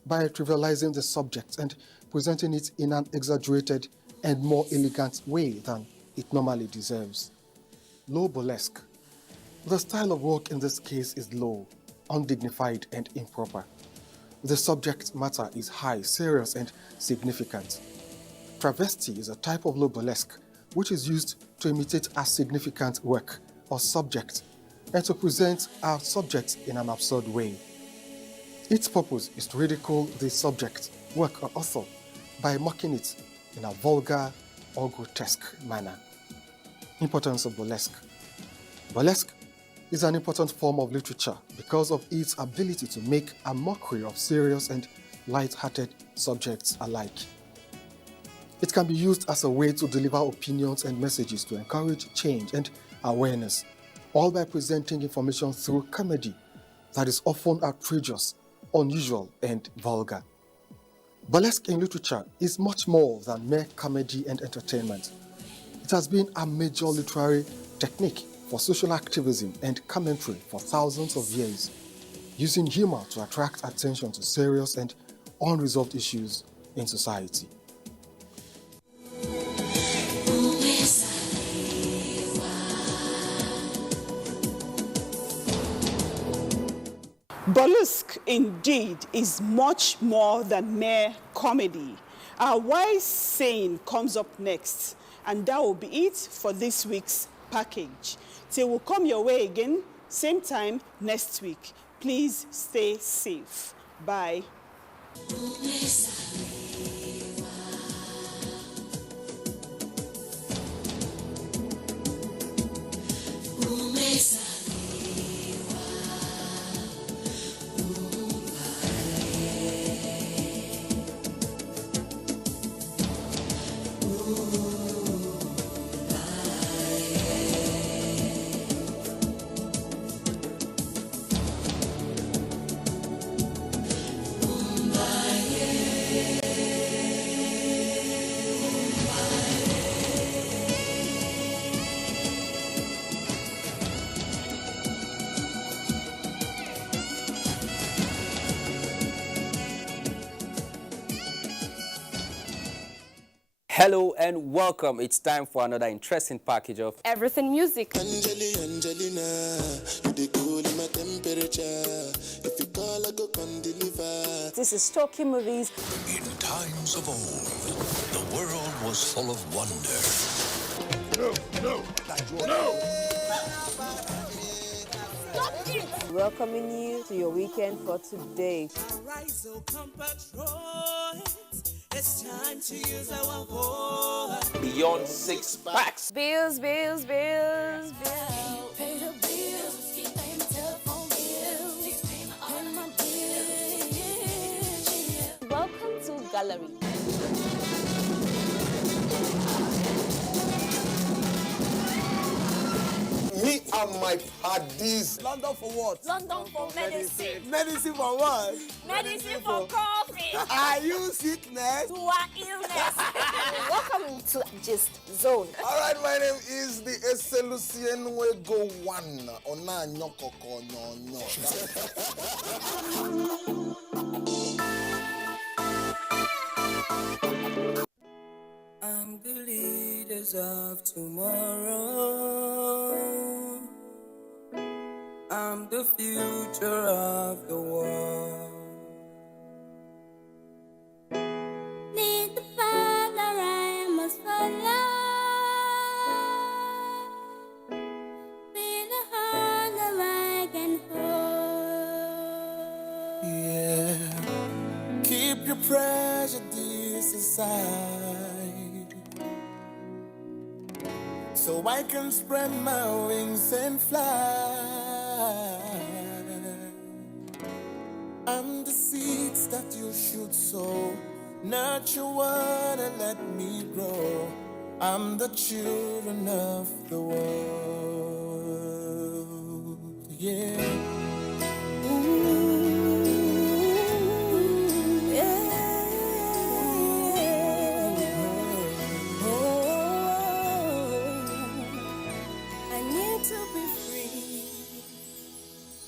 by trivializing the subject and presenting it in an exaggerated and more elegant way than it normally deserves. Low burlesque. The style of work in this case is low, undignified, and improper. The subject matter is high, serious, and significant. Travesty is a type of low burlesque which is used to imitate a significant work or subject and to present a subject in an absurd way. Its purpose is to ridicule the subject, work, or author by mocking it in a vulgar or grotesque manner. Importance of burlesque. Burlesque is an important form of literature because of its ability to make a mockery of serious and light-hearted subjects alike. It can be used as a way to deliver opinions and messages to encourage change and awareness, all by presenting information through comedy that is often outrageous, unusual, and vulgar. Burlesque in literature is much more than mere comedy and entertainment. It has been a major literary technique for social activism and commentary for thousands of years, using humor to attract attention to serious and unresolved issues in society. Burlesque indeed is much more than mere comedy. Our wise saying comes up next, and that will be it for this week's package. Till we'll come your way again, same time next week. Please stay safe. Bye. Hello and welcome. It's time for another interesting package of Everything Music. Angelina, you dey cool in my temperature. If you call, I go come deliver. This is Talkie Movies. In times of old, the world was full of wonder. No! Welcoming you to your weekend for today. It's time to use our voice. Beyond 6 packs. Bills. Pay the bills. Keep paying the telephone bills. Paying my bills. Welcome to Gallery. and my paddies. London for what? London for medicine. Medicine for what? Medicine for coffee. Are you sickness? To our illness. Welcome to Gist Zone. All right, my name is the Eselusien Wego One. Ona nyokoko nyonyo. I'm the leaders of tomorrow. I'm the future of the world. Lead the path that I must follow. Be the hand that I can hold. Yeah. Keep your prejudice aside, so I can spread my wings and fly. I'm the seeds that you should sow, nurture one and let me grow. I'm the children of the world. Yeah.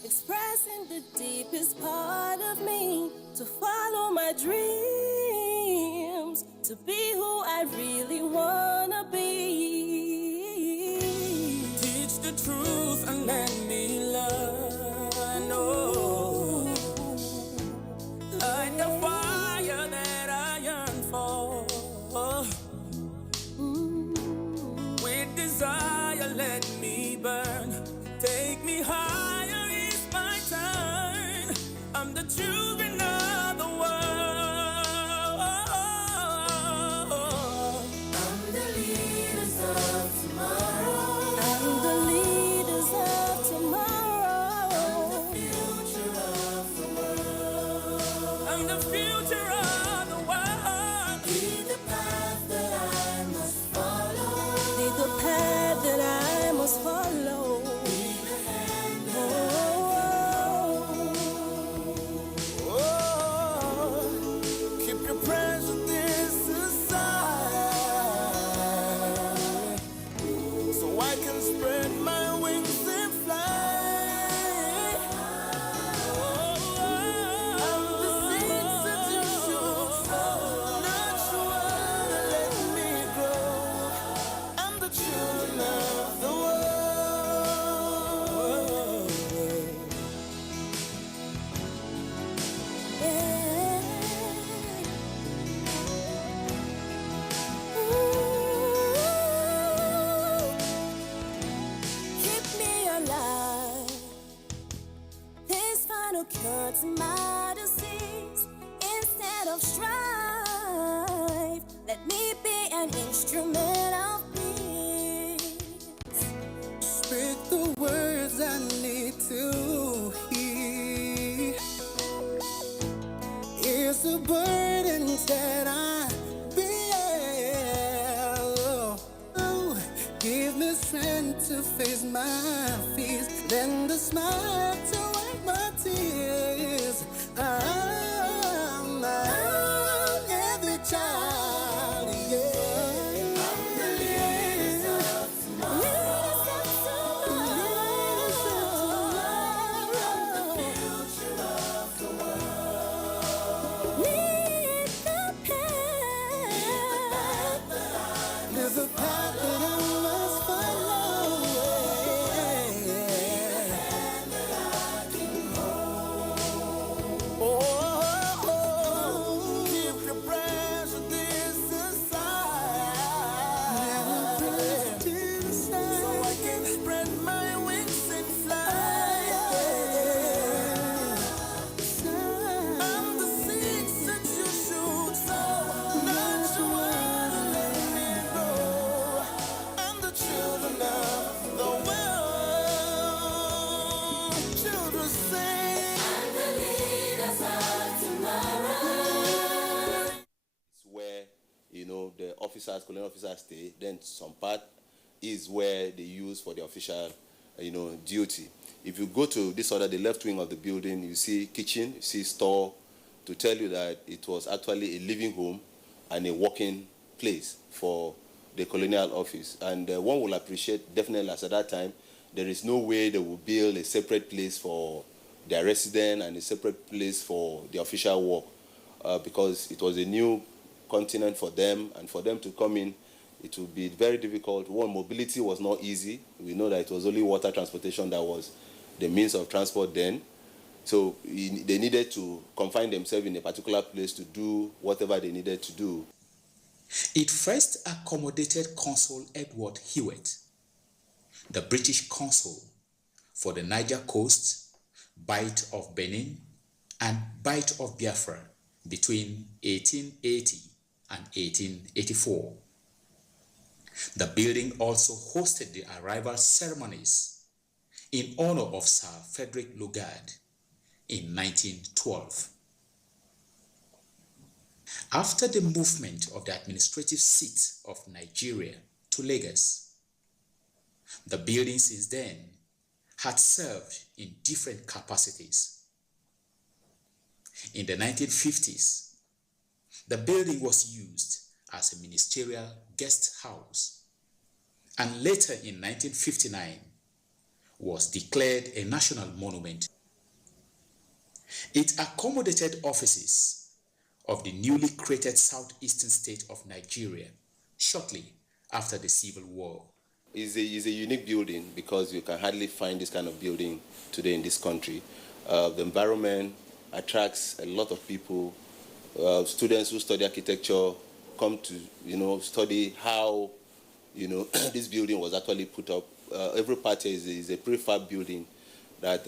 Expressing the deepest part of me, to follow my dreams, to be who I really wanna be. Teach the truth and let me learn. Oh, light the fire that I yearn for. With desire, let me burn. Take me higher, it's my turn. I'm the children of the world. I'm the leaders of tomorrow. I'm the leaders of tomorrow. I'm the future of the world. I'm the future of the world. Lead the path that I must follow. Lead the path that I must follow. Cure to my disease instead of strife. Let me be an instrument of peace. Speak the words I need to hear. It's a burden that I bear. Oh, give me strength to face my fears. Lend a smile to wipe my tears. I'm every child, yeah. I'm the leaders of tomorrow. I'm the future of the world. Lead the path. There's a path that I must follow. Keep your prejudice aside, so I can spread my wings and fly. I'm the seeds that you should sow, not you want to let me grow. I'm the children of the world. Children sing. I'm the leaders of tomorrow. It's where, the colonial officers stay. Then some part is where they use for the official duty. If you go to this other, the left wing of the building, you see kitchen, you see store, to tell you that it was actually a living home and a working place for the colonial office. And one will appreciate, definitely as at that time, there is no way they will build a separate place for their resident and a separate place for the official work, because it was a new continent for them, and for them to come in, it would be very difficult. One, mobility was not easy. We know that it was only water transportation that was the means of transport then. So they needed to confine themselves in a particular place to do whatever they needed to do. It first accommodated Consul Edward Hewitt, the British consul for the Niger coast, Bight of Benin, and Bight of Biafra between 1880 and 1884. The building also hosted the arrival ceremonies in honor of Sir Frederick Lugard in 1912. After the movement of the administrative seat of Nigeria to Lagos, the building since then had served in different capacities. In the 1950s, the building was used as a ministerial guest house, and later in 1959 was declared a national monument. It accommodated offices of the newly created southeastern state of Nigeria shortly after the Civil War. It's a unique building because you can hardly find this kind of building today in this country. The environment attracts a lot of people. Students who study architecture come to study how this building was actually put up. Every part is a prefab building that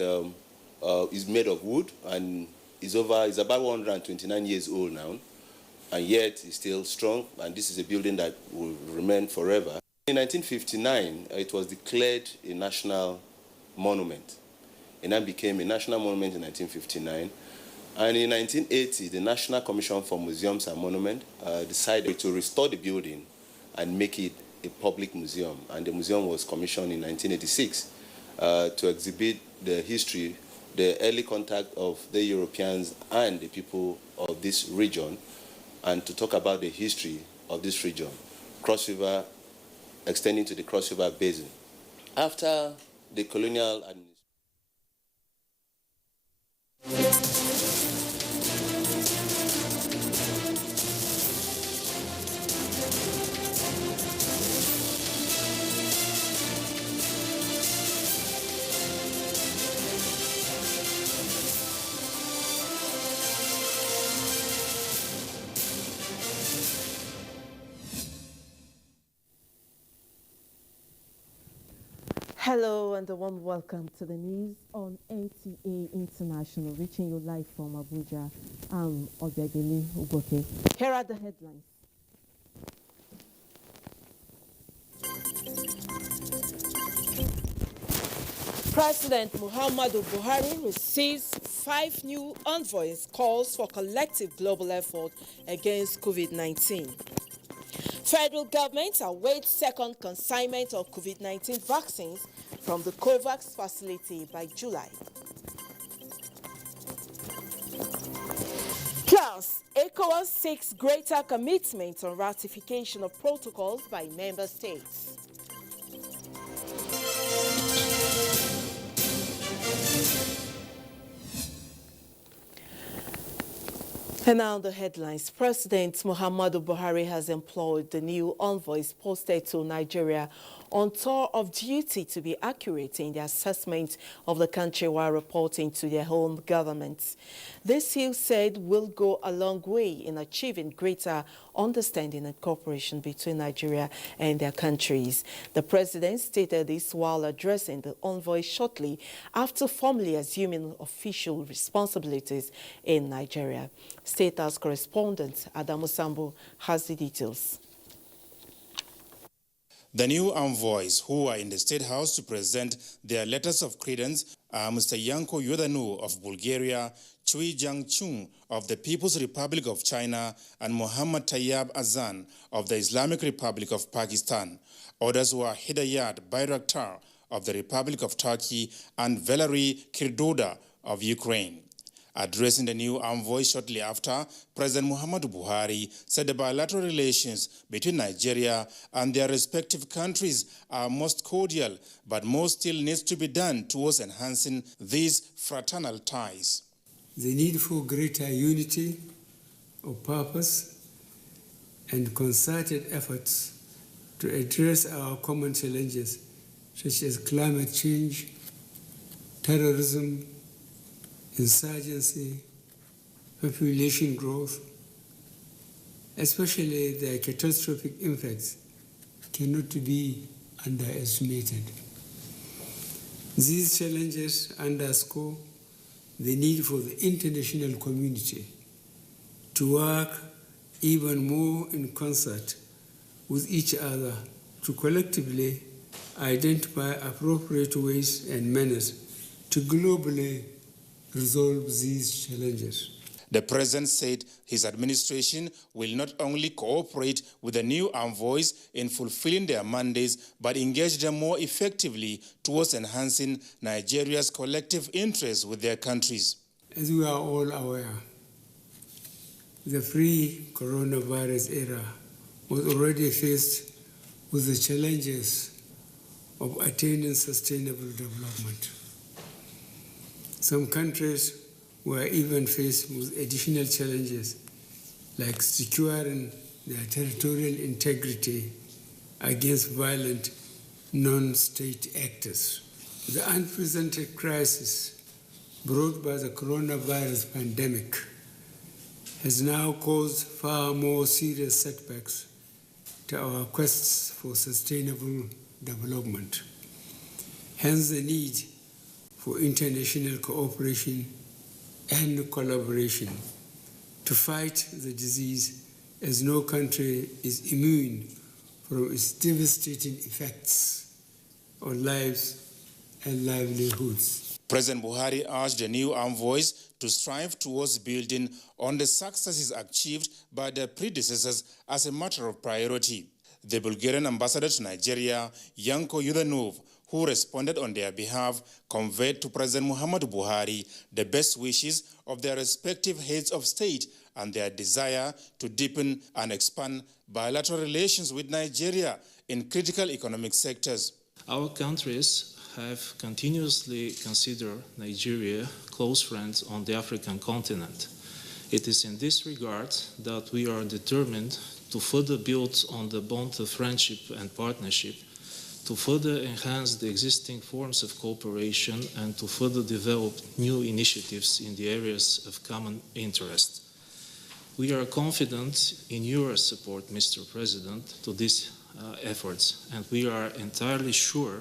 is made of wood and is about 129 years old now, and yet is still strong. And this is a building that will remain forever. In 1959, it was declared a national monument. It then became a national monument in 1959. And in 1980, the National Commission for Museums and Monuments decided to restore the building and make it a public museum. And the museum was commissioned in 1986 to exhibit the history, the early contact of the Europeans and the people of this region, and to talk about the history of this region, Cross River, extending to the Cross River Basin. After the colonial administration, Hello and a warm welcome to the news on NTA International, reaching you live from Abuja. I'm Obiageli Ugoke. Here are the headlines. President Muhammadu Buhari receives 5 new envoys, calls for collective global effort against COVID-19. Federal government awaits second consignment of COVID-19 vaccines from the COVAX facility by July. Plus, ECOWAS seeks greater commitment on ratification of protocols by member states. And now the headlines. President Muhammadu Buhari has employed the new envoys posted to Nigeria on tour of duty to be accurate in the assessment of the country while reporting to their home governments. This, he said, will go a long way in achieving greater understanding and cooperation between Nigeria and their countries. The president stated this while addressing the envoys shortly after formally assuming official responsibilities in Nigeria. State House correspondent Adamu Sambu has the details. The new envoys who are in the State House to present their letters of credence are Mr. Yanko Yodanu of Bulgaria, Chui Jiangchun of the People's Republic of China, and Muhammad Tayyab Azan of the Islamic Republic of Pakistan. Others were Hidayat Bayraktar of the Republic of Turkey and Valery Kirdoda of Ukraine. Addressing the new envoy shortly after, President Muhammadu Buhari said the bilateral relations between Nigeria and their respective countries are most cordial, but more still needs to be done towards enhancing these fraternal ties. The need for greater unity of purpose and concerted efforts to address our common challenges such as climate change, terrorism, insurgency, population growth, especially their catastrophic impacts, cannot be underestimated. These challenges underscore the need for the international community to work even more in concert with each other to collectively identify appropriate ways and manners to globally resolve these challenges. The president said his administration will not only cooperate with the new envoys in fulfilling their mandates, but engage them more effectively towards enhancing Nigeria's collective interests with their countries. As we are all aware, the pre-coronavirus era was already faced with the challenges of attaining sustainable development. Some countries were even faced with additional challenges like securing their territorial integrity against violent non-state actors. The unprecedented crisis brought by the coronavirus pandemic has now caused far more serious setbacks to our quests for sustainable development. Hence the need for international cooperation and collaboration to fight the disease, as no country is immune from its devastating effects on lives and livelihoods. President Buhari urged the new envoys to strive towards building on the successes achieved by their predecessors as a matter of priority. The Bulgarian ambassador to Nigeria, Yanko Yudanov, who responded on their behalf, conveyed to President Muhammadu Buhari the best wishes of their respective heads of state and their desire to deepen and expand bilateral relations with Nigeria in critical economic sectors. Our countries have continuously considered Nigeria close friends on the African continent. It is in this regard that we are determined to further build on the bond of friendship and partnership, to further enhance the existing forms of cooperation, and to further develop new initiatives in the areas of common interest. We are confident in your support, Mr. President, to these efforts, and we are entirely sure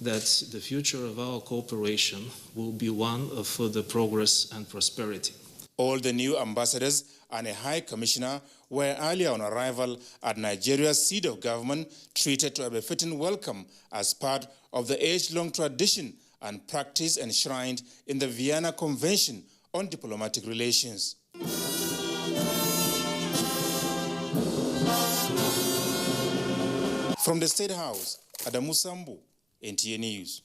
that the future of our cooperation will be one of further progress and prosperity. All the new ambassadors and a high commissioner were earlier on arrival at Nigeria's seat of government treated to a befitting welcome as part of the age-long tradition and practice enshrined in the Vienna Convention on Diplomatic Relations. From the State House, Adamu Sambu, NTA News.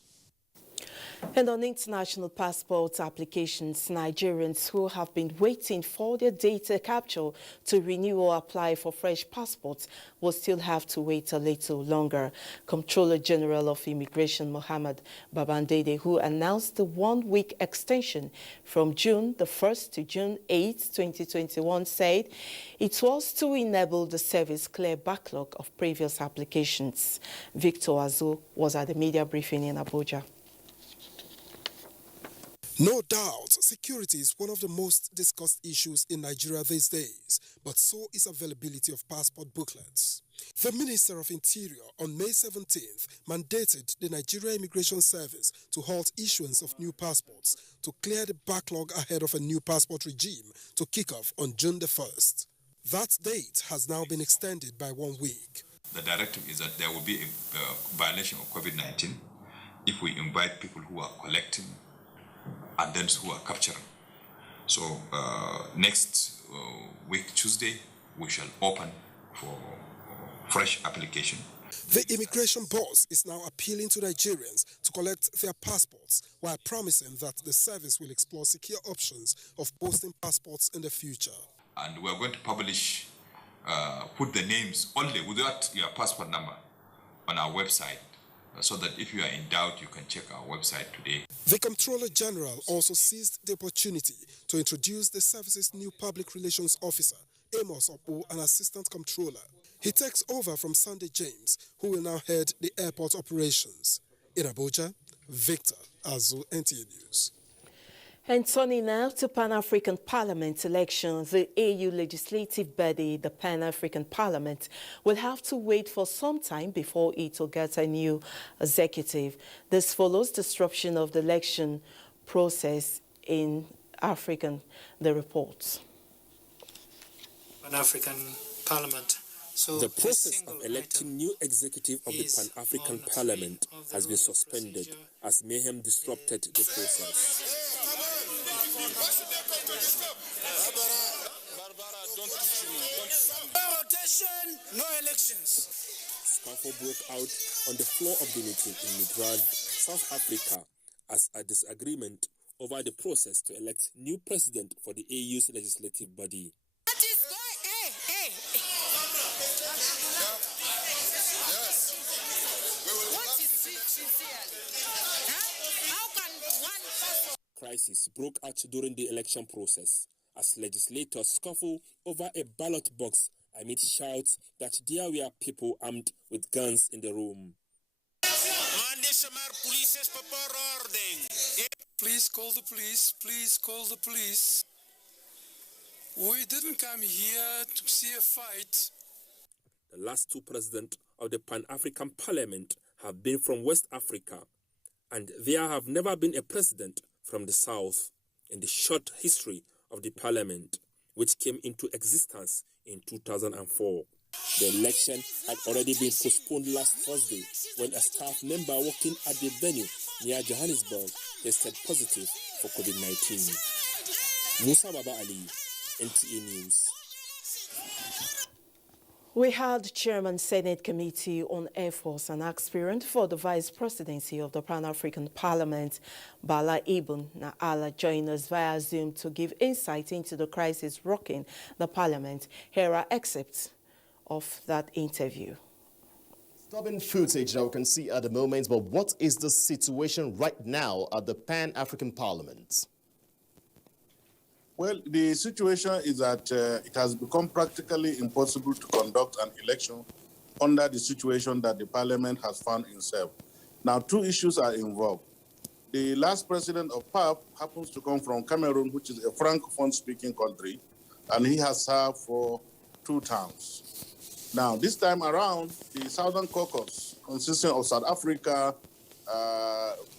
And on international passport applications, Nigerians who have been waiting for their data capture to renew or apply for fresh passports will still have to wait a little longer. Comptroller General of Immigration Mohammed Babandede, who announced the one-week extension from June the 1st to June 8, 2021, said it was to enable the service clear backlog of previous applications. Victor Azu was at the media briefing in Abuja. No doubt, security is one of the most discussed issues in Nigeria these days, but so is availability of passport booklets. The Minister of Interior on May 17th mandated the Nigeria Immigration Service to halt issuance of new passports to clear the backlog ahead of a new passport regime to kick off on June the 1st. That date has now been extended by 1 week. The directive is that there will be a violation of COVID-19 if we invite people who are collecting and then who are capturing. So next week, Tuesday, we shall open for fresh application The immigration boss is now appealing to Nigerians to collect their passports while promising that the service will explore secure options of posting passports in the future. And we're going to publish, put the names only without your passport number on our website, so that if you are in doubt, you can check our website today. The Comptroller General also seized the opportunity to introduce the service's new public relations officer, Amos Opo, an assistant comptroller. He takes over from Sunday James, who will now head the airport operations. In Abuja, Victor Azu, NTA News. And turning now to Pan-African Parliament elections, the AU legislative body, the Pan-African Parliament, will have to wait for some time before it will get a new executive. This follows disruption of the election process in African, the report. Pan-African Parliament. So the process of electing new executive of the Pan-African Parliament has been suspended as mayhem disrupted the process. No rotation, no elections. Scuffle broke out on the floor of the meeting in Midrad, South Africa, as a disagreement over the process to elect new president for the AU's legislative body. What is going? Hey. What is it sincerely? How can one person... Crisis broke out during the election process as legislators scuffle over a ballot box amid shouts that there were people armed with guns in the room. Please call the police. Please call the police. We didn't come here to see a fight. The last two presidents of the Pan-African Parliament have been from West Africa, and there have never been a president from the South in the short history of the Parliament, which came into existence in 2004. The election had already been postponed last Thursday when a staff member working at the venue near Johannesburg tested positive for COVID-19. Musa Baba Ali, NTA News. We had Chairman Senate Committee on Air Force and aspirant for the Vice Presidency of the Pan-African Parliament, Bala Ibn Naala, join us via Zoom to give insight into the crisis rocking the Parliament. Here are excerpts of that interview. Disturbing footage that we can see at the moment, but what is the situation right now at the Pan-African Parliament? Well, the situation is that it has become practically impossible to conduct an election under the situation that the Parliament has found itself. Now, two issues are involved. The last president of PAP happens to come from Cameroon, which is a Francophone-speaking country, and he has served for 2 terms. Now, this time around, the Southern Caucus, consisting of South Africa,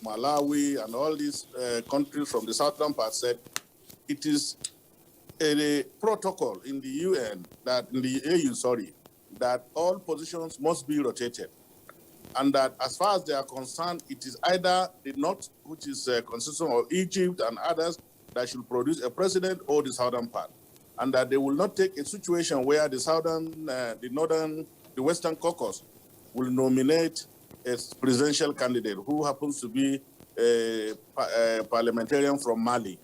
Malawi, and all these countries from the southern part, said it is a protocol in the UN, that in the AU, that all positions must be rotated. And that as far as they are concerned, it is either the North, which is consisting of Egypt and others, that should produce a president, or the southern part. And that they will not take a situation where the Western Caucus will nominate a presidential candidate who happens to be a parliamentarian from Mali.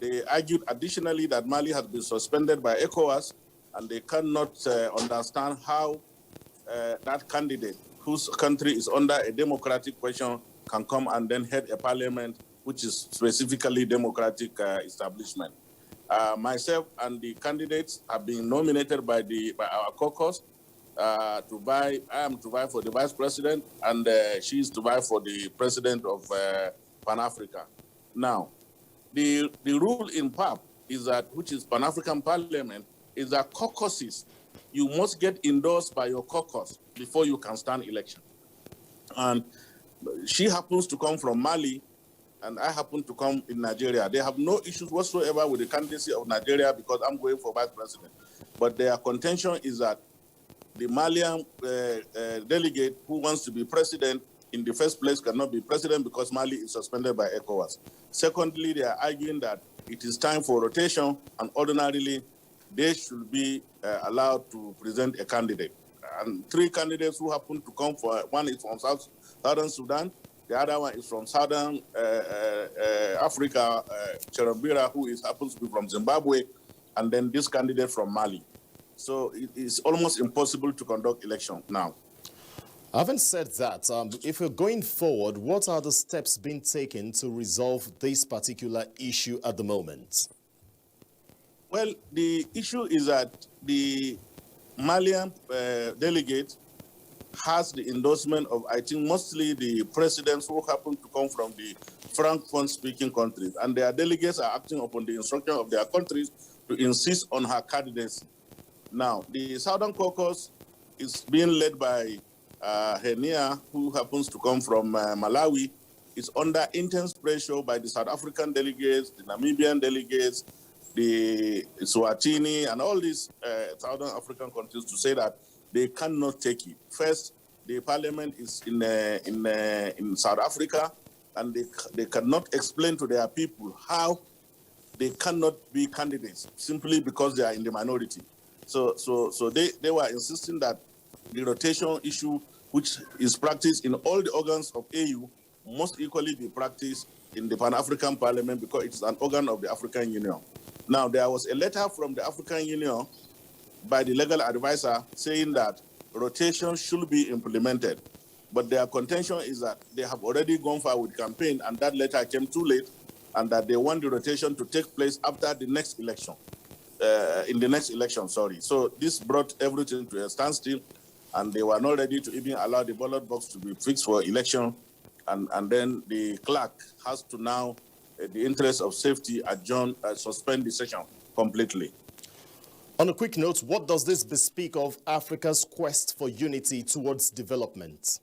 They argued additionally that Mali has been suspended by ECOWAS, and they cannot understand how that candidate, whose country is under a democratic question, can come and then head a parliament which is specifically democratic establishment. Myself and the candidates have been nominated by our caucus I am to vie for the vice president, and she is to vie for the president of Pan-Africa. Now, the rule in PAP is that, which is Pan-African Parliament, is that caucuses, you must get endorsed by your caucus before you can stand election. And she happens to come from Mali, and I happen to come in Nigeria. They have no issues whatsoever with the candidacy of Nigeria because I'm going for vice president. But their contention is that the Malian delegate who wants to be president in the first place cannot be president because Mali is suspended by ECOWAS. Secondly, they are arguing that it is time for rotation, and ordinarily they should be allowed to present a candidate. and 3 candidates who happen to come for, one is from Southern Sudan, the other one is from Southern Africa, Cherubira, who happens to be from Zimbabwe, and then this candidate from Mali. So it is almost impossible to conduct election now. Having said that, if we're going forward, what are the steps being taken to resolve this particular issue at the moment? Well, the issue is that the Malian delegate has the endorsement of, I think, mostly the presidents who happen to come from the Francophone-speaking countries. And their delegates are acting upon the instruction of their countries to insist on her candidacy. Now, the Southern Caucus is being led by Henia, who happens to come from Malawi. It's under intense pressure by the South African delegates, the Namibian delegates, the Swatini, and all these Southern African countries to say that they cannot take it. First, the parliament is in South Africa, and they cannot explain to their people how they cannot be candidates simply because they are in the minority. So they were insisting that the rotation issue, which is practiced in all the organs of AU, must equally be practiced in the Pan-African Parliament because it is an organ of the African Union. Now, there was a letter from the African Union by the legal advisor saying that rotation should be implemented. But their contention is that they have already gone forward with campaign, and that letter came too late, and that they want the rotation to take place after the next election, in the next election, sorry. So this brought everything to a standstill, and they were not ready to even allow the ballot box to be fixed for election. And then the clerk has to now, the interest of safety, suspend the session completely. On a quick note, what does this bespeak of Africa's quest for unity towards development?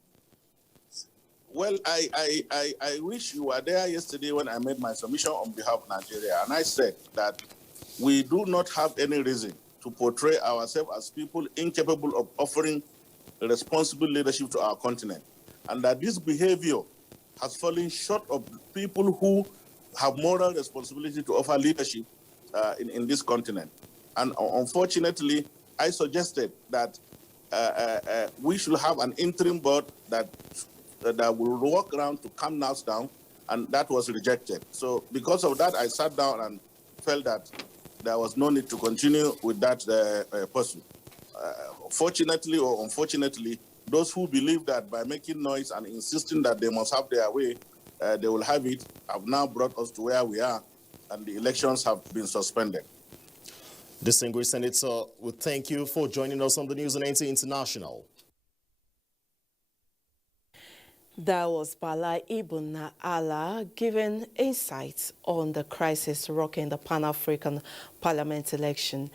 Well, I wish you were there yesterday when I made my submission on behalf of Nigeria, and I said that we do not have any reason to portray ourselves as people incapable of offering responsible leadership to our continent, and that this behavior has fallen short of people who have moral responsibility to offer leadership in this continent. And unfortunately, I suggested that we should have an interim board that will work around to calm us down, and that was rejected. So because of that, I sat down and felt that there was no need to continue with that person. Fortunately or unfortunately, those who believe that by making noise and insisting that they must have their way, they will have it, have now brought us to where we are, and the elections have been suspended. Distinguished Senator, we thank you for joining us on the News on NTA International. That was Bala Ibn Allah giving insights on the crisis rocking the Pan-African Parliament election.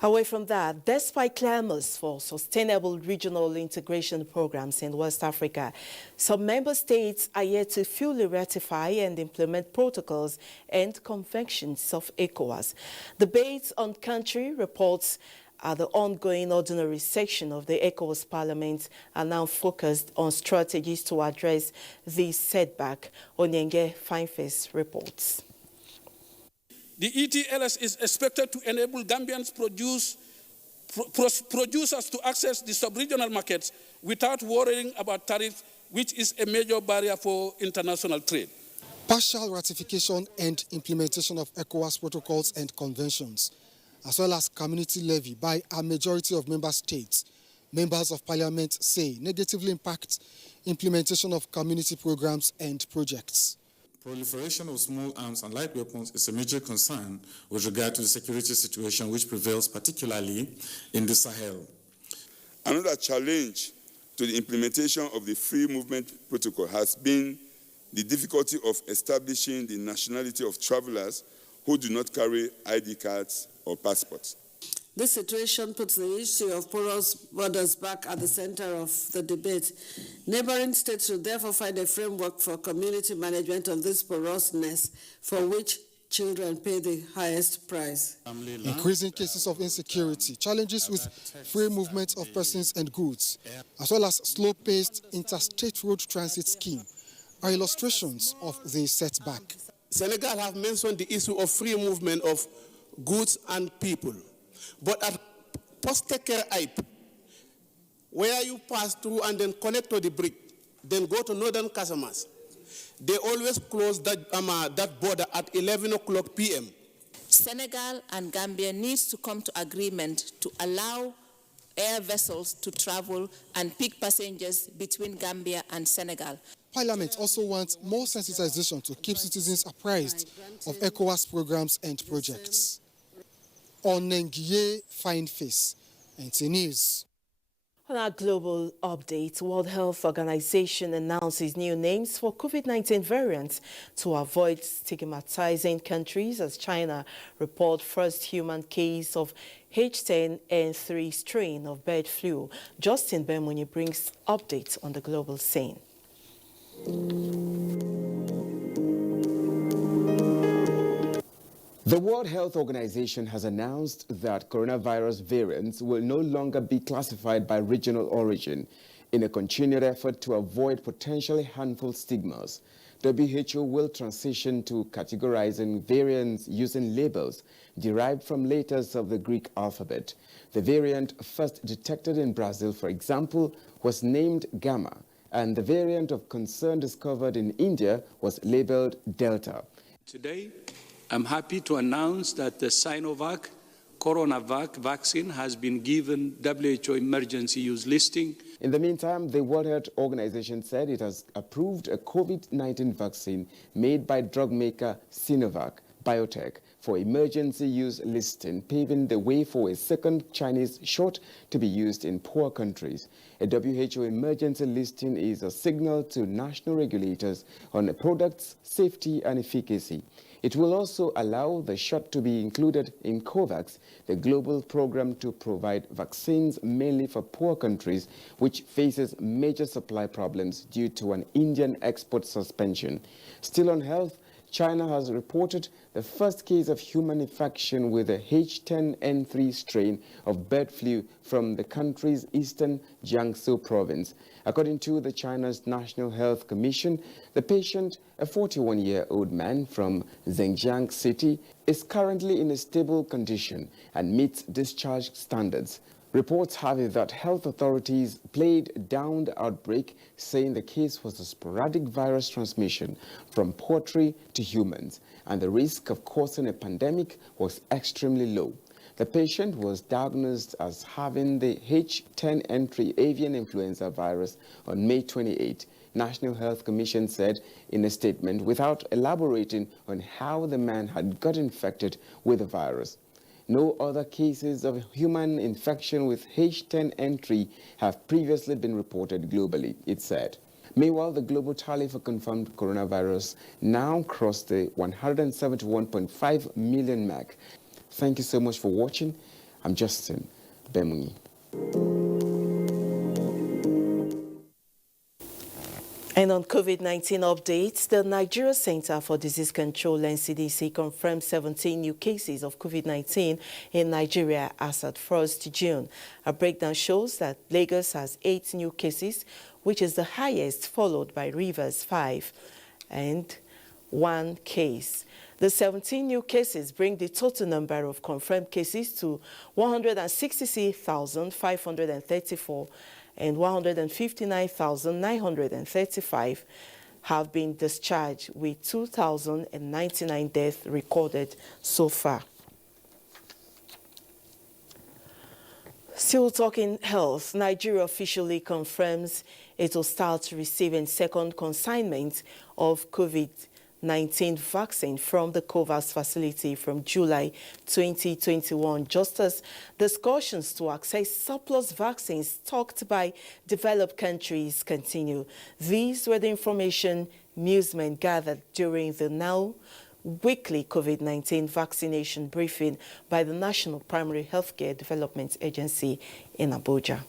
Away from that, despite clamors for sustainable regional integration programs in West Africa, some member states are yet to fully ratify and implement protocols and conventions of ECOWAS. Debates on country reports at the ongoing ordinary section of the ECOWAS Parliament are now focused on strategies to address this setback. Onyenge Fineface reports. The ETLS is expected to enable Gambians producers to access the sub-regional markets without worrying about tariffs, which is a major barrier for international trade. Partial ratification and implementation of ECOWAS protocols and conventions, as well as community levy by a majority of member states, members of parliament say negatively impact implementation of community programs and projects. Proliferation of small arms and light weapons is a major concern with regard to the security situation which prevails particularly in the Sahel. Another challenge to the implementation of the Free Movement Protocol has been the difficulty of establishing the nationality of travelers who do not carry ID cards or passports. This situation puts the issue of porous borders back at the center of the debate. Neighboring states should therefore find a framework for community management of this porousness, for which children pay the highest price. Increasing cases of insecurity, challenges with free movement of persons and goods, as well as slow-paced interstate road transit scheme are illustrations of the setback. Senegal have mentioned the issue of free movement of goods and people. But at post-taker hype, where you pass through and then connect to the bridge, then go to northern Casamas. They always close that border at 11 o'clock p.m. Senegal and Gambia needs to come to agreement to allow air vessels to travel and pick passengers between Gambia and Senegal. Parliament also wants more sensitization to keep citizens apprised of ECOWAS programs and projects. Onengie Fine Face, NTA News. On our global update, World Health Organization announces new names for COVID-19 variants to avoid stigmatizing countries as China reports first human case of H10N3 strain of bird flu. Justin Bermuni brings updates on the global scene. The World Health Organization has announced that coronavirus variants will no longer be classified by regional origin in a continued effort to avoid potentially harmful stigmas. WHO will transition to categorizing variants using labels derived from letters of the Greek alphabet. The variant first detected in Brazil, for example, was named Gamma, and the variant of concern discovered in India was labeled Delta. Today, I'm happy to announce that the Sinovac CoronaVac vaccine has been given WHO emergency use listing. In the meantime, the World Health Organization said it has approved a COVID-19 vaccine made by drug maker Sinovac Biotech for emergency use listing, paving the way for a second Chinese shot to be used in poor countries. A WHO emergency listing is a signal to national regulators on a product's safety and efficacy. It will also allow the shot to be included in COVAX, the global program to provide vaccines mainly for poor countries, which faces major supply problems due to an Indian export suspension. Still on health, China has reported the first case of human infection with a H10N3 strain of bird flu from the country's eastern Jiangsu province. According to the China's National Health Commission, the patient, a 41-year-old man from Zhenjiang City, is currently in a stable condition and meets discharge standards. Reports have it that health authorities played down the outbreak, saying the case was a sporadic virus transmission from poultry to humans, and the risk of causing a pandemic was extremely low. The patient was diagnosed as having the H10N3 avian influenza virus on May 28. National Health Commission said in a statement without elaborating on how the man had got infected with the virus. No other cases of human infection with H10N3 have previously been reported globally, it said. Meanwhile, the global tally for confirmed coronavirus now crossed the 171.5 million mark. Thank you so much for watching. I'm Justin Bermuni. And on COVID-19 updates, the Nigeria Center for Disease Control (NCDC) confirmed 17 new cases of COVID-19 in Nigeria as at 1st June. A breakdown shows that Lagos has 8 new cases, which is the highest, followed by Rivers 5 and 1 case. The 17 new cases bring the total number of confirmed cases to 166,534, and 159,935 have been discharged, with 2,099 deaths recorded so far. Still talking health, Nigeria officially confirms it will start receiving second consignment of COVID-19 vaccine from the COVAX facility from July 2021, just as discussions to access surplus vaccines stocked by developed countries continue. These were the information newsmen gathered during the now weekly COVID-19 vaccination briefing by the National Primary Healthcare Development Agency in Abuja.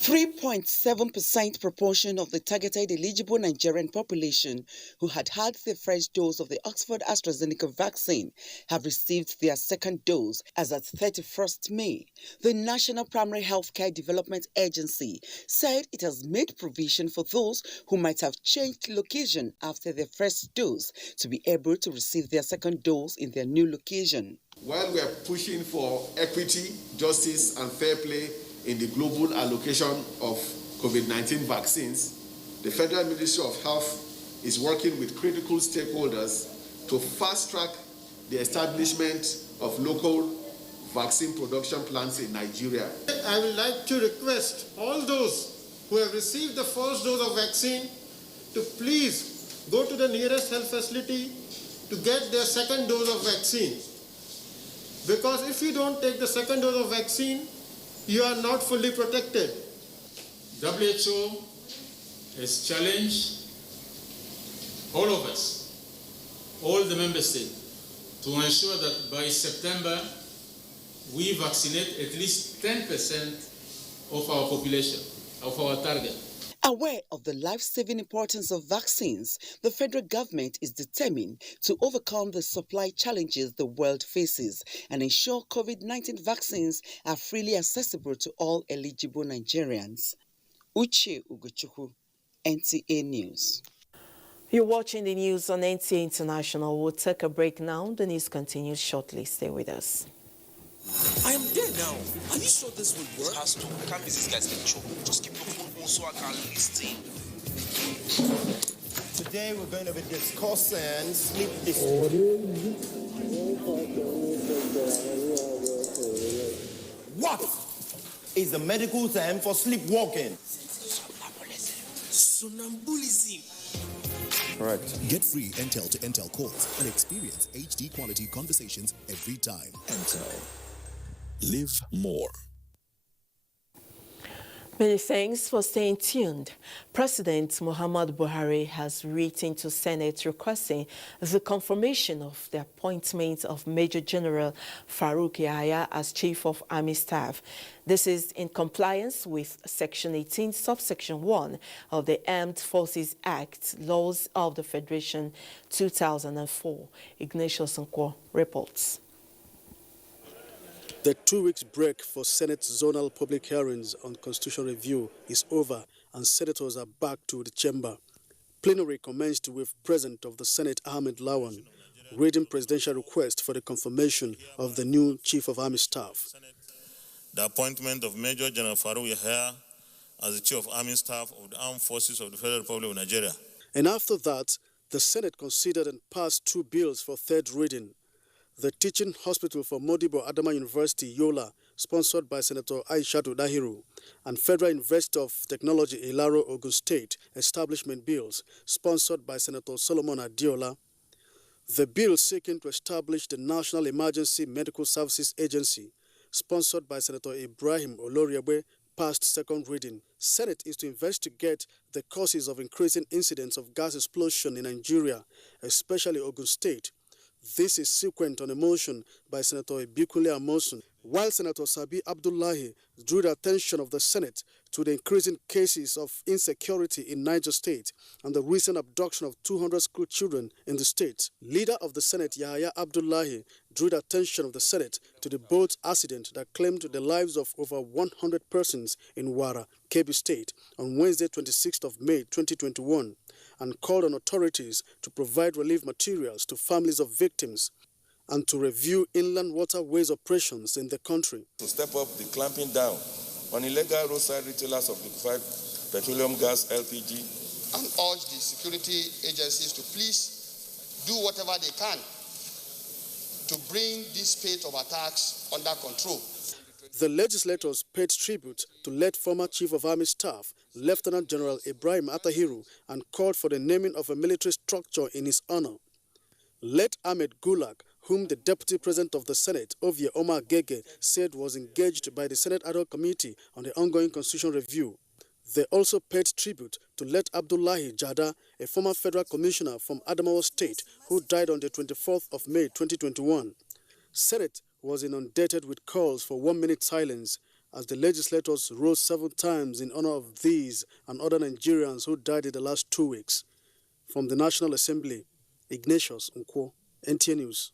3.7% proportion of the targeted eligible Nigerian population who had had their first dose of the Oxford AstraZeneca vaccine have received their second dose as at 31st May. The National Primary Healthcare Development Agency said it has made provision for those who might have changed location after their first dose to be able to receive their second dose in their new location. While we are pushing for equity, justice, and fair play in the global allocation of COVID-19 vaccines, the Federal Ministry of Health is working with critical stakeholders to fast-track the establishment of local vaccine production plants in Nigeria. I would like to request all those who have received the first dose of vaccine to please go to the nearest health facility to get their second dose of vaccine. Because if you don't take the second dose of vaccine, you are not fully protected. WHO has challenged all of us, all the member states, to ensure that by September, we vaccinate at least 10% of our population, of our target. Aware of the life-saving importance of vaccines, the federal government is determined to overcome the supply challenges the world faces and ensure COVID-19 vaccines are freely accessible to all eligible Nigerians. Uche Ugochukwu, NTA News. You're watching the news on NTA International. We'll take a break now. The news continues shortly. Stay with us. I am there now. Are you sure this will work? I can't miss these guys in trouble. Just keep your phone on so I can listen. Today we're going to be discussing sleep disorders. What is the medical term for sleepwalking? Sonambulism. Correct. Get free Intel to Intel calls and experience HD quality conversations every time. Intel. Live more. Many thanks for staying tuned. President Muhammadu Buhari has written to Senate requesting the confirmation of the appointment of Major General Farouk Yahaya as Chief of Army Staff. This is in compliance with Section 18, Subsection 1 of the Armed Forces Act, Laws of the Federation 2004. Ignatius Nkwo reports. The 2 weeks break for Senate zonal public hearings on constitutional review is over and senators are back to the chamber. Plenary commenced with President of the Senate Ahmed Lawan reading presidential request for the confirmation of the new Chief of Army Staff. The appointment of Major General Farouk Yahaya as the Chief of Army Staff of the Armed Forces of the Federal Republic of Nigeria. And after that, the Senate considered and passed 2 bills for third reading. The Teaching Hospital for Modibo Adama University, Yola, sponsored by Senator Aishatu Dahiru, and Federal University of Technology, Ilaro, Ogun State, establishment bills, sponsored by Senator Solomon Adiola. The bill seeking to establish the National Emergency Medical Services Agency, sponsored by Senator Ibrahim Oloriabe, passed second reading. Senate is to investigate the causes of increasing incidents of gas explosion in Nigeria, especially Ogun State. This is sequent on a motion by Senator Ibikule Amosun, while Senator Sabi Abdullahi drew the attention of the Senate to the increasing cases of insecurity in Niger State and the recent abduction of 200 school children in the state. Leader of the Senate, Yahya Abdullahi, drew the attention of the Senate to the boat accident that claimed the lives of over 100 persons in Wara, Kebbi State, on Wednesday, 26th of May, 2021, and called on authorities to provide relief materials to families of victims and to review inland waterways operations in the country. To step up the clamping down on illegal roadside retailers of liquefied petroleum gas, LPG. And urge the security agencies to please do whatever they can to bring this spate of attacks under control. The legislators paid tribute to late former Chief of Army Staff, Lieutenant General Ibrahim Atahiru, and called for the naming of a military structure in his honor. Late Ahmed Gulag, whom the Deputy President of the Senate, Ovie Omar Gege, said was engaged by the Senate Ad hoc Committee on the ongoing constitutional review. They also paid tribute to late Abdullahi Jada, a former federal commissioner from Adamawa State, who died on the 24th of May 2021. Senate was inundated with calls for 1-minute silence as the legislators rose 7 times in honor of these and other Nigerians who died in the last 2 weeks. From the National Assembly, Ignatius Nkwo, NTA News.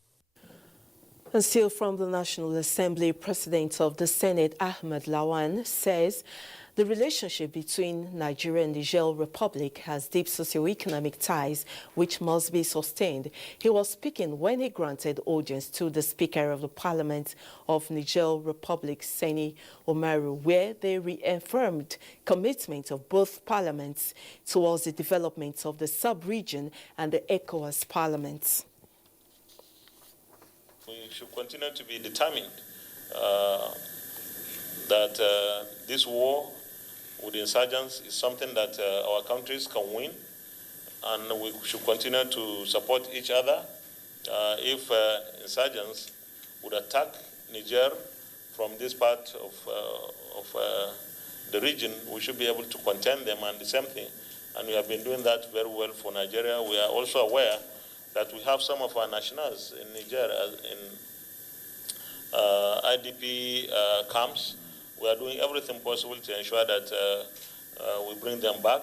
And still from the National Assembly, President of the Senate, Ahmed Lawan, says The relationship between Nigeria and the Niger Republic has deep socio-economic ties which must be sustained. He was speaking when he granted audience to the Speaker of the Parliament of Niger Republic, Sani Umaru, where they reaffirmed commitment of both parliaments towards the development of the sub-region and the ECOWAS parliaments. We should continue to be determined that this war with insurgents is something that our countries can win, and we should continue to support each other. If insurgents would attack Niger from this part of the region, we should be able to contain them, and the same thing. And we have been doing that very well for Nigeria. We are also aware that we have some of our nationals in Niger in IDP camps. We are doing everything possible to ensure that we bring them back.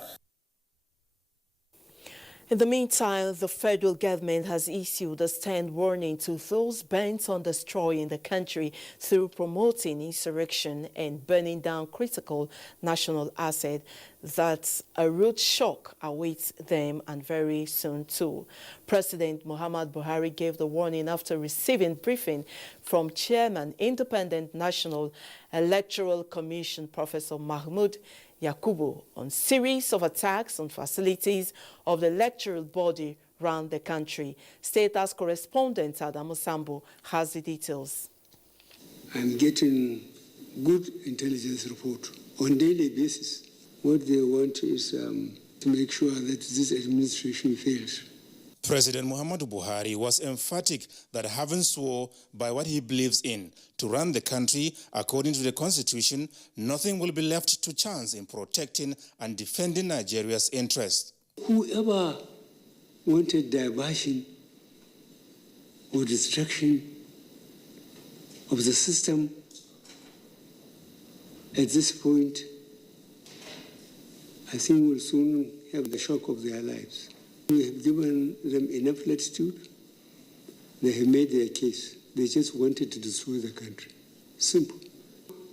In the meantime, the federal government has issued a stern warning to those bent on destroying the country through promoting insurrection and burning down critical national assets that a rude shock awaits them, and very soon too. President Muhammadu Buhari gave the warning after receiving briefing from Chairman, Independent National Electoral Commission, Professor Mahmoud Yakubu, on series of attacks on facilities of the electoral body around the country. State House correspondent Adamu Sambo has the details. I'm getting good intelligence report on daily basis. What they want is to make sure that this administration fails. President Muhammadu Buhari was emphatic that having swore by what he believes in to run the country according to the Constitution, nothing will be left to chance in protecting and defending Nigeria's interests. Whoever wanted diversion or destruction of the system at this point, I think will soon have the shock of their lives. We have given them enough latitude. They have made their case. They just wanted to destroy the country. Simple.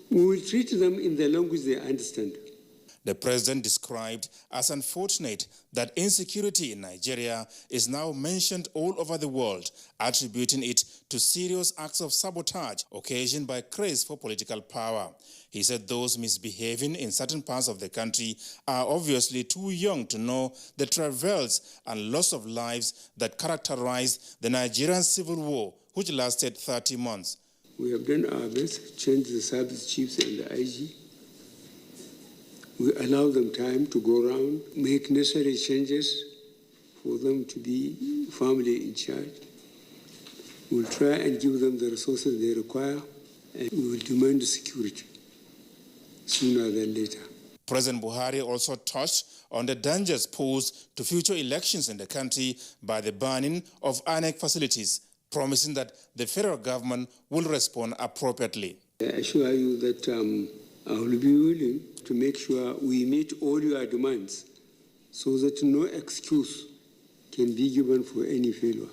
We will treat them in the language they understand. The president described as unfortunate that insecurity in Nigeria is now mentioned all over the world, attributing it to serious acts of sabotage occasioned by craze for political power. He said those misbehaving in certain parts of the country are obviously too young to know the travails and loss of lives that characterized the Nigerian civil war, which lasted 30 months. We have done our best to change the service chiefs and the IG. We allow them time to go around, make necessary changes for them to be firmly in charge. We'll try and give them the resources they require, and we will demand security sooner than later. President Buhari also touched on the dangers posed to future elections in the country by the banning of INEC facilities, promising that the federal government will respond appropriately. I assure you that I will be willing to make sure we meet all your demands so that no excuse can be given for any failure.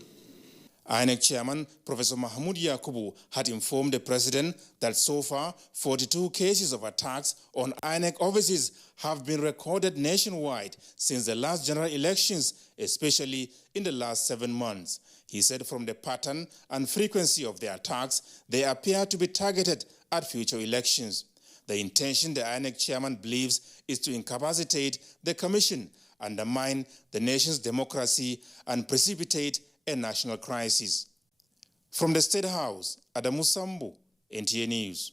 INEC Chairman Professor Mahmoud Yakubu had informed the president that so far 42 cases of attacks on INEC offices have been recorded nationwide since the last general elections, especially in the last 7 months. He said from the pattern and frequency of the attacks, they appear to be targeted at future elections. The intention, the INEC chairman believes, is to incapacitate the commission, undermine the nation's democracy, and precipitate a national crisis. From the State House, Adamu Sambu, NTA News.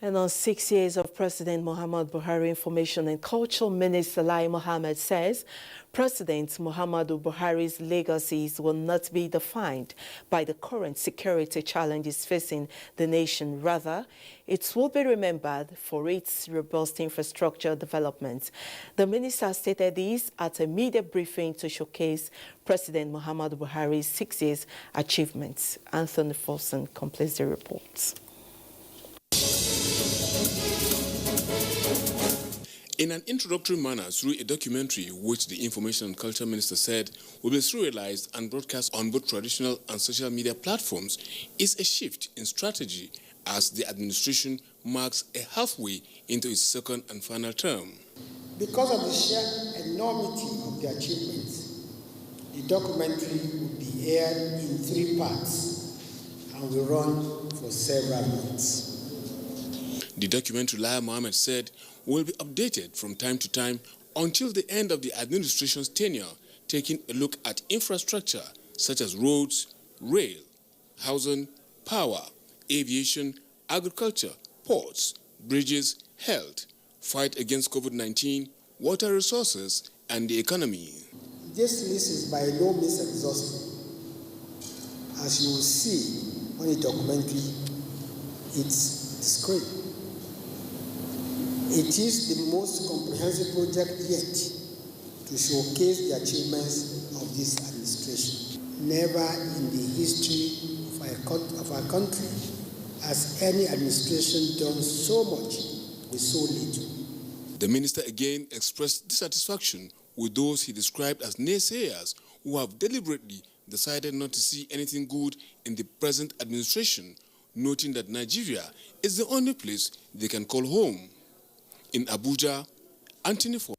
And on 6 years of President Muhammadu Buhari, Information and Culture Minister Lai Mohammed says President Muhammadu Buhari's legacies will not be defined by the current security challenges facing the nation. Rather, it will be remembered for its robust infrastructure development. The minister stated this at a media briefing to showcase President Muhammadu Buhari's 6 years achievements. Anthony Folsom completes the report. In an introductory manner through a documentary which the Information and Culture Minister said will be serialized and broadcast on both traditional and social media platforms, is a shift in strategy as the administration marks a halfway into its second and final term. Because of the sheer enormity of the achievements, the documentary will be aired in 3 parts and will run for several months. The documentary, Lai Mohammed said, will be updated from time to time until the end of the administration's tenure, taking a look at infrastructure such as roads, rail, housing, power, aviation, agriculture, ports, bridges, health, fight against COVID-19, water resources, and the economy. This list is by no means exhaustive. As you will see when the documentary hits the screen. It is the most comprehensive project yet to showcase the achievements of this administration. Never in the history of our country has any administration done so much with so little. The minister again expressed dissatisfaction with those he described as naysayers who have deliberately decided not to see anything good in the present administration, noting that Nigeria is the only place they can call home. In Abuja, Anthony Ford.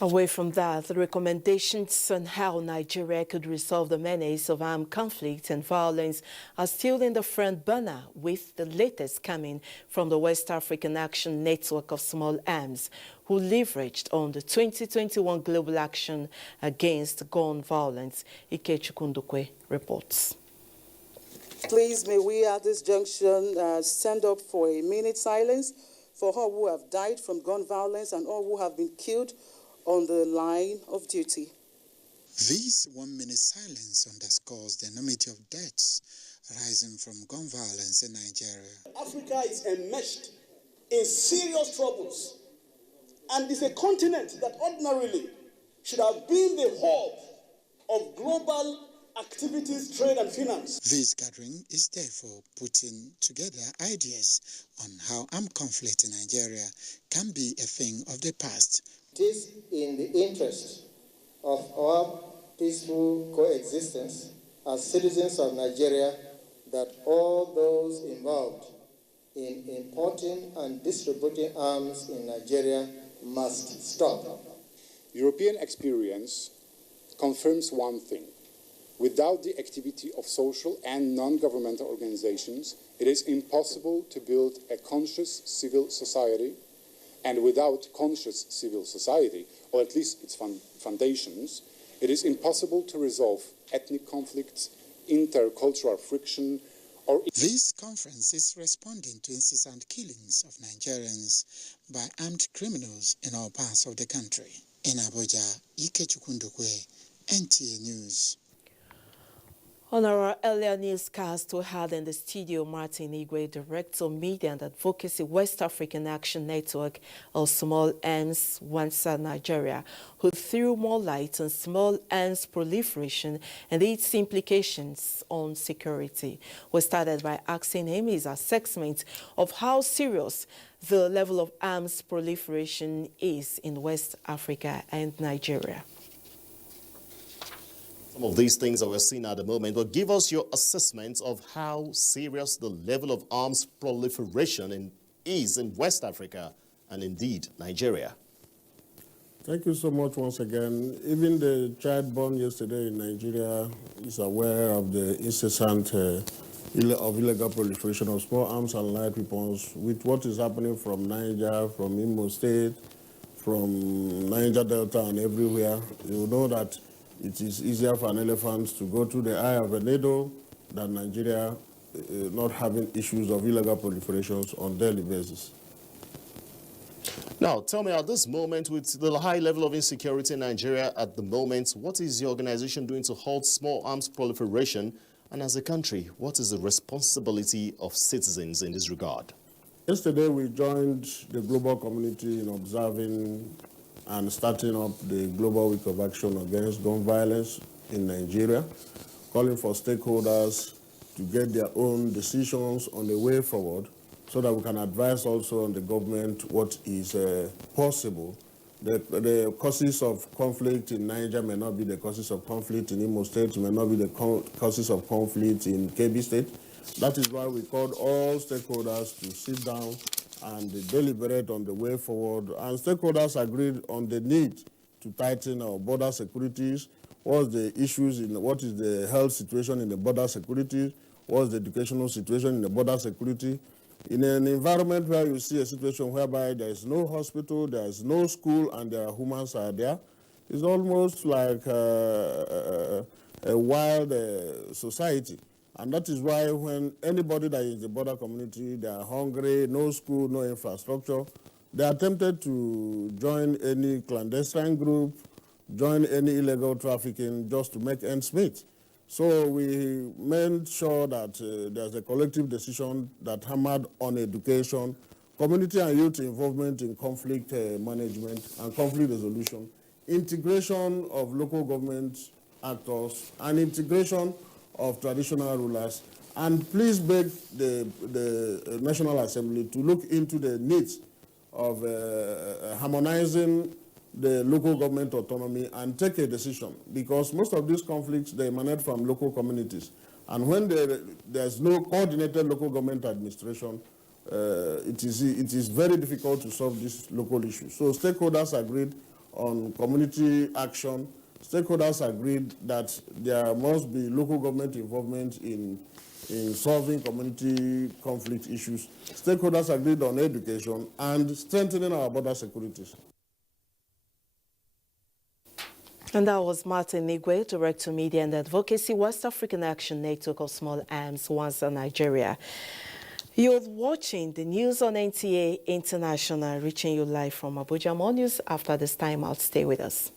Away from that, the recommendations on how Nigeria could resolve the menace of armed conflict and violence are still in the front burner, with the latest coming from the West African Action Network of Small Arms, who leveraged on the 2021 Global Action Against Gun Violence. Ikechukundukwe reports. Please, may we at this junction stand up for a minute silence for all who have died from gun violence and all who have been killed on the line of duty. This 1 minute silence underscores the enormity of deaths arising from gun violence in Nigeria. Africa is enmeshed in serious troubles and is a continent that ordinarily should have been the hub of global activities, trade and finance. This gathering is therefore putting together ideas on how armed conflict in Nigeria can be a thing of the past. It is in the interest of our peaceful coexistence as citizens of Nigeria that all those involved in importing and distributing arms in Nigeria must stop. European experience confirms one thing. Without the activity of social and non-governmental organizations, it is impossible to build a conscious civil society. And without conscious civil society, or at least its foundations, it is impossible to resolve ethnic conflicts, intercultural friction, or... This conference is responding to incessant killings of Nigerians by armed criminals in all parts of the country. In Abuja, Ikechukundukwe, NTA News. On our earlier newscast, we had in the studio Martin Igwe, Director of Media and Advocacy, West African Action Network of Small Arms, Wansa, Nigeria, who threw more light on small arms proliferation and its implications on security. We started by asking him his assessment of how serious the level of arms proliferation is in West Africa and Nigeria. Some of these things that we're seeing at the moment, but give us your assessment of how serious the level of arms proliferation is in West Africa and indeed Nigeria. Thank you so much once again. Even the child born yesterday in Nigeria is aware of the incessant illegal proliferation of small arms and light weapons with what is happening from Niger, from Imo State, from Niger Delta and everywhere. You know that it is easier for an elephant to go through the eye of a needle than Nigeria not having issues of illegal proliferations on daily basis. Now, tell me, at this moment, with the high level of insecurity in Nigeria at the moment, what is your organization doing to halt small arms proliferation? And as a country, what is the responsibility of citizens in this regard? Yesterday, we joined the global community in observing and starting up the Global Week of Action Against Gun Violence in Nigeria, calling for stakeholders to get their own decisions on the way forward so that we can advise also on the government what is possible The causes of conflict in Niger may not be the causes of conflict in Imo State, may not be the causes of conflict in Kebbi State. That is why we called all stakeholders to sit down and deliberate on the way forward. And stakeholders agreed on the need to tighten our border securities. What's the issues what is the health situation in the border security? What's the educational situation in the border security? In an environment where you see a situation whereby there is no hospital, there is no school, and there are humans are there, it's almost like a wild society. And that is why when anybody that is in the border community, they are hungry, no school, no infrastructure, they are tempted to join any clandestine group, join any illegal trafficking just to make ends meet. So we made sure that there's a collective decision that hammered on education, community and youth involvement in conflict management and conflict resolution, integration of local government actors, and integration of traditional rulers. And please beg the National Assembly to look into the needs of harmonizing the local government autonomy and take a decision, because most of these conflicts, they emanate from local communities. And when there's no coordinated local government administration, it is very difficult to solve these local issues. So stakeholders agreed on community action. Stakeholders agreed that there must be local government involvement in solving community conflict issues. Stakeholders agreed on education and strengthening our border securities. And that was Martin Nigwe, Director Media and Advocacy, West African Action Network of Small Arms, Wansa, Nigeria. You're watching the news on NTA International, reaching you live from Abuja. More news after this time out. Stay with us.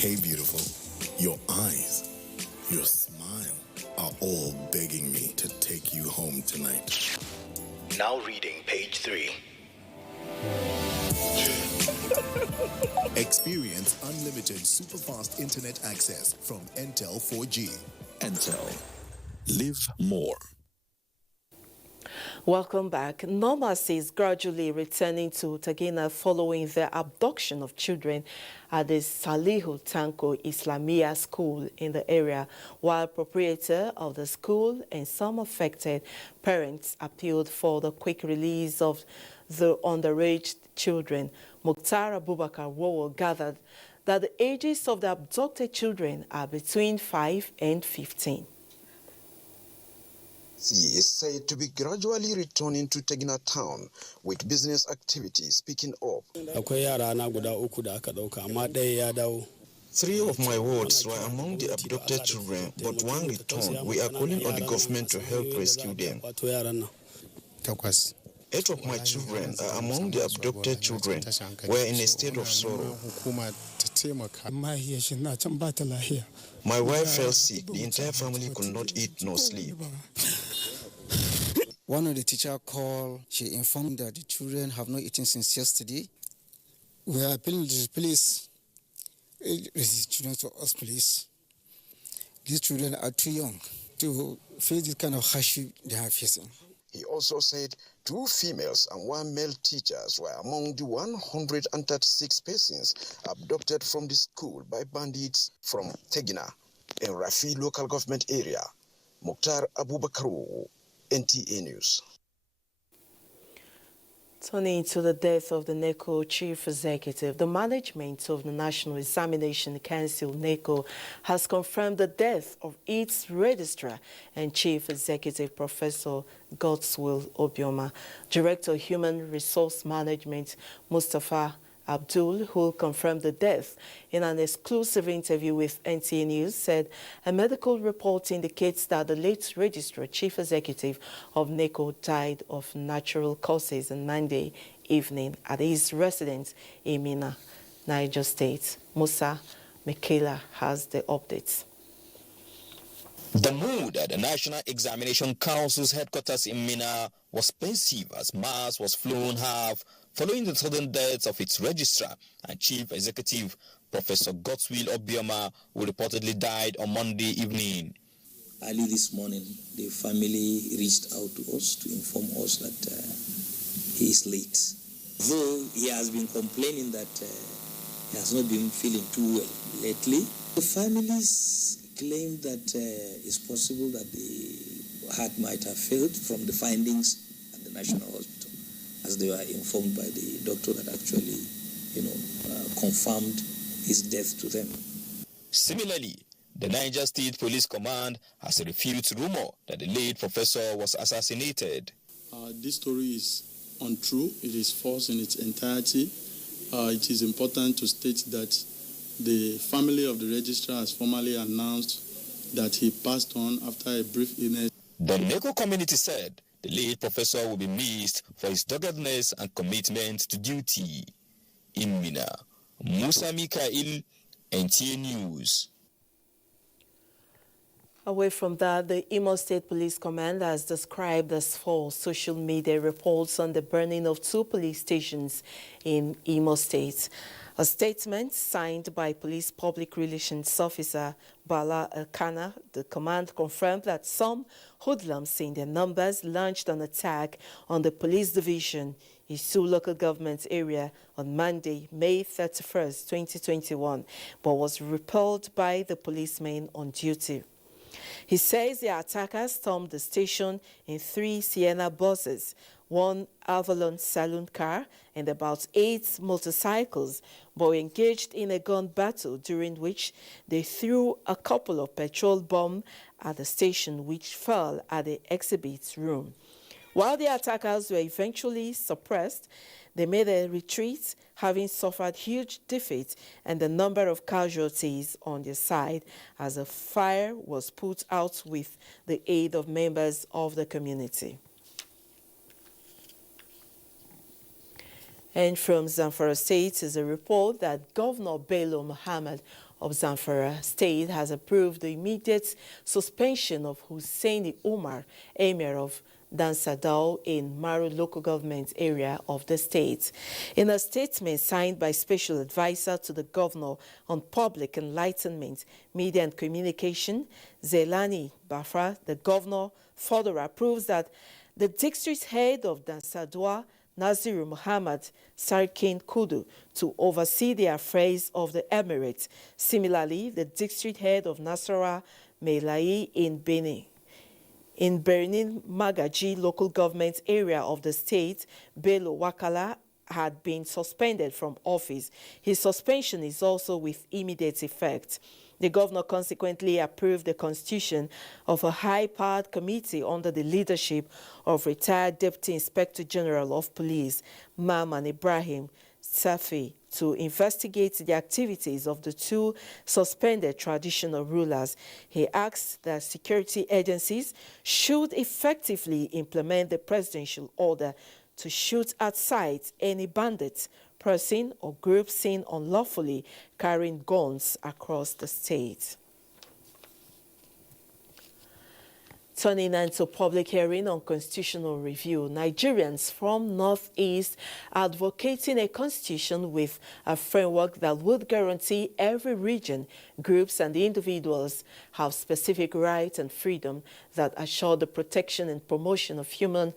Hey, beautiful, your eyes, your smile are all begging me to take you home tonight. Now reading page 3. Experience unlimited super-fast internet access from Entel 4G. Entel. Live more. Welcome back. Normalcy is gradually returning to Tagina following the abduction of children at the Salihu Tanko Islamia school in the area, while proprietor of the school and some affected parents appealed for the quick release of the underage children. Mukhtar Abubakar Wowo gathered that the ages of the abducted children are between 5 and 15. He is said to be gradually returning to Tegina town, with business activities picking up. 3 of my wards were among the abducted children, but one returned. We are calling on the government to help rescue them. 8 of my children are among the abducted children, were in a state of sorrow. My wife fell sick. The entire family could not eat nor sleep. One of the teachers called. She informed that the children have not eaten since yesterday. We are appealing to the police. These children to us, please. These children are too young to face this kind of hardship they are facing. He also said 2 females and 1 male teachers were among the 136 persons abducted from the school by bandits from Tegina in Rafi local government area. Mukhtar Abubakar, NTA News. Turning to the death of the NECO Chief Executive, the management of the National Examination Council, NECO, has confirmed the death of its Registrar and Chief Executive, Professor Godswill Obioma. Director of Human Resource Management, Mustafa Abdul, who confirmed the death in an exclusive interview with NTA News, said a medical report indicates that the late Registrar Chief Executive of NECO died of natural causes on Monday evening at his residence in Mina, Niger State. Musa Mekela has the updates. The mood at the National Examination Council's headquarters in Mina was pensive as mass was flown half following the sudden deaths of its registrar and chief executive, Professor Godswill Obioma, who reportedly died on Monday evening. Early this morning, the family reached out to us to inform us that he is late. Though he has been complaining that he has not been feeling too well lately, the families claim that it's possible that the heart might have failed from the findings at the National Hospital, as they were informed by the doctor that actually, confirmed his death to them. Similarly, the Niger State Police Command has refuted rumor that the late professor was assassinated. This story is untrue. It is false in its entirety. It is important to state that the family of the registrar has formally announced that he passed on after a brief illness. The Neko community said the late professor will be missed for his doggedness and commitment to duty. In Mina, Musa Mikael, NTA News. Away from that, the Imo State Police Command has described as false social media reports on the burning of 2 police stations in Imo State. A statement signed by Police Public Relations Officer Bala Elkana, the command confirmed that some hoodlums in their numbers launched an attack on the police division in Isu local government area on Monday, May 31st, 2021, but was repelled by the policemen on duty. He says the attackers stormed the station in 3 Sienna buses, 1 Avalon saloon car, and about 8 motorcycles, but engaged in a gun battle during which they threw a couple of petrol bombs at the station, which fell at the exhibit room. While the attackers were eventually suppressed, they made a retreat, having suffered huge defeat and a number of casualties on their side as a fire was put out with the aid of members of the community. And from Zamfara State is a report that Governor Bello Muhammad of Zamfara State has approved the immediate suspension of Husseini Umar, Emir of Dansadao in Maru local government area of the state. In a statement signed by Special Advisor to the Governor on Public Enlightenment, Media and Communication, Zelani Bafra, the Governor further approves that the district head of Dansadwa, Naziru Muhammad Sarkin Kudu, to oversee the affairs of the Emirate. Similarly, the district head of Nasarawa Melai in Benin. In Benin Magaji local government area of the state, Bello Wakala had been suspended from office. His suspension is also with immediate effect. The governor consequently approved the constitution of a high-powered committee under the leadership of retired Deputy Inspector General of Police, Maman Ibrahim Safi, to investigate the activities of the 2 suspended traditional rulers. He asked that security agencies should effectively implement the presidential order to shoot at sight any bandits, person or group seen unlawfully carrying guns across the state. Turning now to public hearing on constitutional review, Nigerians from Northeast are advocating a constitution with a framework that would guarantee every region, groups and individuals have specific rights and freedom that assure the protection and promotion of human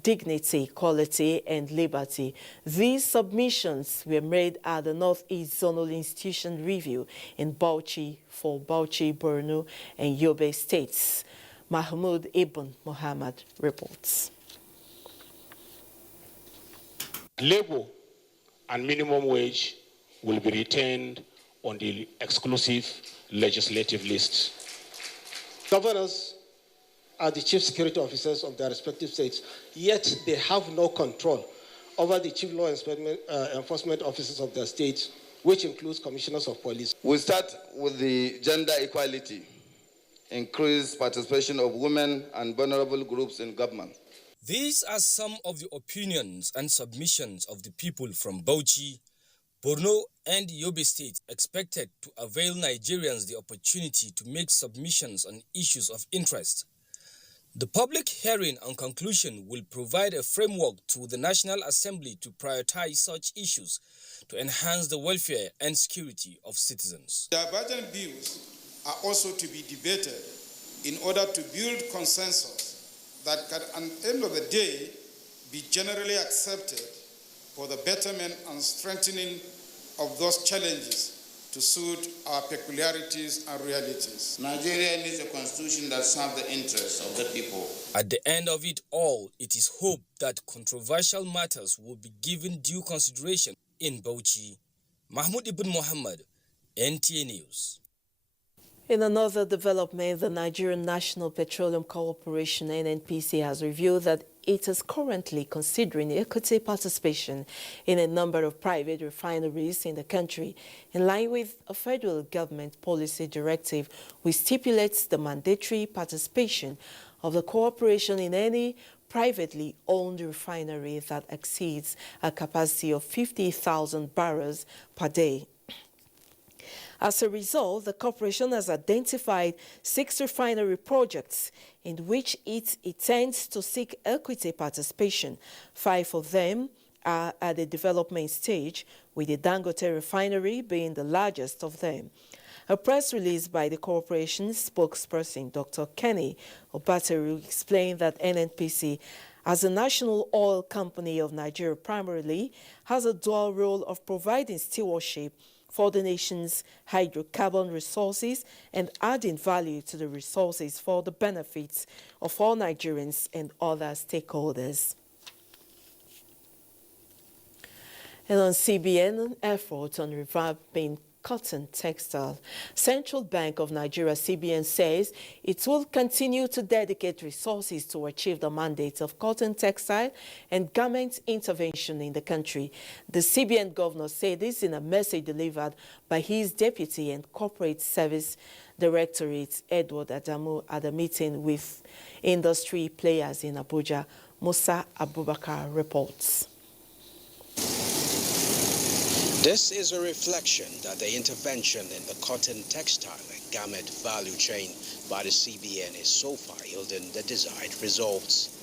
dignity, equality, and liberty. These submissions were made at the Northeast Zonal Institution Review in Bauchi for Bauchi, Borno, and Yobe states. Mahmoud Ibn Muhammad reports. Labor and minimum wage will be retained on the exclusive legislative list. Governors are the chief security officers of their respective states, yet they have no control over the chief law enforcement officers of their states, which includes commissioners of police. We'll start with the gender equality, increased participation of women and vulnerable groups in government. These are some of the opinions and submissions of the people from Bauchi, Borno, and Yobe State expected to avail Nigerians the opportunity to make submissions on issues of interest. The public hearing and conclusion will provide a framework to the National Assembly to prioritize such issues to enhance the welfare and security of citizens. The divergent bills are also to be debated in order to build consensus that can, at the end of the day, be generally accepted for the betterment and strengthening of those challenges to suit our peculiarities and realities. Nigeria needs a constitution that serves the interests of the people. At the end of it all, it is hoped that controversial matters will be given due consideration in Bauchi. Mahmoud Ibn Muhammad, NTA News. In another development, the Nigerian National Petroleum Corporation, NNPC, has revealed that it is currently considering equity participation in a number of private refineries in the country, in line with a federal government policy directive which stipulates the mandatory participation of the corporation in any privately owned refinery that exceeds a capacity of 50,000 barrels per day. As a result, the corporation has identified 6 refinery projects in which it intends to seek equity participation. 5 of them are at the development stage, with the Dangote refinery being the largest of them. A press release by the corporation's spokesperson, Dr. Kenny Obateru, explained that NNPC, as a national oil company of Nigeria primarily, has a dual role of providing stewardship for the nation's hydrocarbon resources and adding value to the resources for the benefits of all Nigerians and other stakeholders. And on CBN, effort on revamping cotton textile. Central Bank of Nigeria, CBN, says it will continue to dedicate resources to achieve the mandate of cotton textile and garment intervention in the country. The CBN governor said this in a message delivered by his deputy and corporate service directorate, Edward Adamu, at a meeting with industry players in Abuja. Musa Abubakar reports. This is a reflection that the intervention in the cotton, textile and garment value chain by the CBN is so far yielding the desired results.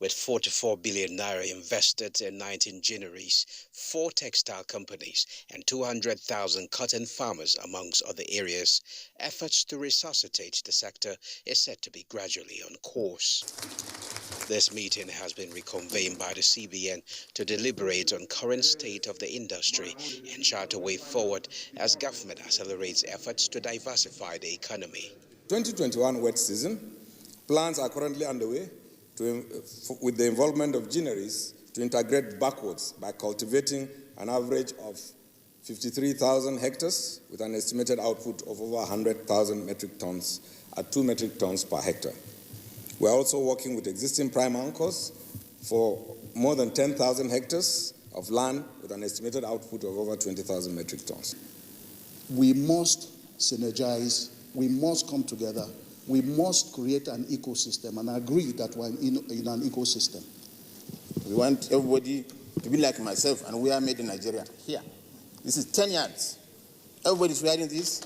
With 44 billion naira invested in 19 ginneries, 4 textile companies and 200,000 cotton farmers amongst other areas, efforts to resuscitate the sector is set to be gradually on course. This meeting has been reconvened by the CBN to deliberate on current state of the industry and chart a way forward as government accelerates efforts to diversify the economy. 2021 wet season plans are currently underway with the involvement of ginneries to integrate backwards by cultivating an average of 53,000 hectares with an estimated output of over 100,000 metric tons at 2 metric tons per hectare. We are also working with existing prime anchors for more than 10,000 hectares of land with an estimated output of over 20,000 metric tons. We must synergize, we must come together, we must create an ecosystem and agree that we're in an ecosystem. We want everybody to be like myself and we are made in Nigeria. Here. This is 10 yards. Everybody's wearing this.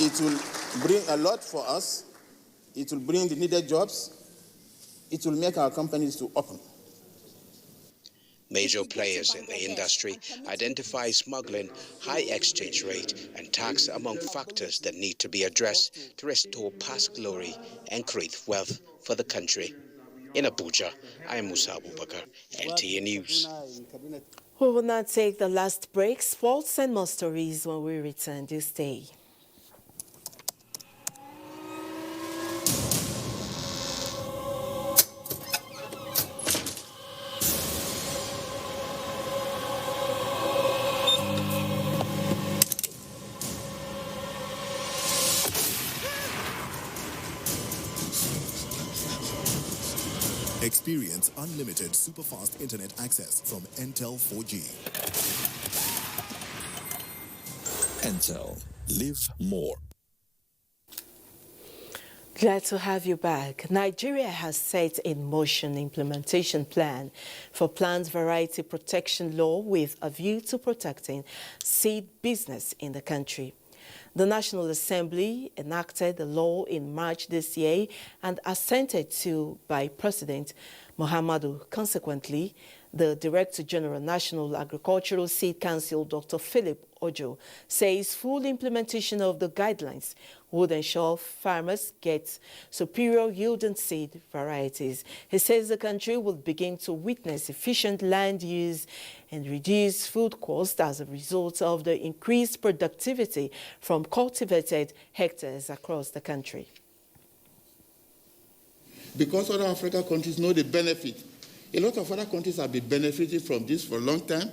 It will bring a lot for us. It will bring the needed jobs. It will make our companies to open. Major players in the industry identify smuggling, high exchange rate, and tax among factors that need to be addressed to restore past glory and create wealth for the country. In Abuja, I am Musa Abubakar, NTA News. We will now take the last break. Sports and more stories when we return this day. Experience unlimited super-fast internet access from Entel 4G. Entel. Live more. Glad to have you back. Nigeria has set in motion implementation plan for plant variety protection law with a view to protecting seed business in the country. The National Assembly enacted the law in March this year and assented to by President Muhammadu. Consequently, The Director General National Agricultural Seed Council, Dr. Philip Ojo, says full implementation of the guidelines would ensure farmers get superior yielding seed varieties. He says the country will begin to witness efficient land use and reduce food costs as a result of the increased productivity from cultivated hectares across the country. Because other African countries know the benefit. A lot of other countries have been benefiting from this for a long time.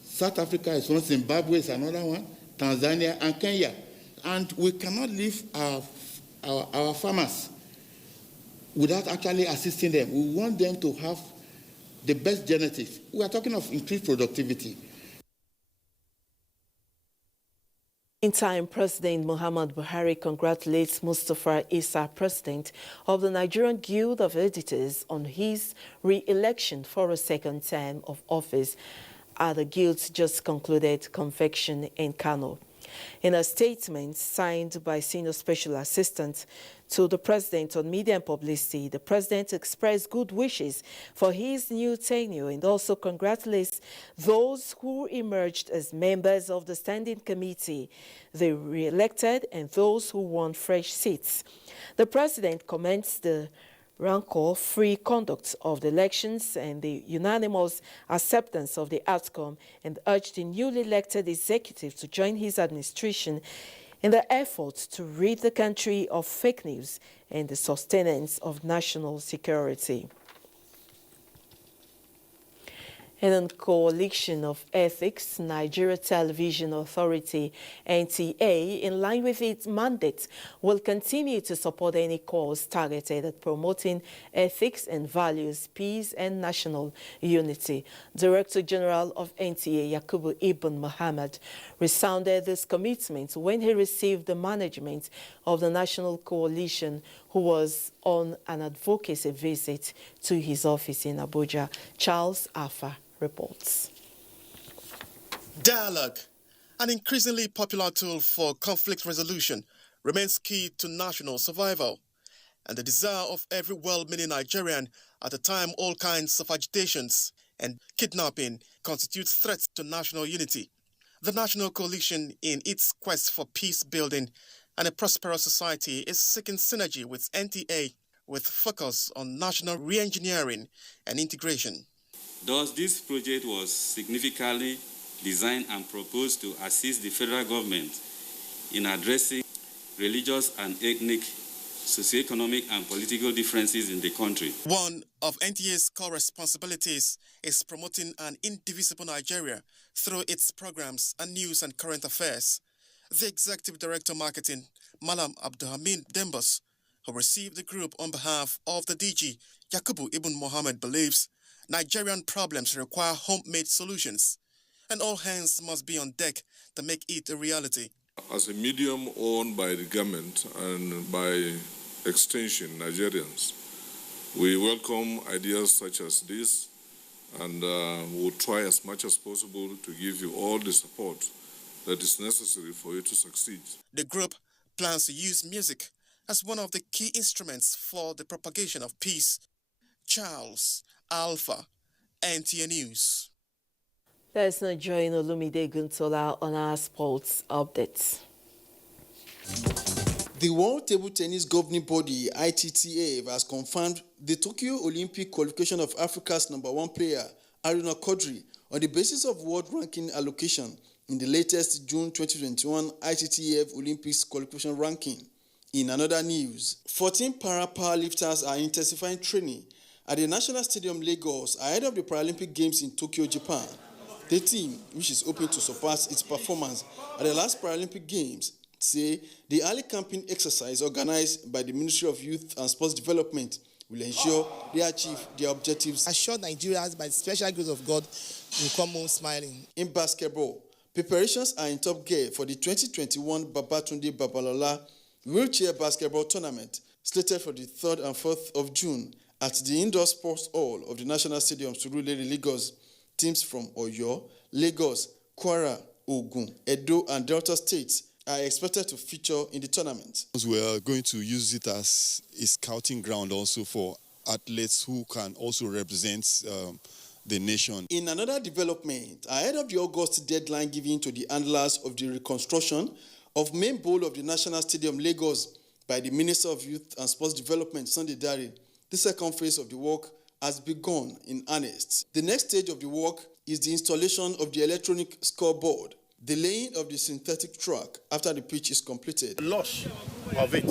South Africa is one, Zimbabwe is another one, Tanzania and Kenya. And we cannot leave our farmers without actually assisting them. We want them to have the best genetics. We are talking of increased productivity. Meantime, President Muhammad Buhari congratulates Mustafa Issa, president of the Nigerian Guild of Editors, on his re-election for a second term of office at the Guild's just concluded convention in Kano. In a statement signed by Senior Special Assistant to the President on Media and Publicity, the President expressed good wishes for his new tenure and also congratulates those who emerged as members of the Standing Committee, the re-elected, and those who won fresh seats. The President commends the rancor-free conduct of the elections and the unanimous acceptance of the outcome and urged the newly elected executive to join his administration in the effort to rid the country of fake news and the sustenance of national security. And a coalition of ethics, Nigeria Television Authority, NTA, in line with its mandate, will continue to support any cause targeted at promoting ethics and values, peace and national unity. Director General of NTA, Yakubu Ibn Muhammad, resounded this commitment when he received the management of the National Coalition, who was on an advocacy visit to his office in Abuja. Charles Alpha reports. Dialogue, an increasingly popular tool for conflict resolution, remains key to national survival, and the desire of every well-meaning Nigerian at a time all kinds of agitations and kidnapping constitute threats to national unity. The National Coalition, in its quest for peace building and a prosperous society, is seeking synergy with NTA with focus on national re-engineering and integration. Thus, this project was significantly designed and proposed to assist the federal government in addressing religious and ethnic, socioeconomic and political differences in the country. One of NTA's core responsibilities is promoting an indivisible Nigeria through its programs and news and current affairs. The Executive Director Marketing, Malam Abdulhamid Dembos, who received the group on behalf of the DG, Yakubu Ibn Mohammed, believes Nigerian problems require homemade solutions, and all hands must be on deck to make it a reality. As a medium owned by the government and by extension Nigerians, we welcome ideas such as this, and we'll try as much as possible to give you all the support that is necessary for you to succeed. The group plans to use music as one of the key instruments for the propagation of peace. Charles Alpha, NTA News. Let's now join Olumide Guntola on our sports updates. The World Table Tennis Governing Body, ITTA, has confirmed the Tokyo Olympic qualification of Africa's #1 player, Aruna Quadri, on the basis of world ranking allocation in the latest June 2021 ITTF Olympics qualification ranking. In another news, 14 para-powerlifters are intensifying training at the National Stadium, Lagos, ahead of the Paralympic Games in Tokyo, Japan. The team, which is hoping to surpass its performance at the last Paralympic Games, say the early camping exercise organized by the Ministry of Youth and Sports Development will ensure they achieve their objectives. Assure Nigerians, by the special grace of God, will come home smiling. In basketball, preparations are in top gear for the 2021 Babatunde Babalola Wheelchair Basketball Tournament, slated for the 3rd and 4th of June at the Indoor Sports Hall of the National Stadium, Surulere, Lagos. Teams from Oyo, Lagos, Kwara, Ogun, Edo, and Delta states are expected to feature in the tournament. We are going to use it as a scouting ground also for athletes who can also represent the nation. In another development, ahead of the August deadline given to the handlers of the reconstruction of main bowl of the National Stadium, Lagos, by the Minister of Youth and Sports Development, Sunday Dare, the second phase of the work has begun in earnest. The next stage of the work is the installation of the electronic scoreboard, the laying of the synthetic track after the pitch is completed. The loss of it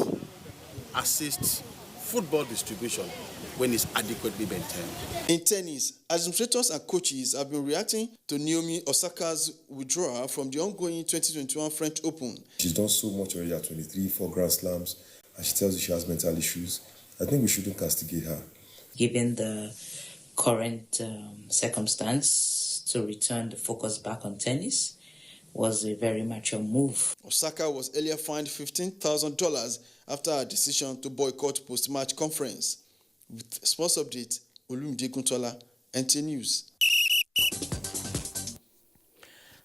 assists football distribution when it's adequately maintained. In tennis, administrators and coaches have been reacting to Naomi Osaka's withdrawal from the ongoing 2021 French Open. She's done so much already at 23, 4 Grand Slams, and she tells you she has mental issues. I think we shouldn't castigate her. Given the current circumstance, to return the focus back on tennis was a very mature move. Osaka was earlier fined $15,000 after her decision to boycott post-match conference. With sports update, Olumide Kuntola, NTA News.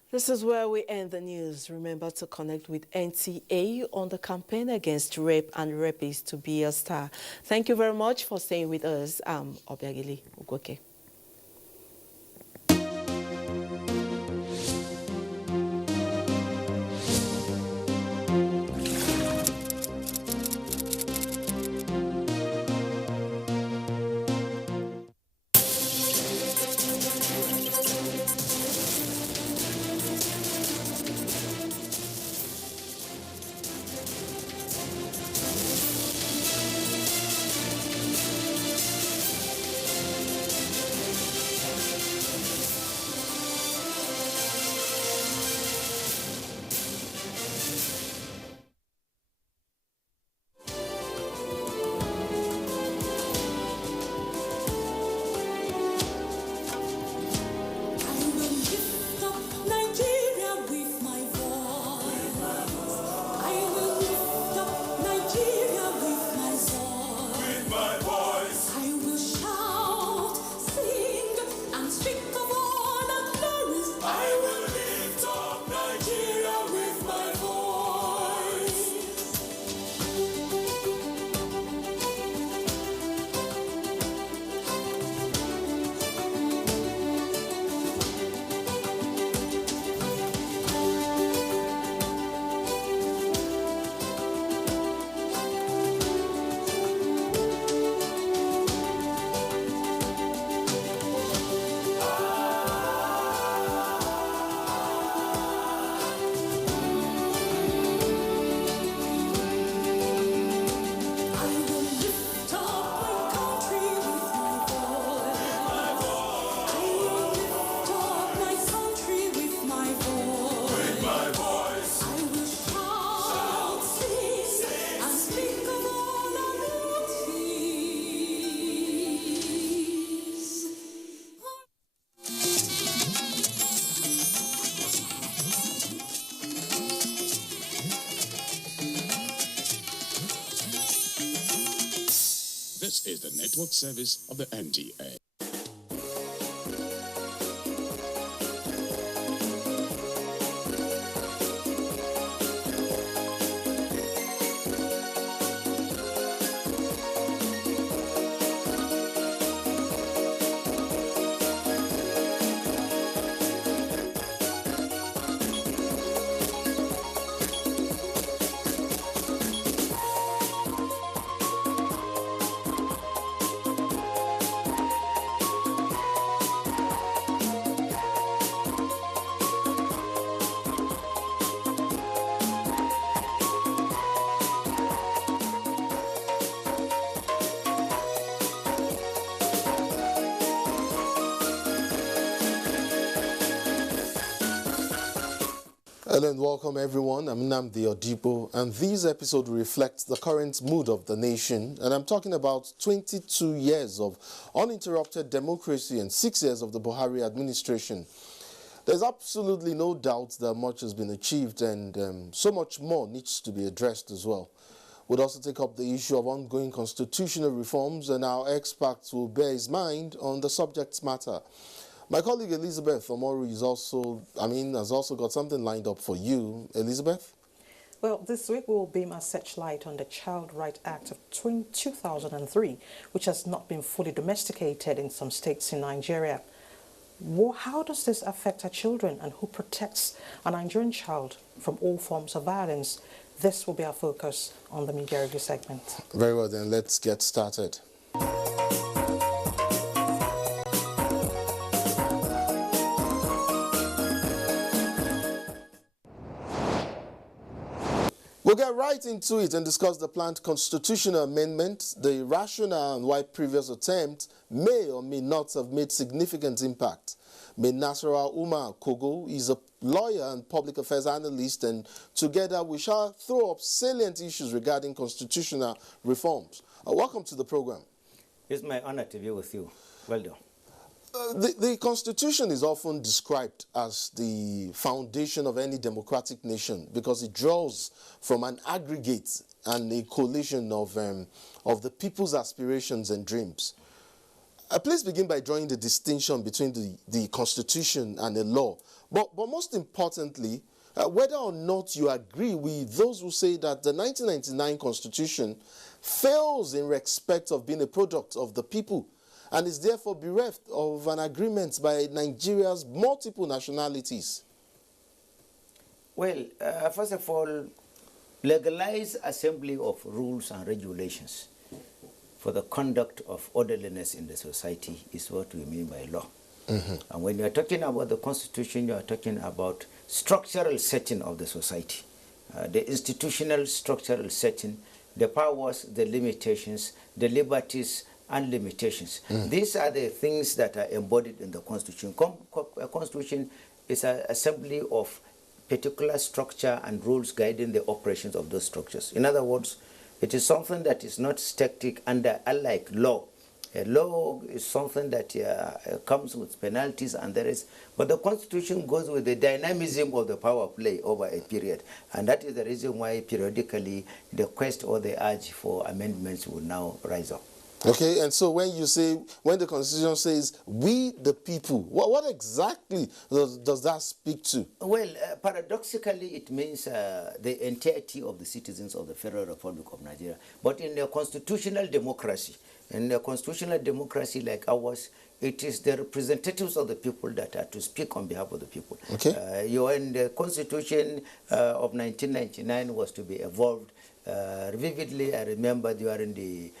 This is where we end the news. Remember to connect with NTA on the campaign against rape and rapists to be a star. Thank you very much for staying with us. I'm Obiagili Ugoke. This is the network service of the NTA. Hello and welcome everyone. I'm Nnamdi Odipo, and this episode reflects the current mood of the nation, and I'm talking about 22 years of uninterrupted democracy and 6 years of the Buhari administration. There's absolutely no doubt that much has been achieved, and so much more needs to be addressed as well. We'll also take up the issue of ongoing constitutional reforms, and our experts will bear his mind on the subject matter. My colleague Elizabeth Omoru has also got something lined up for you. Elizabeth? Well, this week we will beam a searchlight on the Child Rights Act of 2003, which has not been fully domesticated in some states in Nigeria. How does this affect our children, and who protects a Nigerian child from all forms of violence? This will be our focus on the media review segment. Very well, then let's get started. We'll get right into it and discuss the planned constitutional amendment, the rationale and why previous attempts may or may not have made significant impact. May Nasara Umar Kogo is a lawyer and public affairs analyst, and together we shall throw up salient issues regarding constitutional reforms. Welcome to the program. It's my honor to be with you. Well done. The Constitution is often described as the foundation of any democratic nation because it draws from an aggregate and a coalition of the people's aspirations and dreams. Please begin by drawing the distinction between the Constitution and the law. But most importantly, whether or not you agree with those who say that the 1999 Constitution fails in respect of being a product of the people and is therefore bereft of an agreement by Nigeria's multiple nationalities. Well, first of all, legalized assembly of rules and regulations for the conduct of orderliness in the society is what we mean by law. And when you are talking about the Constitution, you are talking about structural setting of the society, the institutional structural setting, the powers, the limitations, the liberties, and limitations. These are the things that are embodied in the Constitution. A Constitution is an assembly of particular structure and rules guiding the operations of those structures. In other words, it is something that is not static unlike law. A law is something that comes with penalties and the rest, but the Constitution goes with the dynamism of the power play over a period, and that is the reason why periodically the quest or the urge for amendments will now rise up. Okay, and so when the Constitution says, we the people, what exactly does that speak to? Well, paradoxically, it means the entirety of the citizens of the Federal Republic of Nigeria. But in a constitutional democracy, like ours, it is the representatives of the people that are to speak on behalf of the people. Okay. When the Constitution of 1999 was to be evolved, vividly, I remember during the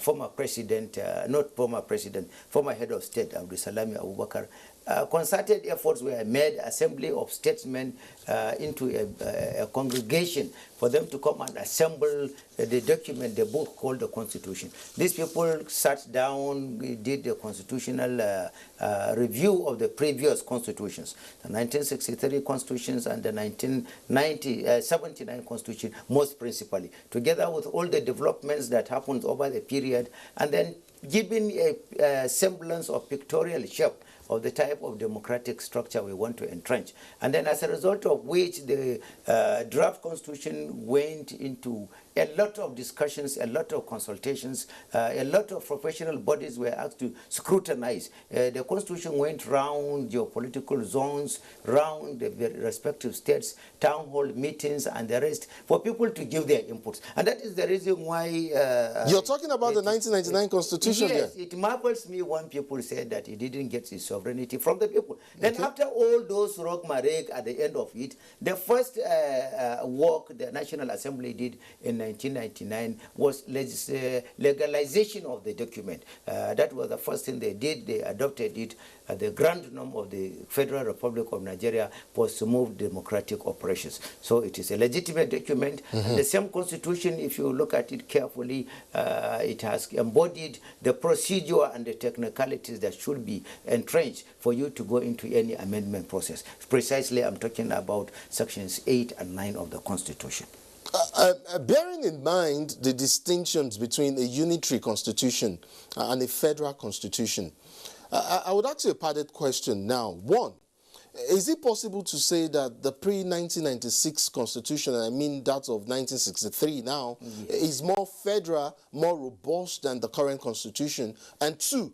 former head of state, Abdulsalami Abubakar, concerted efforts were made, assembly of statesmen into a congregation for them to come and assemble the document, the book called the Constitution. These people sat down, did the constitutional review of the previous constitutions, the 1963 constitutions and the 1979 constitution, most principally, together with all the developments that happened over the period, and then giving a semblance of pictorial shape of the type of democratic structure we want to entrench. And then as a result of which the draft constitution went into a lot of discussions, a lot of consultations, a lot of professional bodies were asked to scrutinize. The constitution went round geopolitical zones, round the respective states, town hall meetings and the rest, for people to give their inputs. And that is the reason why... You're talking about the 1999 constitution? Yes, it marvels me when people say that he didn't get his sovereignty from the people. Then after all those rigmarole at the end of it, the first work the National Assembly did in 1999 was legalization of the document. That was the first thing they did. They adopted it. The grand norm of the Federal Republic of Nigeria was to move democratic operations. So it is a legitimate document. And the same constitution, if you look at it carefully, it has embodied the procedure and the technicalities that should be entrenched for you to go into any amendment process. Precisely, I'm talking about sections 8 and 9 of the Constitution. Bearing in mind the distinctions between a unitary constitution and a federal constitution, I would ask you a padded question now. One, is it possible to say that the pre-1996 constitution, and I mean that of 1963 now, is more federal, more robust than the current constitution? And two,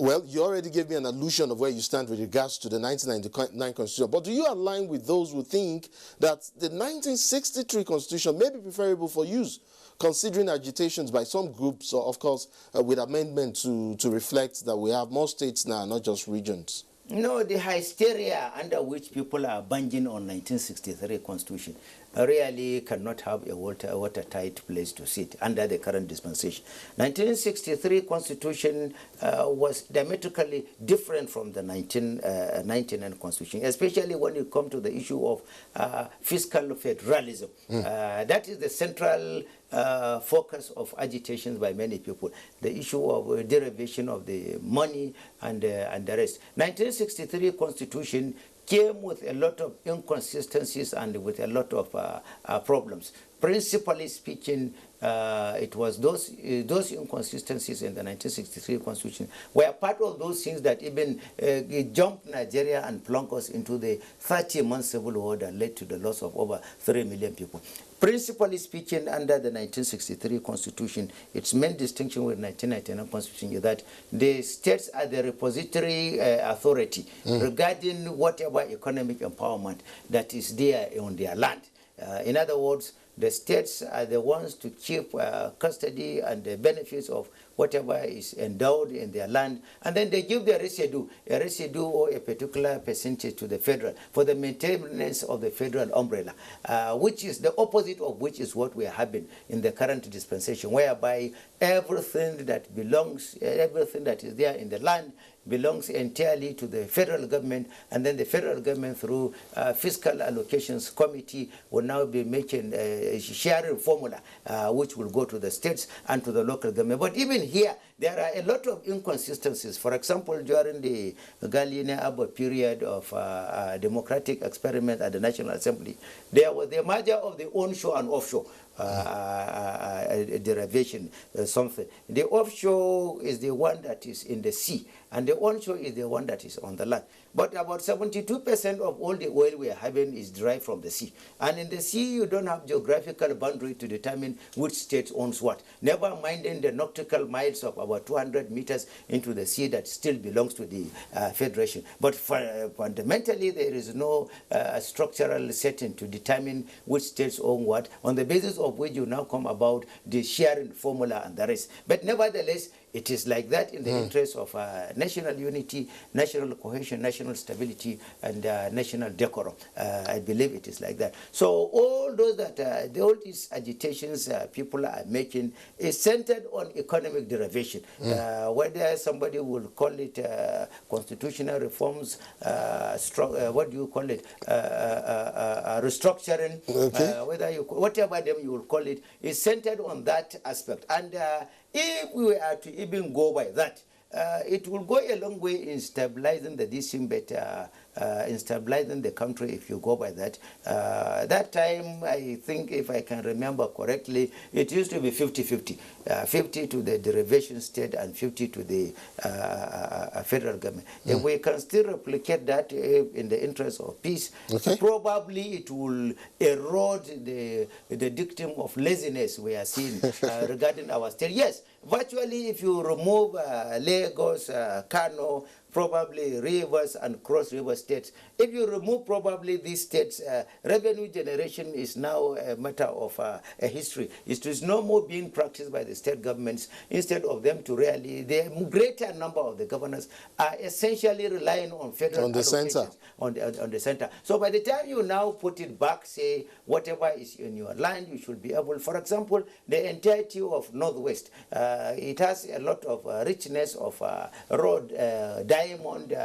well, you already gave me an allusion of where you stand with regards to the 1999 Constitution, but do you align with those who think that the 1963 Constitution may be preferable for use considering agitations by some groups, of course, with amendment to reflect that we have more states now, not just regions? No, the hysteria under which people are banging on 1963 Constitution really cannot have a watertight place to sit under the current dispensation. 1963 Constitution was diametrically different from the 1999 Constitution, especially when you come to the issue of fiscal federalism. That is the central focus of agitations by many people, the issue of derivation of the money and the rest. 1963 Constitution came with a lot of inconsistencies and with a lot of problems. Principally speaking, it was those inconsistencies in the 1963 Constitution were part of those things that even jumped Nigeria and plunged us into the 30-month civil war that led to the loss of over 3 million people. Principally speaking, under the 1963 Constitution, its main distinction with 1999 Constitution is that the states are the repository authority regarding whatever economic empowerment that is there on their land. In other words, the states are the ones to keep custody and the benefits of whatever is endowed in their land, and then they give their a residue or a particular percentage to the federal for the maintenance of the federal umbrella, which is the opposite of which is what we are having in the current dispensation, whereby everything that belongs, everything that is there in the land belongs entirely to the federal government, and then the federal government through fiscal allocations committee will now be making a sharing formula which will go to the states and to the local government. But even here, there are a lot of inconsistencies. For example, during the Galliena-Abba period of democratic experiment at the National Assembly, there was the merger of the onshore and offshore derivation, something. The offshore is the one that is in the sea, and the onshore is the one that is on the land. But about 72% of all the oil we are having is derived from the sea. And in the sea, you don't have geographical boundary to determine which state owns what. Never minding the nautical miles of about 200 meters into the sea that still belongs to the Federation. But fundamentally, there is no structural setting to determine which states own what, on the basis of which you now come about the sharing formula and the rest. But nevertheless, it is like that in the interest of national unity, national cohesion, national stability, and national decorum. I believe it is like that. So all those that all these agitations people are making is centered on economic derivation. Whether somebody will call it constitutional reforms, what do you call it, restructuring, whether you whatever them you will call it, is centered on that aspect. And if we are to even go by that, it will go a long way in stabilizing the DC, but in stabilizing the country if you go by that. That time, I think, if I can remember correctly, it used to be 50-50. 50 to the derivation state and 50 to the federal government. If we can still replicate that in the interest of peace, probably it will erode the dictum of laziness we are seeing regarding our state. Yes, virtually if you remove Lagos, Kano, probably rivers and cross-river states. If you remove probably these states, revenue generation is now a matter of a history. It is no more being practiced by the state governments. Instead of them to really, the greater number of the governors are essentially relying on federal on the center. On the center. So by the time you now put it back, say whatever is in your land, you should be able, for example, the entirety of Northwest, it has a lot of richness of road, diamond,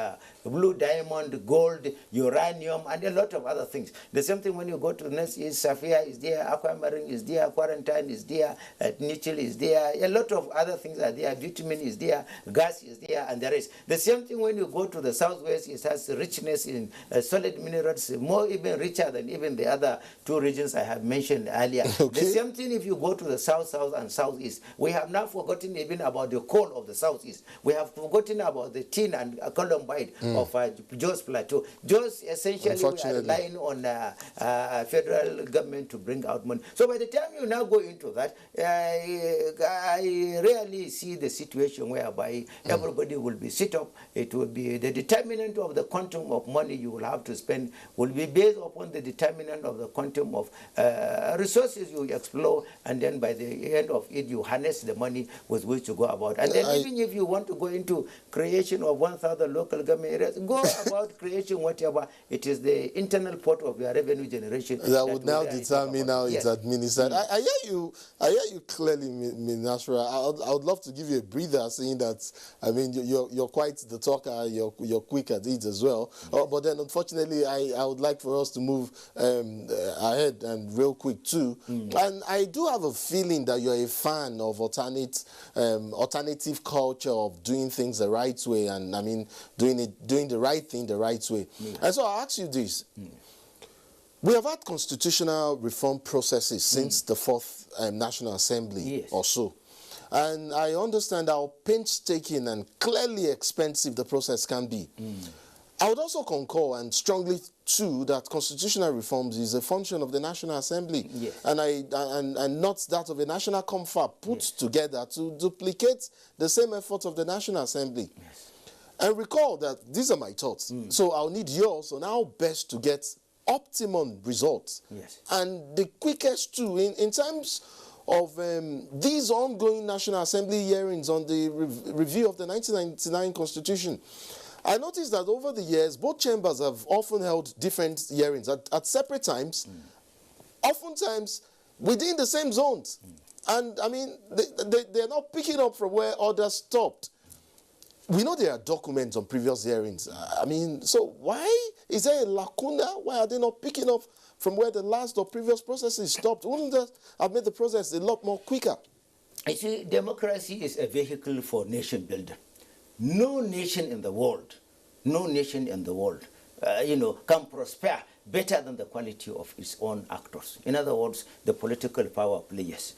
blue diamond, gold, uranium, and a lot of other things. The same thing when you go to North East, Sapphire is there, Aquamarine is there, Quarantine is there, Nichil is there, a lot of other things are there, bitumen is there, gas is there, and the rest. The same thing when you go to the Southwest, it has richness in solid minerals, more even richer than even the other two regions I have mentioned earlier. The same thing if you go to the South, and Southeast. We have now forgotten even about the coal of the Southeast. We have forgotten about the tin and Columbine of Jos Plateau. Jos essentially we are relying on federal government to bring out money. So by the time you now go into that, I rarely see the situation whereby everybody will be sit up. It will be the determinant of the quantum of money you will have to spend will be based upon the determinant of the quantum of resources you explore, and then by the end of it you harness the money with which to go about. And then even if you want to go into creation of 1,000 local government areas, go about creation whatever. It is the internal part of your revenue generation that would now determine how it's administered. I hear you clearly, Minasra. I would love to give you a breather, saying that, I mean, you're quite the talker, you're quick at it as well. But then, unfortunately, I would like for us to move ahead and real quick too. And I do have a feeling that you're a fan of alternative culture of doing things the right way, and I mean, doing the right thing the right way. And so I'll ask you this. We have had constitutional reform processes since the 4th National Assembly or so. And I understand how painstaking and clearly expensive the process can be. I would also concur and strongly too that constitutional reforms is a function of the National Assembly and not that of a national confab put together to duplicate the same efforts of the National Assembly. And recall that these are my thoughts. So I'll need yours on how best to get optimum results. And the quickest too in terms of these ongoing National Assembly hearings on the review of the 1999 Constitution. I noticed that over the years, both chambers have often held different hearings at separate times, oftentimes within the same zones. And I mean, they're not picking up from where others stopped. We know there are documents on previous hearings. I mean, so why is there a lacuna? Why are they not picking up from where the last or previous processes stopped? Wouldn't that have made the process a lot more quicker? I see, democracy is a vehicle for nation building. No nation in the world, can prosper better than the quality of its own actors. In other words, the political power players.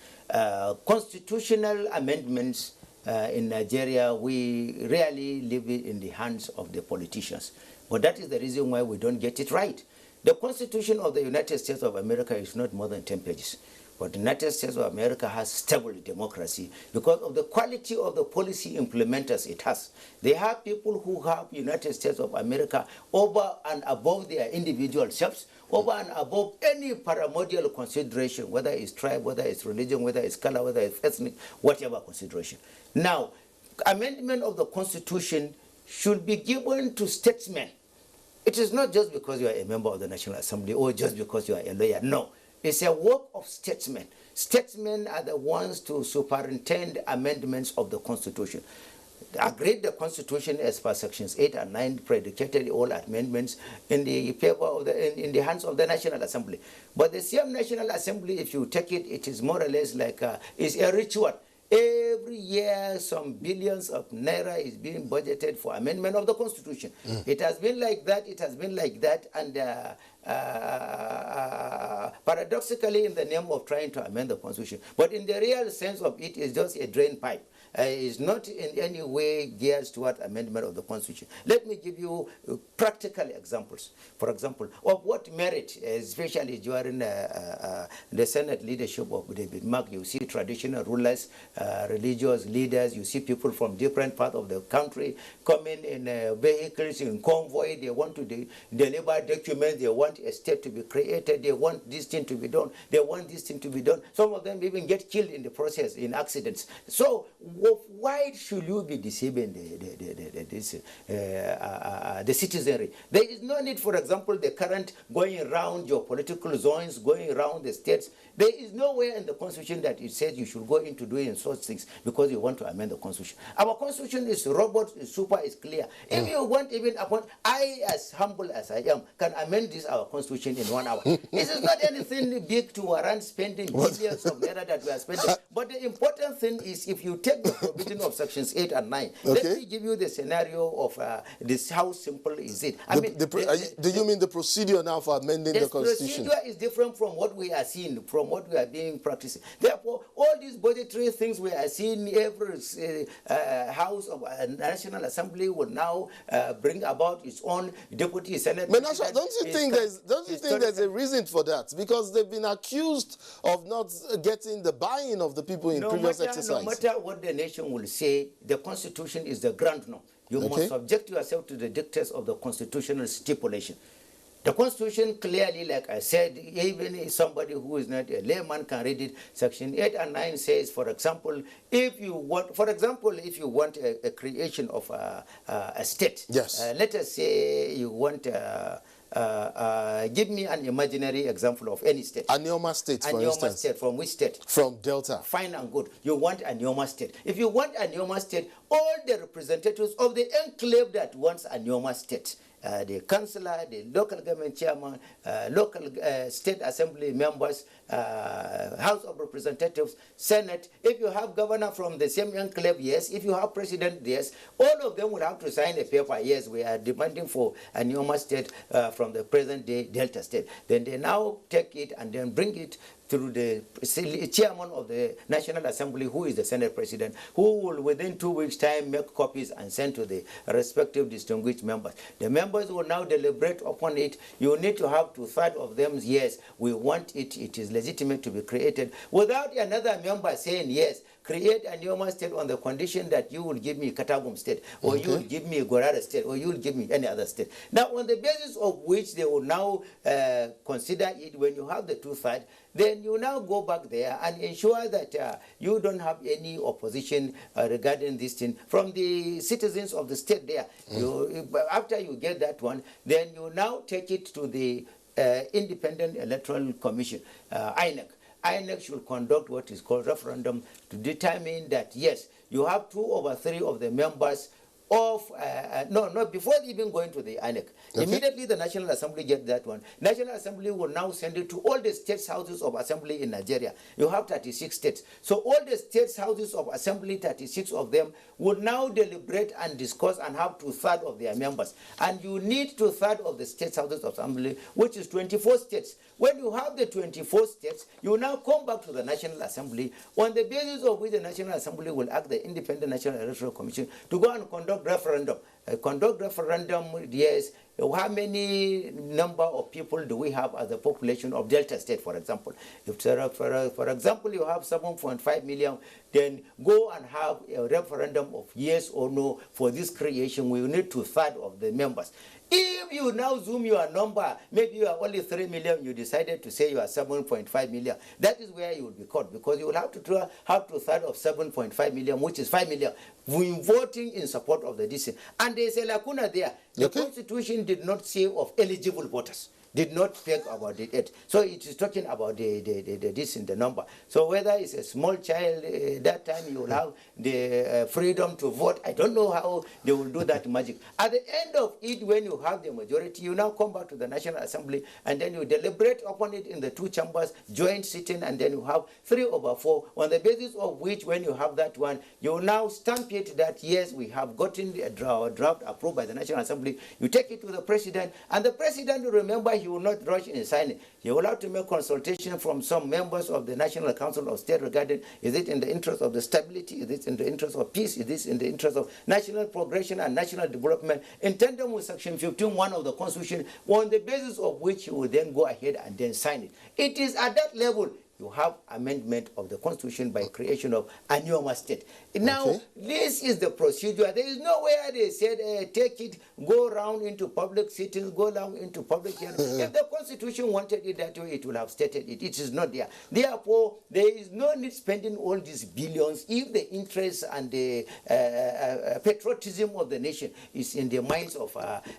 Constitutional amendments in Nigeria, we rarely leave it in the hands of the politicians. But that is the reason why we don't get it right. The Constitution of the United States of America is not more than 10 pages. But the United States of America has stable democracy because of the quality of the policy implementers it has. They have people who have United States of America over and above their individual selves, over and above any primordial consideration, whether it's tribe, whether it's religion, whether it's color, whether it's ethnic, whatever consideration. Now, amendment of the Constitution should be given to statesmen. It is not just because you are a member of the National Assembly or just because you are a lawyer. No. It's a work of statesmen. Statesmen are the ones to superintend amendments of the Constitution. Agreed the Constitution as per sections 8 and 9 predicated all amendments in the paper of in the hands of the National Assembly. But the same National Assembly, if you take it, it is more or less like it's a ritual. Every year, some billions of naira is being budgeted for amendment of the Constitution. It has been like that, and paradoxically in the name of trying to amend the Constitution. But in the real sense of it, is just a drain pipe. It's not in any way geared toward amendment of the Constitution. Let me give you practical examples. For example, of what merit, especially during the Senate leadership of David Mark, you see traditional rulers, religious leaders, you see people from different parts of the country coming in vehicles, in convoy. They want to deliver documents. They want a state to be created. They want this thing to be done. They want this thing to be done. Some of them even get killed in the process, in accidents. So why should you be deceiving the citizenry? There is no need, for example, the current going around your political zones, going around the states. There is nowhere in the Constitution that it says you should go into doing such things because you want to amend the Constitution. Our Constitution is robust, is super, is clear. If you want even I, as humble as I am, can amend this our Constitution in 1 hour. This is not anything big to warrant spending billions of naira that we are spending. But the important thing is if you take the provision of sections 8 and 9. Okay. Let me give you the scenario of this. How simple is it? Do you mean the procedure now for amending the Constitution? The procedure is different from what we are seeing, from what we are being practicing. Therefore, all these budgetary things we are seeing, every House of National Assembly will now bring about its own deputy senate. Don't you think there's a reason for that? Because they've been accused of not getting the buy-in of the people in previous exercise. No matter what the nation will say, the Constitution is the ground norm. You must subject yourself to the dictates of the constitutional stipulation. The Constitution clearly, like I said, even somebody who is not a layman can read it. Section 8 and 9 says, for example, if you want a creation of a state, let us say you want give me an imaginary example of any state. Anioma State, for instance. State. From which state? From Delta. Fine and good. You want Anioma State. If you want Anioma State, all the representatives of the enclave that wants Anioma State, the councillor, the local government chairman, local state assembly members, House of Representatives, Senate. If you have governor from the same enclave, yes. If you have president, yes. All of them will have to sign a paper, yes, we are demanding for a Anioma State from the present-day Delta State. Then they now take it and then bring it through the chairman of the National Assembly, who is the Senate President, who will within 2 weeks' time make copies and send to the respective distinguished members. The members will now deliberate upon it. You need to have 2/3 of them, yes, we want it, it is legitimate to be created, without another member saying, yes, create a Anioma State on the condition that you will give me Katagum State, or you will give me Gorara State, or you will give me any other state. Now, on the basis of which they will now consider it, when you have the 2/3, then you now go back there and ensure that you don't have any opposition regarding this thing from the citizens of the state there. After you get that one, then you now take it to the Independent Electoral Commission, INEC. INEC should conduct what is called referendum to determine that, yes, you have 2/3 of the members of, before even going to the INEC. Immediately the National Assembly gets that one. National Assembly will now send it to all the states houses of assembly in Nigeria. You have 36 states. So all the states houses of assembly, 36 of them, will now deliberate and discuss and have 2/3 of their members. And you need 2/3 of the states houses of assembly, which is 24 states. When you have the 24 states, you now come back to the National Assembly, on the basis of which the National Assembly will ask the Independent National Electoral Commission to go and conduct referendum. Yes, how many number of people do we have as the population of Delta State, for example? If, for example, you have 7.5 million, then go and have a referendum of yes or no for this creation. We need 2/3 of the members. If you now zoom your number, maybe you are only 3 million, you decided to say you are 7.5 million. That is where you will be caught, because you will have to have 2/3 of 7.5 million, which is 5 million, voting in support of the decision. And there is a lacuna there. The Constitution did not say of eligible voters, did not speak about it. So it is talking about the number. So whether it's a small child, that time you will have the freedom to vote. I don't know how they will do that magic. At the end of it, when you have the majority, you now come back to the National Assembly, and then you deliberate upon it in the 2 chambers, joint sitting, and then you have 3/4, on the basis of which, when you have that one, you now stamp it that, yes, we have gotten a draft approved by the National Assembly. You take it to the President, and the President, remember, he will not rush in signing. He will have to make consultation from some members of the National Council of State regarding, is it in the interest of the stability, is it in the interest of peace, is this in the interest of national progression and national development, in tandem with Section 15(1) of the Constitution, on the basis of which he will then go ahead and then sign it. It is at that level you have amendment of the Constitution by creation of Anioma State. Now, this is the procedure. There is nowhere they said, take it, go around into public sittings, go down into public hearings. If the Constitution wanted it that way, it would have stated it. It is not there. Therefore, there is no need spending all these billions if the interests and the patriotism of the nation is in the minds of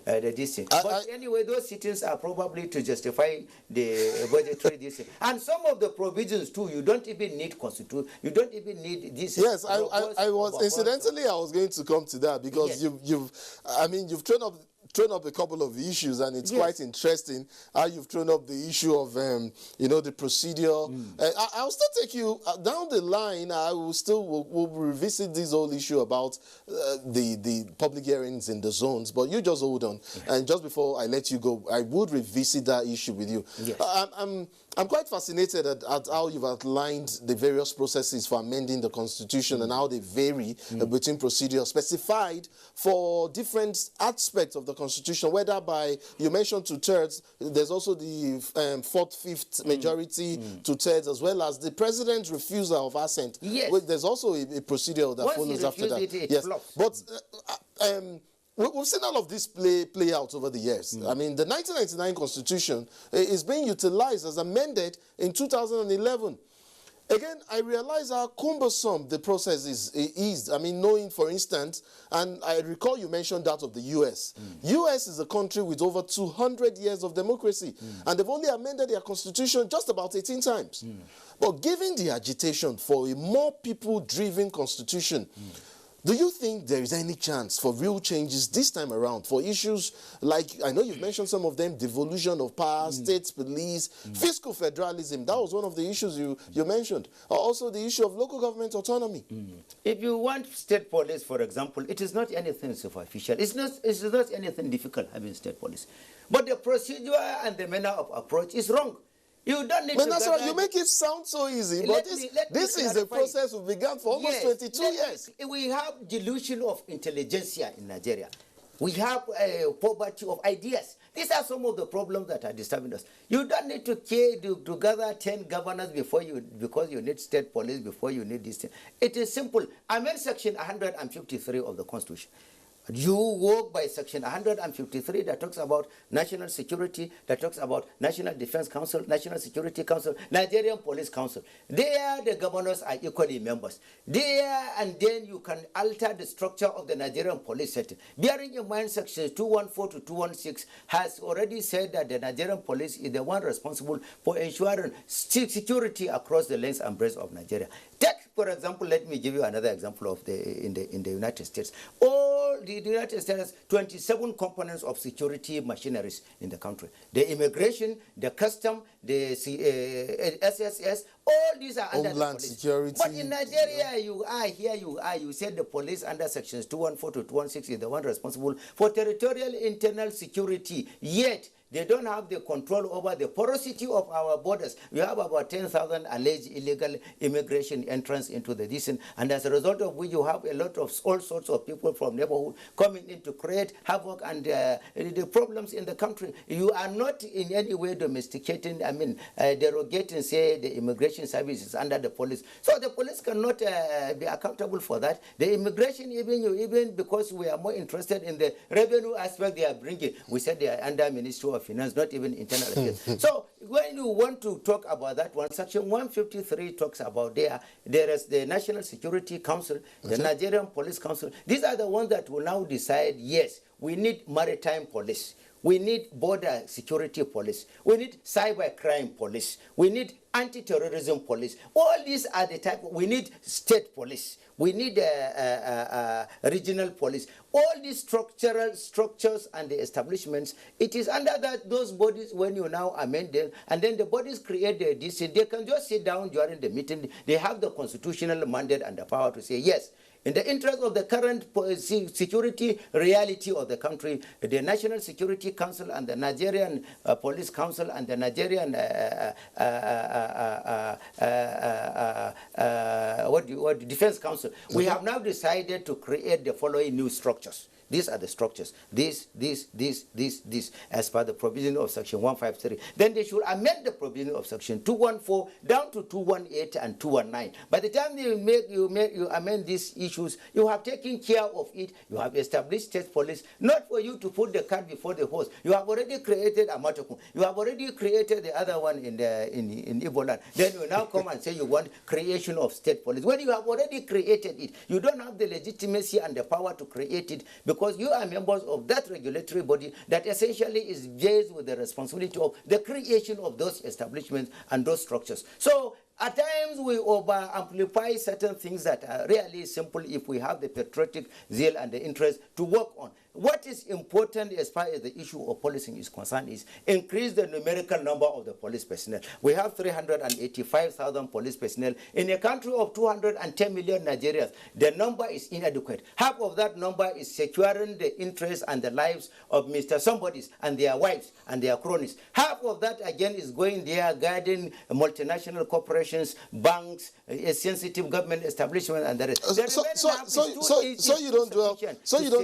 the district. But anyway, those sittings are probably to justify the budgetary district. And some of the provisions too, you don't even need constitution, you don't even need this. Yes, I was incidentally I was going to come to that, because you've thrown up thrown up a couple of issues, and it's Yes. quite interesting how you've thrown up the issue of, you know, the procedure. I'll still take you down the line. I will we'll revisit this whole issue about the public hearings in the zones. But you just hold on. And just before I let you go, I would revisit that issue with you. Yes. I'm quite fascinated at how you've outlined the various processes for amending the Constitution and how they vary between procedures specified for different aspects of the Constitution, whether by, you mentioned 2/3, there's also the 4/5 majority, 2/3, as well as the president's refusal of assent. Yes. There's also a procedure that Once follows you after that. refuse it, Yes, flops. but we've seen all of this play out over the years. I mean, the 1999 Constitution is being utilized as amended in 2011. Again, I realize how cumbersome the process is. I mean, knowing, for instance, and I recall you mentioned that of the U.S. U.S. is a country with over 200 years of democracy, and they've only amended their constitution just about 18 times. But given the agitation for a more people-driven constitution, do you think there is any chance for real changes this time around for issues like, I know you've mentioned some of them, devolution of power, state police, fiscal federalism? That was one of the issues you mentioned. Also the issue of local government autonomy. If you want state police, for example, it is not anything superficial. It's not anything difficult having state police. But the procedure and the manner of approach is wrong. You don't need to... You make it sound so easy, but this is a process we began for almost 22 years. We have delusion of intelligentsia in Nigeria. We have poverty of ideas. These are some of the problems that are disturbing us. You don't need to gather 10 governors because you need state police, before you need this thing. It is simple. Amend Section 153 of the Constitution. You work by Section 153 that talks about national security, that talks about National Defense Council, National Security Council, Nigerian Police Council. There, the governors are equally members. There, and then you can alter the structure of the Nigerian police setting. Bearing in mind Section 214 to 216 has already said that the Nigerian police is the one responsible for ensuring security across the length and breadth of Nigeria. Take, for example, let me give you another example of in the United States. All the United States has 27 components of security machineries in the country. The immigration, the custom, the SSS, all these are under Homeland the police. Security. But in Nigeria, you said the police under Sections 214 to 216 is the one responsible for territorial internal security, yet they don't have the control over the porosity of our borders. We have about 10,000 alleged illegal immigration entrance into the region, and as a result of which you have a lot of all sorts of people from neighborhood coming in to create havoc and the problems in the country. You are not in any way domesticating, derogating, say, the immigration services under the police. So the police cannot be accountable for that. The immigration, even because we are more interested in the revenue aspect they are bringing, we said they are under Ministry of Finance, not even internal affairs. So when you want to talk about that one, Section 153 talks about there is the National Security Council, the Nigerian Police Council. These are the ones that will now decide, yes, we need maritime police. We need border security police. We need cybercrime police. We need anti-terrorism police. All these are the type. We need state police. We need regional police. All these structures and the establishments, it is under those bodies when you now amend them, and then the bodies create the decision. They can just sit down during the meeting. They have the constitutional mandate and the power to say, yes, in the interest of the current security reality of the country, the National Security Council and the Nigerian Police Council and the Nigerian Defense Council, we have now decided to create the following new structures. These are the structures. This, as per the provision of Section 153. Then they should amend the provision of Section 214 down to 218 and 219. By the time you amend these issues, you have taken care of it. You have established state police, not for you to put the cart before the horse. You have already created Amatukun. You have already created the other one in Igbo land. Then you now come and say you want creation of state police. When you have already created it, you don't have the legitimacy and the power to create it, because you are members of that regulatory body that essentially is based with the responsibility of the creation of those establishments and those structures. So at times we over-amplify certain things that are really simple if we have the patriotic zeal and the interest to work on. what is important as far as the issue of policing is concerned is increase the numerical number of the police personnel. We have 385,000 police personnel in a country of 210 million Nigerians. The number is inadequate. Half of that number is securing the interests and the lives of Mr. Somebodies and their wives and their cronies. Half of that again is going there guarding multinational corporations, banks, sensitive government establishments, and the rest. So you don't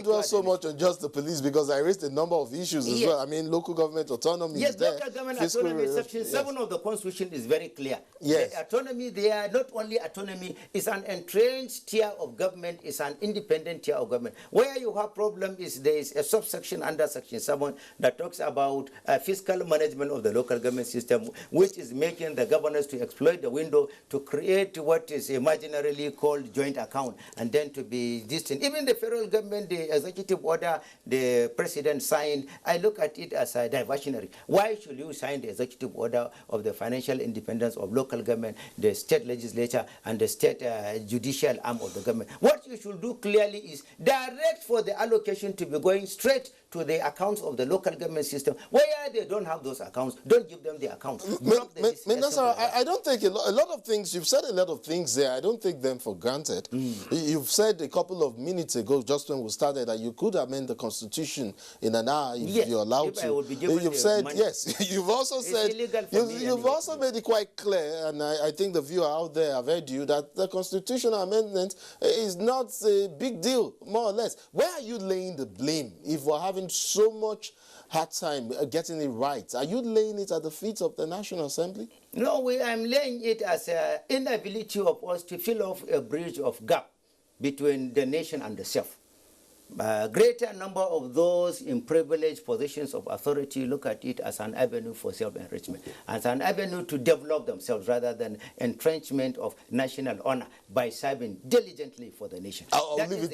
dwell so much on just the police, because I raised a number of issues as well. I mean, local government autonomy. Yes, is there. local government autonomy. Section 7 of the Constitution is very clear. Yes. The autonomy there, not only autonomy, is an entrenched tier of government, is an independent tier of government. Where you have problem is there is a subsection under Section 7 that talks about fiscal management of the local government system, which is making the governors to exploit the window to create what is imaginarily called joint account, and then to be distant. Even the federal government, the executive order the president signed, I look at it as a diversionary. Why should you sign the executive order of the financial independence of local government, the state legislature, and the state judicial arm of the government? What you should do clearly is direct for the allocation to be going straight to the accounts of the local government system. Where they don't have those accounts, don't give them the accounts. I don't think a lot of things, you've said a lot of things there, I don't take them for granted. You've said a couple of minutes ago, just when we started, that you could amend the Constitution in an hour if you're allowed to. You've said, yes. You've also said, you've also made it quite clear, and I think the viewer out there have heard you, that the constitutional amendment is not a big deal, more or less. Where are you laying the blame if we're having so much hard time getting it right? Are you laying it at the feet of the National Assembly? No, I'm laying it as an inability of us to fill off a bridge of gap between the nation and the self. Greater number of those in privileged positions of authority look at it as an avenue for self-enrichment, as an avenue to develop themselves rather than entrenchment of national honor by serving diligently for the nation. I'll leave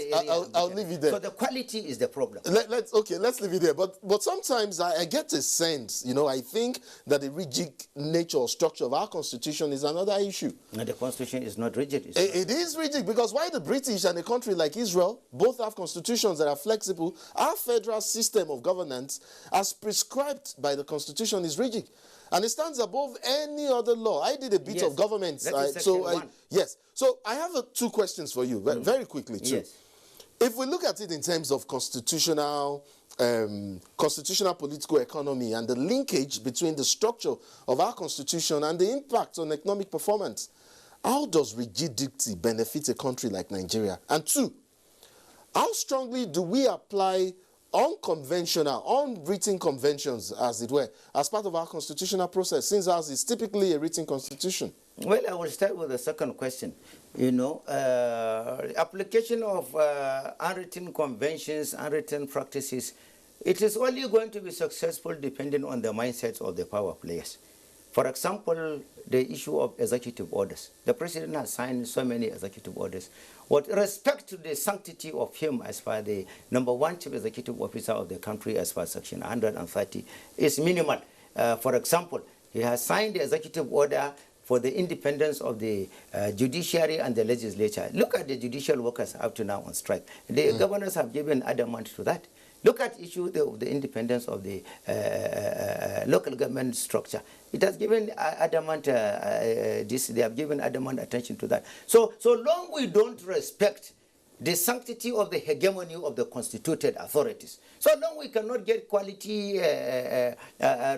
it there. So the quality is the problem. Let's leave it there. But sometimes I get a sense, I think that the rigid nature or structure of our constitution is another issue. No, the constitution is not rigid. It is rigid, because why the British and a country like Israel both have constitutions that are flexible, our federal system of governance, as prescribed by the Constitution, is rigid, and it stands above any other law. I did a bit of government, yes. So I have two questions for you, very quickly too. Yes. If we look at it in terms of constitutional political economy and the linkage between the structure of our constitution and the impact on economic performance, how does rigidity benefit a country like Nigeria? And two, how strongly do we apply unconventional, unwritten conventions, as it were, as part of our constitutional process, since ours is typically a written constitution? Well, I will start with the second question. Application of unwritten conventions, unwritten practices, it is only going to be successful depending on the mindsets of the power players. For example, the issue of executive orders. The president has signed so many executive orders. With respect to the sanctity of him as far the #1 chief executive officer of the country as far as Section 130 is minimal. For example, he has signed the executive order for the independence of the judiciary and the legislature. Look at the judicial workers up to now on strike. The governors have given adamant to that. Look at issue of the independence of the local government structure. It has given adamant they have given adamant attention to that. So long we don't respect the sanctity of the hegemony of the constituted authorities, so long we cannot get quality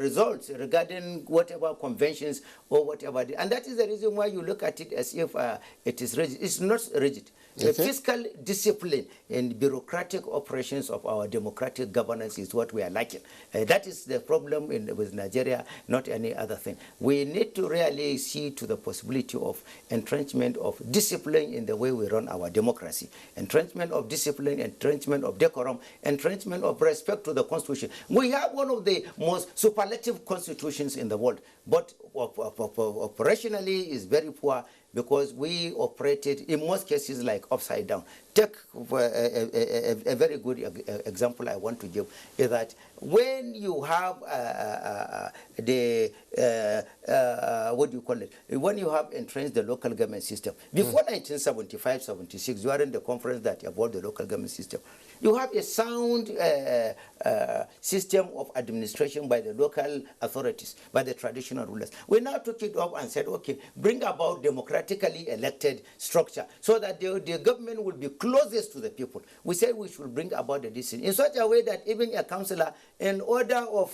results regarding whatever conventions or whatever. And that is the reason why you look at it as if it is rigid. It's not rigid. The fiscal discipline and bureaucratic operations of our democratic governance is what we are lacking. That is the problem with Nigeria, not any other thing. We need to really see to the possibility of entrenchment of discipline in the way we run our democracy. Entrenchment of discipline, entrenchment of decorum, entrenchment of respect to the Constitution. We have one of the most superlative constitutions in the world, but operationally is very poor, because we operated in most cases like upside down. Take a very good example I want to give is that when you have when you have entrenched the local government system, before 1975-76, during the conference that evolved the local government system, You have a sound system of administration by the local authorities, by the traditional rulers. We now took it up and said, okay, bring about democratically elected structure so that the government will be closest to the people. We said we should bring about the decision in such a way that even a councillor, in order of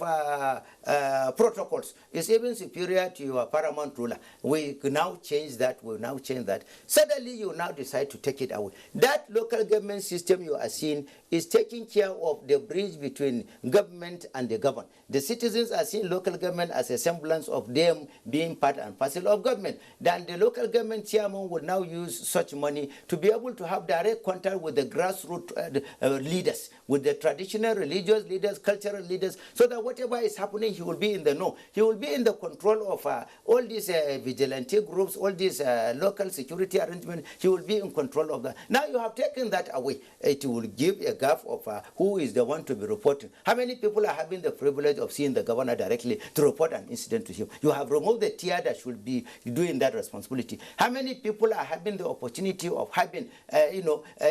protocols, is even superior to your paramount ruler. We now change that. We now change that. Suddenly, you now decide to take it away. That local government system you are seeing is taking care of the bridge between government and the governed. The citizens are seeing local government as a semblance of them being part and parcel of government. Then the local government chairman will now use such money to be able to have direct contact with the grassroots leaders, with the traditional religious leaders, cultural leaders, so that whatever is happening, he will be in the know. He will be in the control of all these vigilante groups, all these local security arrangements. He will be in control of that. Now you have taken that away. It will give a gap of who is the one to be reporting. How many people are having the privilege of seeing the governor directly to report an incident to him? You have removed the tier that should be doing that responsibility. How many people are having the opportunity of having,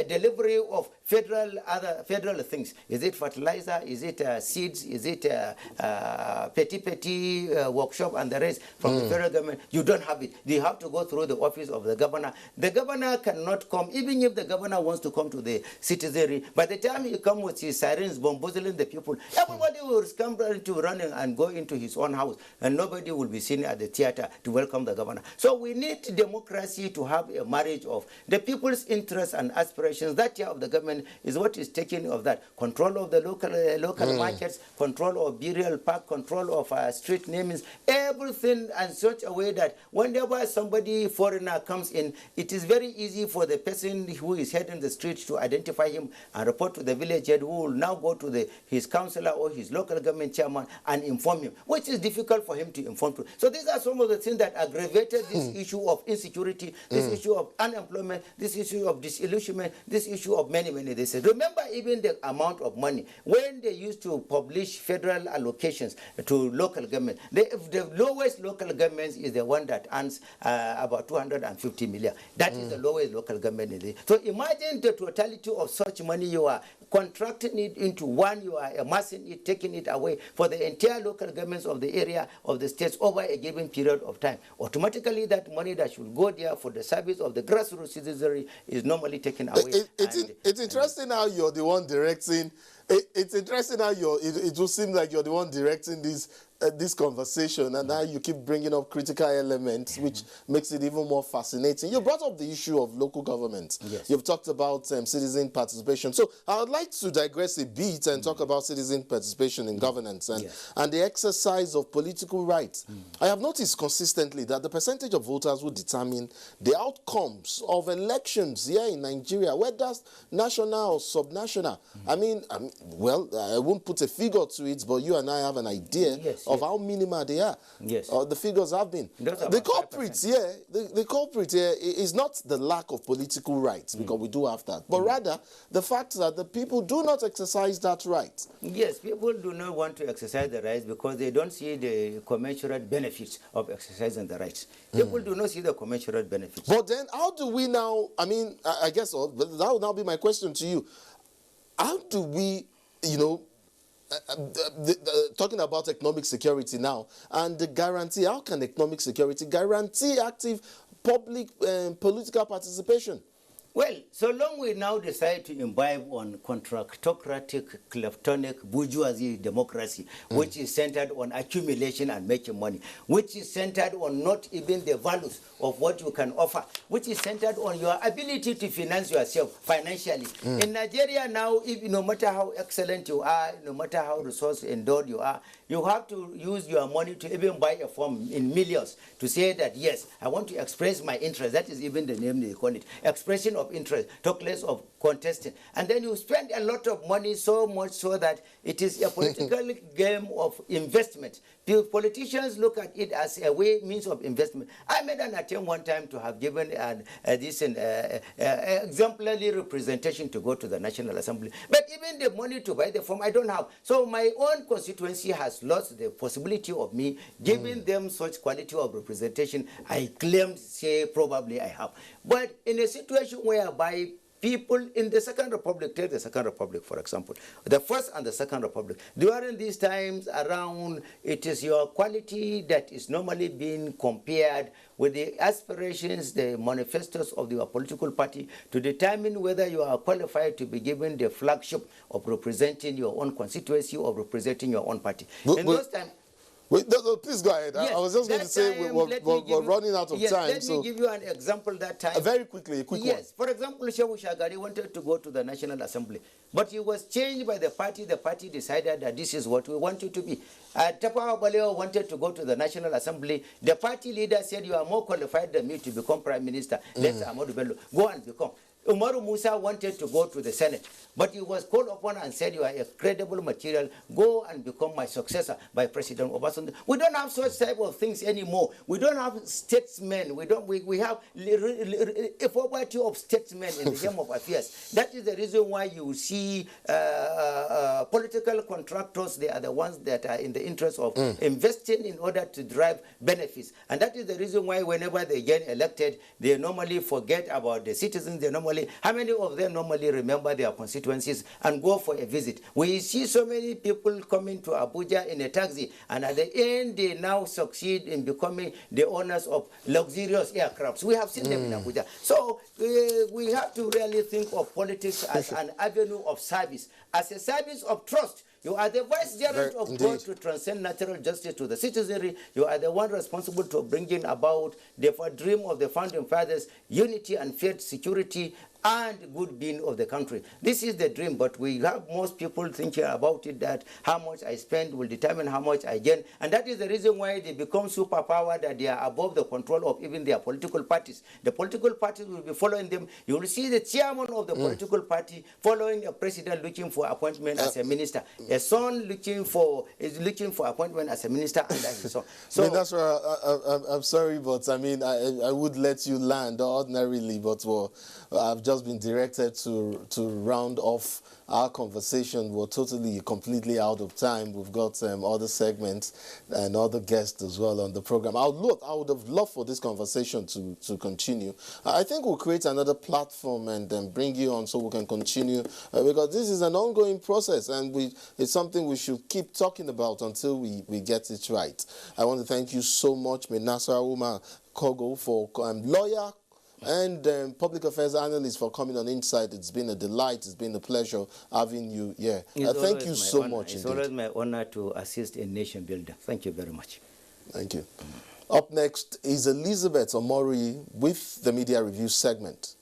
delivery of federal things? Is it fertilizer? Is it seeds? Is it petty workshop and the rest from the federal government? You don't have it. You have to go through the office of the governor. The governor cannot come, even if the governor wants to come to the citizenry. By the time he comes with his sirens bombozzling the people, everybody will come to running and go into his own house, and nobody will be seen at the theater to welcome the governor. So we need democracy to have a marriage of the people's interests and aspirations. That tier of the government is what is taking of that control of the local markets, control of burial park, control of street namings, everything, in such a way that whenever somebody foreigner comes in, it is very easy for the person who is heading the street to identify him and report to the village head, who will now go to his councillor or his local government chairman and inform him, which is difficult for him to inform to. So these are some of the things that aggravated this issue of insecurity, this issue of unemployment, this issue of disillusionment, this issue of many things. Remember even the amount of money when they used to publish federal allocations to local government. The lowest local government is the one that earns about 250 million. That is the lowest local government in the. So imagine the totality of such money. You are contracting it into one, you are amassing it, taking it away for the entire local governments of the area of the states over a given period of time. Automatically, that money that should go there for the service of the grassroots citizenry is normally taken away. It's interesting how you're the one directing. It's interesting how it will seem like you're the one directing this conversation, and now you keep bringing up critical elements, which makes it even more fascinating. You brought up the issue of local government. Yes. You've talked about citizen participation. So I would like to digress a bit and talk about citizen participation in governance and the exercise of political rights. I have noticed consistently that the percentage of voters who determine the outcomes of elections here in Nigeria, whether national or subnational, I won't put a figure to it, but you and I have an idea of how minimal they are. Yes. The figures have been. The culprit here, the culprit here is not the lack of political rights, because we do have that, but rather the fact that the people do not exercise that right. Yes, people do not want to exercise the rights because they don't see the commensurate benefits of exercising the rights. People do not see the commensurate benefits. But then how do we now, I guess that would now be my question to you. How do we, talking about economic security now and the guarantee, how can economic security guarantee active public political participation? Well, so long we now decide to imbibe on contractocratic, kleptonic, bourgeoisie democracy, which is centered on accumulation and making money, which is centered on not even the values of what you can offer, which is centered on your ability to finance yourself financially. In Nigeria now, no matter how excellent you are, no matter how resource endowed you are, you have to use your money to even buy a form in millions to say that, yes, I want to express my interest. That is even the name they call it. Expression of interest, talk less of contesting. And then you spend a lot of money, so much so that it is a political game of investment. The politicians look at it as a means of investment. I made an attempt one time to have given this exemplary representation to go to the National Assembly. But even the money to buy the form, I don't have. So my own constituency has lost the possibility of me giving them such quality of representation I claimed, say, probably I have. But in a situation whereby people in the Second Republic, take the Second Republic for example, the First and the Second Republic, during these times around, it is your quality that is normally being compared with the aspirations, the manifestos of your political party to determine whether you are qualified to be given the flagship of representing your own constituency or representing your own party. In those times, wait, no, please go ahead. yes, I was just going to say we're running out of time. Let me give you an example that time. Very quickly, a quick one. Yes, for example, Shehu Shagari wanted to go to the National Assembly, but he was changed by the party. The party decided that this is what we want you to be. Tafawa Balewa wanted to go to the National Assembly. The party leader said, you are more qualified than me to become Prime Minister. Let's Ahmadu Bello. Go and become. Umaru Musa wanted to go to the Senate, but he was called upon and said, you are a credible material, go and become my successor by President Obasanjo. We don't have such type of things anymore. We don't have statesmen. We have a poverty of statesmen in the game of affairs. That is the reason why you see political contractors, they are the ones that are in the interest of investing in order to drive benefits. And that is the reason why whenever they get elected, they normally forget about the citizens. They normally, how many of them normally remember their constituencies and go for a visit? We see so many people coming to Abuja in a taxi, and at the end, they now succeed in becoming the owners of luxurious aircrafts. We have seen them in Abuja. So we have to really think of politics as an avenue of service, as a service of trust. You are the vicegerent of God to transcend natural justice to the citizenry. You are the one responsible to bringing about the dream of the founding fathers, unity and faith, security, and good being of the country. This is the dream, but we have most people thinking about it that how much I spend will determine how much I gain. And that is the reason why they become superpower, that they are above the control of even their political parties. The political parties will be following them. You will see the chairman of the political party following a president looking for appointment as a minister. A son is looking for appointment as a minister under his son. So I mean, that's right. I'm sorry, but I mean, I would let you land ordinarily, but I've just been directed to round off our conversation. We're completely out of time. We've got other segments and other guests as well on the program. I would have loved for this conversation to continue. I think we'll create another platform and then bring you on so we can continue because this is an ongoing process and it's something we should keep talking about until we get it right. I want to thank you so much, Nasara Umar Kogo, for lawyer and public affairs analyst, for coming on Insight. It's been a delight. It's been a pleasure having you here. Thank you so much. It's always my honor to assist in nation builder. Thank you very much. Thank you. Up next is Elizabeth Omori with the Media Review segment.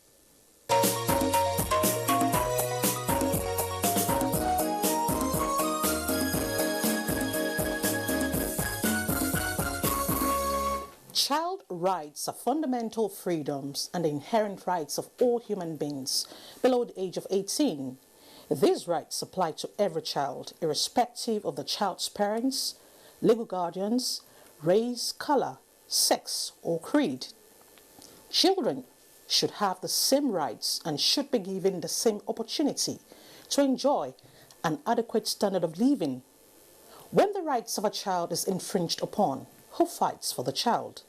Child rights are fundamental freedoms and the inherent rights of all human beings below the age of 18. These rights apply to every child, irrespective of the child's parents, legal guardians, race, color, sex, or creed. Children should have the same rights and should be given the same opportunity to enjoy an adequate standard of living. When the rights of a child is infringed upon, who fights for the child?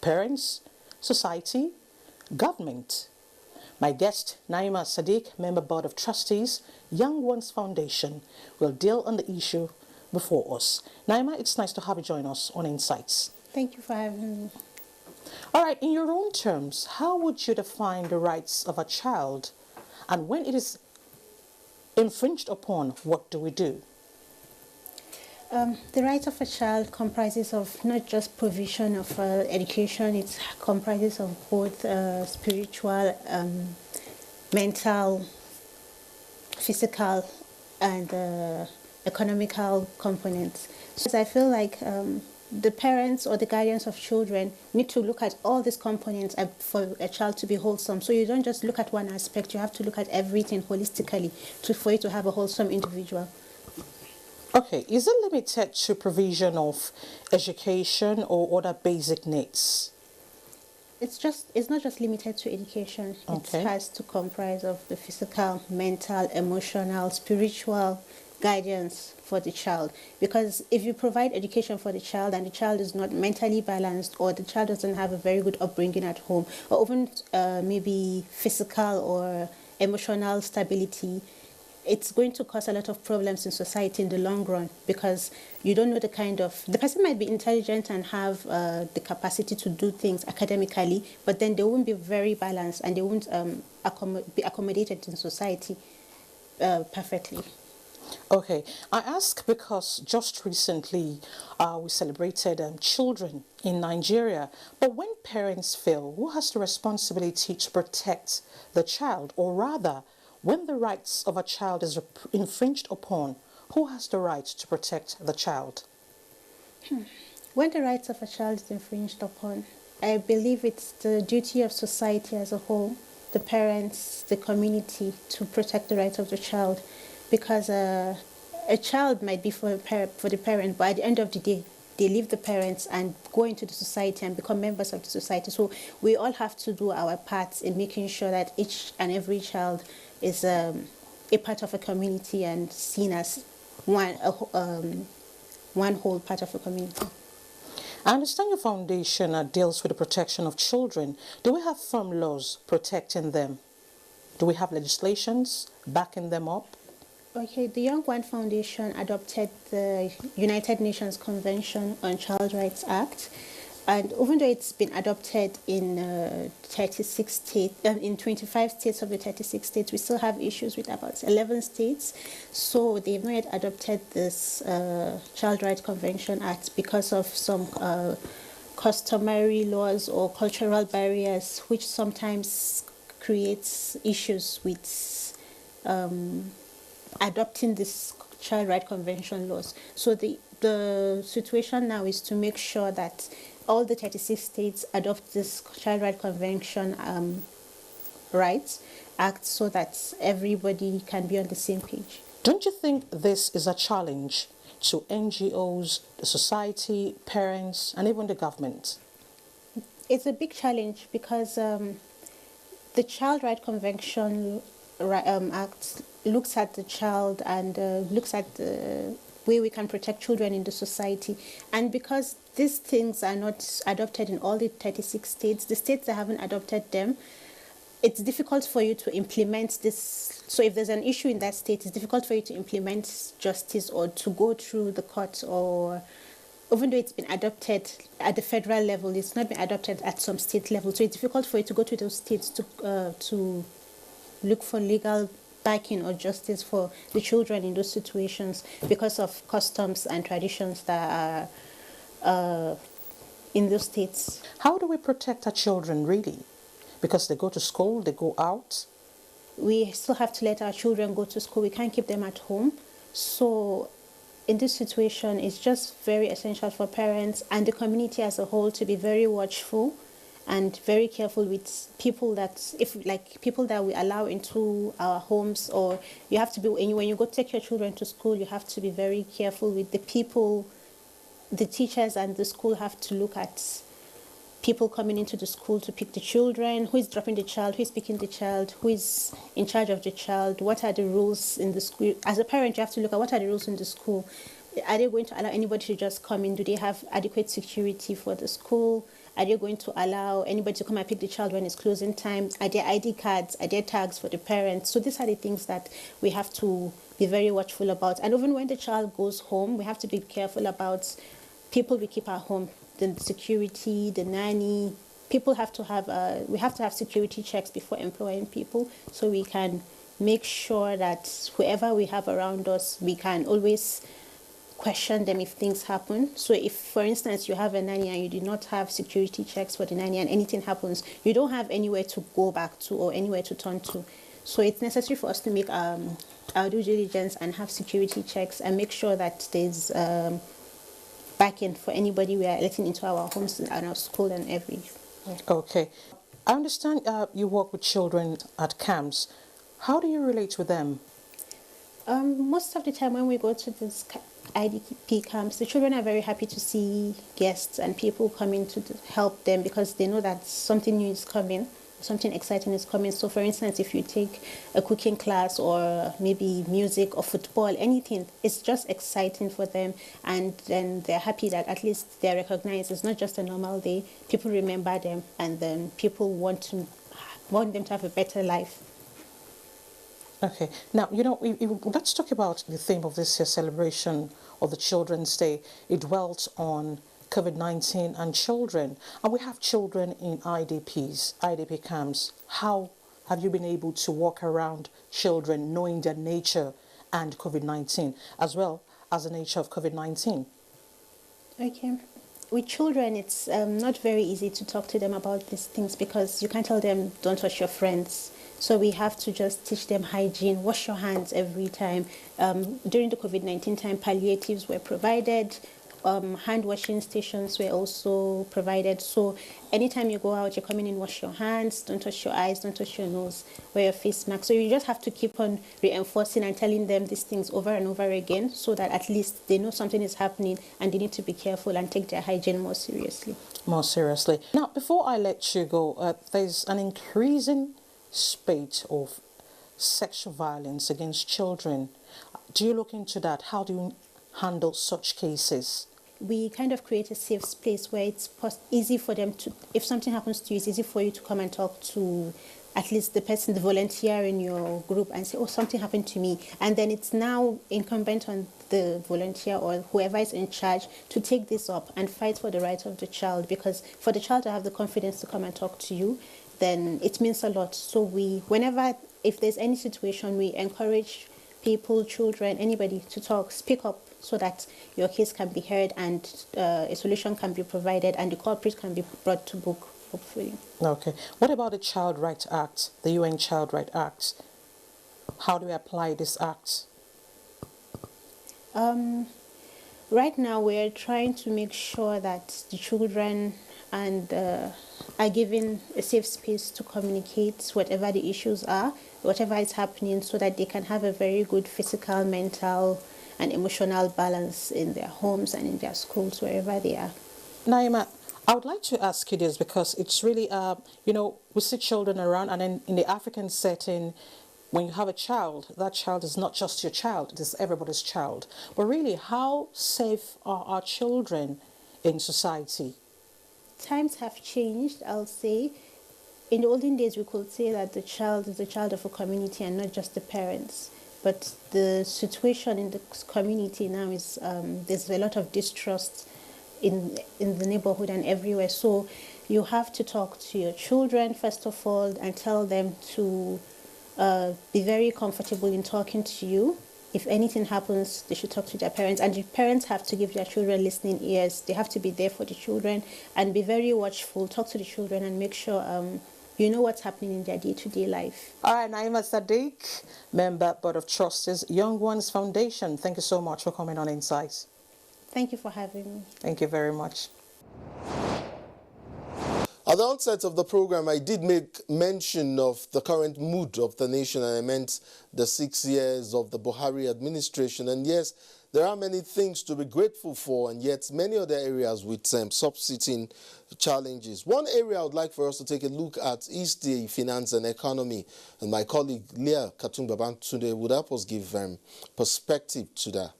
Parents, society, government. My guest, Naima Sadiq, Member Board of Trustees, Young Ones Foundation, will deal on the issue before us. Naima, it's nice to have you join us on Insights. Thank you for having me. All right, in your own terms, how would you define the rights of a child? And when it is infringed upon, what do we do? The right of a child comprises of not just provision of education, it comprises of both spiritual, mental, physical, and economical components. So I feel like the parents or the guardians of children need to look at all these components for a child to be wholesome. So you don't just look at one aspect, you have to look at everything holistically for you to have a wholesome individual. Okay, is it limited to provision of education or other basic needs? It's not just limited to education. Okay. It has to comprise of the physical, mental, emotional, spiritual guidance for the child. Because if you provide education for the child and the child is not mentally balanced, or the child doesn't have a very good upbringing at home, or even maybe physical or emotional stability, it's going to cause a lot of problems in society in the long run, because you don't know the person might be intelligent and have the capacity to do things academically, but then they won't be very balanced and they won't be accommodated in society perfectly. Okay, I ask because just recently we celebrated children in Nigeria. But when parents fail, who has the responsibility to protect the child? Or rather, when the rights of a child is infringed upon, who has the right to protect the child? When the rights of a child is infringed upon, I believe it's the duty of society as a whole, the parents, the community, to protect the rights of the child. Because a child might be for the parent, but at the end of the day, they leave the parents and go into the society and become members of the society. So we all have to do our parts in making sure that each and every child is a part of a community and seen as one whole part of a community. I understand your foundation deals with the protection of children. Do we have firm laws protecting them? Do we have legislations backing them up? Okay, the Young One Foundation adopted the United Nations Convention on Child Rights Act, and even though it's been adopted in 36 states, in 25 states of the 36 states, we still have issues with about 11 states. So they've not yet adopted this Child Rights Convention Act because of some customary laws or cultural barriers, which sometimes creates issues with adopting this child rights convention laws. So the situation now is to make sure that all the 36 states adopt this child rights convention rights act, so that everybody can be on the same page. Don't you think this is a challenge to NGOs, the society, parents, and even the government? It's a big challenge because the Child Rights Convention Act looks at the child and looks at the way we can protect children in the society. And because these things are not adopted in all the 36 states, the states that haven't adopted them, it's difficult for you to implement this. So if there's an issue in that state, it's difficult for you to implement justice or to go through the court, or even though it's been adopted at the federal level, it's not been adopted at some state level. So it's difficult for you to go to those states to look for legal backing or justice for the children in those situations because of customs and traditions that are in those states. How do we protect our children really? Because they go to school, they go out? We still have to let our children go to school. We can't keep them at home. So in this situation, it's just very essential for parents and the community as a whole to be very watchful and very careful with people that, people that we allow into our homes. Or you have to be, when you go take your children to school, you have to be very careful with the people. The teachers and the school have to look at people coming into the school to pick the children, who is dropping the child, who is picking the child, who is in charge of the child, what are the rules in the school. As a parent, you have to look at what are the rules in the school. Are they going to allow anybody to just come in? Do they have adequate security for the school? Are they going to allow anybody to come and pick the child when it's closing time? Are there ID cards? Are there tags for the parents? So these are the things that we have to be very watchful about. And even when the child goes home, we have to be careful about people we keep at home, the security, the nanny. People have to have, we have to have security checks before employing people, so we can make sure that whoever we have around us, we can always question them if things happen. So if, for instance, you have a nanny and you do not have security checks for the nanny and anything happens, you don't have anywhere to go back to or anywhere to turn to. So it's necessary for us to make our due diligence and have security checks and make sure that there's backing for anybody we are letting into our homes and our school and everything. Okay. I understand you work with children at camps. How do you relate with them? Most of the time when we go to these IDP camps, the children are very happy to see guests and people coming to help them because they know that something new is coming, something exciting is coming. So for instance, if you take a cooking class or maybe music or football, anything, it's just exciting for them, and then they're happy that at least they're recognized. It's not just a normal day. People remember them, and then people want them to have a better life. Okay. Now, let's talk about the theme of this year's celebration of the Children's Day. It dwelt on COVID-19 and children. And we have children in IDP camps. How have you been able to walk around children knowing their nature and COVID-19, as well as the nature of COVID-19? Okay. With children, it's not very easy to talk to them about these things because you can't tell them, don't touch your friends. So we have to just teach them hygiene, wash your hands every time. During the COVID-19 time, palliatives were provided. Hand washing stations were also provided. So anytime you go out, you're coming in, wash your hands, don't touch your eyes, don't touch your nose, wear your face mask. So you just have to keep on reinforcing and telling them these things over and over again so that at least they know something is happening and they need to be careful and take their hygiene more seriously. More seriously. Now, before I let you go, there's an increasing spate of sexual violence against children. Do you look into that? How do you handle such cases? We kind of create a safe space where it's easy for them to, if something happens to you, it's easy for you to come and talk to at least the person, the volunteer in your group and say, oh, something happened to me. And then it's now incumbent on the volunteer or whoever is in charge to take this up and fight for the rights of the child, because for the child to have the confidence to come and talk to you, then it means a lot. So if there's any situation, we encourage people, children, anybody to talk, speak up so that your case can be heard and a solution can be provided and the culprit can be brought to book, hopefully. Okay. What about the Child Rights Act, the UN Child Rights Act? How do we apply this act? Right now, we're trying to make sure that the children are given a safe space to communicate whatever the issues are, whatever is happening, so that they can have a very good physical, mental, and emotional balance in their homes and in their schools, wherever they are. Naima, I would like to ask you this because it's really, we see children around, and then in the African setting, when you have a child, that child is not just your child, it is everybody's child. But really, how safe are our children in society? Times have changed, I'll say. In the olden days, we could say that the child is the child of a community and not just the parents. But the situation in the community now is there's a lot of distrust in the neighborhood and everywhere. So you have to talk to your children, first of all, and tell them to be very comfortable in talking to you. If anything happens, they should talk to their parents. And the parents have to give their children listening ears. They have to be there for the children and be very watchful. Talk to the children and make sure you know what's happening in their day-to-day life. All right, Naima Sadiq, member, Board of Trustees, Young Ones Foundation. Thank you so much for coming on Insights. Thank you for having me. Thank you very much. At the outset of the program, I did make mention of the current mood of the nation, and I meant the 6 years of the Buhari administration. And yes, there are many things to be grateful for, and yet many other areas with subsisting challenges. One area I would like for us to take a look at is the finance and economy. And my colleague Leah Katung-Babantunde would help us give perspective to that.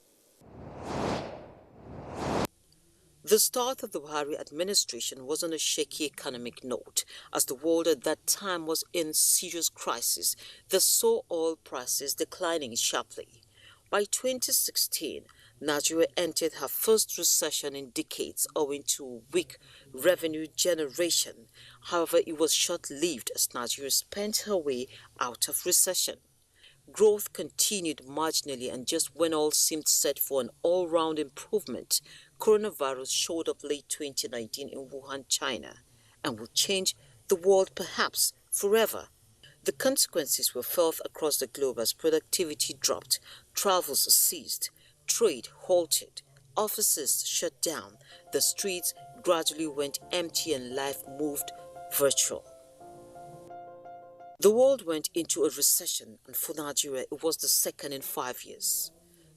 The start of the Buhari administration was on a shaky economic note, as the world at that time was in serious crisis that saw oil prices declining sharply. By 2016, Nigeria entered her first recession in decades owing to weak revenue generation. However, it was short-lived as Nigeria spent her way out of recession. Growth continued marginally, and just when all seemed set for an all-round improvement, coronavirus showed up late 2019 in Wuhan, China, and will change the world perhaps forever. The consequences were felt across the globe as productivity dropped, travels ceased, trade halted, offices shut down, the streets gradually went empty, and life moved virtual. The world went into a recession, and for Nigeria, it was the second in 5 years.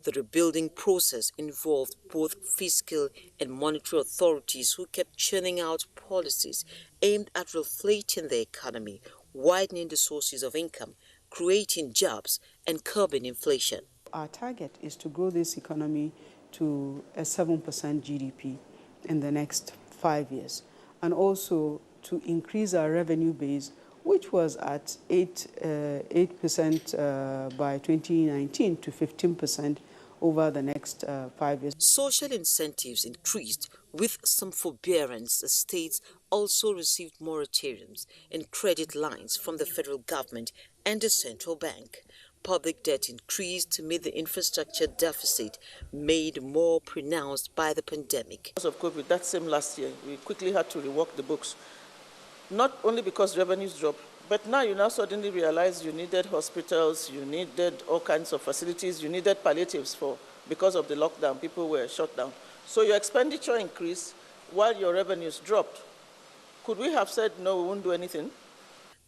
The rebuilding process involved both fiscal and monetary authorities who kept churning out policies aimed at reflating the economy, widening the sources of income, creating jobs, and curbing inflation. Our target is to grow this economy to a 7% GDP in the next 5 years, and also to increase our revenue base which was at 8% by 2019 to 15% over the next 5 years. Social incentives increased, with some forbearance. States also received moratoriums and credit lines from the federal government and the central bank. Public debt increased to meet the infrastructure deficit made more pronounced by the pandemic. Because of COVID, that same last year, we quickly had to rework the books. Not only because revenues dropped, but now you now suddenly realize you needed hospitals, you needed all kinds of facilities, you needed palliatives because of the lockdown, people were shut down. So your expenditure increased while your revenues dropped. Could we have said, no, we won't do anything?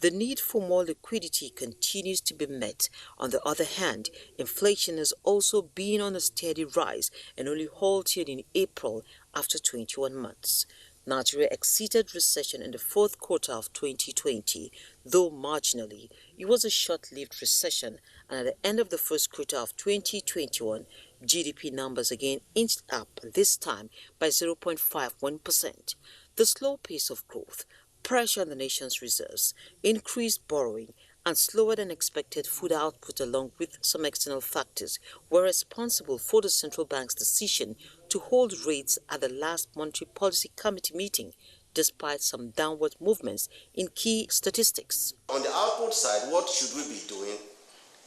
The need for more liquidity continues to be met. On the other hand, inflation has also been on a steady rise and only halted in April after 21 months. Nigeria exited recession in the fourth quarter of 2020, though marginally. It was a short-lived recession, and at the end of the first quarter of 2021, GDP numbers again inched up, this time by 0.51%. The slow pace of growth, pressure on the nation's reserves, increased borrowing, and slower than expected food output, along with some external factors, were responsible for the central bank's decision to hold rates at the last Monetary Policy Committee meeting, despite some downward movements in key statistics. On the output side, what should we be doing?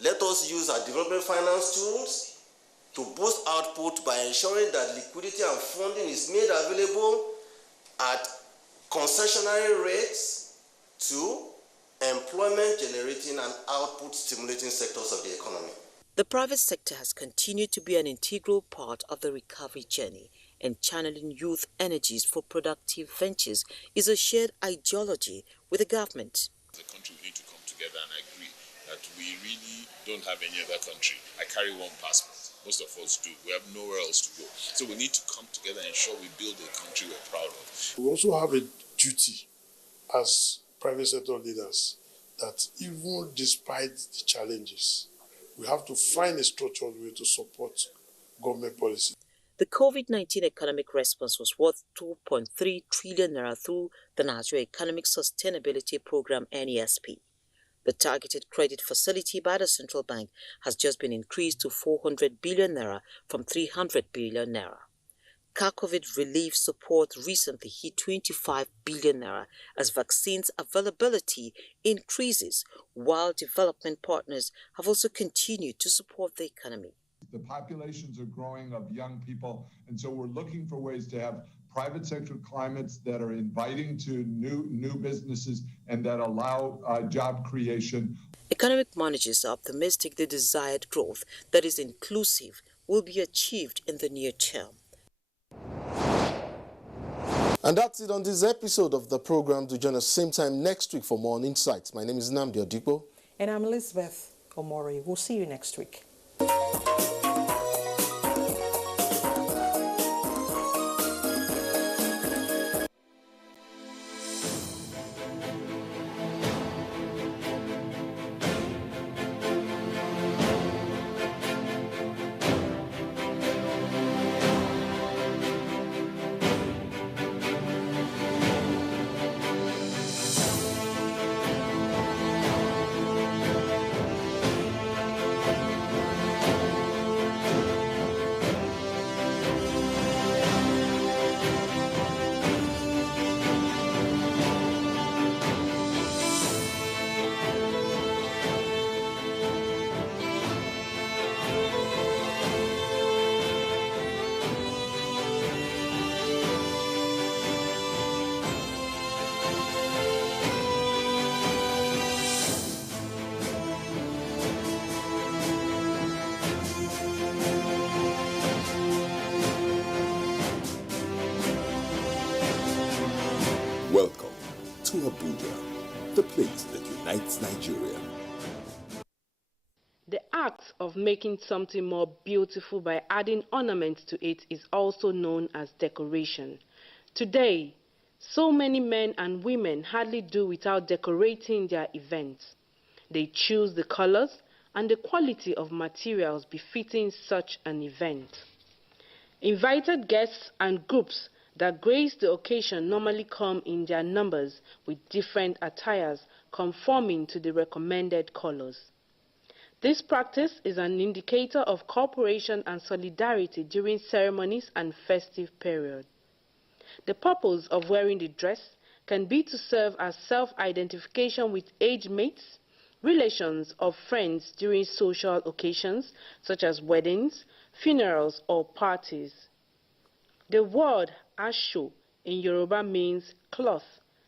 Let us use our development finance tools to boost output by ensuring that liquidity and funding is made available at concessionary rates to employment-generating and output-stimulating sectors of the economy. The private sector has continued to be an integral part of the recovery journey, and channeling youth energies for productive ventures is a shared ideology with the government. As a country, we need to come together and agree that we really don't have any other country. I carry one passport. Most of us do. We have nowhere else to go. So we need to come together and ensure we build a country we're proud of. We also have a duty as private sector leaders that even despite the challenges, we have to find a structured way to support government policy. The COVID-19 economic response was worth 2.3 trillion naira through the Nigeria Economic Sustainability Program, NESP. The targeted credit facility by the central bank has just been increased to 400 billion naira from 300 billion naira. COVID relief support recently hit 25 billion naira as vaccines availability increases, while development partners have also continued to support the economy. The populations are growing of young people, and so we're looking for ways to have private sector climates that are inviting to new businesses and that allow job creation. Economic managers are optimistic the desired growth that is inclusive will be achieved in the near term. And that's it on this episode of the program. Do join us same time next week for more insights. My name is Nnamdi Odipo. And I'm Elizabeth Omori. We'll see you next week. Welcome to Abuja, the place that unites Nigeria. The act of making something more beautiful by adding ornaments to it is also known as decoration. Today, so many men and women hardly do without decorating their events. They choose the colors and the quality of materials befitting such an event. Invited guests and groups that grace the occasion normally come in their numbers with different attires conforming to the recommended colors. This practice is an indicator of cooperation and solidarity during ceremonies and festive period. The purpose of wearing the dress can be to serve as self-identification with age mates, relations or friends during social occasions such as weddings, funerals or parties. The word Asho in Yoruba means cloth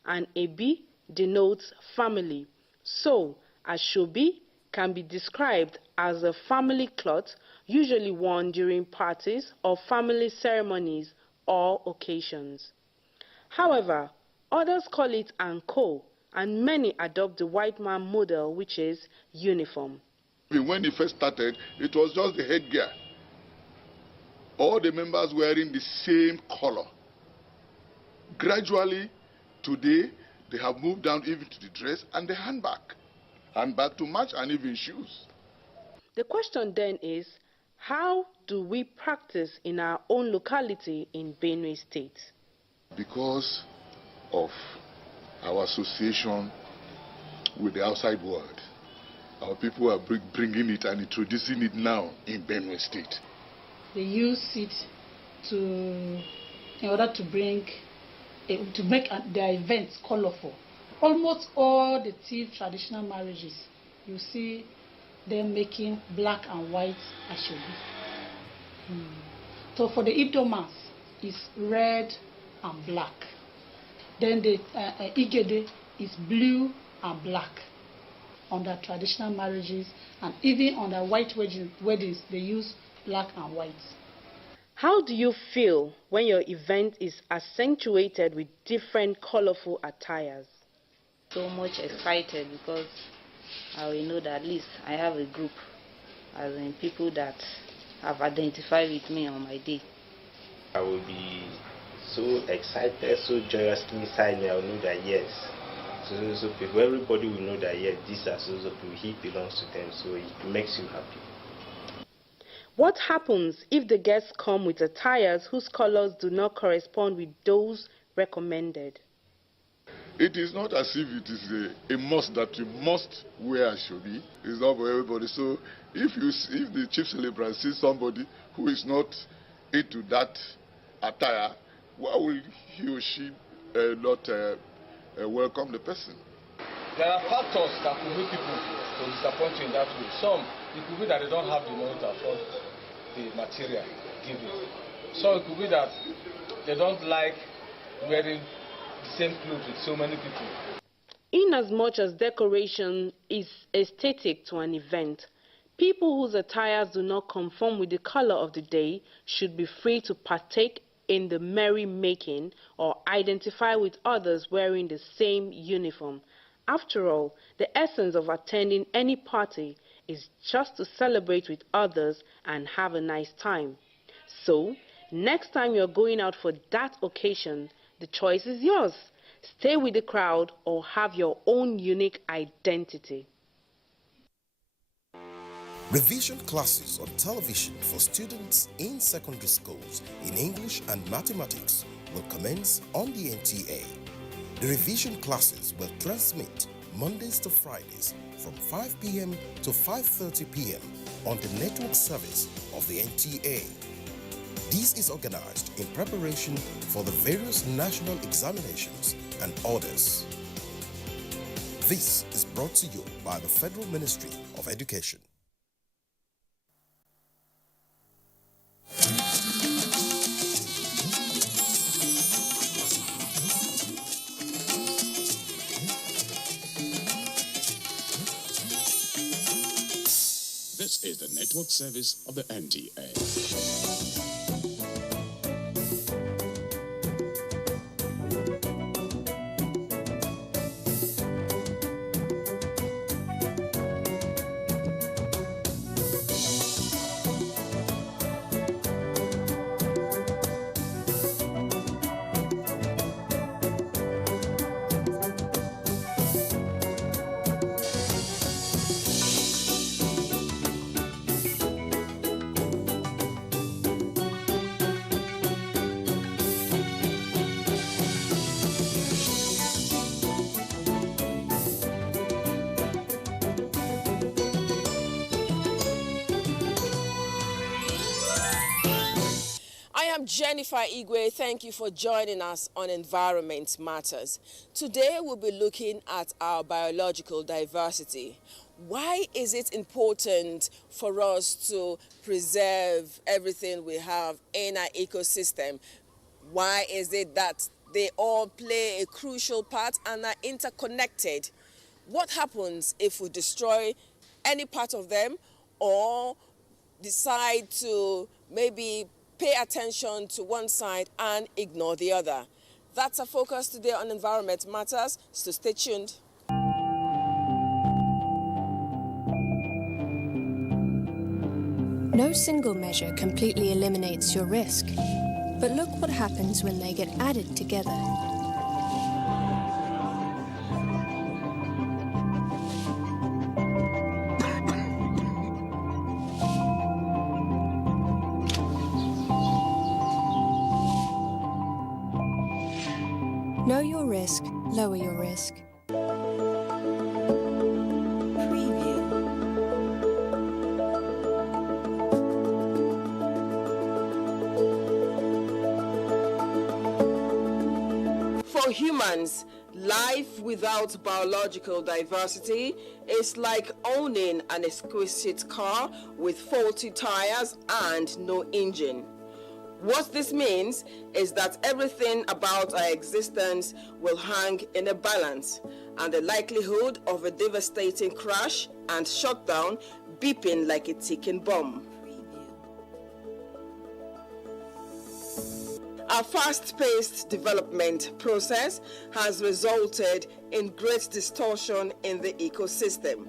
and Ebi denotes family. So, Ashobi can be described as a family cloth usually worn during parties or family ceremonies or occasions. However, others call it anko, and many adopt the white man model, which is uniform. When it first started, it was just the headgear. All the members wearing the same color. Gradually, today, they have moved down even to the dress and the handbag. Handbag to match and even shoes. The question then is, how do we practice in our own locality in Benue State? Because of our association with the outside world, our people are bringing it and introducing it now in Benue State. They use it in order to make their events colorful. Almost all the Tiv traditional marriages, you see them making black and white ashobi. So for the Ido mass, it's red and black. Then the Igede is blue and black on the traditional marriages, and even on the white weddings, they use black and white. How do you feel when your event is accentuated with different colorful attires? So much excited because I will know that at least I have a group, as in people that have identified with me on my day. I will be so excited, so joyous inside me. I will know that yes, so people, everybody will know that yes, these are so people, he belongs to them, so it makes you happy. What happens if the guests come with attires whose colors do not correspond with those recommended? It is not as if it is a must that you must wear ashobi. It's not for everybody. So if the chief celebrant sees somebody who is not into that attire, why will he or she not welcome the person? There are factors that could make people to disappoint you in that way. Some, it could be that they don't have the money to afford the material given. So it could be that they don't like wearing the same clothes with so many people. Inasmuch as decoration is aesthetic to an event, people whose attires do not conform with the color of the day should be free to partake in the merry-making or identify with others wearing the same uniform. After all, the essence of attending any party is just to celebrate with others and have a nice time. So, next time you're going out for that occasion, the choice is yours. Stay with the crowd or have your own unique identity. Revision classes on television for students in secondary schools in English and mathematics will commence on the NTA. The revision classes will transmit Mondays to Fridays from 5 p.m. to 5:30 p.m. on the network service of the NTA. This is organized in preparation for the various national examinations and orders. This is brought to you by the Federal Ministry of Education. This is the network service of the NTA. am Jennifer Igwe. Thank you for joining us on Environment Matters. Today we'll be looking at our biological diversity. Why is it important for us to preserve everything we have in our ecosystem? Why is it that they all play a crucial part and are interconnected? What happens if we destroy any part of them or decide to maybe pay attention to one side and ignore the other? That's our focus today on Environment Matters, so stay tuned. No single measure completely eliminates your risk, but look what happens when they get added together. Know your risk, lower your risk. For humans, life without biological diversity is like owning an exquisite car with faulty tires and no engine. What this means is that everything about our existence will hang in a balance, and the likelihood of a devastating crash and shutdown beeping like a ticking bomb. Our fast-paced development process has resulted in great distortion in the ecosystem.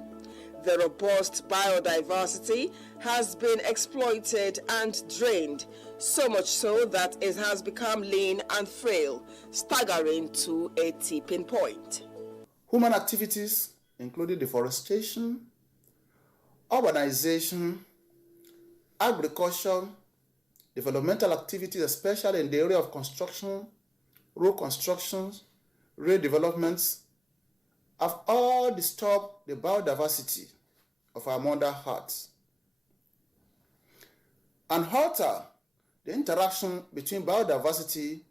The robust biodiversity has been exploited and drained, so much so that it has become lean and frail, staggering to a tipping point. Human activities, including deforestation, urbanization, agriculture, developmental activities, especially in the area of construction, road constructions, rail developments, have all disturbed the biodiversity of our mother earth and alter the interaction between biodiversity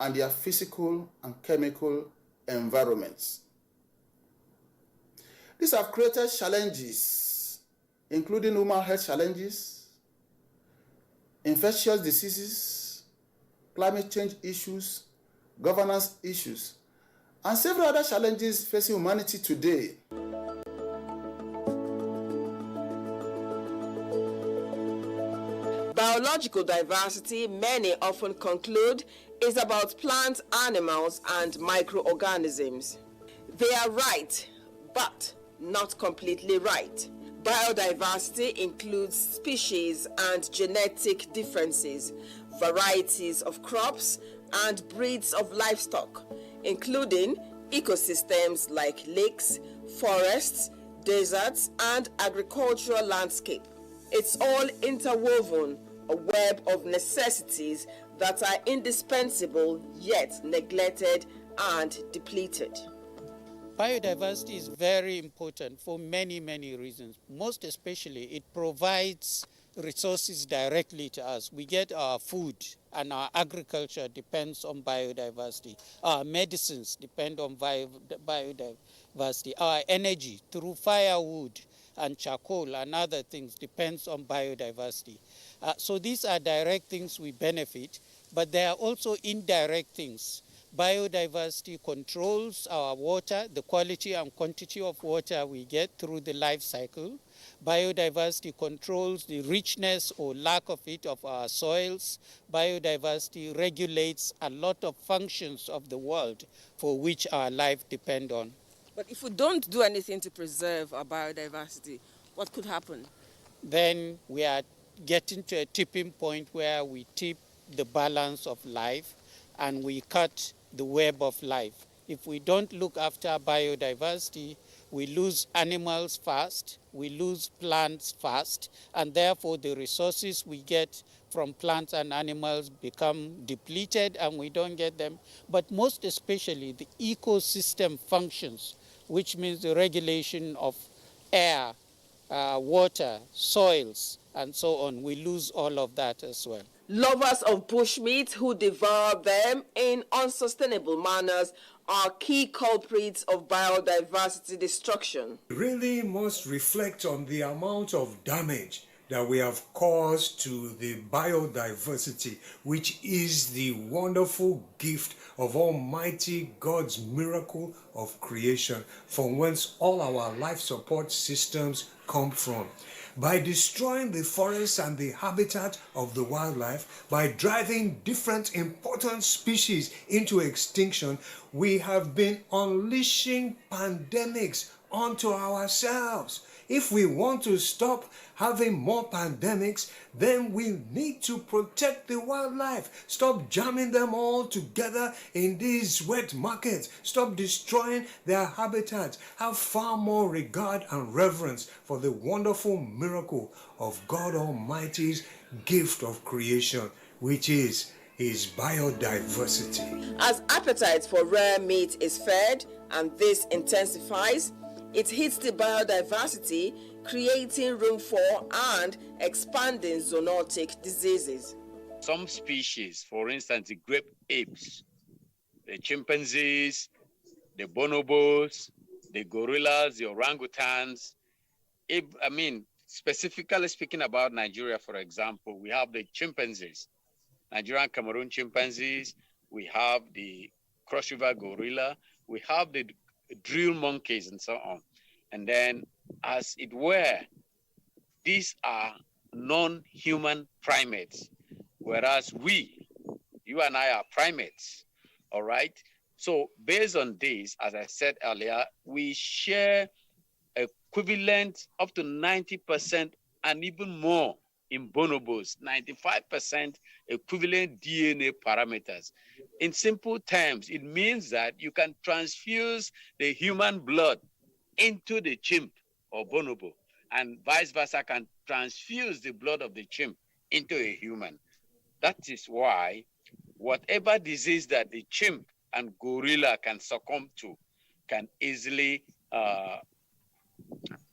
and their physical and chemical environments. These have created challenges, including human health challenges, infectious diseases, climate change issues, governance issues, and several other challenges facing humanity today. Biological diversity, many often conclude, is about plants, animals, and microorganisms. They are right, but not completely right. Biodiversity includes species and genetic differences, varieties of crops, and breeds of livestock, including ecosystems like lakes, forests, deserts, and agricultural landscape. It's all interwoven, a web of necessities that are indispensable yet neglected and depleted. Biodiversity is very important for many, many reasons. Most especially, it provides resources directly to us. We get our food, and our agriculture depends on biodiversity. Our medicines depend on biodiversity. Our energy through firewood and charcoal and other things depends on biodiversity. So these are direct things we benefit, but there are also indirect things. Biodiversity controls our water, the quality and quantity of water we get through the life cycle. Biodiversity controls the richness or lack of it of our soils. Biodiversity regulates a lot of functions of the world for which our life depends on. But if we don't do anything to preserve our biodiversity, what could happen? Then we are getting to a tipping point where we tip the balance of life and we cut the web of life. If we don't look after biodiversity, we lose animals fast, we lose plants fast, and therefore the resources we get from plants and animals become depleted and we don't get them. But most especially the ecosystem functions, which means the regulation of air, water, soils, and so on. We lose all of that as well. Lovers of bushmeat who devour them in unsustainable manners are key culprits of biodiversity destruction. We really must reflect on the amount of damage that we have caused to the biodiversity, which is the wonderful gift of Almighty God's miracle of creation, from whence all our life support systems come from. By destroying the forests and the habitat of the wildlife, by driving different important species into extinction, we have been unleashing pandemics onto ourselves. If we want to stop having more pandemics, then we need to protect the wildlife. Stop jamming them all together in these wet markets. Stop destroying their habitats. Have far more regard and reverence for the wonderful miracle of God Almighty's gift of creation, which is His biodiversity. As appetite for rare meat is fed, and this intensifies, it hits the biodiversity, creating room for and expanding zoonotic diseases. Some species, for instance, the grape apes, the chimpanzees, the bonobos, the gorillas, the orangutans. Specifically speaking about Nigeria, for example, we have the chimpanzees, Nigerian Cameroon chimpanzees, we have the Cross River gorilla, we have the drill monkeys and so on. And then, as it were, these are non-human primates, whereas you and I are primates, all right? So based on this, as I said earlier, we share equivalent up to 90% and even more in bonobos, 95% equivalent DNA parameters. In simple terms, it means that you can transfuse the human blood into the chimp or bonobo, and vice versa can transfuse the blood of the chimp into a human. That is why whatever disease that the chimp and gorilla can succumb to can easily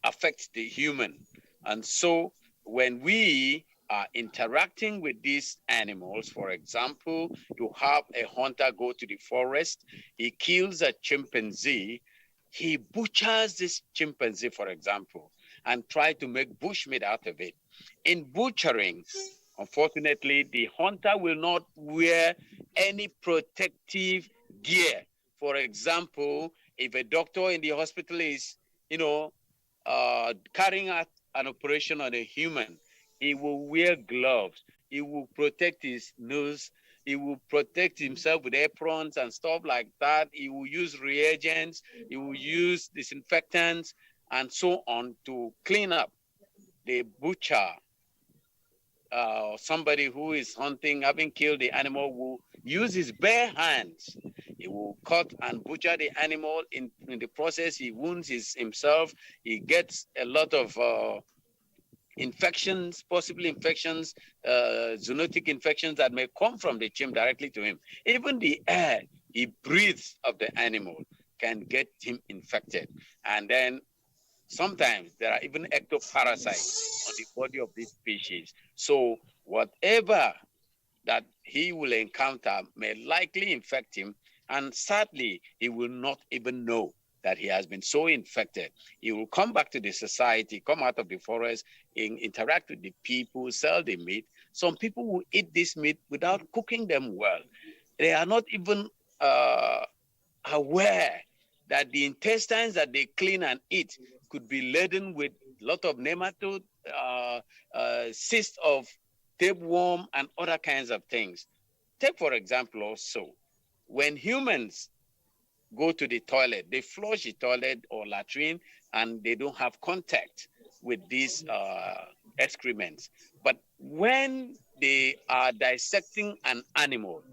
affect the human. And so when we are interacting with these animals, for example, you have a hunter go to the forest, he kills a chimpanzee, he butchers this chimpanzee, for example, and try to make bushmeat out of it. In butchering, unfortunately, the hunter will not wear any protective gear. For example, if a doctor in the hospital is, carrying out an operation on a human, he will wear gloves. He will protect his nose. He will protect himself with aprons and stuff like that. He will use reagents. He will use disinfectants and so on to clean up. The butcher, somebody who is hunting, having killed the animal, will use his bare hands. He will cut and butcher the animal. In the process, he wounds himself. He gets a lot of infections, possible infections, zoonotic infections that may come from the chimp directly to him. Even the air he breathes of the animal can get him infected. And then sometimes there are even ectoparasites on the body of this species. So whatever that he will encounter may likely infect him, and sadly, he will not even know that he has been so infected. He will come back to the society, come out of the forest, interact with the people, sell the meat. Some people will eat this meat without cooking them well. They are not even aware that the intestines that they clean and eat could be laden with a lot of nematode, cysts of tapeworm, and other kinds of things. Take, for example, also, when humans go to the toilet, they flush the toilet or latrine, and they don't have contact with these excrements. But when they are dissecting an animal,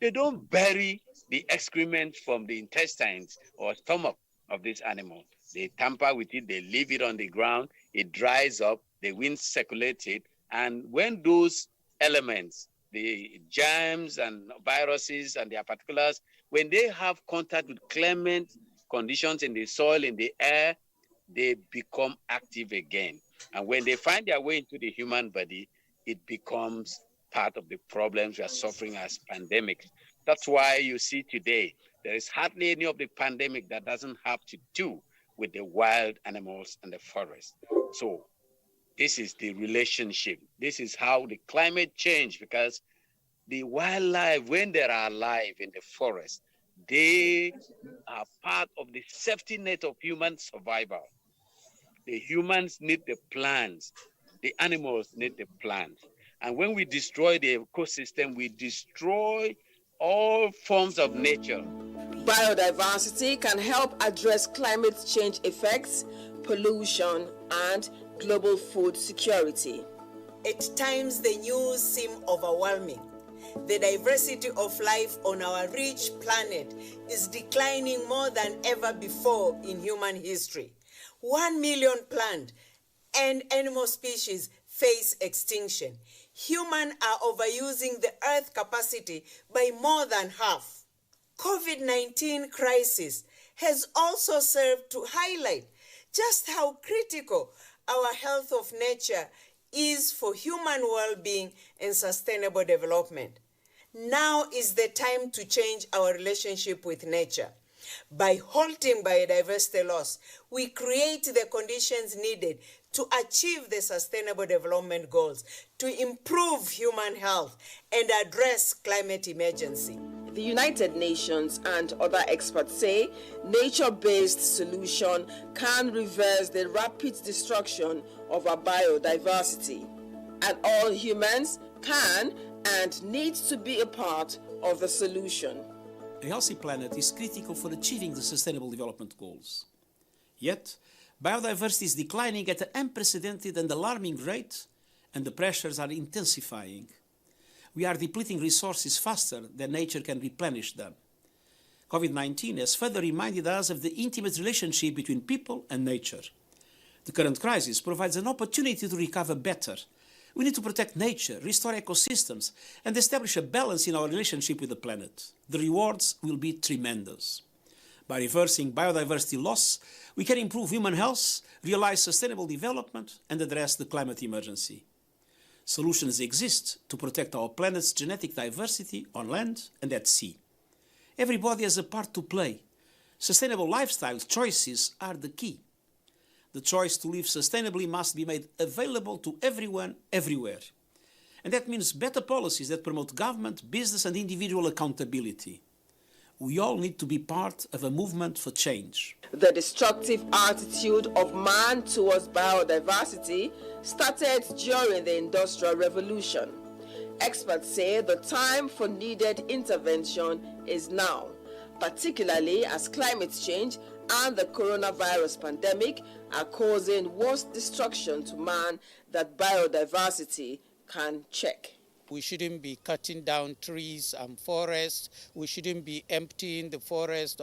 they don't bury the excrement from the intestines or stomach of this animal. They tamper with it, they leave it on the ground, it dries up, the wind circulates it, and when those elements, the germs and viruses and their particulars, when they have contact with clement conditions in the soil, in the air, they become active again. And when they find their way into the human body, it becomes part of the problems we are suffering as pandemics. That's why you see today, there is hardly any of the pandemic that doesn't have to do with the wild animals and the forest. So this is the relationship. This is how the climate change, because the wildlife, when they are alive in the forest, they are part of the safety net of human survival. The humans need the plants. The animals need the plants. And when we destroy the ecosystem, we destroy all forms of nature. Biodiversity can help address climate change effects, pollution, and global food security. At times, the news seems overwhelming. The diversity of life on our rich planet is declining more than ever before in human history. 1 million plant and animal species face extinction. Humans are overusing the Earth capacity by more than half. COVID-19 crisis has also served to highlight just how critical our health of nature is for human well-being and sustainable development. Now is the time to change our relationship with nature. By halting biodiversity loss, we create the conditions needed to achieve the Sustainable Development Goals, to improve human health, and address climate emergency. The United Nations and other experts say nature-based solution can reverse the rapid destruction of our biodiversity, and all humans can and need to be a part of the solution. A healthy planet is critical for achieving the Sustainable Development Goals. Yet, biodiversity is declining at an unprecedented and alarming rate, and the pressures are intensifying. We are depleting resources faster than nature can replenish them. COVID-19 has further reminded us of the intimate relationship between people and nature. The current crisis provides an opportunity to recover better. We need to protect nature, restore ecosystems, and establish a balance in our relationship with the planet. The rewards will be tremendous. By reversing biodiversity loss, we can improve human health, realize sustainable development, and address the climate emergency. Solutions exist to protect our planet's genetic diversity on land and at sea. Everybody has a part to play. Sustainable lifestyle choices are the key. The choice to live sustainably must be made available to everyone, everywhere. And that means better policies that promote government, business, and individual accountability. We all need to be part of a movement for change. The destructive attitude of man towards biodiversity started during the Industrial Revolution. Experts say the time for needed intervention is now, particularly as climate change and the coronavirus pandemic are causing worse destruction to man that biodiversity can check. We shouldn't be cutting down trees and forests. We shouldn't be emptying the forest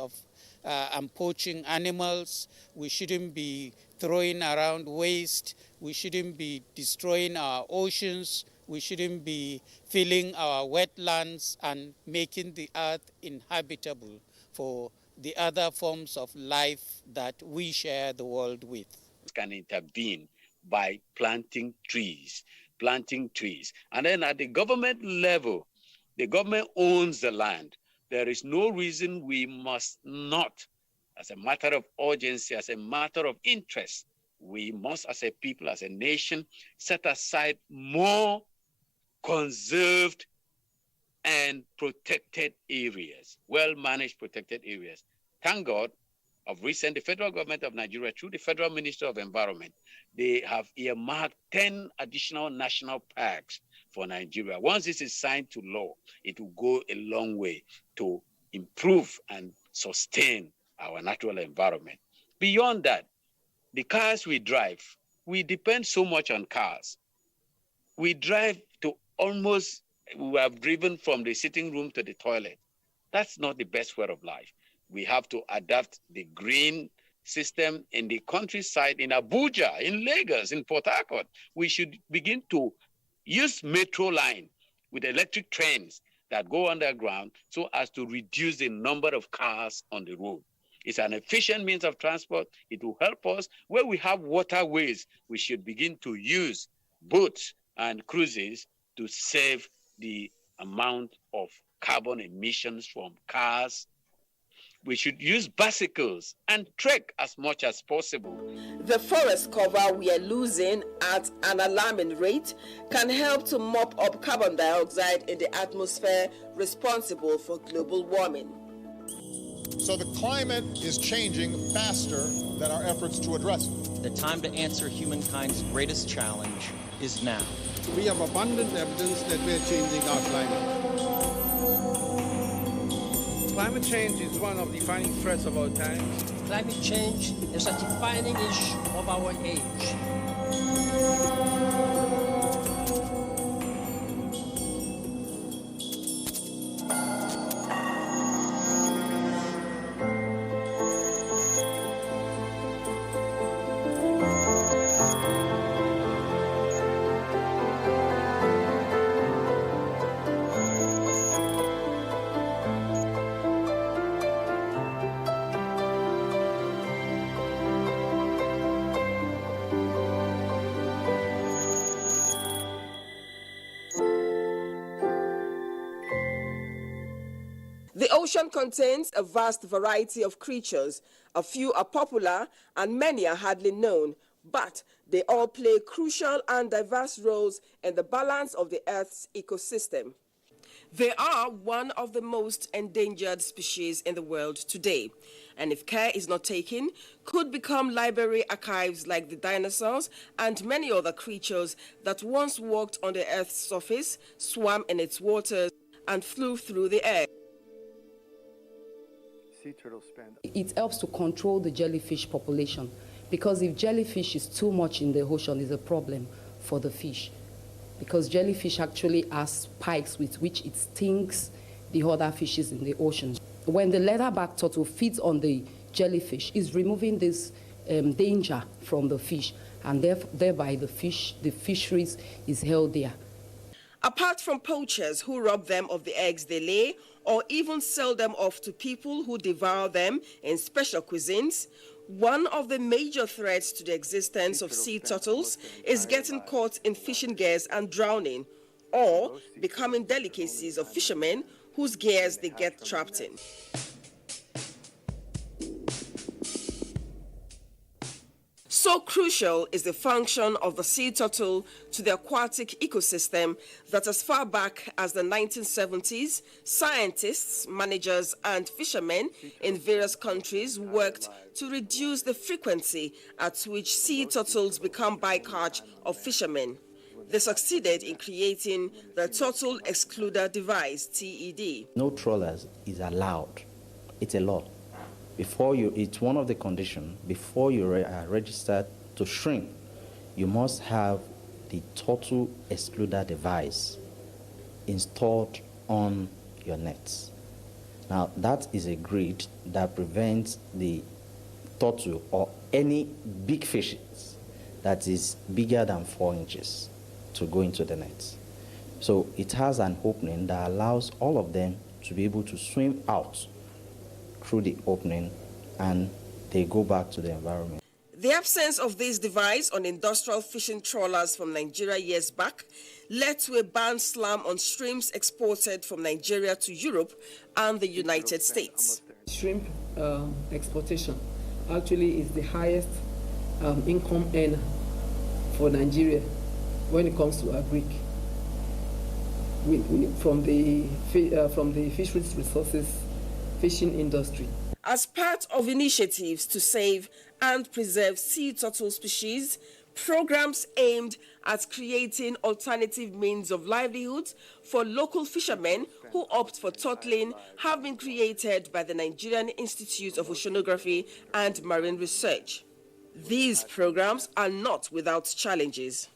and poaching animals. We shouldn't be throwing around waste. We shouldn't be destroying our oceans. We shouldn't be filling our wetlands and making the earth inhabitable for the other forms of life that we share the world with. Can intervene by planting trees. And then at the government level, the government owns the land. There is no reason we must not, as a matter of urgency, as a matter of interest, we must, as a people, as a nation, set aside more conserved and protected areas, well-managed protected areas. Thank God, of recent, the federal government of Nigeria, through the Federal Ministry of Environment, they have earmarked 10 additional national parks for Nigeria. Once this is signed to law, it will go a long way to improve and sustain our natural environment. Beyond that, the cars we drive, we depend so much on cars. We drive to almost, we have driven from the sitting room to the toilet. That's not the best way of life. We have to adapt the green system in the countryside, in Abuja, in Lagos, in Port Harcourt. We should begin to use metro line with electric trains that go underground so as to reduce the number of cars on the road. It's an efficient means of transport. It will help us. Where we have waterways, we should begin to use boats and cruises to save the amount of carbon emissions from cars. We should use bicycles and trek as much as possible. The forest cover we are losing at an alarming rate can help to mop up carbon dioxide in the atmosphere responsible for global warming. So the climate is changing faster than our efforts to address it. The time to answer humankind's greatest challenge is now. We have abundant evidence that we're changing our climate. Climate change is one of the defining threats of our times. Climate change is a defining issue of our age. The ocean contains a vast variety of creatures. A few are popular and many are hardly known, but they all play crucial and diverse roles in the balance of the Earth's ecosystem. They are one of the most endangered species in the world today, and if care is not taken, could become library archives like the dinosaurs and many other creatures that once walked on the Earth's surface, swam in its waters, and flew through the air. Sea turtles spend. It helps to control the jellyfish population, because if jellyfish is too much in the ocean, it's a problem for the fish, because jellyfish actually has spikes with which it stings the other fishes in the ocean. When the leatherback turtle feeds on the jellyfish, it's removing this danger from the fish, and thereby the fisheries is healthier. Apart from poachers who rob them of the eggs they lay, or even sell them off to people who devour them in special cuisines, one of the major threats to the existence of sea turtles is getting caught in fishing gears and drowning, or becoming delicacies of fishermen whose gears they get trapped in. So crucial is the function of the sea turtle to the aquatic ecosystem that as far back as the 1970s, scientists, managers, and fishermen in various countries worked to reduce the frequency at which sea turtles become bycatch of fishermen. They succeeded in creating the Turtle Excluder Device, TED. No trawlers is allowed. It's a law. It's one of the conditions, before you are registered to shrimp, you must have the Turtle Excluder Device installed on your nets. Now, that is a grid that prevents the turtle or any big fish that is bigger than 4 inches to go into the net. So it has an opening that allows all of them to be able to swim out through the opening, and they go back to the environment. The absence of this device on industrial fishing trawlers from Nigeria years back led to a ban slam on shrimps exported from Nigeria to Europe and the United States. Shrimp exportation actually is the highest income earner for Nigeria when it comes to agric. From the fisheries resources fishing industry. As part of initiatives to save and preserve sea turtle species, programs aimed at creating alternative means of livelihoods for local fishermen who opt for turtling have been created by the Nigerian Institute of Oceanography and Marine Research. These programs are not without challenges.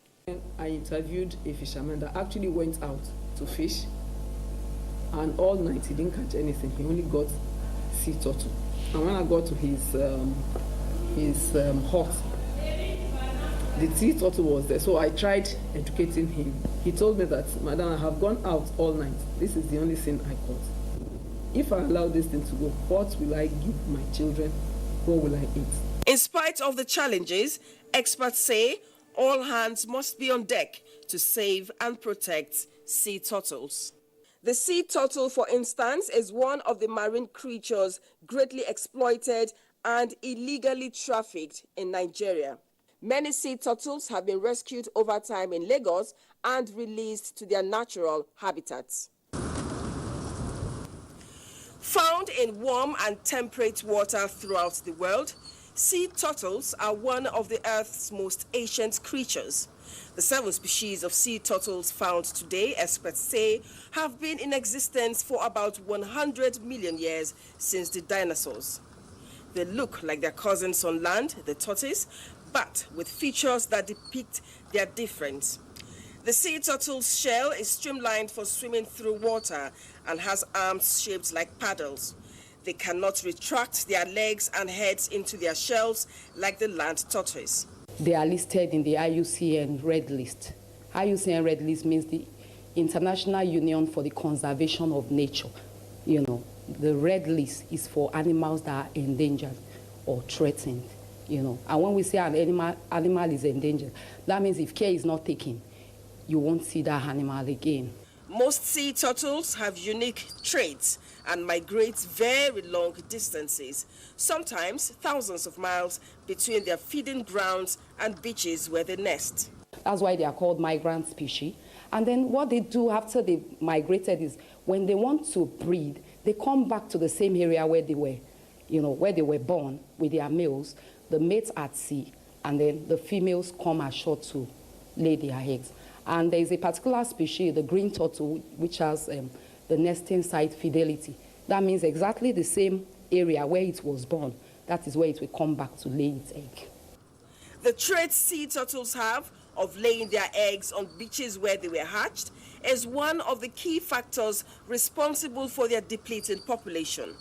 I interviewed a fisherman that actually went out to fish, and all night he didn't catch anything. He only got sea turtle. And when I got to his hut, the sea turtle was there. So I tried educating him. He told me that, "Madam, I have gone out all night. This is the only thing I caught." if I allow this thing to go, what will I give my children? What will I eat? In spite of the challenges, experts say all hands must be on deck to save and protect sea turtles. The sea turtle, for instance, is one of the marine creatures greatly exploited and illegally trafficked in Nigeria. Many sea turtles have been rescued over time in Lagos and released to their natural habitats. Found in warm and temperate water throughout the world, sea turtles are one of the Earth's most ancient creatures. The 7 species of sea turtles found today, experts say, have been in existence for about 100 million years since the dinosaurs. They look like their cousins on land, the tortoise, but with features that depict their difference. The sea turtle's shell is streamlined for swimming through water and has arms shaped like paddles. They cannot retract their legs and heads into their shells like the land tortoise. They are listed in the IUCN Red List. IUCN Red List means the International Union for the Conservation of Nature. You know, the Red List is for animals that are endangered or threatened. You know, and when we say an animal is endangered, that means if care is not taken, you won't see that animal again. Most sea turtles have unique traits and migrate very long distances, sometimes thousands of miles between their feeding grounds and beaches where they nest. That's why they are called migrant species. And then what they do after they migrated is when they want to breed, they come back to the same area where they were, you know, where they were born with their males, the mates at sea, and then the females come ashore to lay their eggs. And there is a particular species, the green turtle, which has the nesting site fidelity. That means exactly the same area where it was born. That is where it will come back to lay its egg. The trait sea turtles have of laying their eggs on beaches where they were hatched is one of the key factors responsible for their depleting population.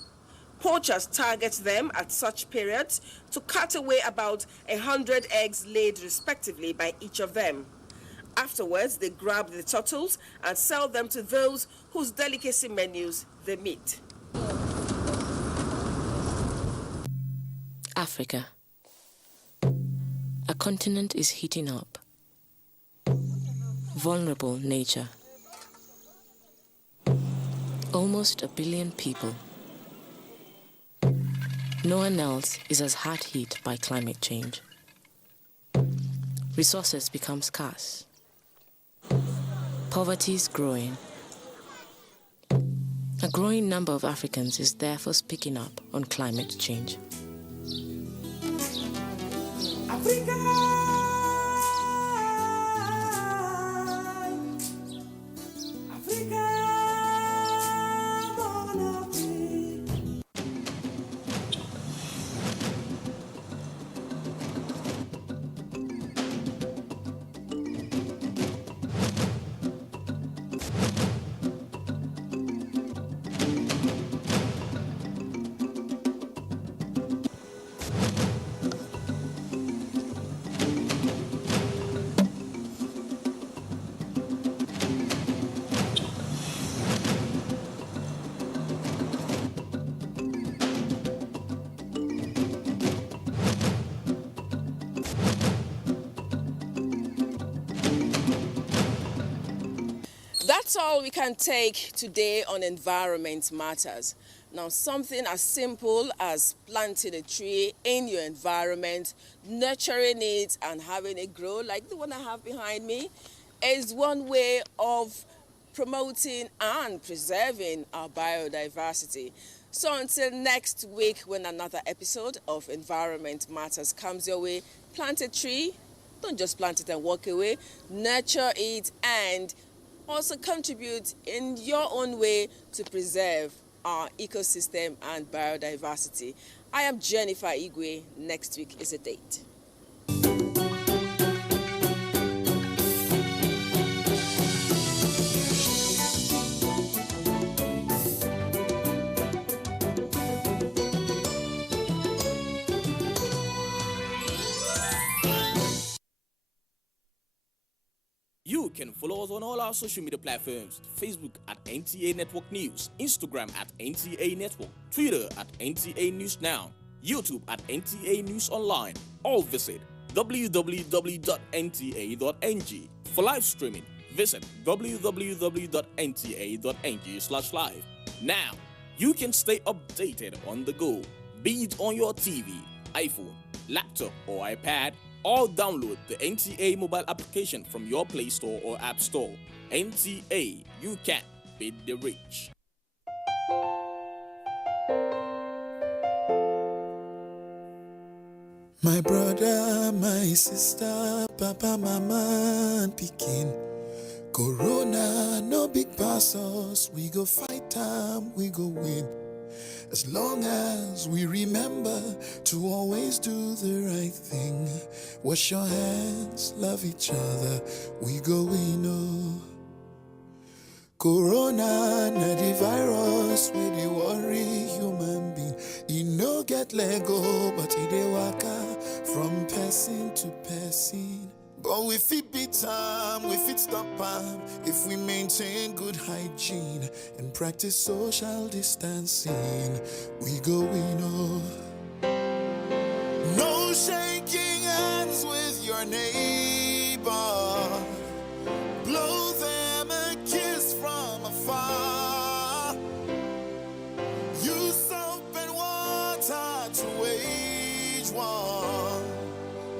Poachers target them at such periods to cut away about 100 eggs laid respectively by each of them. Afterwards, they grab the turtles and sell them to those whose delicacy menus they meet. Africa. A continent is heating up. Vulnerable nature. Almost 1 billion people. No one else is as hard hit by climate change. Resources become scarce. Poverty is growing. A growing number of Africans is therefore speaking up on climate change. That's all we can take today on Environment Matters. Now, something as simple as planting a tree in your environment, nurturing it and having it grow like the one I have behind me is one way of promoting and preserving our biodiversity. So until next week when another episode of Environment Matters comes your way, plant a tree. Don't just plant it and walk away. Nurture it and also contribute in your own way to preserve our ecosystem and biodiversity. I am Jennifer Igwe. Next week is a date. You can follow us on all our social media platforms: Facebook at NTA Network News, Instagram at NTA Network, Twitter at NTA News Now, YouTube at NTA News Online. Or visit www.nta.ng. For live streaming, visit www.nta.ng/live. Now, you can stay updated on the go, be it on your TV, iPhone, laptop, or iPad, or download the NTA mobile application from your Play Store or App Store. NTA, you can beat the rich. My brother, my sister, papa, mama, and pikin. Corona, no big pass us. We go fight time, we go win. As long as we remember to always do the right thing. Wash your hands, love each other, we go win. Oh. Corona, na the virus, we dey worry human being. E no get Lego, but e dey waka from person to person. But we fit beat time, we fit stop time if we maintain good hygiene and practice social distancing. We go win. Oh. No shaking hands with your neighbor. Blow them a kiss from afar. Use soap and water to wage war.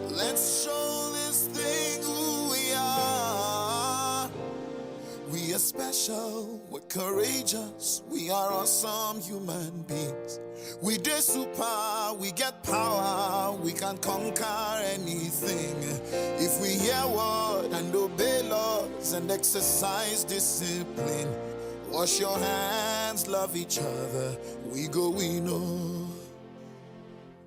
Let's show this thing who we are. We are special, we're courageous, we are awesome human beings. We dey super, we get power, we can conquer anything. If we hear word and obey laws and exercise discipline. Wash your hands, love each other, we go win. Oh.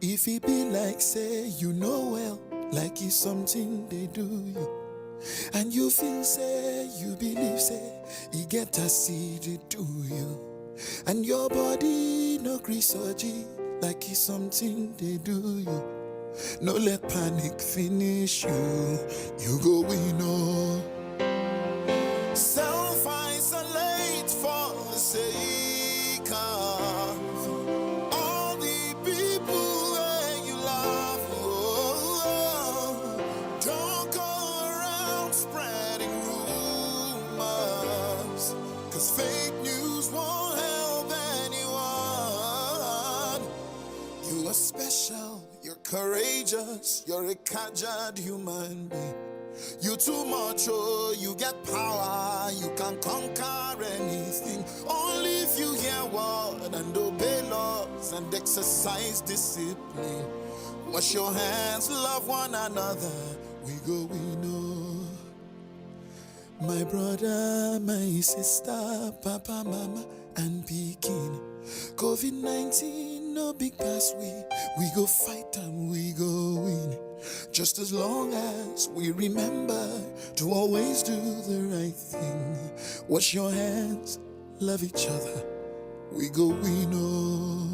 If it be like say you know well, like it's something they do you, and you feel say, you believe say, you get to see they do you, and your body no grisogy, like it's something they do you. No let panic finish you, you go win. Oh. Self-isolate for the sake of all the people that you love. Oh, don't go around spreading rumors, 'cause fake news won't help anyone. You are special, you're courageous, you're a caged human being. You too much, oh, you get power, you can conquer anything. Only if you hear word and obey laws and exercise discipline. Wash your hands, love one another, we go, we know. My brother, my sister, papa, mama, and pikin. COVID-19, no big pass, we go fight and we go win. Just as long as we remember to always do the right thing. Wash your hands, love each other, we go win. Oh.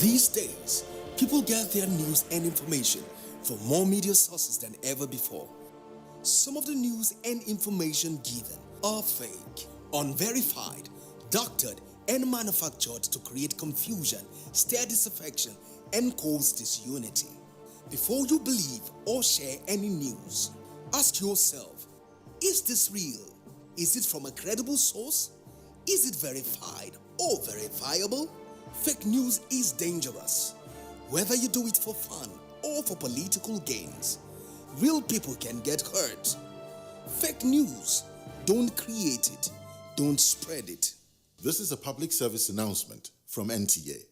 These days, people get their news and information from more media sources than ever before. Some of the news and information given are fake, unverified, doctored and manufactured to create confusion, stir disaffection, and cause disunity. Before you believe or share any news, ask yourself, is this real? Is it from a credible source? Is it verified or verifiable? Fake news is dangerous, whether you do it for fun or for political gains. Real people can get hurt. Fake news, don't create it, don't spread it. This is a public service announcement from NTA.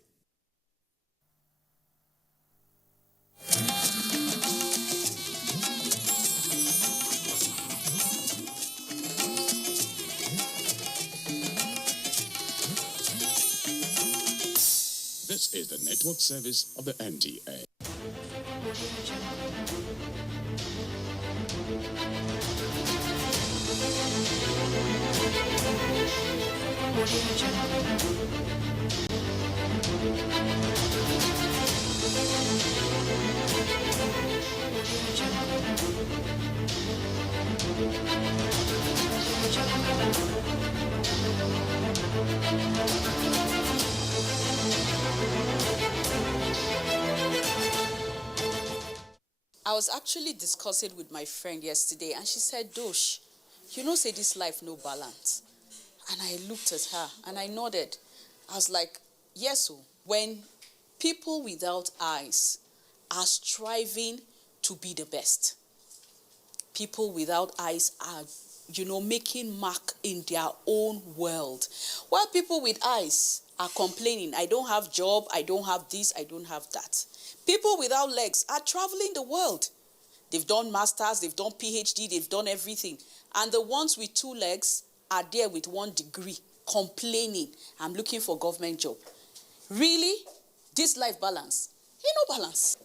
This is the network service of the NTA. Audio Jungle. was actually discussing with my friend yesterday, and she said, Dosh, you know, say this life no balance. And I looked at her and I nodded. I was like, yes, when people without eyes are striving to be the best, people without eyes are, you know, making mark in their own world, while people with eyes are complaining, I don't have job, I don't have this, I don't have that. People without legs are traveling the world. They've done masters, they've done PhD, they've done everything. And the ones with 2 legs are there with 1 degree, complaining, I'm looking for government job. Really? This life balance? Ain't no balance.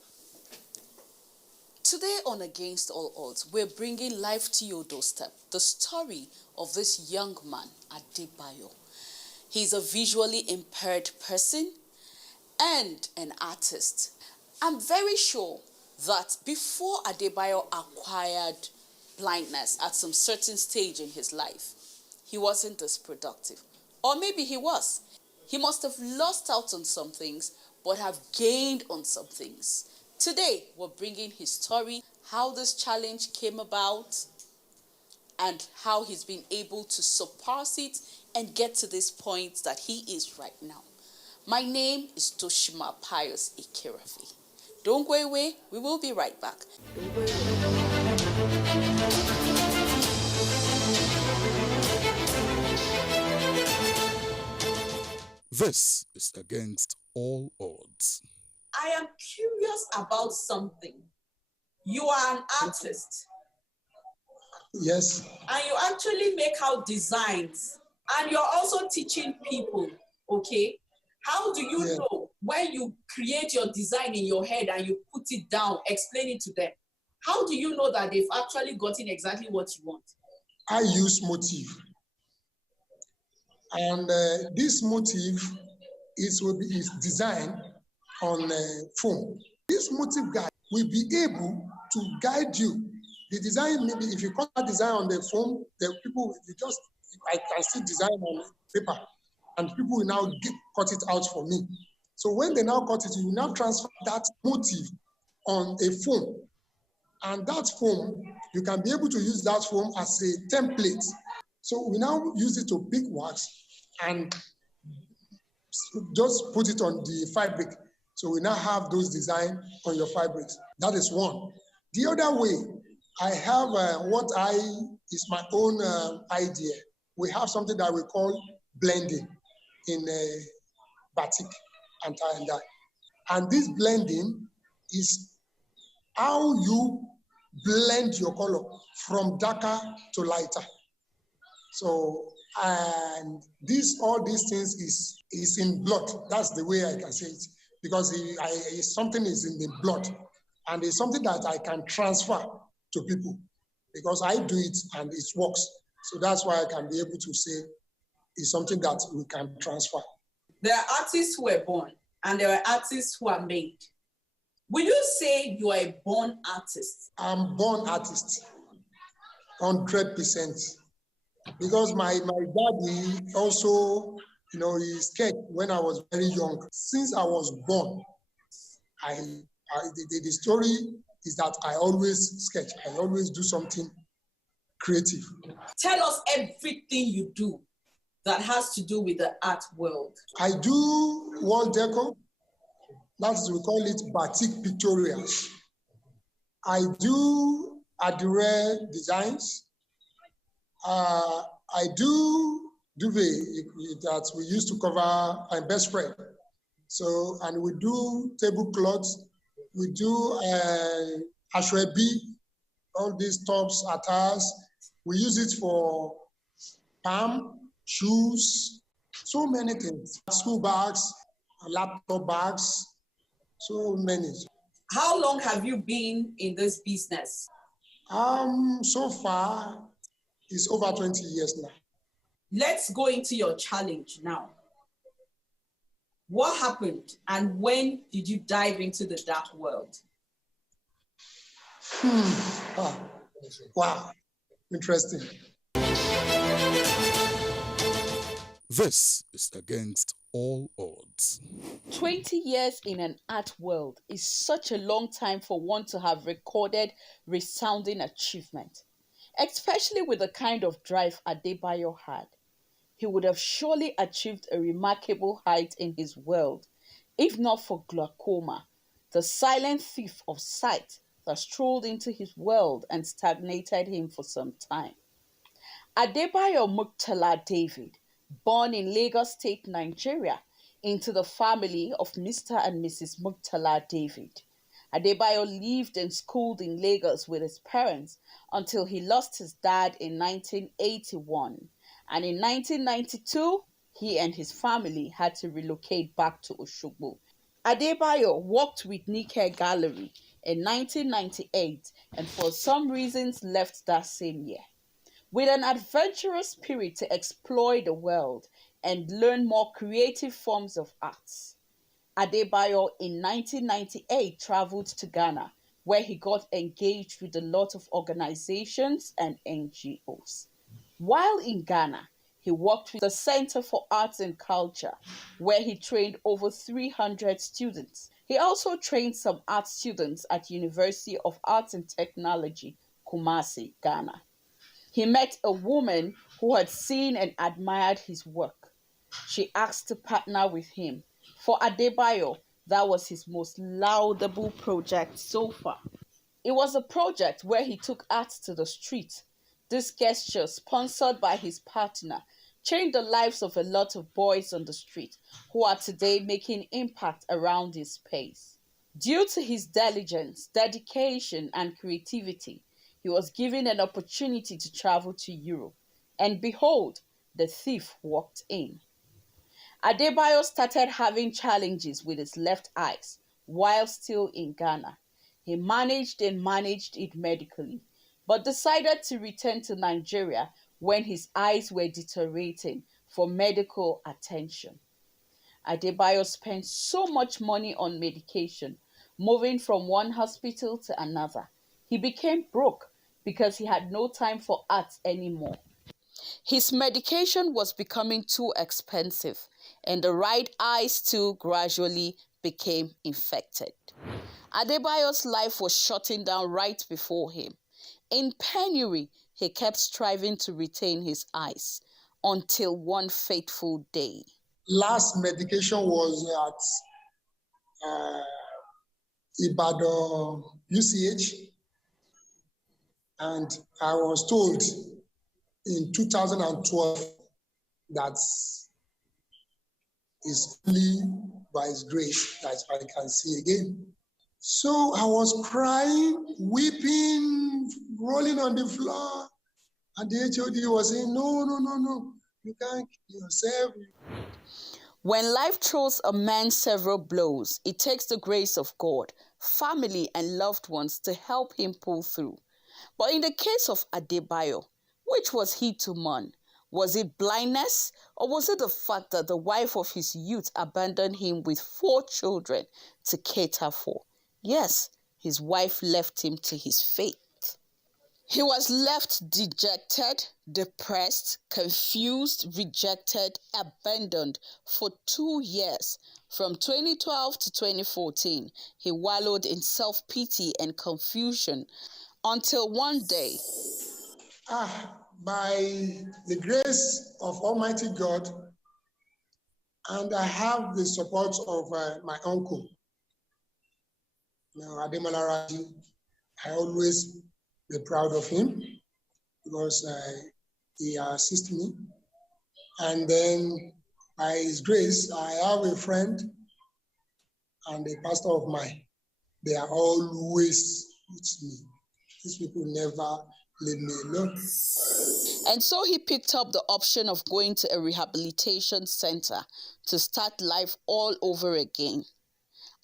Today on Against All Odds, we're bringing life to your doorstep the story of this young man, Adebayo. He's a visually impaired person and an artist. I'm very sure that before Adebayo acquired blindness at some certain stage in his life, he wasn't this productive. Or maybe he was. He must have lost out on some things, but have gained on some things. Today, we're bringing his story, how this challenge came about, and how he's been able to surpass it and get to this point that he is right now. My name is Toshima Pius Ikerafi. Don't go away, we will be right back. This is Against All Odds. I am curious about something. You are an artist. Yes. And you actually make out designs. And you're also teaching people, okay? How do you know when you create your design in your head and you put it down, explain it to them? How do you know that they've actually gotten exactly what you want? I use motif. And this motif is designed on foam. This motif guide will be able to guide you. The design, maybe if you cut a design on the foam, the people, I can see design on paper, and people will now cut it out for me. So when they now cut it, you will now transfer that motif on a foam. And that foam, you can be able to use that foam as a template. So we now use it to pick wax and just put it on the fabric. So we now have those designs on your fabrics. That is one. The other way, I have is my own idea. We have something that we call blending in batik and tie and dye. And this blending is how you blend your color from darker to lighter. So, and all these things is in blood. That's the way I can say it. Because something is in the blood. And it's something that I can transfer to people. Because I do it and it works. So that's why I can be able to say it's something that we can transfer. There are artists who are born and there are artists who are made. Will you say you are a born artist? I'm born artist, 100%. Because my daddy also, he sketched when I was very young. Since I was born, the story is that I always sketch. I always do something creative. Tell us everything you do that has to do with the art world. I do wall decor. That's, we call it batik pictorials. I do adire designs. I do duvet that we used to cover my best friend. So, and we do tablecloths. We do ashwebi, all these tops, attires. We use it for palm, shoes, so many things. School bags, laptop bags, so many. How long have you been in this business? So far, it's over 20 years now. Let's go into your challenge now. What happened and when did you dive into the dark world? Wow, interesting. This is Against all odds. 20 years in an art world is such a long time for one to have recorded resounding achievement, especially with the kind of drive Adebayo had. He would have surely achieved a remarkable height in his world, if not for glaucoma, the silent thief of sight that strolled into his world and stagnated him for some time. Adebayo Murtala David, born in Lagos State, Nigeria, into the family of Mr. and Mrs. Murtala David. Adebayo lived and schooled in Lagos with his parents until he lost his dad in 1981. And in 1992, he and his family had to relocate back to Osogbo. Adebayo worked with Nike Gallery in 1998 and for some reasons left that same year. With an adventurous spirit to explore the world and learn more creative forms of arts, Adebayo in 1998 traveled to Ghana, where he got engaged with a lot of organizations and NGOs. While in Ghana, he worked with the Center for Arts and Culture, where he trained over 300 students. He also trained some art students at University of Arts and Technology, Kumasi, Ghana. He met a woman who had seen and admired his work. She asked to partner with him. For Adebayo, that was his most laudable project so far. It was a project where he took art to the street. This gesture, sponsored by his partner, changed the lives of a lot of boys on the street who are today making impact around his space. Due to his diligence, dedication, and creativity, he was given an opportunity to travel to Europe. And behold, the thief walked in. Adebayo started having challenges with his left eyes while still in Ghana. He managed it medically, but decided to return to Nigeria when his eyes were deteriorating for medical attention. Adebayo spent so much money on medication, moving from one hospital to another. He became broke because he had no time for art anymore. His medication was becoming too expensive, and the right eyes too gradually became infected. Adebayo's life was shutting down right before him. In penury, he kept striving to retain his eyes until one fateful day. Last medication was at Ibadan UCH, and I was told in 2012 that it's only by His grace that I can see again. So I was crying, weeping, rolling on the floor, and the HOD was saying, no, you can't kill yourself. When life throws a man several blows, it takes the grace of God, family, and loved ones to help him pull through. But in the case of Adebayo, which was he to mourn? Was it blindness, or was it the fact that the wife of his youth abandoned him with 4 children to cater for? Yes, his wife left him to his fate. He was left dejected, depressed, confused, rejected, abandoned for 2 years. From 2012 to 2014, he wallowed in self-pity and confusion until one day, by the grace of Almighty God, and I have the support of my uncle, Ademola Raji. I always be proud of him because he assists me. And then by his grace, I have a friend and a pastor of mine. They are always with me. These people never leave me alone. And so he picked up the option of going to a rehabilitation center to start life all over again.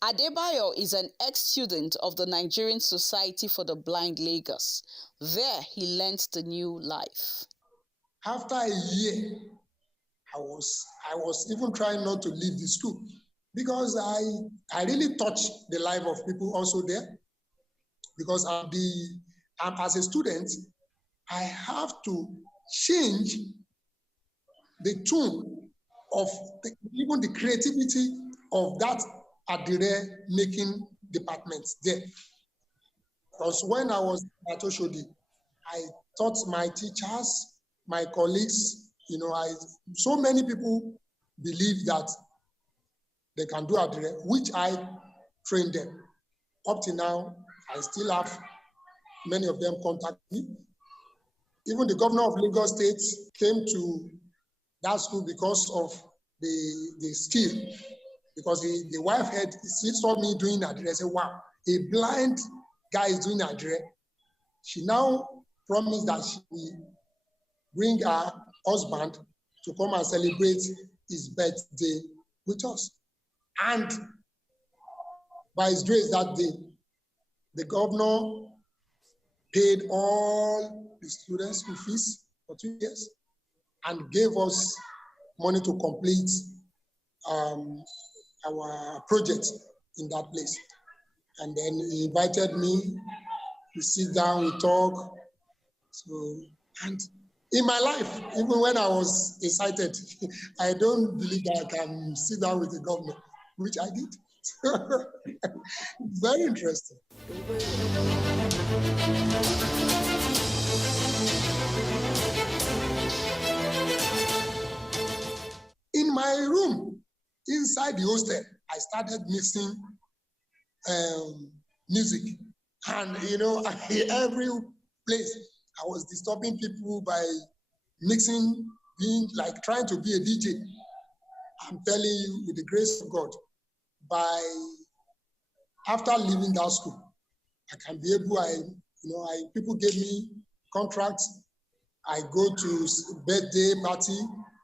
Adebayo is an ex-student of the Nigerian Society for the Blind Lagos. There he learnt the new life. After a year, I was even trying not to leave the school because I really touched the life of people also there. Because as a student, I have to change the tune of even the creativity of that adire making department there. Because when I was at Oshodi, I taught my teachers, my colleagues, so many people believe that they can do adire, which I trained them. Up to now, I still have many of them contact me. Even the governor of Lagos State came to that school because of the skill, because the wife she saw me doing adire. Said, wow, a blind guy is doing adire. She now promised that she will bring her husband to come and celebrate his birthday with us. And by his grace that day, the governor paid all the students' school fees for 2 years and gave us money to complete our project in that place. And then he invited me, we sit down, we talk. So, and in my life, even when I was excited, I don't believe that I can sit down with the governor, which I did. Very interesting. In my room, inside the hostel, I started mixing music. And, every place, I was disturbing people by mixing, being like trying to be a DJ. I'm telling you, with the grace of God, after leaving that school, I can be able, people gave me contracts. I go to birthday party,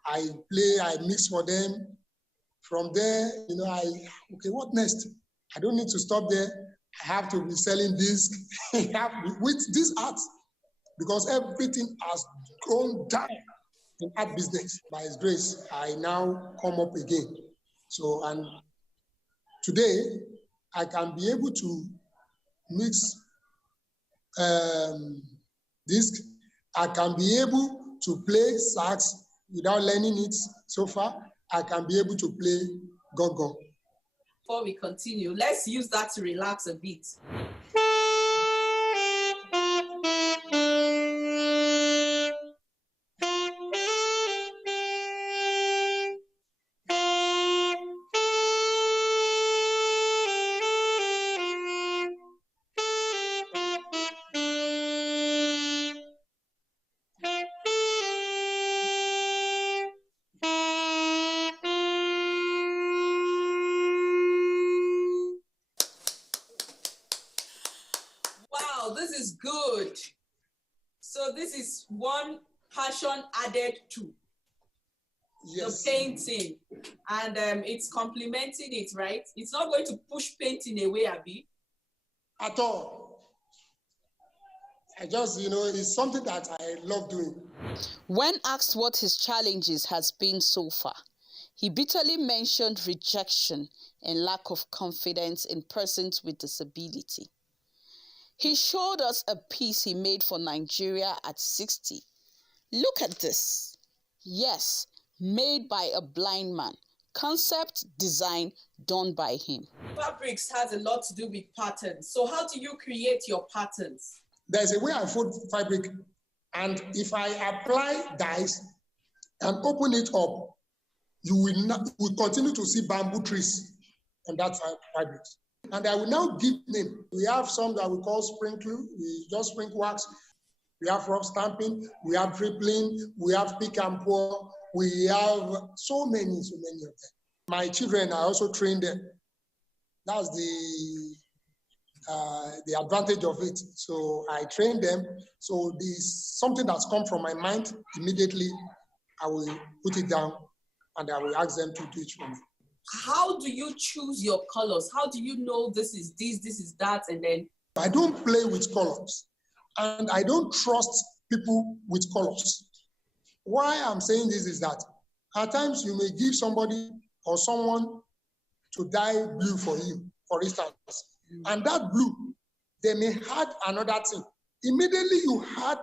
I play, I mix for them. From there, okay, what next? I don't need to stop there. I have to be selling discs with this art, because everything has gone down in art business. By His grace, I now come up again. So, and today, I can be able to mix discs. I can be able to play sax without learning it so far. I can be able to play gong-gong. Before we continue, let's use that to relax a bit. This is good. So this is one passion added to the painting, and it's complementing it, right? It's not going to push painting away, Abi? At all. I just, it's something that I love doing. When asked what his challenges has been so far, he bitterly mentioned rejection and lack of confidence in persons with disability. He showed us a piece he made for Nigeria at 60. Look at this. Yes, made by a blind man. Concept design done by him. Fabrics has a lot to do with patterns. So how do you create your patterns? There's a way I fold fabric, and if I apply dyes and open it up, you will continue to see bamboo trees on that fabric. And I will now give name. We have some that we call sprinkle. We just sprinkle wax. We have rough stamping. We have dribbling. We have pick and pour. We have so many of them. My children, I also train them. That's the advantage of it. So I train them. So this something that's come from my mind, immediately I will put it down and I will ask them to do it for me. How do you choose your colors? How do you know this is that, and then? I don't play with colors, and I don't trust people with colors. Why I'm saying this is that at times you may give somebody or someone to dye blue for you, for instance, and that blue, they may add another thing. Immediately you add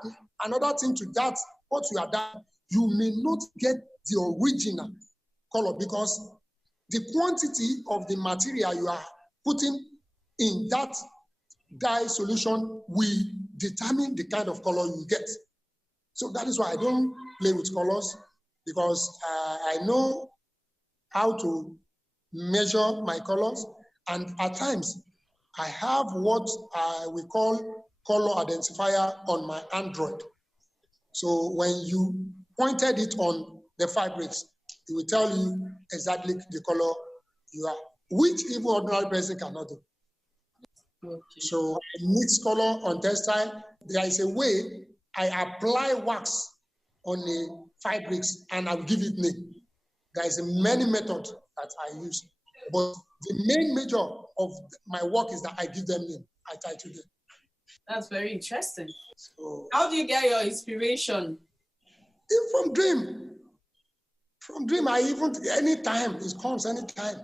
another thing to that, what you are done, you may not get the original color because the quantity of the material you are putting in that dye solution will determine the kind of color you get. So that is why I don't play with colors, because I know how to measure my colors. And at times, I have what we call color identifier on my Android. So when you pointed it on the fabrics, it will tell you exactly the color you are, which even ordinary person cannot do. Okay. So I mix color on textile. There is a way I apply wax on the fabrics and I'll give it name. There is many methods that I use, but the main major of my work is that I give them name. I title them. That's very interesting. So, how do you get your inspiration? From dream. From dream, anytime, it comes anytime.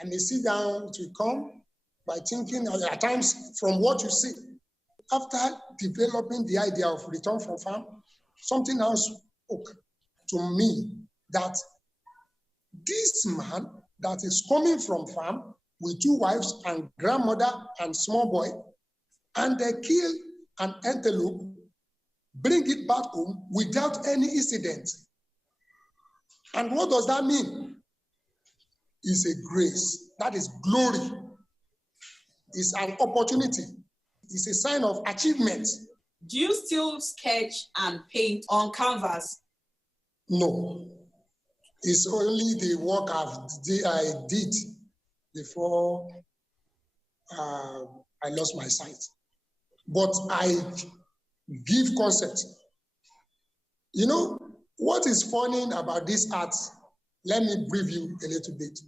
And they sit down, it will come by thinking, at times, from what you see. After developing the idea of return from farm, something else spoke to me that this man that is coming from farm with 2 wives and grandmother and small boy, and they kill an antelope, bring it back home without any incident. And what does that mean? It's a grace. That is glory. It's an opportunity. It's a sign of achievement. Do you still sketch and paint on canvas? No. It's only the work I did before I lost my sight. But I give concept. You know, what is funny about this art, let me brief you a little bit.